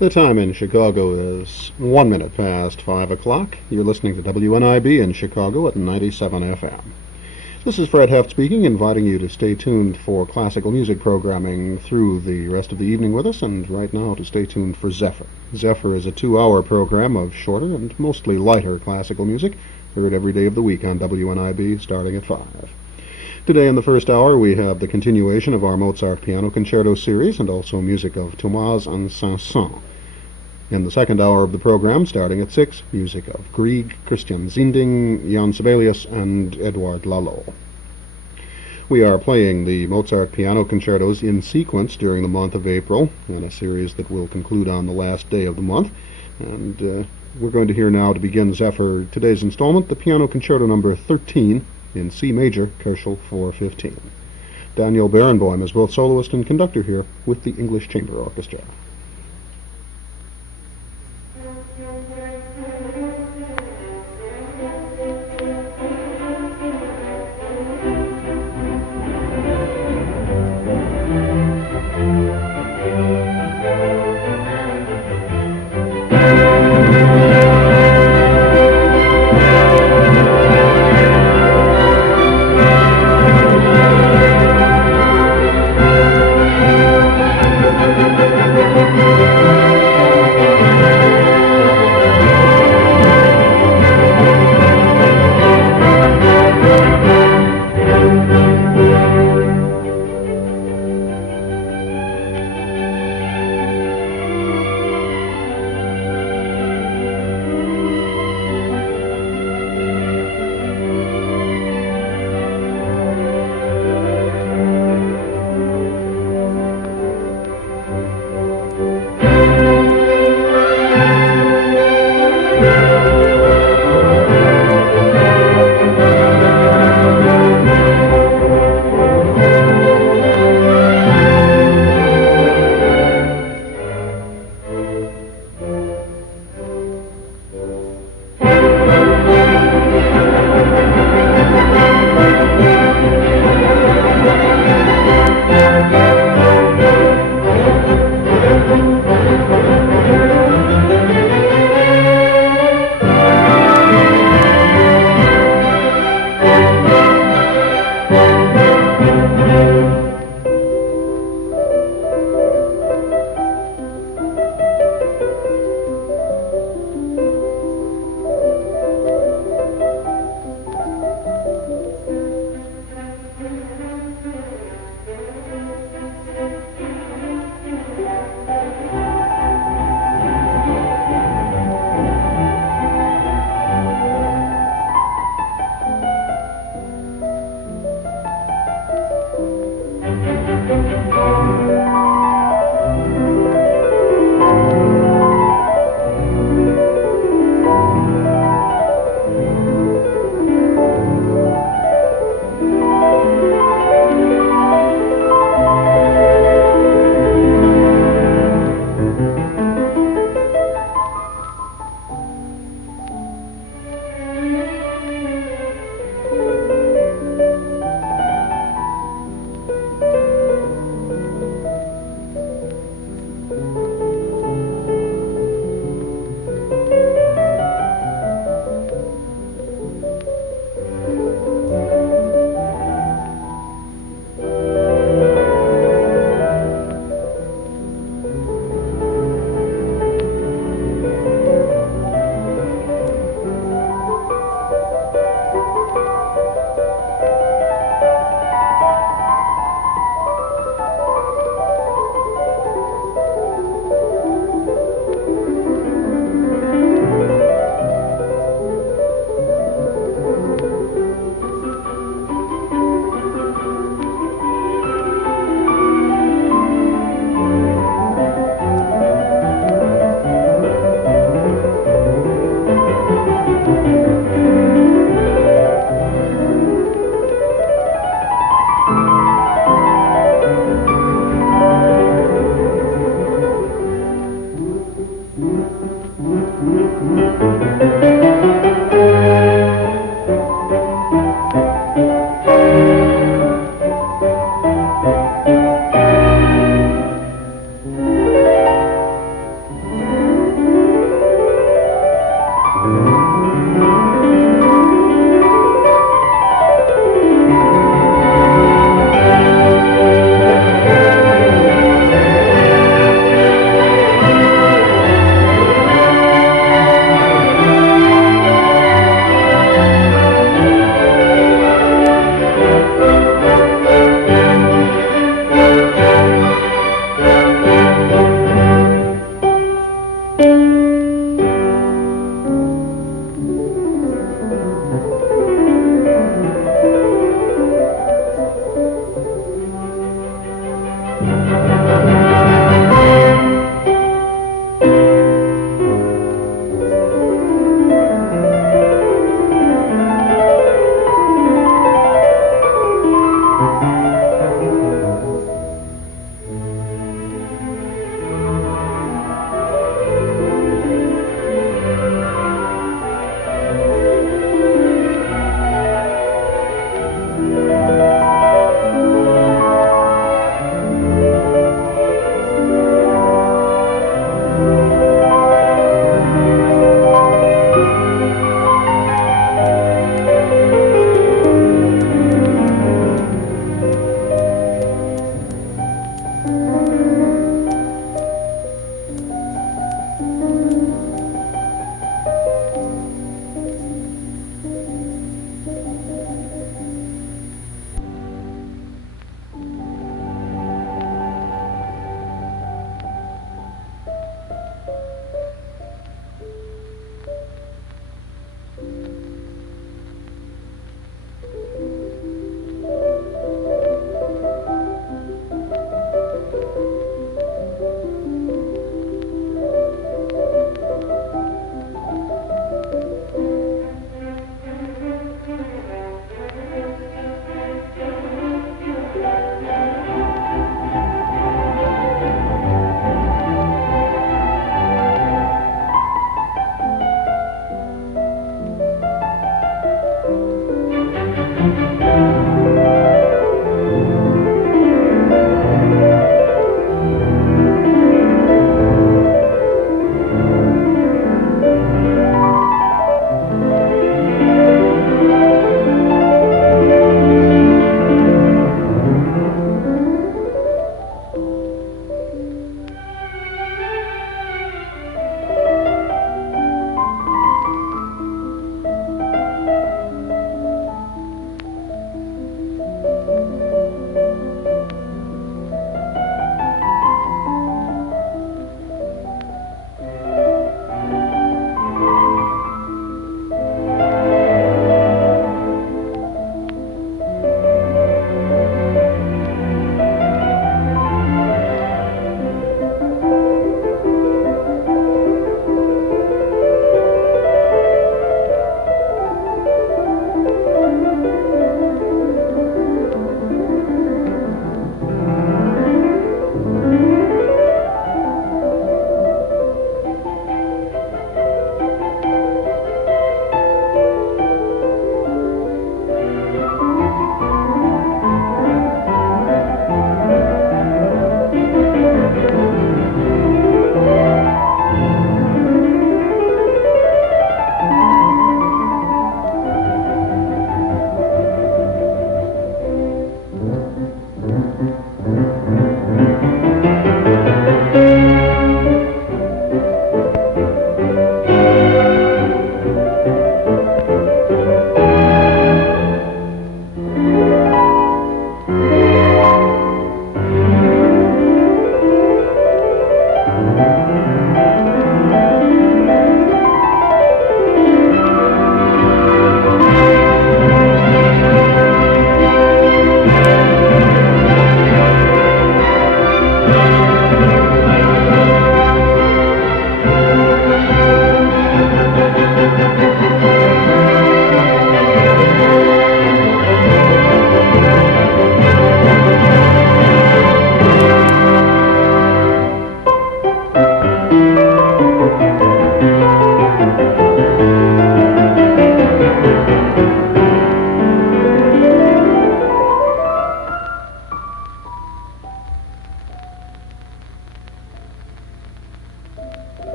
The time in Chicago is 1 minute past 5 o'clock. You're listening to WNIB in Chicago at 97 FM. This is Fred Heft speaking, inviting you to stay tuned for classical music programming through the rest of the evening with us, and right now to stay tuned for Zephyr. Zephyr is a 2-hour program of shorter and mostly lighter classical music, heard every day of the week on WNIB starting at 5. Today in the first hour we have the continuation of our Mozart Piano Concerto series and also music of Thomas and Saint-Saëns. In the second hour of the program, starting at 6, music of Grieg, Christian Zinding, Jan Sibelius, and Edouard Lalo. We are playing the Mozart Piano Concertos in sequence during the month of April, in a series that will conclude on the last day of the month. And we're going to hear now, to begin Zephyr, today's installment, the Piano Concerto number 13 in C major, Köchel 415. Daniel Barenboim is both soloist and conductor here with the English Chamber Orchestra.